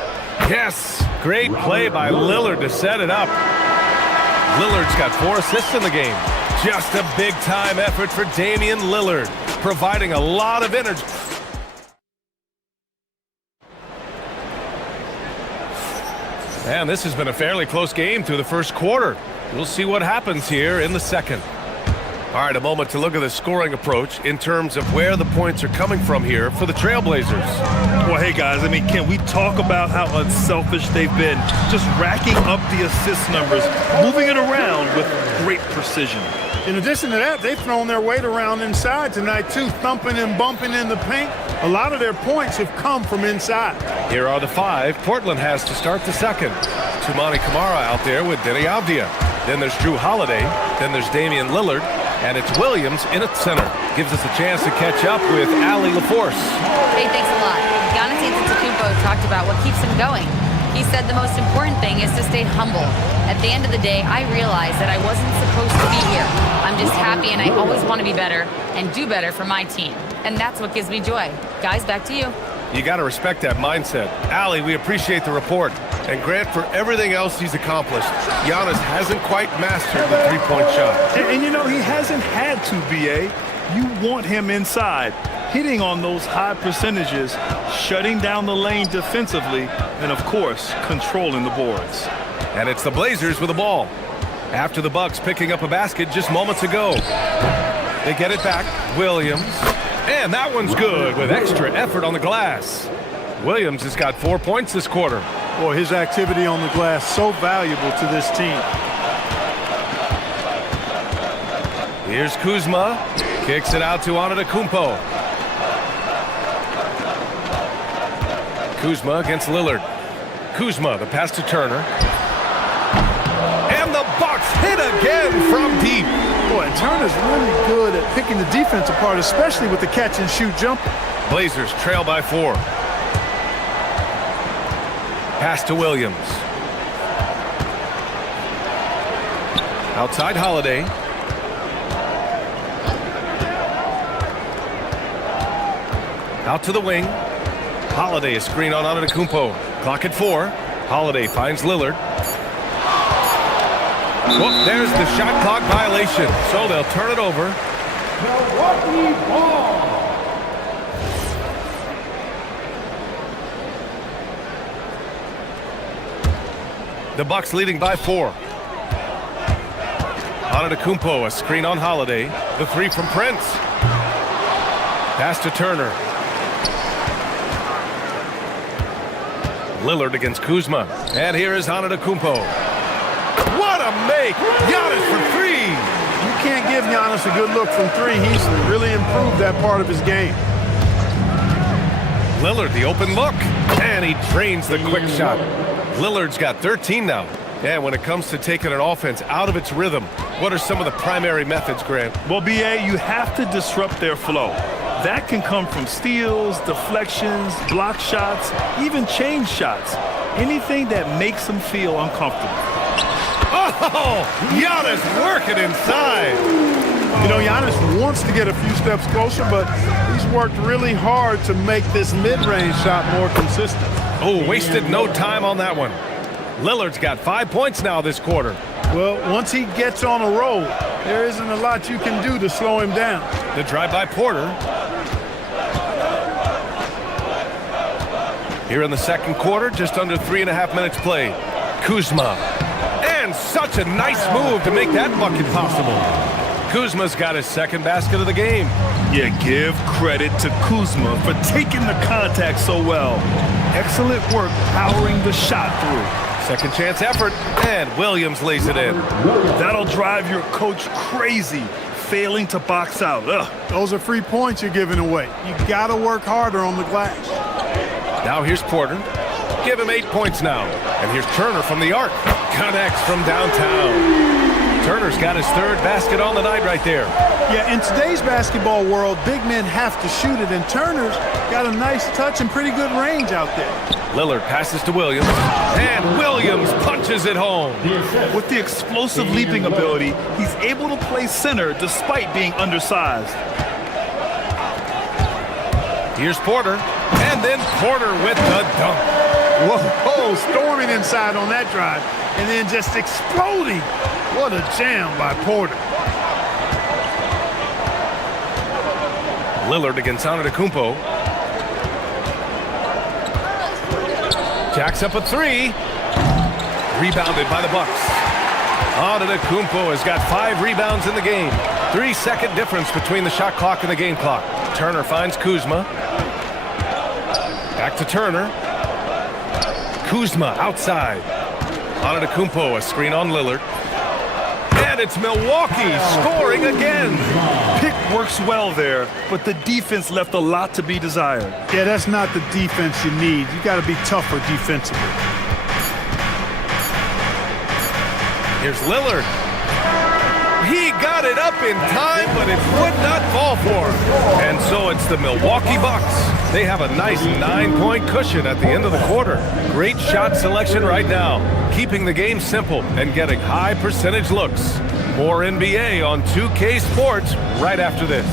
Yes, great play by Lillard to set it up. Lillard's got 4 assists in the game. Just a big-time effort for Damian Lillard, providing a lot of energy. And this has been a fairly close game through the first quarter. We'll see what happens here in the second. All right, a moment to look at the scoring approach in terms of where the points are coming from here for the Trailblazers. Well, hey, guys, I mean, can we talk about how unselfish they've been? Just racking up the assist numbers, moving it around with great precision. In addition to that, they've thrown their weight around inside tonight, too, thumping and bumping in the paint. A lot of their points have come from inside. Here are the 5 Portland has to start the second. Toumani Camara out there with Denny Avdia. Then there's Drew Holiday. Then there's Damian Lillard. And it's Williams in at center. Gives us a chance to catch up with Allie LaForce. Hey, thanks a lot. Giannis Antetokounmpo talked about what keeps him going. He said the most important thing is to stay humble. At the end of the day, I realized that I wasn't supposed to be here. I'm just happy and I always want to be better and do better for my team. And that's what gives me joy. Guys, back to you. You got to respect that mindset. Allie, we appreciate the report. And Grant, for everything else he's accomplished, Giannis hasn't quite mastered the three-point shot. And you know, he hasn't had to, B.A. You want him inside, hitting on those high percentages, shutting down the lane defensively, and, of course, controlling the boards. And it's the Blazers with the ball. After the Bucks picking up a basket just moments ago. They get it back. Williams. And that one's good with extra effort on the glass. Williams has got 4 points this quarter. Boy, his activity on the glass so valuable to this team. Here's Kuzma. Kicks it out to Antetokounmpo. Kuzma against Lillard. Kuzma, the pass to Turner. And the Bucks hit again from deep. Boy, and Turner's really good at picking the defense apart, especially with the catch-and-shoot jumper. Blazers trail by 4. Pass to Williams. Outside Holiday. Out to the wing. Holiday is screen on Antetokounmpo. Clock at 4. Holiday finds Lillard. Well, there's the shot clock violation, so they'll turn it over. Milwaukee ball. The Bucks leading by 4. Antetokounmpo, a screen on Holiday. The 3 from Prince. Pass to Turner. Lillard against Kuzma. And here is Antetokounmpo. What a make! Giannis for 3! You can't give Giannis a good look from 3. He's really improved that part of his game. Lillard, the open look. And he drains the quick shot. Lillard's got 13 now. And when it comes to taking an offense out of its rhythm, what are some of the primary methods, Grant? Well, B.A., you have to disrupt their flow. That can come from steals, deflections, block shots, even change shots. Anything that makes them feel uncomfortable. Oh, Giannis working inside. You know, Giannis wants to get a few steps closer, but he's worked really hard to make this mid-range shot more consistent. Oh, wasted no time on that one. Lillard's got 5 points now this quarter. Well, once he gets on a roll, there isn't a lot you can do to slow him down. The drive by Porter. Here in the second quarter, just under 3.5 minutes played. Kuzma. And such a nice move to make that bucket possible. Kuzma's got his second basket of the game. Yeah, give credit to Kuzma for taking the contact so well. Excellent work powering the shot through. Second chance effort, and Williams lays it in. That'll drive your coach crazy, failing to box out. Ugh. Those are free points you're giving away. You got to work harder on the glass. Now here's Porter. Give him 8 points now. And here's Turner from the arc. Connects from downtown. Turner's got his third basket on the night right there. Yeah, in today's basketball world, big men have to shoot it, and Turner's got a nice touch and pretty good range out there. Lillard passes to Williams, and Williams punches it home. With the explosive leaping ability, he's able to play center despite being undersized. Here's Porter, and then Porter with the dunk. Whoa, storming inside on that drive, and then just exploding. What a jam by Porter. Lillard against Antetokounmpo. Jacks up a three. Rebounded by the Bucks. Antetokounmpo has got 5 rebounds in the game. 3-second difference between the shot clock and the game clock. Turner finds Kuzma. Back to Turner. Kuzma outside. Antetokounmpo, a screen on Lillard. And it's Milwaukee scoring again. Pick works well there, but the defense left a lot to be desired. Yeah, that's not the defense you need. You got to be tougher defensively. Here's Lillard. He got it up in time, but it would not fall for him. And so it's the Milwaukee Bucks. They have a nice 9-point cushion at the end of the quarter. Great shot selection right now, keeping the game simple and getting high percentage looks. More NBA on 2K Sports right after this.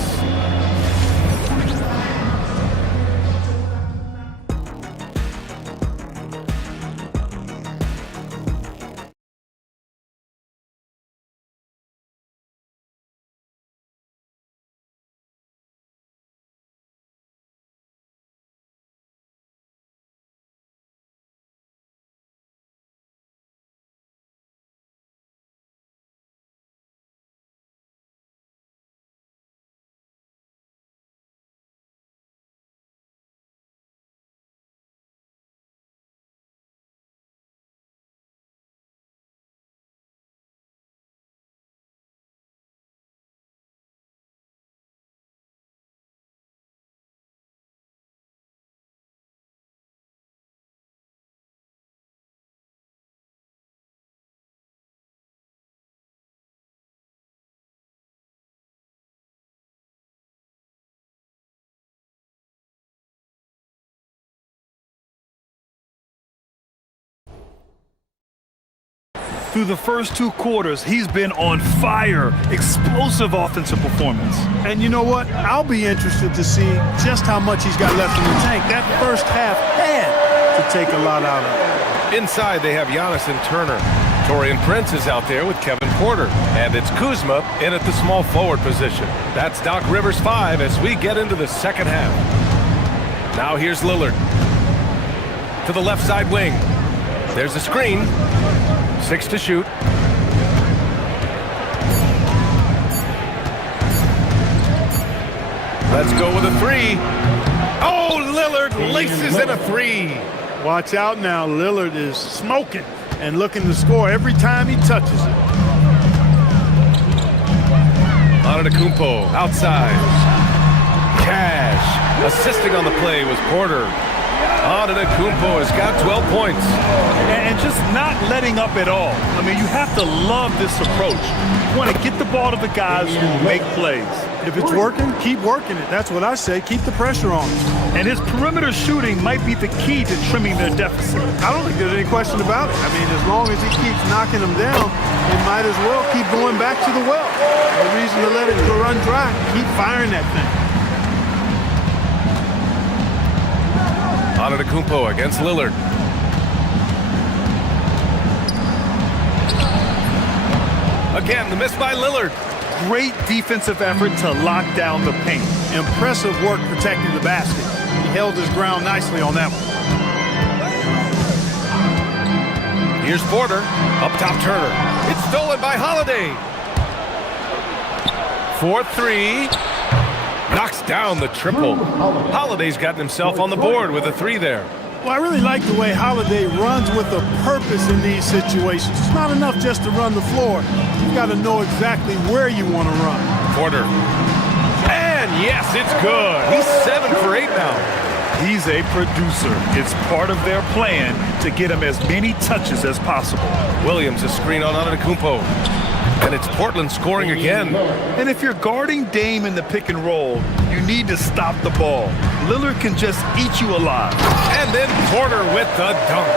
Through the first 2 quarters, he's been on fire. Explosive offensive performance. And you know what? I'll be interested to see just how much he's got left in the tank. That first half had to take a lot out of it. Inside, they have Giannis and Turner. Torian Prince is out there with Kevin Porter. And it's Kuzma in at the small forward position. That's Doc Rivers 5 as we get into the second half. Now here's Lillard. To the left side wing. There's a screen. 6 to shoot. Let's go with a 3. Oh, Lillard laces in a 3. Watch out now. Lillard is smoking and looking to score every time he touches it. Antetokounmpo outside. Cash assisting on the play was Porter. Antetokounmpo has got 12 points. And just not letting up at all. I mean, you have to love this approach. You want to get the ball to the guys who make plays. If it's working, keep working it. That's what I say. Keep the pressure on. And his perimeter shooting might be the key to trimming their deficit. I don't think there's any question about it. I mean, as long as he keeps knocking them down, he might as well keep going back to the well. No reason to let it run dry. Keep firing that thing. Antetokounmpo against Lillard. Again, the miss by Lillard. Great defensive effort to lock down the paint. Impressive work protecting the basket. He held his ground nicely on that one. Here's Porter. Up top Turner. It's stolen by Holiday. for three. Knocks down the triple. Holiday's gotten himself on the board with a three there. Well, I really like the way Holiday runs with a purpose in these situations. It's not enough just to run the floor. You've got to know exactly where you want to run. Porter. And yes, it's good. He's 7 for 8 now. He's a producer. It's part of their plan to get him as many touches as possible. Williams a screen on Antetokounmpo. And it's Portland scoring again. And if you're guarding Dame in the pick and roll, you need to stop the ball. Lillard can just eat you alive. And then Porter with the dunk.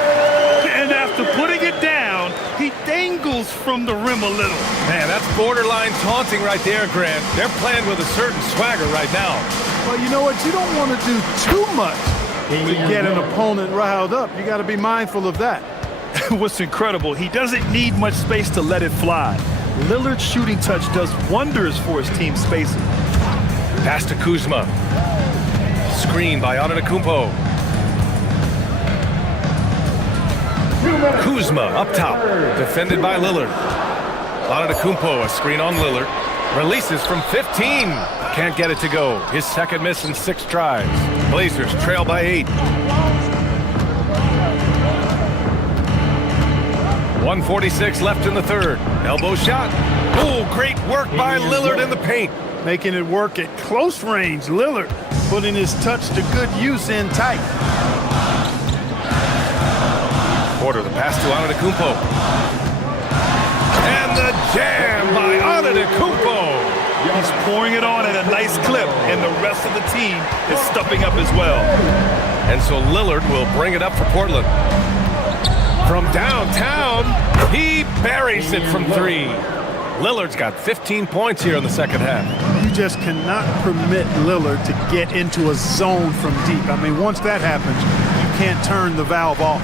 And after putting it down, he dangles from the rim a little. Man, that's borderline taunting right there, Grant. They're playing with a certain swagger right now. Well, you know what? You don't want to do too much to get an opponent riled up. You got to be mindful of that. What's incredible, he doesn't need much space to let it fly. Lillard's shooting touch does wonders for his team spacing. Pass to Kuzma. Screen by Antetokounmpo. Kuzma up top, defended by Lillard. Antetokounmpo, a screen on Lillard. Releases from 15. Can't get it to go. His second miss in 6 tries. Blazers trail by 8. 1:46 left in the third. Elbow shot. Oh, great work by Lillard in the paint. Making it work at close range. Lillard putting his touch to good use in tight. Porter, the pass to Antetokounmpo. And the jam by Antetokounmpo. He's pouring it on at a nice clip, and the rest of the team is stepping up as well. And so Lillard will bring it up for Portland. From downtown, he buries it from 3. Lillard's got 15 points here in the second half. You just cannot permit Lillard to get into a zone from deep. I mean, once that happens, you can't turn the valve off.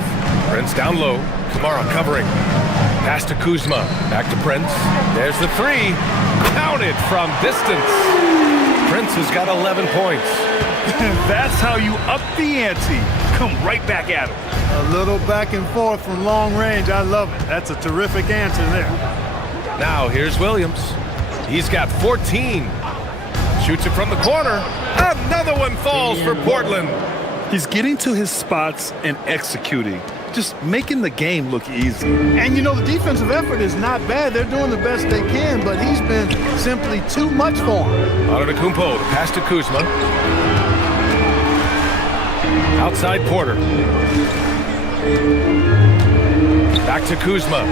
Prince down low. Kamara covering. Pass to Kuzma. Back to Prince. There's the 3. Counted from distance. Prince has got 11 points. That's how you up the ante. Come right back at him. A little back and forth from long range. I love it. That's a terrific answer there. Now here's Williams. He's got 14. Shoots it from the corner. Another one falls for Portland. He's getting to his spots and executing. Just making the game look easy. And you know, the defensive effort is not bad. They're doing the best they can, but he's been simply too much for him. Antetokounmpo, the pass to Kuzma. Outside Porter. Back to Kuzma.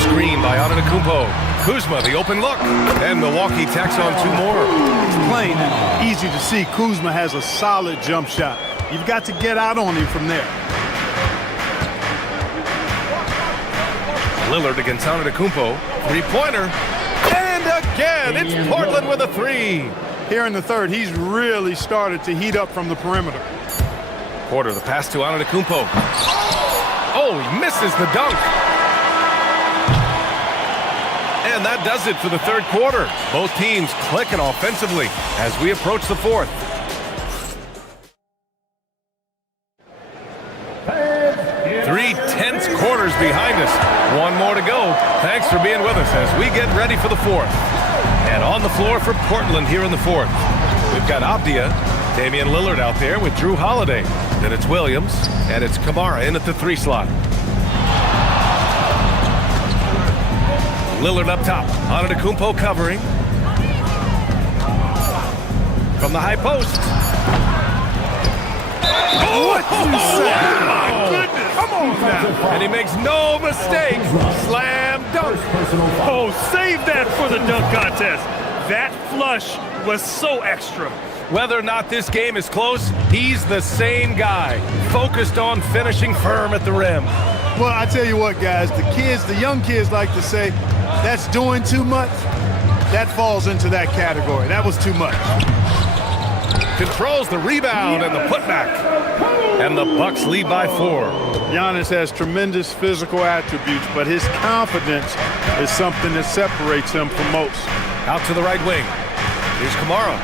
Screen by Antetokounmpo. Kuzma, the open look. And Milwaukee tacks on 2 more. It's plain and easy to see Kuzma has a solid jump shot. You've got to get out on him from there. Lillard against Antetokounmpo. 3-pointer. And again, it's Portland with a 3. Here in the third, he's really started to heat up from the perimeter. Porter, the pass to Antetokounmpo. Oh, he misses the dunk. And that does it for the third quarter. Both teams clicking offensively as we approach the fourth. Three tense quarters behind us. 1 more to go. Thanks for being with us as we get ready for the fourth. And on the floor for Portland here in the fourth, we've got Abdia, Damian Lillard out there with Drew Holiday. Then it's Williams, and it's Kamara in at the 3 slot. Lillard up top. Antetokounmpo covering. From the high post. What you say? Oh, my goodness. Come on now. And he makes no mistake. Slam dunk. Oh, save that for the dunk contest. That flush was so extra. Whether or not this game is close, he's the same guy. Focused on finishing firm at the rim. Well, I tell you what, guys, the young kids like to say, that's doing too much. That falls into that category. That was too much. Controls the rebound and the putback. And the Bucks lead by 4. Giannis has tremendous physical attributes, but his confidence is something that separates him from most. Out to the right wing. Here's Kamara.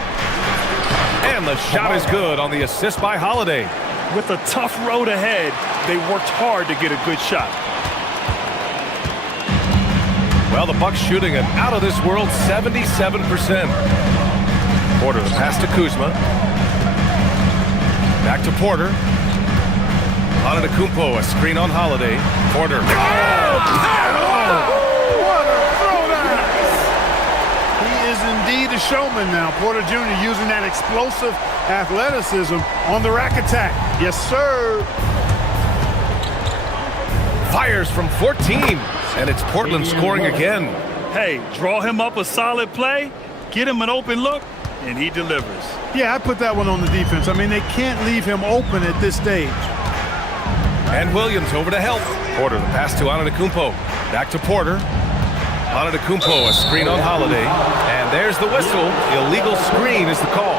And the shot is good on the assist by Holiday. With a tough road ahead, they worked hard to get a good shot. Well, the Bucks shooting an out-of-this-world 77%. Porter, the pass to Kuzma. Back to Porter. Antetokounmpo, a screen on Holiday. Porter. He is indeed a showman now. Porter Jr. using that explosive athleticism on the rack attack. Yes, sir. Fires from 14, and it's Portland scoring again. Hey, draw him up a solid play, get him an open look, and he delivers. Yeah, I put that one on the defense. I mean, they can't leave him open at this stage. And Williams over to help. Porter, the pass to Antetokounmpo. Back to Porter. Antetokounmpo, a screen on Holiday. And there's the whistle. Illegal screen is the call.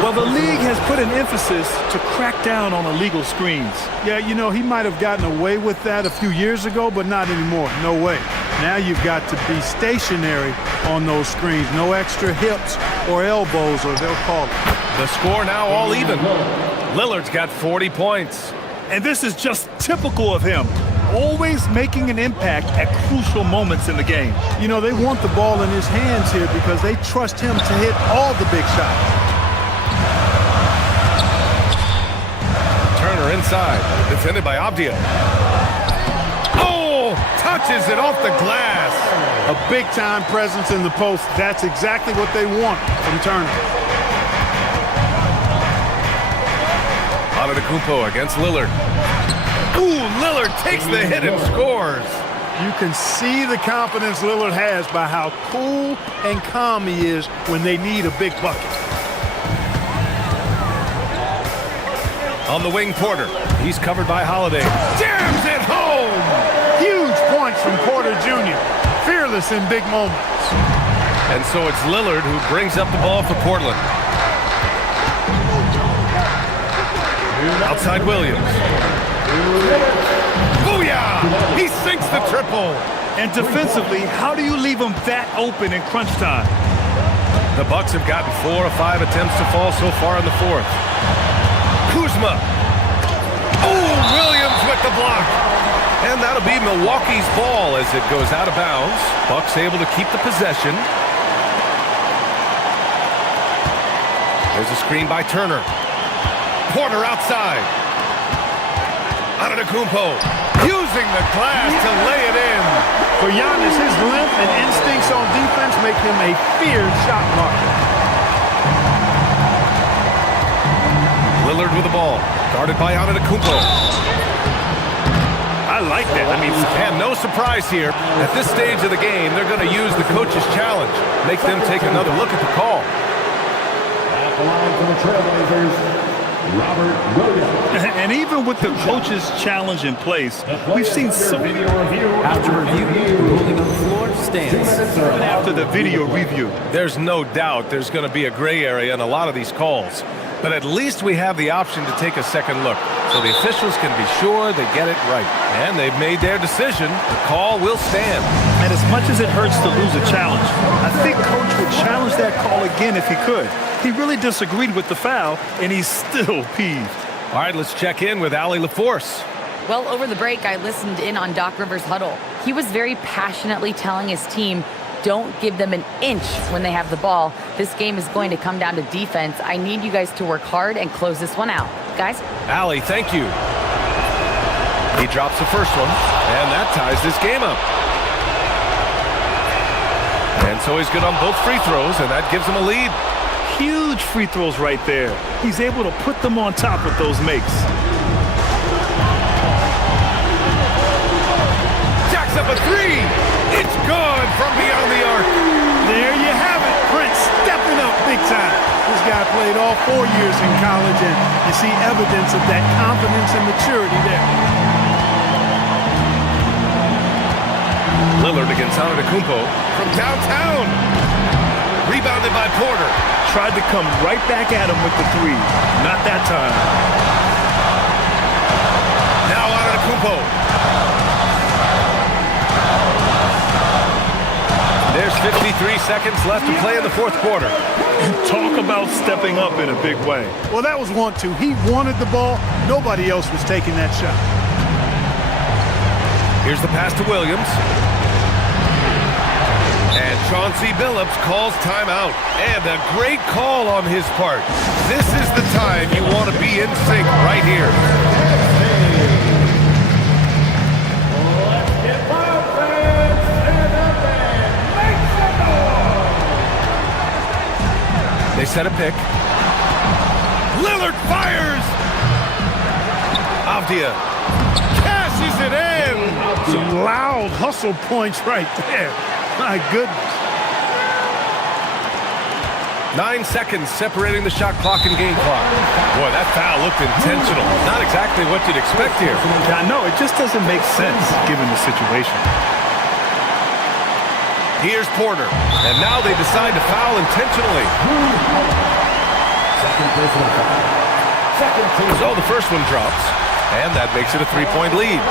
Well, the league has put an emphasis to crack down on illegal screens. Yeah, you know, he might have gotten away with that a few years ago, but not anymore. No way. Now you've got to be stationary on those screens. No extra hips or elbows, or they'll call it. The score now all even. Lillard's got 40 points. And this is just typical of him. Always making an impact at crucial moments in the game. You know, they want the ball in his hands here because they trust him to hit all the big shots. Turner inside, defended by Avdia. Oh, touches it off the glass. A big-time presence in the post. That's exactly what they want from Turner. Antetokounmpo against Lillard. Ooh, Lillard takes the hit and scores. You can see the confidence Lillard has by how cool and calm he is when they need a big bucket. On the wing, Porter. He's covered by Holiday. Jams it home! Huge points from Porter Jr. Fearless in big moments. And so it's Lillard who brings up the ball for Portland. Outside Williams. Booyah! He sinks the triple. And defensively, how do you leave him that open in crunch time? The Bucks have gotten 4 or 5 attempts to fall so far in the fourth. Kuzma. Oh, Williams with the block. And that'll be Milwaukee's ball as it goes out of bounds. Bucks able to keep the possession. There's a screen by Turner. Porter outside. Antetokounmpo using the glass to lay it in. For Giannis, his length and instincts on defense make him a feared shot blocker. Lillard with the ball, guarded by Antetokounmpo. I like that. I mean, and no surprise here. At this stage of the game, they're going to use the coach's challenge. Make them take another look at the call. At the line for the Trailblazers, Robert Williams. And even with the coach's challenge in place, we've seen so many. After review, the ruling on the floor stands. Even after the video review. There's no doubt there's going to be a gray area in a lot of these calls. But at least we have the option to take a second look, so the officials can be sure they get it right. And they've made their decision. The call will stand. And as much as it hurts to lose a challenge, I think Coach would challenge that call again if he could. He really disagreed with the foul, and he's still peeved. All right, let's check in with Allie LaForce. Well, over the break, I listened in on Doc Rivers' huddle. He was very passionately telling his team, don't give them an inch when they have the ball. This game is going to come down to defense. I need you guys to work hard and close this one out. Guys? Allie, thank you. He drops the first one, and that ties this game up. And so he's good on both free throws, and that gives him a lead. Huge free throws right there. He's able to put them on top with those makes. Jacks up a three. It's good from beyond the arc. There you have it. Prince stepping up big time. This guy played all 4 years in college, and you see evidence of that confidence and maturity there. Lillard against Antetokounmpo from downtown. Rebounded by Porter. Tried to come right back at him with the three. Not that time. Now Antetokounmpo. There's 53 seconds left to play in the fourth quarter. Talk about stepping up in a big way. Well, that was 1-2. He wanted the ball. Nobody else was taking that shot. Here's the pass to Williams. And Chauncey Billups calls timeout. And a great call on his part. This is the time you want to be in sync right here. They set a pick. Lillard fires! Avdia cashes it in! Some loud hustle points right there. My goodness. 9 seconds separating the shot clock and game clock. Boy, that foul looked intentional. Not exactly what you'd expect here. I know, it just doesn't make sense given the situation. Here's Porter. And now they decide to foul intentionally. So the first one drops. And that makes it a 3-point lead.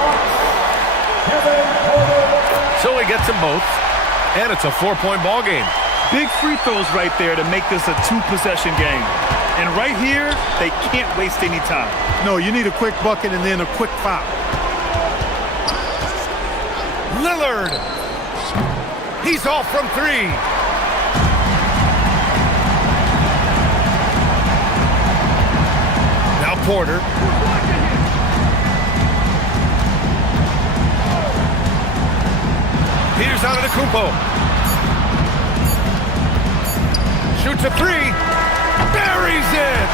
So he gets them both. And it's a 4-point ball game. Big free throws right there to make this a 2-possession game. And right here, they can't waste any time. No, you need a quick bucket and then a quick foul. Lillard. He's off from 3. Now Porter. Here's Antetokounmpo. Shoots a 3. Buries it.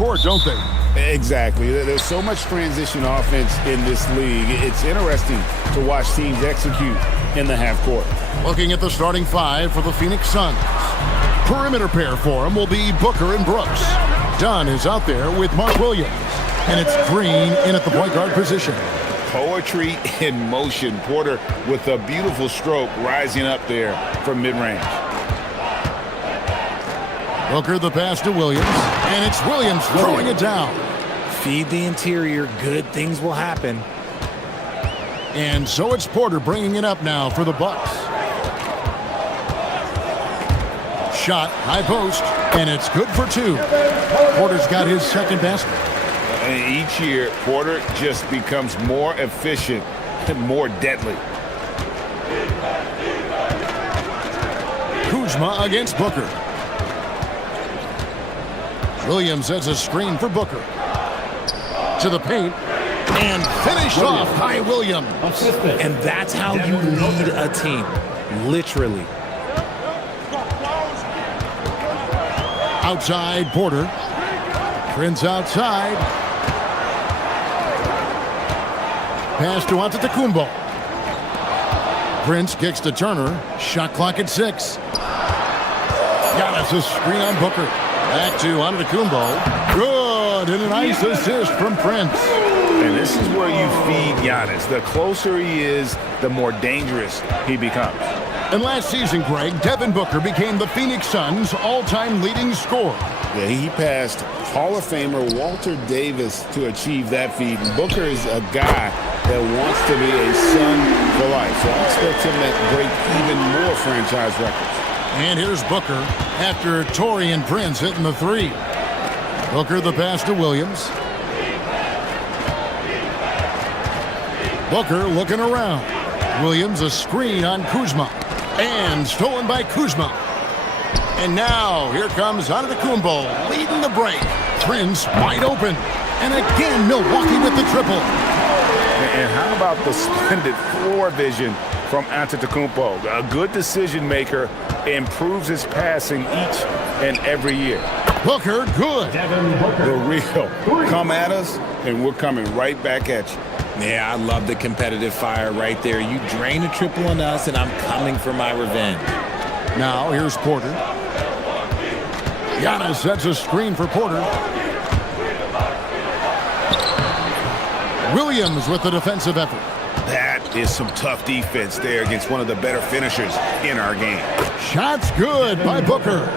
court, don't they? Exactly. There's so much transition offense in this league. It's interesting to watch teams execute in the half court. Looking at the starting five for the Phoenix Suns. Perimeter pair for him will be Booker and Brooks. Dunn is out there with Mark Williams. And it's Green in at the point guard position. Poetry in motion. Porter with a beautiful stroke rising up there from mid-range. Booker the pass to Williams. And it's Williams throwing it down. Feed the interior. Good things will happen. And so it's Porter bringing it up now for the Bucks. Shot, high post, and it's good for two. Porter's got his second basket. Each year, Porter just becomes more efficient and more deadly. Kuzma against Booker. Williams has a screen for Booker. To the paint. And finished off by Williams. And that's how you lead a team. Literally. Outside, Porter. Prince outside. Pass to Antetokounmpo. Prince kicks to Turner. Shot clock at 6. Giannis a screen on Booker. Back to Antetokounmpo. Good, and a nice assist from Prince. And this is where you feed Giannis. The closer he is, the more dangerous he becomes. And last season, Greg, Devin Booker became the Phoenix Suns' all-time leading scorer. Yeah, he passed Hall of Famer Walter Davis to achieve that feat. And Booker is a guy that wants to be a Sun for life. So I expect him to break even more franchise records. And here's Booker after Taurean Prince hitting the three. Booker the pass to Williams. Booker looking around. Williams a screen on Kuzma. And stolen by Kuzma. And now here comes Antetokounmpo leading the break. Prince wide open. And again Milwaukee with the triple. And how about the splendid floor vision from Antetokounmpo? A good decision maker, improves his passing each and every year. Booker, good. The real. Come at us, and we're coming right back at you. Yeah, I love the competitive fire right there. You drain a triple on us, and I'm coming for my revenge. Now here's Porter. Giannis sets a screen for Porter. Williams with the defensive effort. That is some tough defense there against one of the better finishers in our game. Shots good by Booker.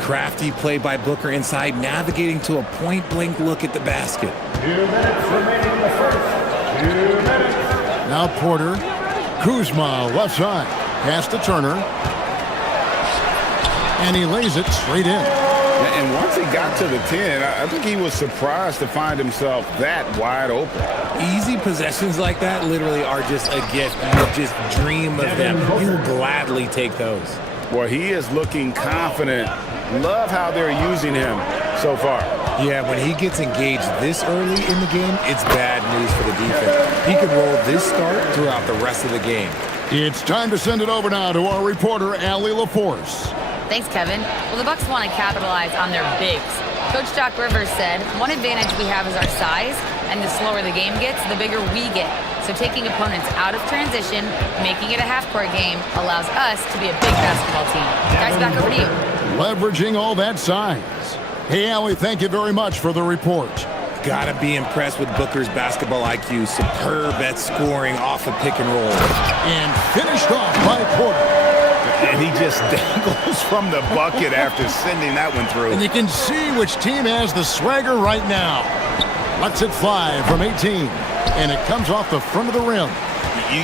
Crafty play by Booker inside, navigating to a point-blank look at the basket. 2 minutes remaining in the first. 2 minutes. Now Porter. Kuzma left side. Pass to Turner. And he lays it straight in. And once he got to the 10, I think he was surprised to find himself that wide open. Easy possessions like that literally are just a gift. You just dream of them. You will gladly take those. Well, he is looking confident. Love how they're using him so far. Yeah, when he gets engaged this early in the game, it's bad news for the defense. He could roll this start throughout the rest of the game. It's time to send it over now to our reporter, Allie LaForce. Thanks, Kevin. Well, the Bucks want to capitalize on their bigs. Coach Doc Rivers said, one advantage we have is our size, and the slower the game gets, the bigger we get. So taking opponents out of transition, making it a half-court game, allows us to be a big basketball team. Guys, back over to you. Leveraging all that size. Hey, Allie, thank you very much for the report. Gotta be impressed with Booker's basketball IQ. Superb at scoring off a pick and roll. And finished off by Porter. And he just dangles from the bucket after sending that one through. And you can see which team has the swagger right now. Lets it fly from 18. And it comes off the front of the rim.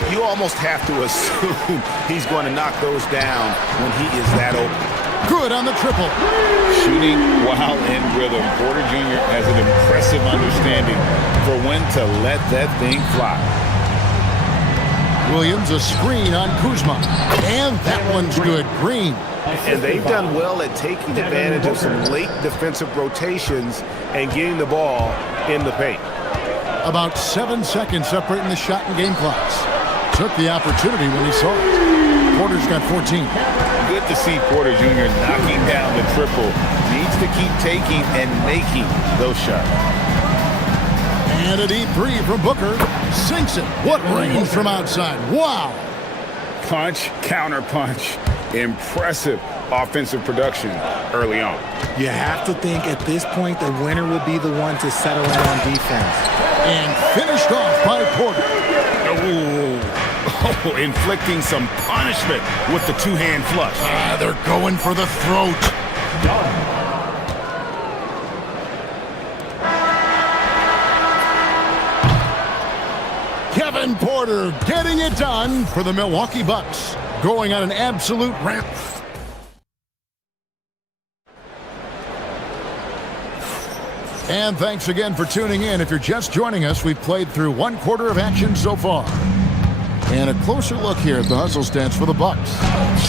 You almost have to assume he's going to knock those down when he is that open. Good on the triple. Shooting while in rhythm. Porter Jr. has an impressive understanding for when to let that thing fly. Williams a screen on Kuzma. And that one's good. Green. And they've done well at taking advantage of some late defensive rotations and getting the ball in the paint. About 7 seconds separating the shot and game clocks. Took the opportunity when he saw it. Porter's got 14. good to see Porter Jr. knocking down the triple. Needs to keep taking and making those shots. And a deep three from Booker. Sinks it. What range from outside. Wow. Punch, counter punch. Impressive offensive production early on. You have to think at this point the winner will be the one to settle in on defense. And finished off by Porter. Oh, inflicting some punishment with the two-hand flush. They're going for the throat. Kevin Porter getting it done for the Milwaukee Bucks. Going on an absolute ramp. And thanks again for tuning in. If you're just joining us, we've played through one quarter of action so far. And a closer look here at the hustle stance for the Bucks.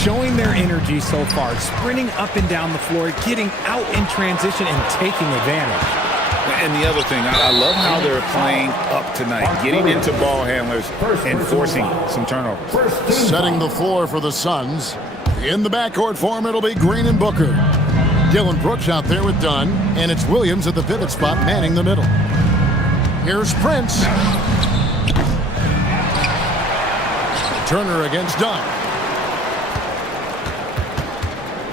Showing their energy so far, sprinting up and down the floor, getting out in transition and taking advantage. And the other thing, I love how they're playing up tonight, getting into ball handlers and forcing some turnovers. Setting the floor for the Suns. In the backcourt form, it'll be Green and Booker. Dylan Brooks out there with Dunn, and it's Williams at the pivot spot manning the middle. Here's Prince. Turner against Dunn.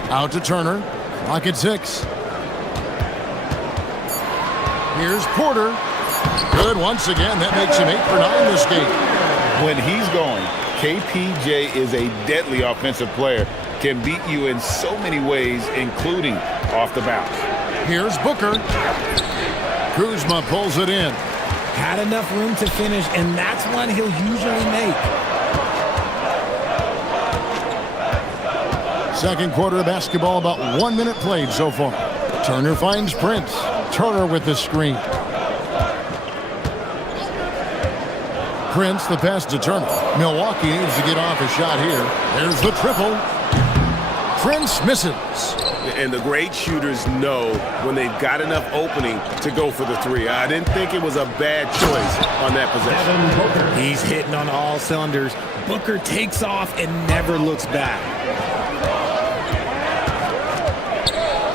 Out to Turner. Clock at 6. Here's Porter. Good once again. That makes him 8 for 9 this game. When he's going, KPJ is a deadly offensive player. Can beat you in so many ways, including off the bounce. Here's Booker. Kuzma pulls it in. Had enough room to finish, and that's one he'll usually make. Second quarter of basketball, about 1 minute played so far. Turner finds Prince. Turner with the screen. Prince, the pass to Turner. Milwaukee needs to get off a shot here. There's the triple. Prince misses. And the great shooters know when they've got enough opening to go for the three. I didn't think it was a bad choice on that possession. He's hitting on all cylinders. Booker takes off and never looks back.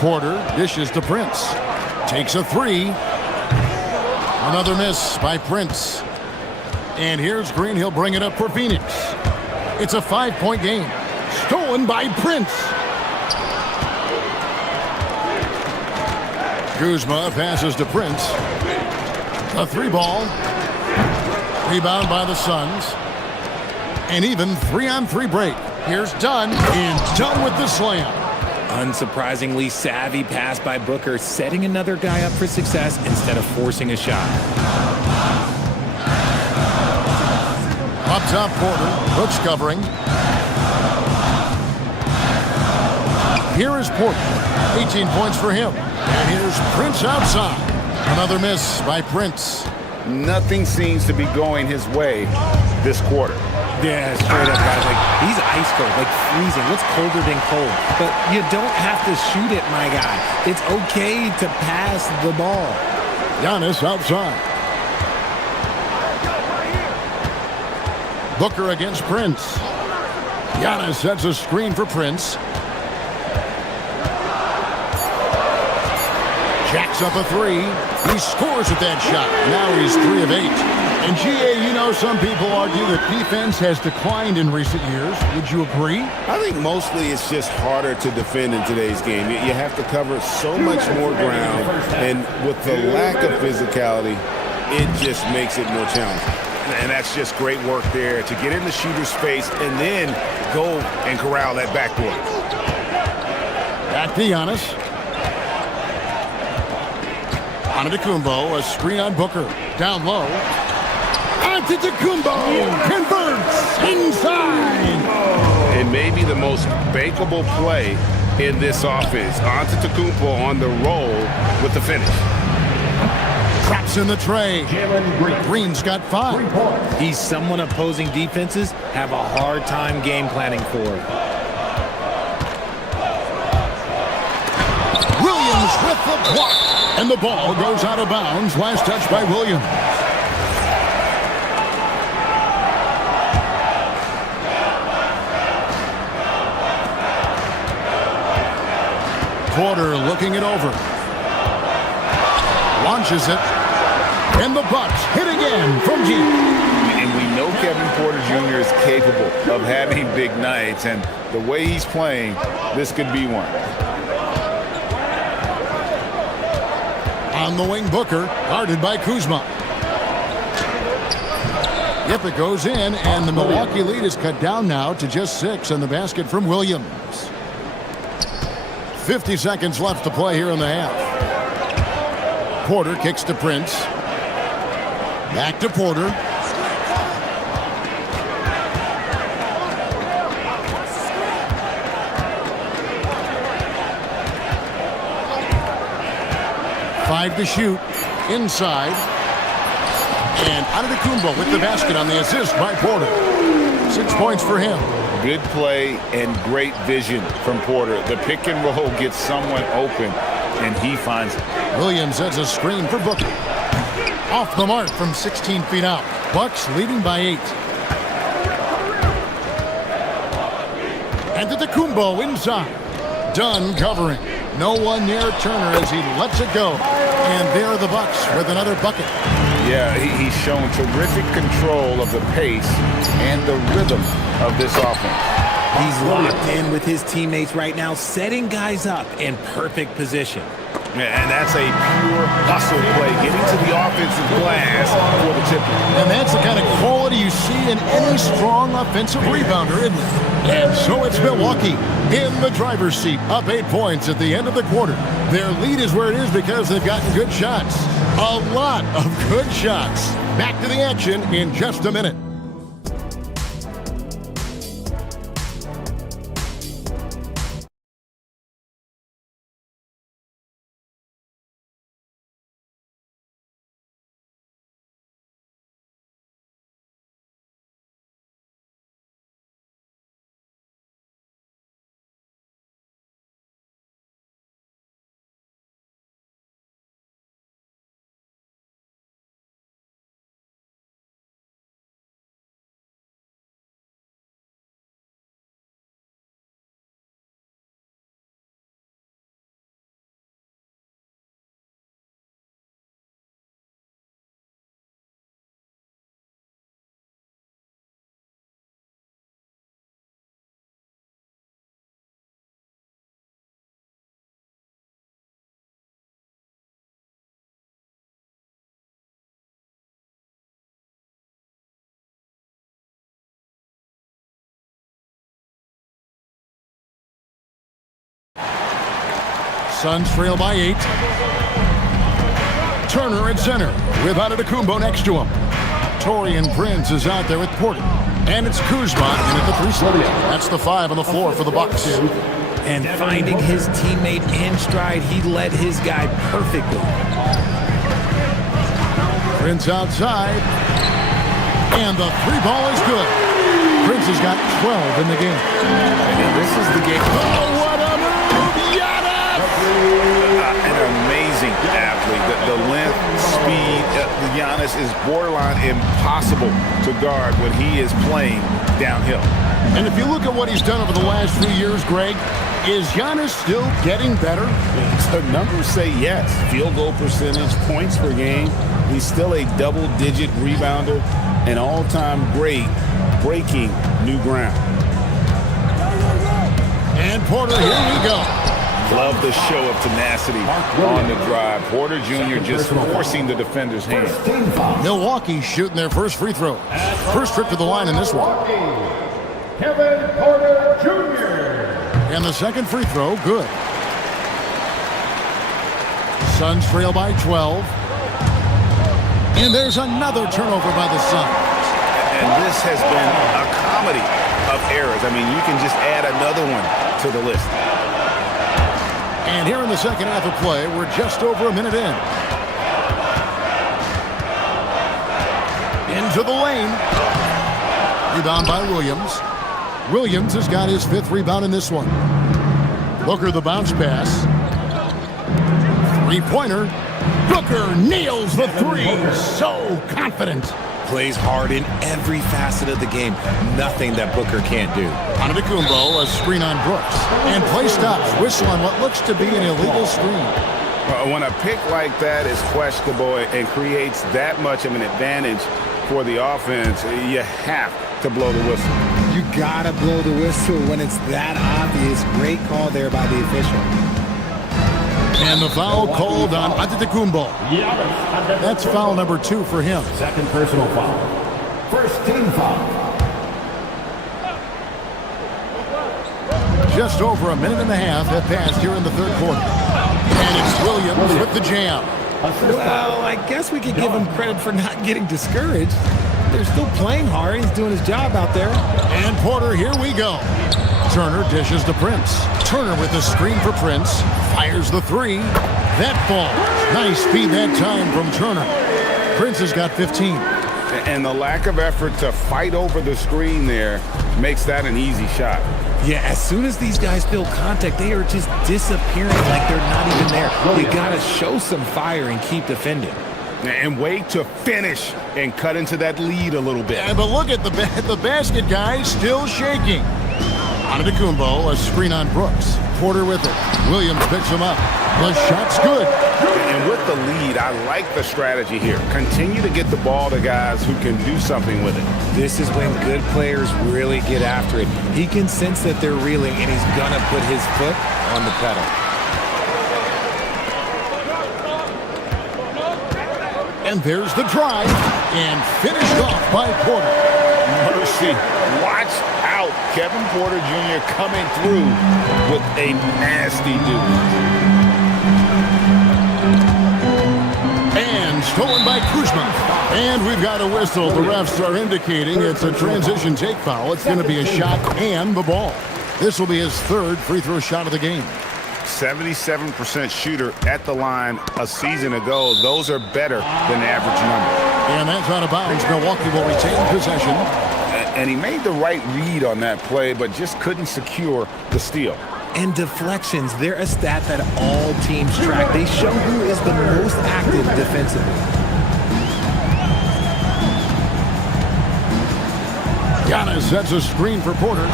Porter dishes to Prince. Takes a three. Another miss by Prince. And here's Green. He'll bring it up for Phoenix. It's a 5-point game. Stolen by Prince. Kuzma passes to Prince. A 3-ball. Rebound by the Suns. And even 3-on-3 break. Here's Dunn. And Dunn with the slam. Unsurprisingly savvy pass by Booker, setting another guy up for success instead of forcing a shot. Up top, Porter. Brooks covering. Here is Porter. 18 points for him. And here's Prince outside. Another miss by Prince. Nothing seems to be going his way this quarter. Yeah, straight up, guys. Like, he's ice cold, like freezing. What's colder than cold? But you don't have to shoot it, my guy. It's okay to pass the ball. Giannis outside. Booker against Prince. Giannis sets a screen for Prince. Jacks up a three. He scores with that shot. Now he's 3 of 8. And GA, you know, some people argue that defense has declined in recent years. Would you agree? I think mostly it's just harder to defend in today's game. You have to cover so much more ground, and with the lack of physicality, it just makes it more challenging. And that's just great work there to get in the shooter's face and then go and corral that backboard. Back to Giannis. Antetokounmpo, a screen on Booker. Down low. Antetokounmpo converts inside. It may be the most bankable play in this offense. Antetokounmpo on the roll with the finish. Traps in the tray. Green's got 5. He's someone opposing defenses have a hard time game planning for. Williams with the block. And the ball goes out of bounds. Last touch by Williams. Porter looking it over. Launches it. And the Bucks hit again from deep. And we know Kevin Porter Jr. is capable of having big nights, and the way he's playing, this could be one. On the wing, Booker, guarded by Kuzma. Yep, it goes in, and the Milwaukee lead is cut down now to just 6 on the basket from Williams. 50 seconds left to play here in the half. Porter kicks to Prince. Back to Porter. Five to shoot. Inside. And Antetokounmpo with the basket on the assist by Porter. 6 points for him. Good play and great vision from Porter. The pick and roll gets someone open, and he finds it. Williams has a screen for Booker. Off the mark from 16 feet out. Bucks leading by 8. Antetokounmpo inside. Dunn covering. No one near Turner as he lets it go. And there are the Bucks with another bucket. Yeah, he's shown terrific control of the pace and the rhythm of this offense. He's locked in with his teammates right now, setting guys up in perfect position. Yeah, and that's a pure hustle play, getting to the offensive glass for the tip. And that's the kind of quality you see in any strong offensive rebounder, isn't it? And so it's Milwaukee in the driver's seat, up 8 points at the end of the quarter. Their lead is where it is because they've gotten good shots. A lot of good shots. Back to the action in just a minute. Suns trail by 8. Turner at center with Antetokounmpo next to him. Taurean Prince is out there with Porter. And it's Kuzma in at the 3 slot. That's the 5 on the floor for the Bucks. And finding his teammate in stride, he led his guy perfectly. Prince outside. And the 3 ball is good. Prince has got 12 in the game. And this is the game. Oh, what a move! An amazing athlete. The length, speed, Giannis is borderline impossible to guard when he is playing downhill. And if you look at what he's done over the last few years, Greg, is Giannis still getting better? The numbers say yes. Field goal percentage, points per game. He's still a double-digit rebounder, an all-time great, breaking new ground. And Porter, here we go. Love the show of tenacity on the drive. Porter Jr. just forcing the defender's hand. Milwaukee shooting their first free throw. First trip to the line in this one. Kevin Porter Jr. And the second free throw, good. Suns trail by 12. And there's another turnover by the Suns. And this has been a comedy of errors. I mean, you can just add another one to the list. And here in the second half of play, we're just over a minute in. Into the lane. Rebound by Williams. Williams has got his 5th rebound in this one. Booker the bounce pass. 3-pointer. Booker nails the 3. So confident. Plays hard in every facet of the game. Nothing that Booker can't do. Antetokounmpo, a screen on Brooks. And play stops. Whistle on what looks to be an illegal screen. When a pick like that is questionable and creates that much of an advantage for the offense, you have to blow the whistle. You gotta blow the whistle when it's that obvious. Great call there by the official. And the foul called on Antetokounmpo. That's foul number 2 for him. Second personal foul. First team foul. Just over a minute and a half have passed here in the third quarter. And it's Williams with the jam. Well, I guess we could give him credit for not getting discouraged. They're still playing hard. He's doing his job out there. And Porter, here we go. Turner dishes to Prince. Turner with the screen for Prince. Fires the 3. That falls. Nice speed that time from Turner. Prince has got 15. And the lack of effort to fight over the screen there makes that an easy shot. Yeah, as soon as these guys feel contact, they are just disappearing like they're not even there. You gotta show some fire and keep defending. And wait to finish and cut into that lead a little bit. Yeah, but look at the basket, guys, still shaking. Antetokounmpo, a screen on Brooks. Porter with it. Williams picks him up. The shot's good. And with the lead, I like the strategy here. Continue to get the ball to guys who can do something with it. This is when good players really get after it. He can sense that they're reeling, and he's gonna put his foot on the pedal. And there's the drive, and finished off by Porter. Mercy, watch out. Kevin Porter Jr. coming through with a nasty deuce. And stolen by Kuzma. And we've got a whistle. The refs are indicating it's a transition take foul. It's going to be a shot and the ball. This will be his 3rd free throw shot of the game. 77% shooter at the line a season ago. Those are better than the average number. And that's out of bounds. Milwaukee will retain possession. And he made the right read on that play, but just couldn't secure the steal. And deflections, they're a stat that all teams track. They show who is the most active defensively. Giannis sets a screen for Porter.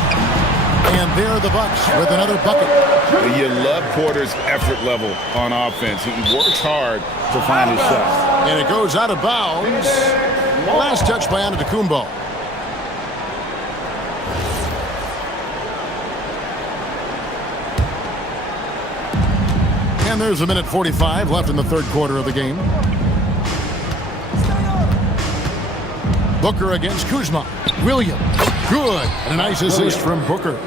And there are the Bucks with another bucket. You love Porter's effort level on offense. He works hard to find his shots. And it goes out of bounds. Last touch by Antetokounmpo. And there's a minute 45 left in the third quarter of the game. Booker against Kuzma. Williams. Good. And a nice assist from Booker.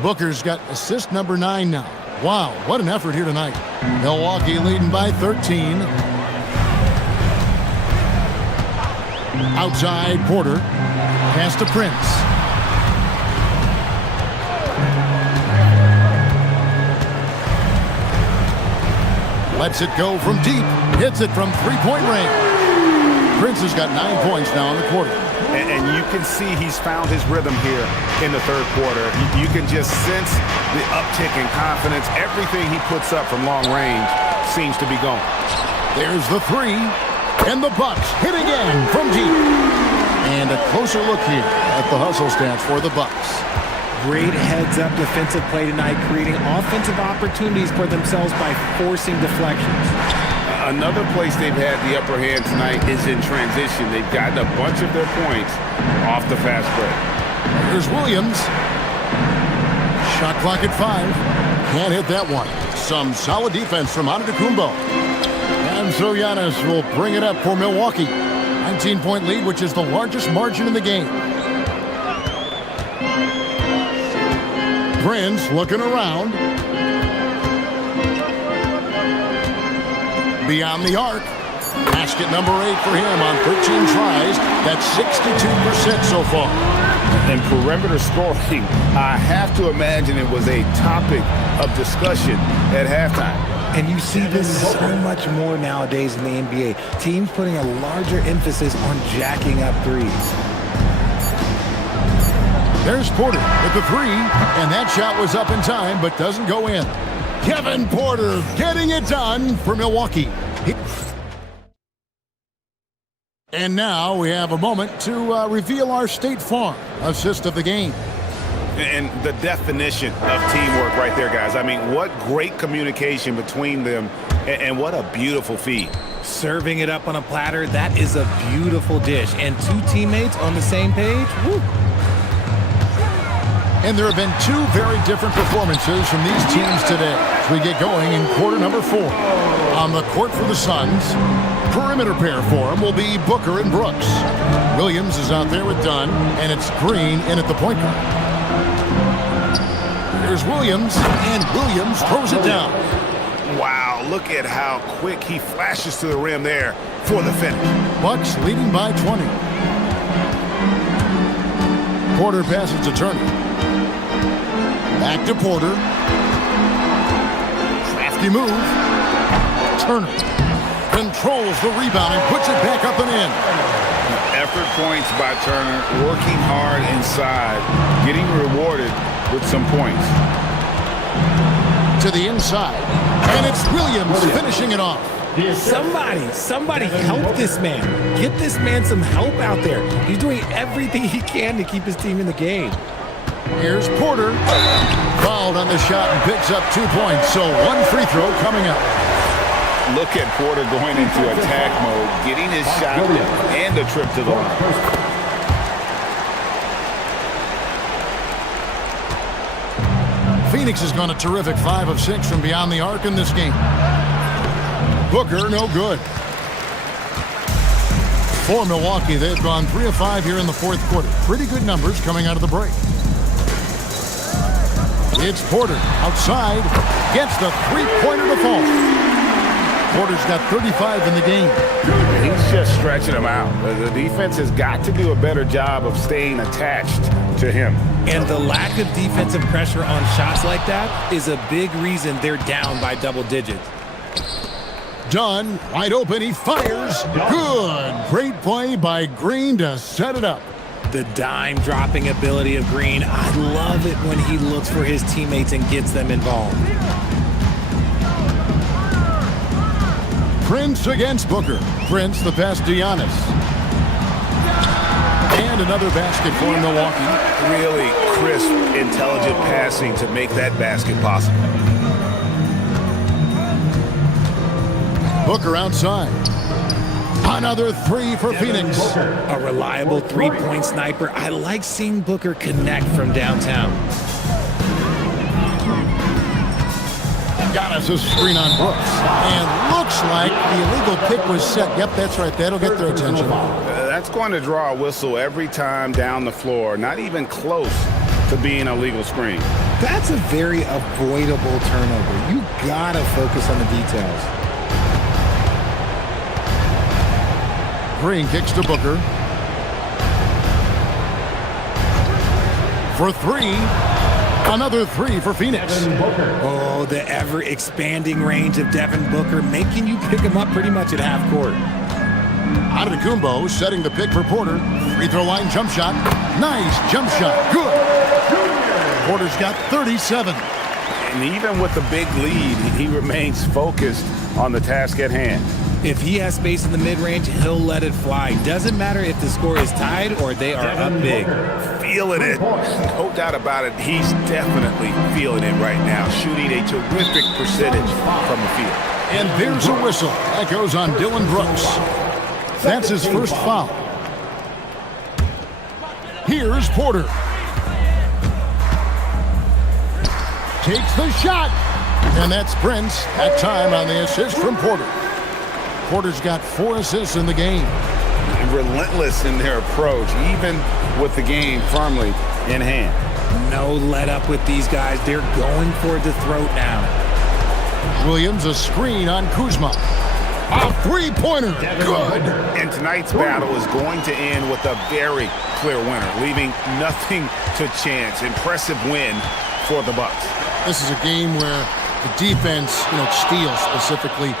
Booker's got assist number 9 now. Wow, what an effort here tonight. Milwaukee leading by 13. Outside, Porter. Pass to Prince. Lets it go from deep. Hits it from three-point range. Prince has got 9 points now in the quarter. And you can see he's found his rhythm here in the third quarter. You can just sense the uptick in confidence. Everything he puts up from long range seems to be going. There's the 3. And the Bucks hit again from deep. And a closer look here at the hustle stats for the Bucks. Great heads-up defensive play tonight, creating offensive opportunities for themselves by forcing deflections. Another place they've had the upper hand tonight is in transition. They've gotten a bunch of their points off the fast break. Here's Williams. Shot clock at 5. Can't hit that one. Some solid defense from Antetokounmpo. And so Giannis will bring it up for Milwaukee. 19-point lead, which is the largest margin in the game. Prince looking around. Beyond the arc. Basket number 8 for him on 13 tries. That's 62% so far. And perimeter scoring, I have to imagine it was a topic of discussion at halftime. And you see this so much more nowadays in the NBA. Teams putting a larger emphasis on jacking up threes. There's Porter with the 3, and that shot was up in time, but doesn't go in. Kevin Porter getting it done for Milwaukee. And now we have a moment to reveal our State Farm assist of the game. And the definition of teamwork right there, guys. I mean, what great communication between them, and what a beautiful feed. Serving it up on a platter, that is a beautiful dish. And two teammates on the same page, woo. And there have been two very different performances from these teams today as we get going in quarter number 4. On the court for the Suns, perimeter pair for them will be Booker and Brooks. Williams is out there with Dunn, and it's Green in at the point guard. Here's Williams, and Williams throws it down. Wow, look at how quick he flashes to the rim there for the finish. Bucks leading by 20. Porter passes to Turner. Back to Porter. Crafty move. Turner controls the rebound and puts it back up and in. Effort points by Turner, working hard inside, getting rewarded with some points. To the inside, and it's Williams finishing it off. Somebody help this man. Get this man some help out there. He's doing everything he can to keep his team in the game. Here's Porter. Fouled on the shot and picks up 2 points, so one free throw coming up. Look at Porter going into attack mode, getting his shot and a trip to the line. Phoenix has gone a terrific 5 of 6 from beyond the arc in this game. Booker, no good. For Milwaukee, they've gone 3 of 5 here in the fourth quarter. Pretty good numbers coming out of the break. It's Porter outside, gets the three-pointer to fall. Porter's got 35 in the game. He's just stretching him out. The defense has got to do a better job of staying attached to him. And the lack of defensive pressure on shots like that is a big reason they're down by double digits. Dunn, wide open, he fires. Good. Great play by Green to set it up. The dime dropping ability of Green. I love it when he looks for his teammates and gets them involved. Prince against Booker. Prince the pass to Giannis. And another basket for Milwaukee. Really crisp, intelligent passing to make that basket possible. Booker outside. Another 3 for Phoenix. A reliable three-point sniper. I like seeing Booker connect from downtown. Giannis a screen on Brooks. And looks like the illegal pick was set. Yep, that's right. That'll get their attention. That's going to draw a whistle every time down the floor. Not even close to being a legal screen. That's a very avoidable turnover. You gotta focus on the details. Green kicks to Booker. For 3. Another 3 for Phoenix. Oh, the ever-expanding range of Devin Booker, making you pick him up pretty much at half court. Antetokounmpo setting the pick for Porter. Free throw line jump shot. Nice jump shot. Good. Porter's got 37. And even with the big lead, he remains focused on the task at hand. If he has space in the mid-range, he'll let it fly. Doesn't matter if the score is tied or they are up big. Feeling it. No doubt about it. He's definitely feeling it right now. Shooting a terrific percentage from the field. And there's a whistle. That goes on Dylan Brooks. That's his first foul. Here's Porter. Takes the shot. And that's Prince. That time on the assist from Porter. Porter's got 4 assists in the game. Relentless in their approach, even with the game firmly in hand. No let up with these guys. They're going for the throat now. Williams a screen on Kuzma. A three-pointer. Good. And tonight's battle is going to end with a very clear winner, leaving nothing to chance. Impressive win for the Bucks. This is a game where the defense, steals specifically,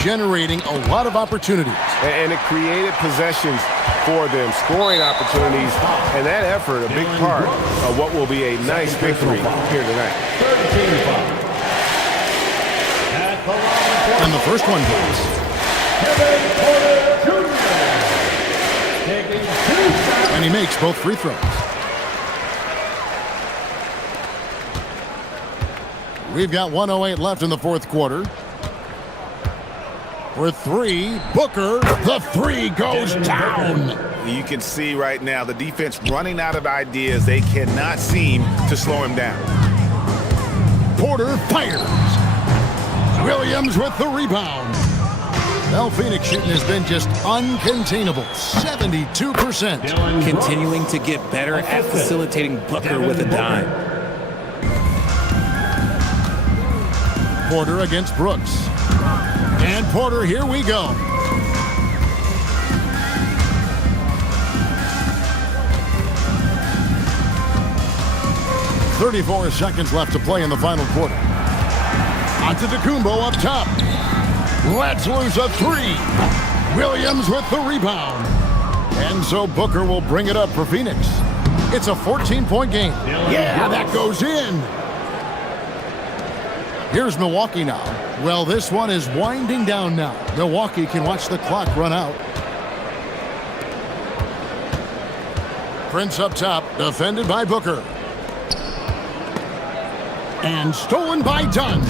generating a lot of opportunities. And it created possessions for them, scoring opportunities, and that effort, a big part of what will be a nice victory here tonight. And the first one goes. And he makes both free throws. We've got 1:08 left in the fourth quarter. For three, Booker, the three goes down. You can see right now the defense running out of ideas. They cannot seem to slow him down. Porter fires. Williams with the rebound. Well, Phoenix shooting has been just uncontainable, 72%. Continuing to get better at facilitating Booker with a dime. Porter against Brooks. And Porter, here we go. "34 seconds left to play in the final quarter. Antetokounmpo up top. Let's lose a three. Williams with the rebound. And so Booker will bring it up for Phoenix. It's a 14-point game. Yeah, that goes in. Here's Milwaukee now. Well, this one is winding down now. Milwaukee can watch the clock run out. Prince up top, defended by Booker. And stolen by Dunn.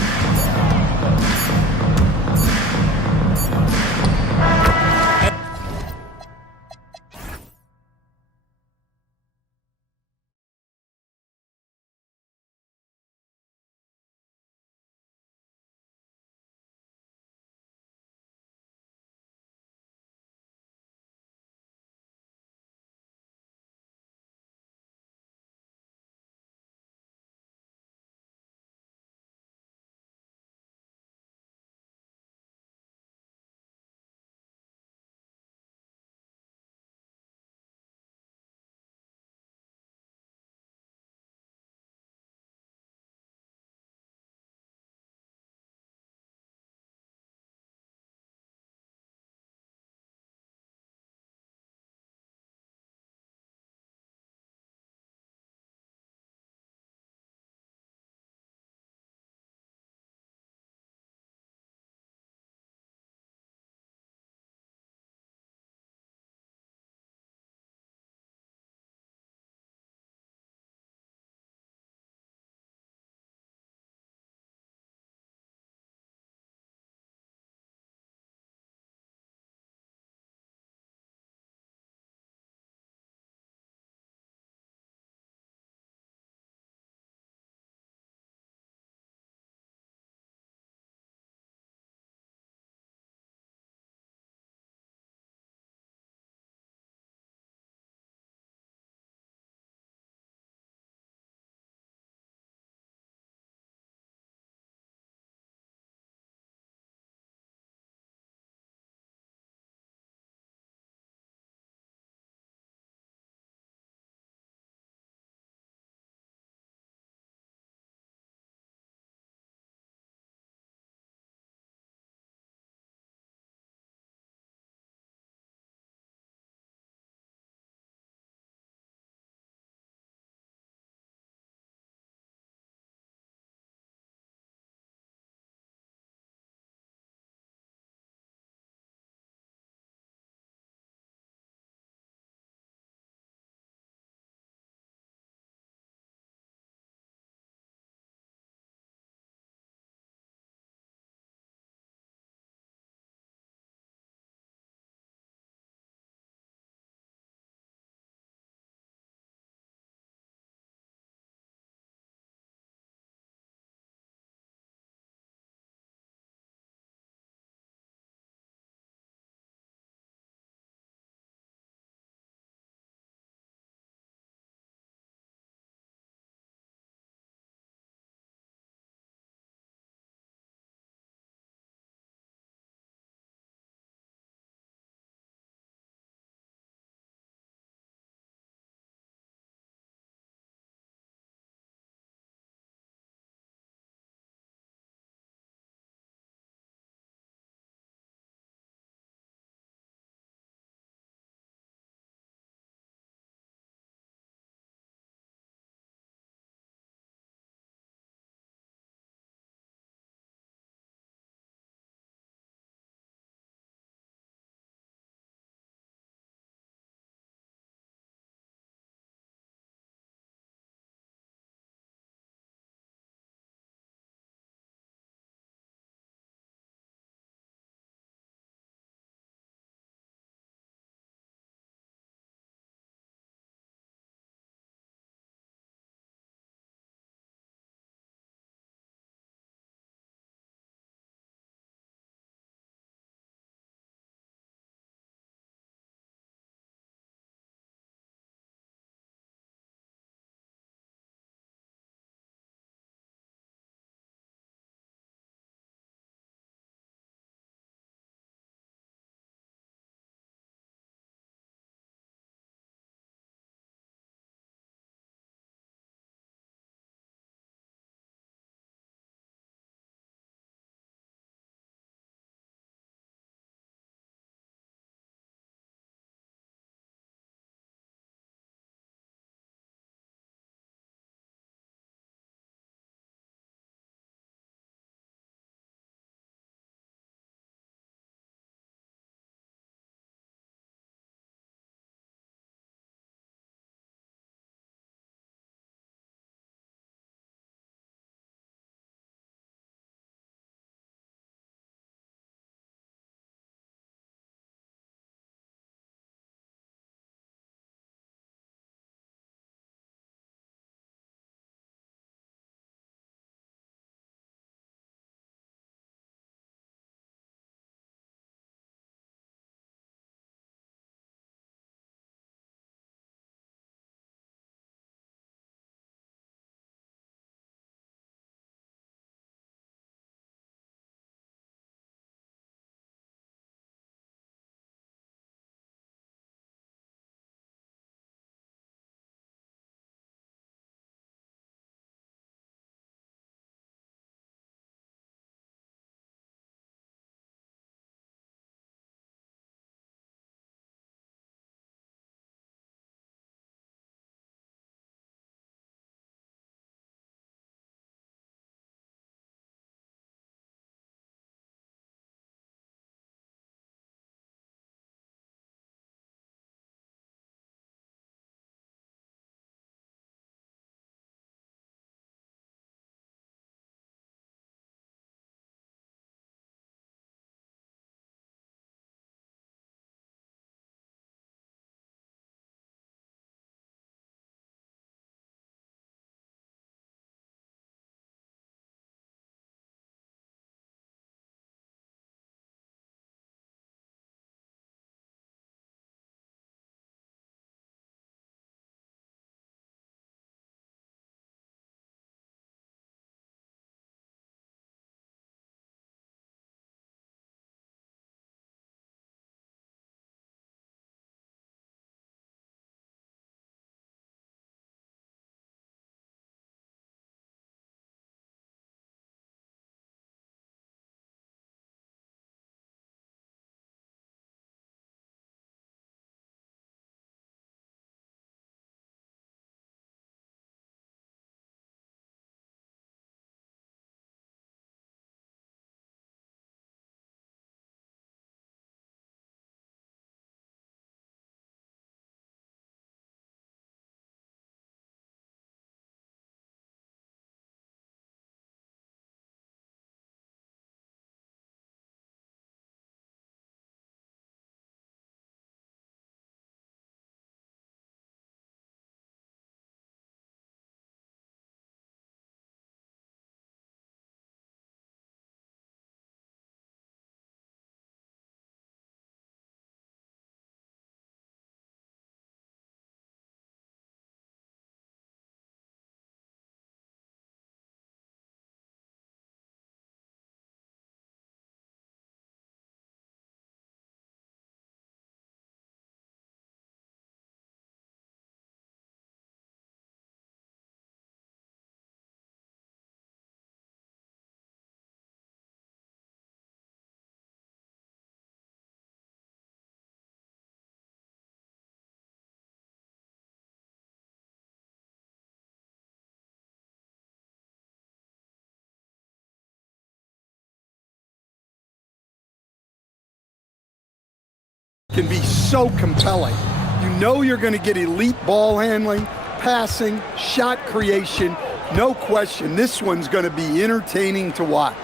can be so compelling. You know you're going to get elite ball handling, passing, shot creation. No question, this one's going to be entertaining to watch.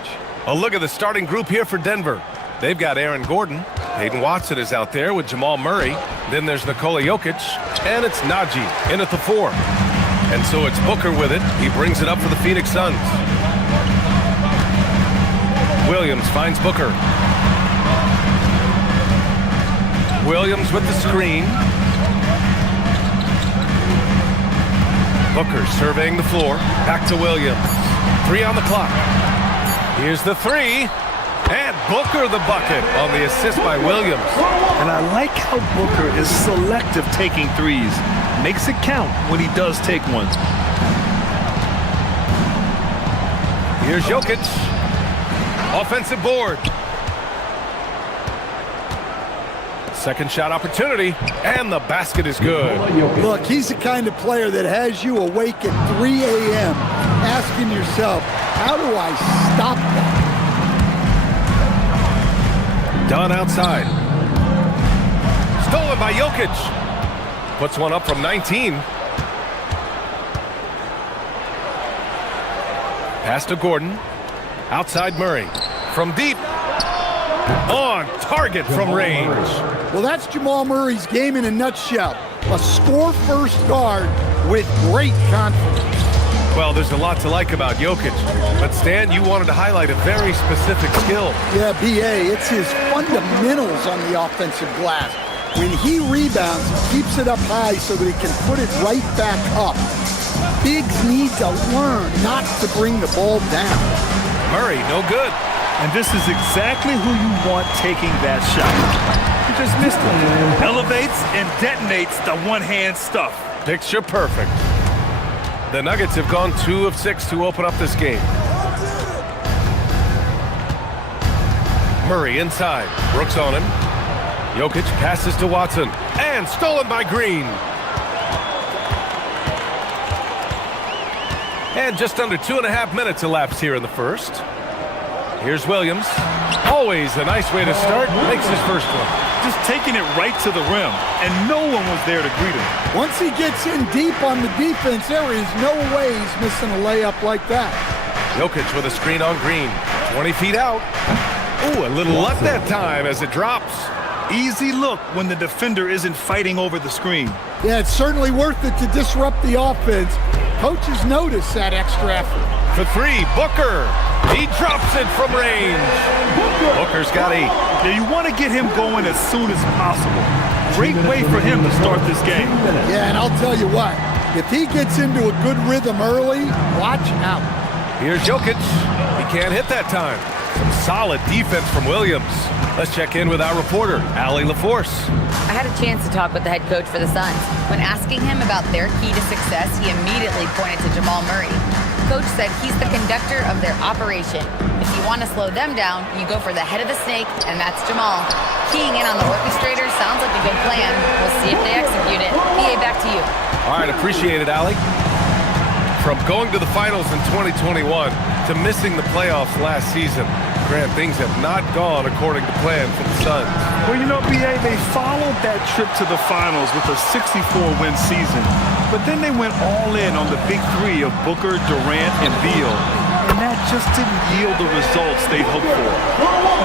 A look at the starting group here for Denver. They've got Aaron Gordon. Hayden Watson is out there with Jamal Murray. Then there's Nikola Jokic. And it's Najee in at the 4. And so it's Booker with it. He brings it up for the Phoenix Suns. Williams finds Booker. Williams with the screen. Booker surveying the floor. Back to Williams. 3 on the clock. Here's the 3. And Booker the bucket on the assist by Williams. And I like how Booker is selective taking threes. Makes it count when he does take one. Here's Jokic. Offensive board. Second shot opportunity. And the basket is good. Look, he's the kind of player that has you awake at 3 a.m. asking yourself, how do I stop that? Dunn outside. Stolen by Jokic. Puts one up from 19. Pass to Gordon. Outside Murray. From deep. On target from range. Well, that's Jamal Murray's game in a nutshell. A score-first guard with great confidence. Well, there's a lot to like about Jokic. But Stan, you wanted to highlight a very specific skill. Yeah, B.A., it's his fundamentals on the offensive glass. When he rebounds, he keeps it up high so that he can put it right back up. Bigs need to learn not to bring the ball down. Murray, no good. And this is exactly who you want taking that shot. You just missed it. Elevates and detonates the one-hand stuff. Picture perfect. The Nuggets have gone 2 of 6 to open up this game. Murray inside. Brooks on him. Jokic passes to Watson. And stolen by Green. And just under 2.5 minutes elapsed here in the first. Here's Williams. Always a nice way to start. Makes his first one. Just taking it right to the rim, and no one was there to greet him. Once he gets in deep on the defense, there is no way he's missing a layup like that. Jokic with a screen on Green. 20 feet out. Ooh, a little luck that time as it drops. Easy look when the defender isn't fighting over the screen. Yeah, it's certainly worth it to disrupt the offense. Coaches notice that extra effort. For 3, Booker. He drops it from range. Booker's got 8. Yeah, you want to get him going as soon as possible. Great way for him to start this game. Yeah, and I'll tell you what, if he gets into a good rhythm early, watch out. Here's Jokic. He can't hit that time. Some solid defense from Williams. Let's check in with our reporter, Allie LaForce. I had a chance to talk with the head coach for the Suns. When asking him about their key to success, he immediately pointed to Jamal Murray. Coach said he's the conductor of their operation. If you want to slow them down, you go for the head of the snake, and that's Jamal. Keying in on the orchestrator sounds like a good plan. We'll see if they execute it. PA, back to you. All right, appreciate it, Allie. From going to the finals in 2021 to missing the playoffs last season, Grant, things have not gone according to plan for the Suns. Well, you know, BA, they followed that trip to the finals with a 64-win season. But then they went all in on the big 3 of Booker, Durant, and Beal. And that just didn't yield the results they'd hoped for.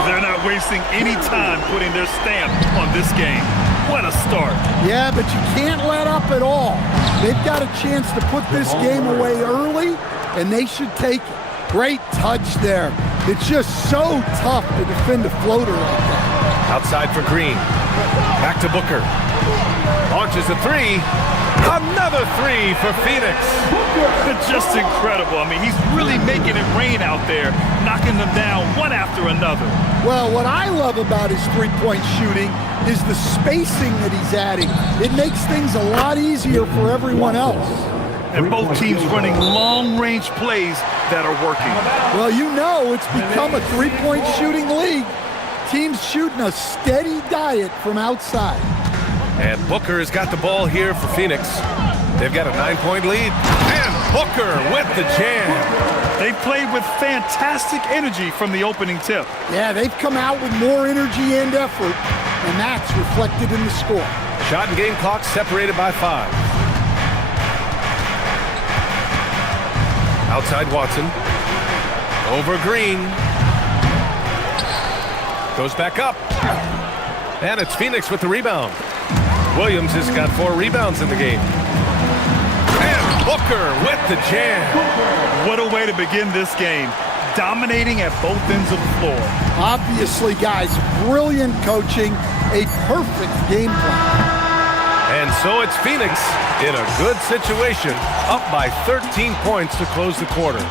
They're not wasting any time putting their stamp on this game. What a start. Yeah, but you can't let up at all. They've got a chance to put this game away early, and they should take it. Great touch there. It's just so tough to defend a floater like that. Outside for Green. Back to Booker. Launches a 3. Another 3 for Phoenix. It's just incredible. I mean, he's really making it rain out there, knocking them down one after another. Well, what I love about his three-point shooting is the spacing that he's adding. It makes things a lot easier for everyone else. And both teams running long-range plays that are working. Well, you know it's become a three-point shooting league. Teams shooting a steady diet from outside. And Booker has got the ball here for Phoenix. They've got a 9-point lead. And Booker with the jam. They played with fantastic energy from the opening tip. Yeah, they've come out with more energy and effort, and that's reflected in the score. Shot and game clock separated by 5. Outside Watson. Over Green. Goes back up. And it's Phoenix with the rebound. Williams has got 4 rebounds in the game. And Booker with the jam. What a way to begin this game. Dominating at both ends of the floor. Obviously, guys, brilliant coaching, a perfect game plan. And so it's Phoenix in a good situation, up by 13 points to close the quarter.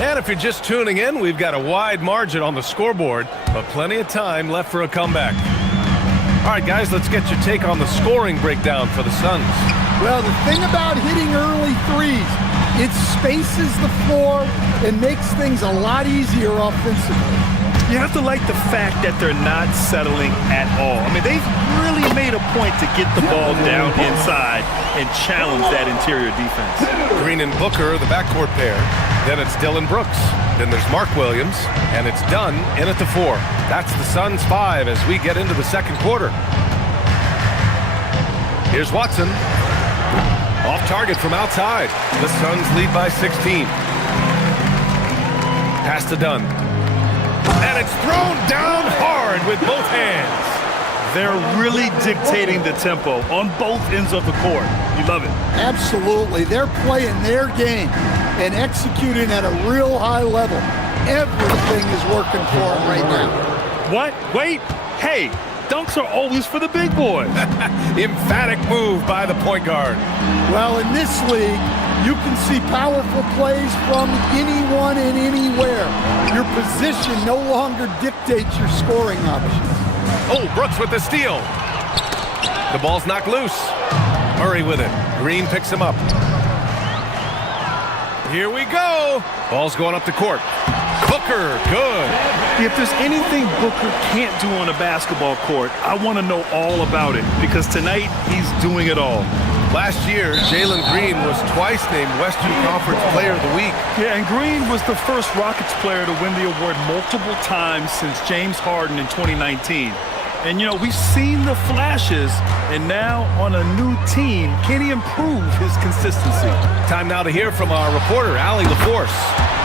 And if you're just tuning in, we've got a wide margin on the scoreboard, but plenty of time left for a comeback. All right, guys, let's get your take on the scoring breakdown for the Suns. Well, the thing about hitting early threes, it spaces the floor and makes things a lot easier offensively. You have to like the fact that they're not settling at all. I mean, they've really made a point to get the ball down inside and challenge that interior defense. Green and Booker, the backcourt pair. Then it's Dylan Brooks. Then there's Mark Williams. And it's Dunn in at the 4. That's the Suns 5 as we get into the second quarter. Here's Watson. Off target from outside. The Suns lead by 16. Pass to Dunn. And it's thrown down hard with both hands. They're really dictating the tempo on both ends of the court. You love it. Absolutely. They're playing their game and executing at a real high level. Everything is working for them right now. What? Wait. Hey, dunks are always for the big boys. Emphatic move by the point guard. Well, in this league, you can see powerful plays from anyone and anywhere. Your position no longer dictates your scoring options. Oh, Brooks with the steal. The ball's knocked loose. Murray with it. Green picks him up. Here we go. Ball's going up the court. Booker, good. If there's anything Booker can't do on a basketball court, I want to know all about it, because tonight he's doing it all. Last year, Jalen Green was twice named Western Conference Player of the Week. Yeah, and Green was the first Rockets player to win the award multiple times since James Harden in 2019. And, you know, we've seen the flashes, and now on a new team, can he improve his consistency? Time now to hear from our reporter, Allie LaForce.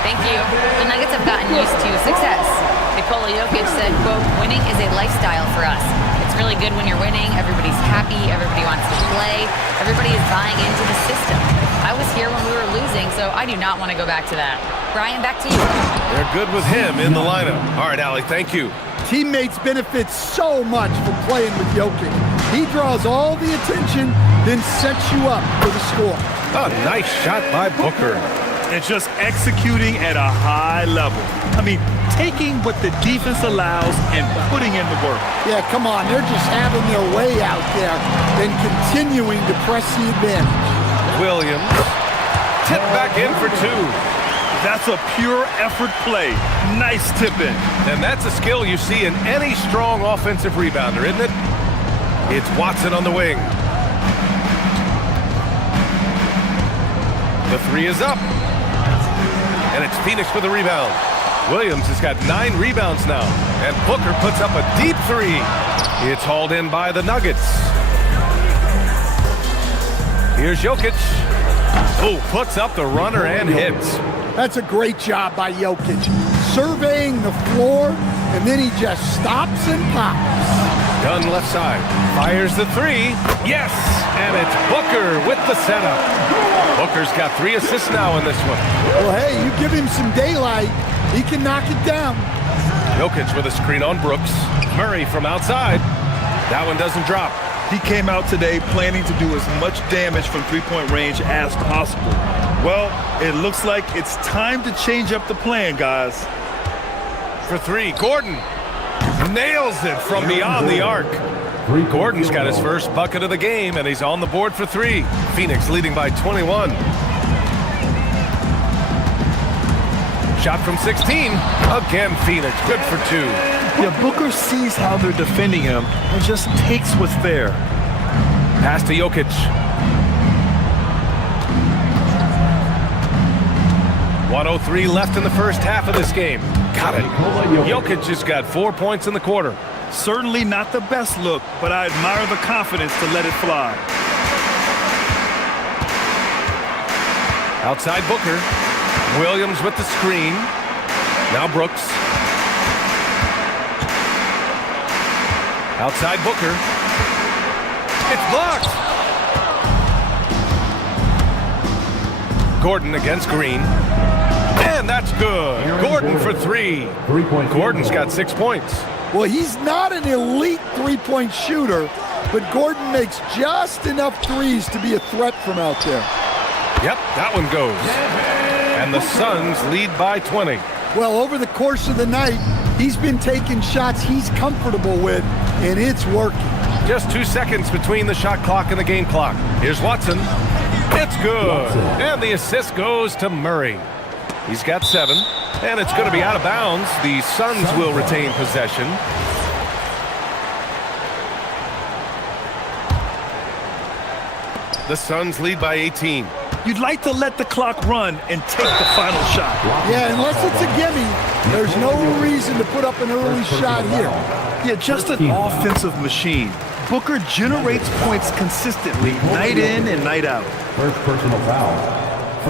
Thank you. The Nuggets have gotten used to success. Nikola Jokic said, quote, winning is a lifestyle for us. It's really good when you're winning. Everybody's happy. Everybody wants to play. Everybody is buying into the system. I was here when we were losing, so I do not want to go back to that. Brian, back to you. They're good with him in the lineup. All right, Allie, thank you. Teammates benefit so much from playing with Jokic. He draws all the attention, then sets you up for the score. A nice shot by Booker. And just executing at a high level. I mean, taking what the defense allows and putting in the work. Yeah, come on. They're just having their way out there and continuing to press the advantage. Williams tipped back in for 2. That's a pure effort play. Nice tip in. And that's a skill you see in any strong offensive rebounder, isn't it? It's Watson on the wing. The 3 is up. And it's Phoenix with a rebound. Williams has got 9 rebounds now. And Booker puts up a deep 3. It's hauled in by the Nuggets. Here's Jokic. Oh, puts up the runner and hits. That's a great job by Jokic. Surveying the floor, and then he just stops and pops. Dunn left side. Fires the 3. Yes! And it's Booker with the setup. Booker's got 3 assists now in this one. Well, hey, you give him some daylight, he can knock it down. Jokic with a screen on Brooks. Murray from outside. That one doesn't drop. He came out today planning to do as much damage from three-point range as possible. Well, it looks like it's time to change up the plan, guys. For 3, Gordon nails it from beyond the arc. Gordon's got his first bucket of the game, and he's on the board for 3. Phoenix leading by 21. Shot from 16. Again, Phoenix, good for 2. Yeah, Booker sees how they're defending him and just takes what's there. Pass to Jokic. .103 left in the first half of this game. Got it. Jokic has got 4 points in the quarter. Certainly not the best look, but I admire the confidence to let it fly. Outside Booker. Williams with the screen. Now Brooks. Outside Booker. It's blocked. Gordon against Green. And that's good. Gordon for three. Gordon's got 6 points. Well, he's not an elite three-point shooter, but Gordon makes just enough threes to be a threat from out there. Yep, that one goes. And the Suns lead by 20. Well, over the course of the night, he's been taking shots he's comfortable with, and it's working. Just 2 seconds between the shot clock and the game clock. Here's Watson. It's good. And the assist goes to Murray. He's got 7, and it's going to be out of bounds. The Suns will retain possession. The Suns lead by 18. You'd like to let the clock run and take the final shot. Yeah, unless it's a gimme, there's no reason to put up an early shot here. Yeah, just an offensive machine. Booker generates points consistently, night in and night out. First personal foul.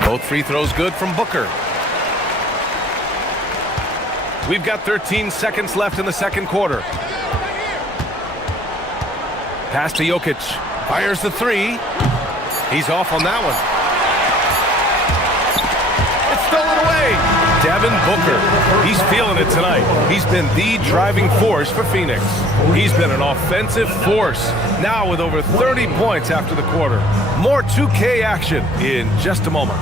Both free throws good from Booker. We've got 13 seconds left in the second quarter. Pass to Jokic. Fires the three. He's off on that one. It's stolen away. Devin Booker. He's feeling it tonight. He's been the driving force for Phoenix. He's been an offensive force. Now with over 30 points after the quarter. More 2K action in just a moment.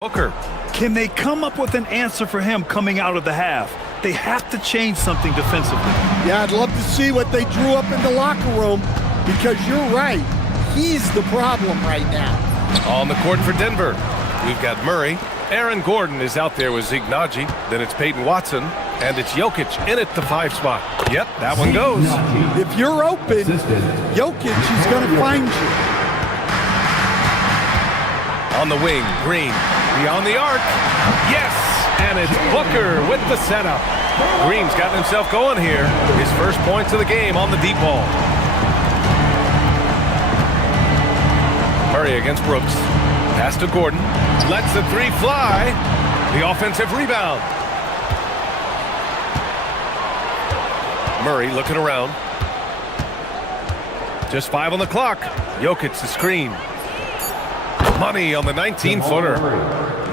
Booker. Can they come up with an answer for him coming out of the half? They have to change something defensively. Yeah, I'd love to see what they drew up in the locker room, because you're right. He's the problem right now. On the court for Denver, we've got Murray. Aaron Gordon is out there with Zignaji. Then it's Peyton Watson. And it's Jokic in at the 5 spot. Yep, that one goes. If you're open, Jokic is going to find you. On the wing, Green. Beyond the arc. Yes! And it's Booker with the setup. Green's gotten himself going here. His first points of the game on the deep ball. Murray against Brooks. Pass to Gordon. Lets the three fly. The offensive rebound. Murray looking around. Just 5 on the clock. Jokic the screen. Money on the 19-footer.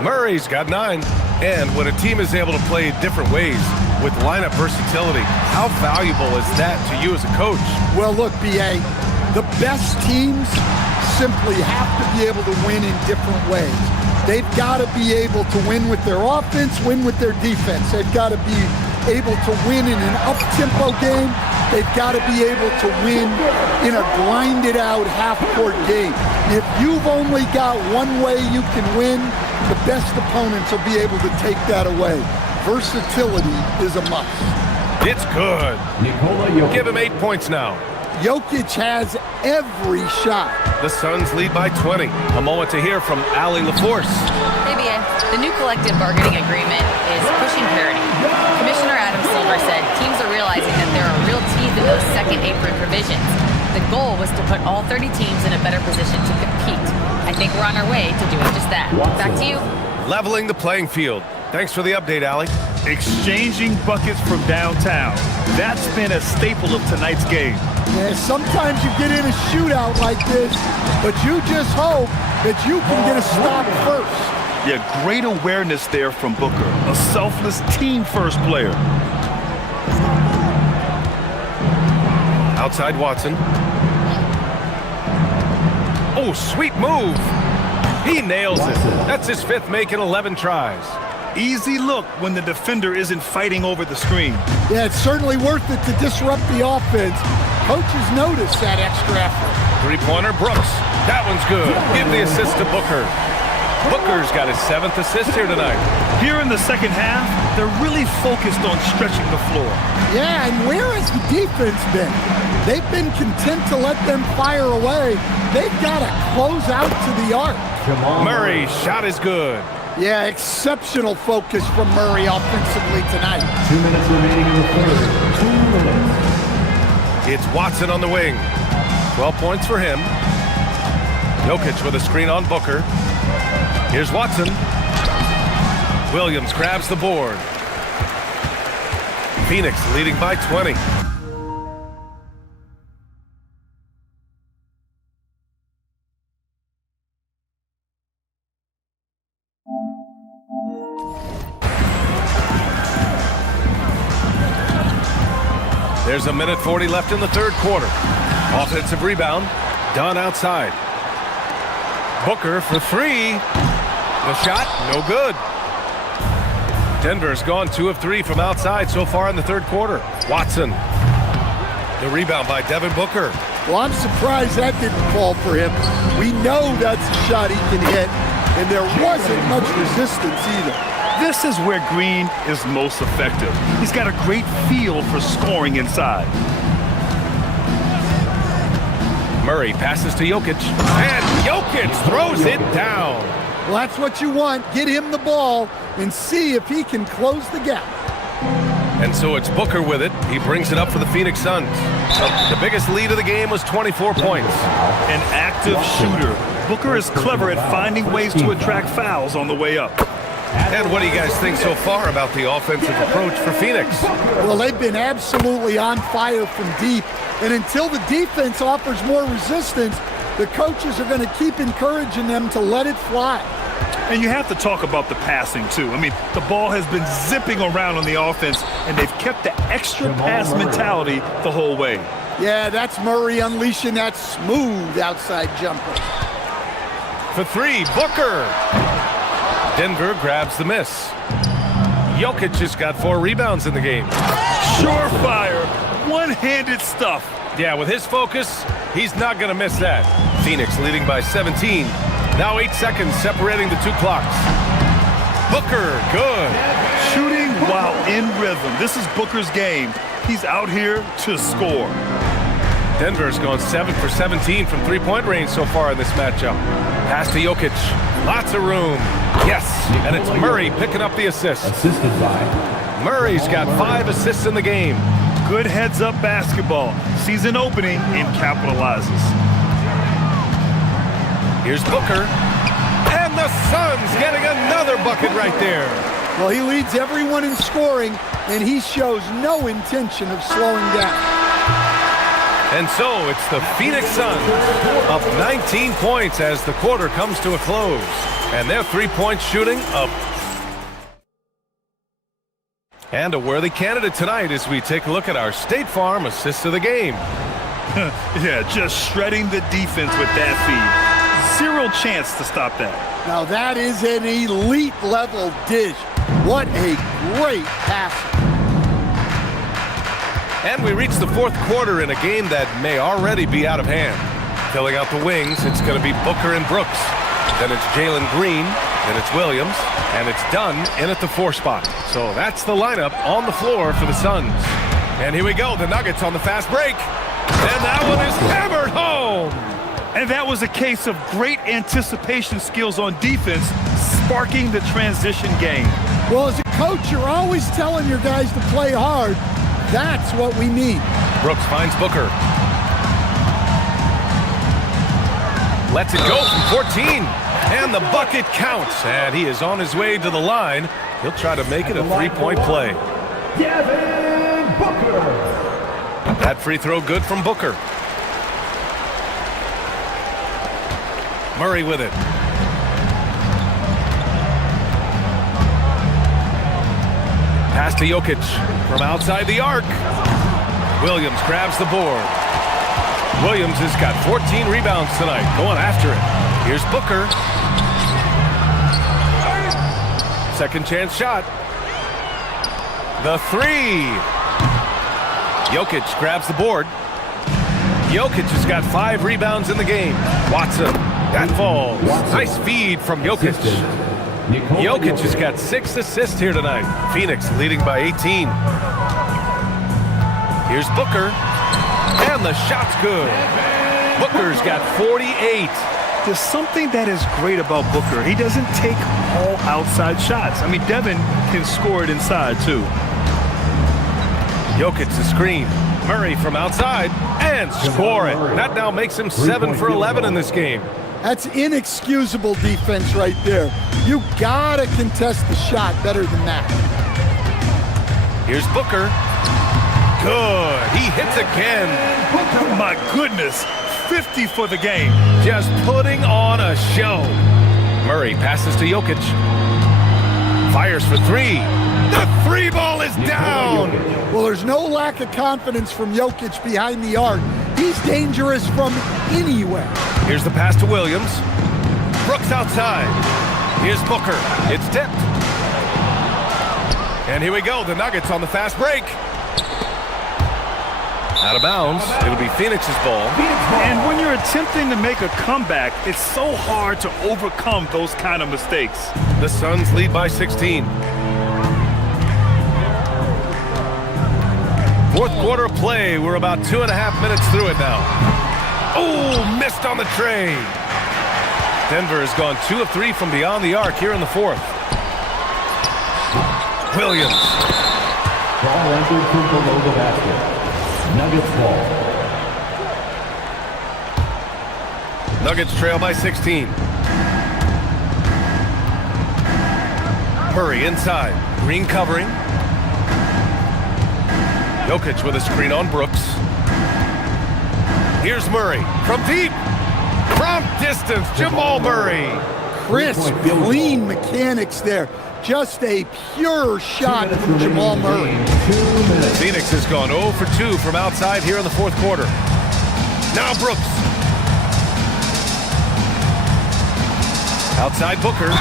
Murray's got 9. And when a team is able to play different ways with lineup versatility, how valuable is that to you as a coach? Well, look, B.A., the best teams simply have to be able to win in different ways. They've got to be able to win with their offense, win with their defense. They've got to be able to win in an up-tempo game. They've got to be able to win in a grinded-out half-court game. If you've only got one way you can win, the best opponents will be able to take that away. Versatility is a must. It's good. Give him 8 points now. Jokic has every shot. The Suns lead by 20. A moment to hear from Allie LaForce. Hey, BA. The new collective bargaining agreement is pushing parity. Commissioner Adam Silver said teams are realizing that there are real teeth in those second apron provisions. The goal was to put all 30 teams in a better position to compete. I think we're on our way to doing just that. Back to you. Leveling the playing field. Thanks for the update, Allie. Exchanging buckets from downtown. That's been a staple of tonight's game. Yeah, sometimes you get in a shootout like this, but you just hope that you can get a stop first. Yeah, great awareness there from Booker. A selfless team-first player. Outside Watson. Oh, sweet move. He nails it. That's his 5th make in 11 tries. Easy look when the defender isn't fighting over the screen. Yeah, it's certainly worth it to disrupt the offense. Coaches notice that extra effort. Three-pointer, Brooks. That one's good. Give the assist to Booker. Booker's got his 7th assist here tonight. Here in the second half, they're really focused on stretching the floor. Yeah, and where has the defense been? They've been content to let them fire away. They've got to close out to the arc. Murray's shot is good. Yeah, exceptional focus from Murray offensively tonight. 2 minutes remaining in the third. 2 minutes. It's Watson on the wing. 12 points for him. Jokic with a screen on Booker. Here's Watson. Williams grabs the board. Phoenix leading by 20. There's a minute 40 left in the third quarter. Offensive rebound. Done outside. Booker for 3. The shot, no good. Denver's gone 2 of 3 from outside so far in the third quarter. Watson. The rebound by Devin Booker. Well, I'm surprised that didn't fall for him. We know that's a shot he can hit, and there wasn't much resistance either. This is where Green is most effective. He's got a great feel for scoring inside. Murray passes to Jokic, and Jokic throws it down. Well, that's what you want. Get him the ball and see if he can close the gap. And so it's Booker with it. He brings it up for the Phoenix Suns. The biggest lead of the game was 24 points. An active shooter. Booker is clever at finding ways to attract fouls on the way up. And what do you guys think so far about the offensive approach for Phoenix? Well, they've been absolutely on fire from deep. And until the defense offers more resistance, the coaches are going to keep encouraging them to let it fly. And you have to talk about the passing, too. I mean, the ball has been zipping around on the offense, and they've kept the extra pass mentality the whole way. Yeah, that's Murray unleashing that smooth outside jumper. For 3, Booker. Denver grabs the miss. Jokic has got 4 rebounds in the game. Surefire, one-handed stuff. Yeah, with his focus, he's not going to miss that. Phoenix leading by 17. Now 8 seconds separating the 2 clocks. Booker, good. Shooting while in rhythm. This is Booker's game. He's out here to score. Denver's gone 7 for 17 from 3-point range so far in this matchup. Pass to Jokic. Lots of room. Yes, and it's Murray picking up the assist. Assisted by Murray's got 5 assists in the game. Good heads-up basketball. Sees an opening and capitalizes. Here's Booker. And the Suns getting another bucket right there. Well, he leads everyone in scoring, and he shows no intention of slowing down. And so it's the Phoenix Suns up 19 points as the quarter comes to a close. And their 3-point shooting up. And a worthy candidate tonight as we take a look at our State Farm assist of the game. Yeah, just shredding the defense with that feed. 0 chance to stop that. Now that is an elite level dish. What a great pass. And we reach the 4th quarter in a game that may already be out of hand. Filling out the wings, it's going to be Booker and Brooks. Then it's Jalen Green, then it's Williams, and it's Dunn in at the 4 spot. So that's the lineup on the floor for the Suns. And here we go, the Nuggets on the fast break. And that one is hammered home. And that was a case of great anticipation skills on defense, sparking the transition game. Well, as a coach, you're always telling your guys to play hard. That's what we need. Brooks finds Booker. Lets it go from 14. And the bucket counts. And he is on his way to the line. He'll try to make it a three-point play. Devin Booker. That free throw good from Booker. Murray with it. Pass to Jokic from outside the arc. Williams grabs the board. Williams has got 14 rebounds tonight, going after it. Here's Booker. Second chance shot. The three. Jokic grabs the board. Jokic has got 5 rebounds in the game. Watson, that falls. Nice feed from Jokic. Jokic has got 6 assists here tonight. Phoenix leading by 18. Here's Booker. And the shot's good. Booker's got 48. There's something that is great about Booker. He doesn't take all outside shots. I mean, Devin can score it inside, too. Jokic the screen. Murray from outside and score it. That now makes him 7 for 11 in this game. That's inexcusable defense right there. You gotta contest the shot better than that. Here's Booker. Good. He hits again. Oh, my goodness. 50 for the game. Just putting on a show. Murray passes to Jokic. Fires for 3. The 3 ball is down. Well, there's no lack of confidence from Jokic behind the arc. He's dangerous from anywhere. Here's the pass to Williams. Brooks outside. Here's Booker. It's tipped. And here we go. The Nuggets on the fast break. Out of bounds. It'll be Phoenix's ball. And when you're attempting to make a comeback, it's so hard to overcome those kind of mistakes. The Suns lead by 16. Fourth quarter of play. We're about 2.5 minutes through it now. Oh, missed on the tray. Denver has gone 2 of 3 from beyond the arc here in the fourth. Williams. Ball entered from below the basket. Nuggets ball. Nuggets trail by 16. Murray inside. Green covering. Jokic with a screen on Brooks. Here's Murray from deep. From distance, Jamal Murray. Crisp, clean mechanics there. Just a pure shot from Jamal Murray. Phoenix has gone 0 for 2 from outside here in the fourth quarter. Now Brooks. Outside Booker.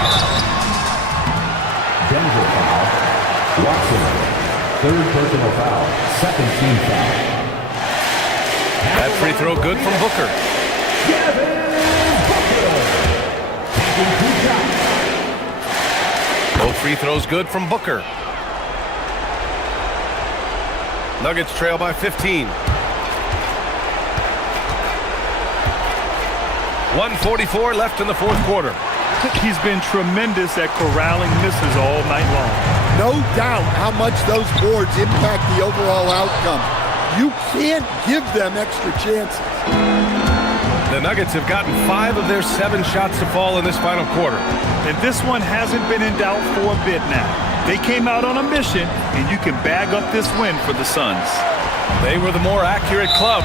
Denver foul. Watson. Third personal foul. Second team foul. That free throw good from Booker. Both free throws good from Booker. Nuggets trail by 15. 1:44 left in the fourth quarter. He's been tremendous at corralling misses all night long. No doubt how much those boards impact the overall outcome. You can't give them extra chances. The Nuggets have gotten 5 of their 7 shots to fall in this final quarter. And this one hasn't been in doubt for a bit now. They came out on a mission, and you can bag up this win for the Suns. They were the more accurate club,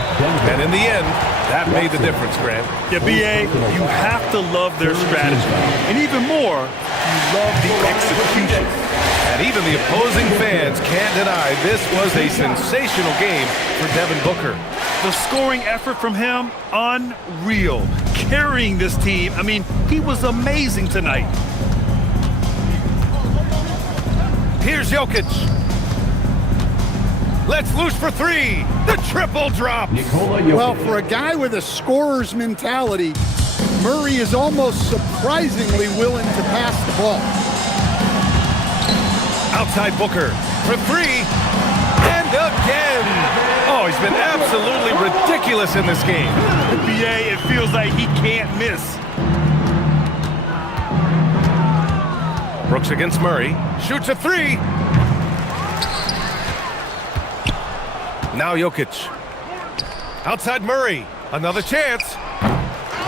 and in the end, that made the difference, Grant. Yeah, B.A., you have to love their strategy. And even more, you love the execution. And even the opposing fans can't deny this was a sensational game for Devin Booker. The scoring effort from him, unreal. Carrying this team, I mean, he was amazing tonight. Here's Jokic. Let's loose for 3. The triple drop. Well, for a guy with a scorer's mentality, Murray is almost surprisingly willing to pass the ball. Outside Booker for 3. And again. fearless in this game. BA, it feels like he can't miss. Brooks against Murray. Shoots a three. Now Jokic. Outside Murray. Another chance.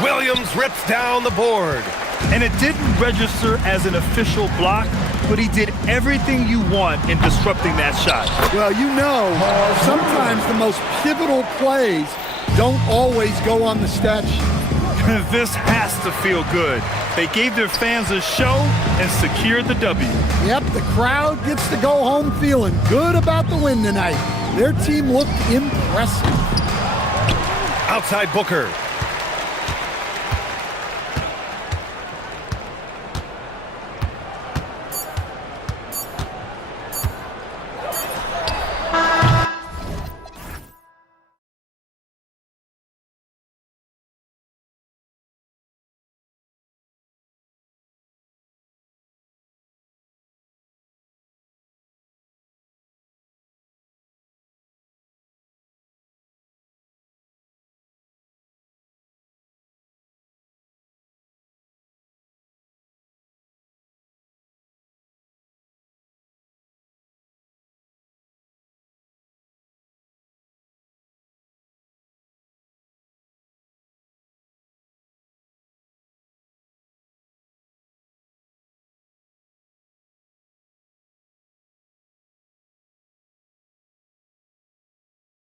Williams rips down the board. And it didn't register as an official block, but he did everything you want in disrupting that shot. Well, you know, sometimes the most pivotal plays don't always go on the stat sheet. This has to feel good. They gave their fans a show and secured the W. Yep, the crowd gets to go home feeling good about the win tonight. Their team looked impressive. Outside Booker.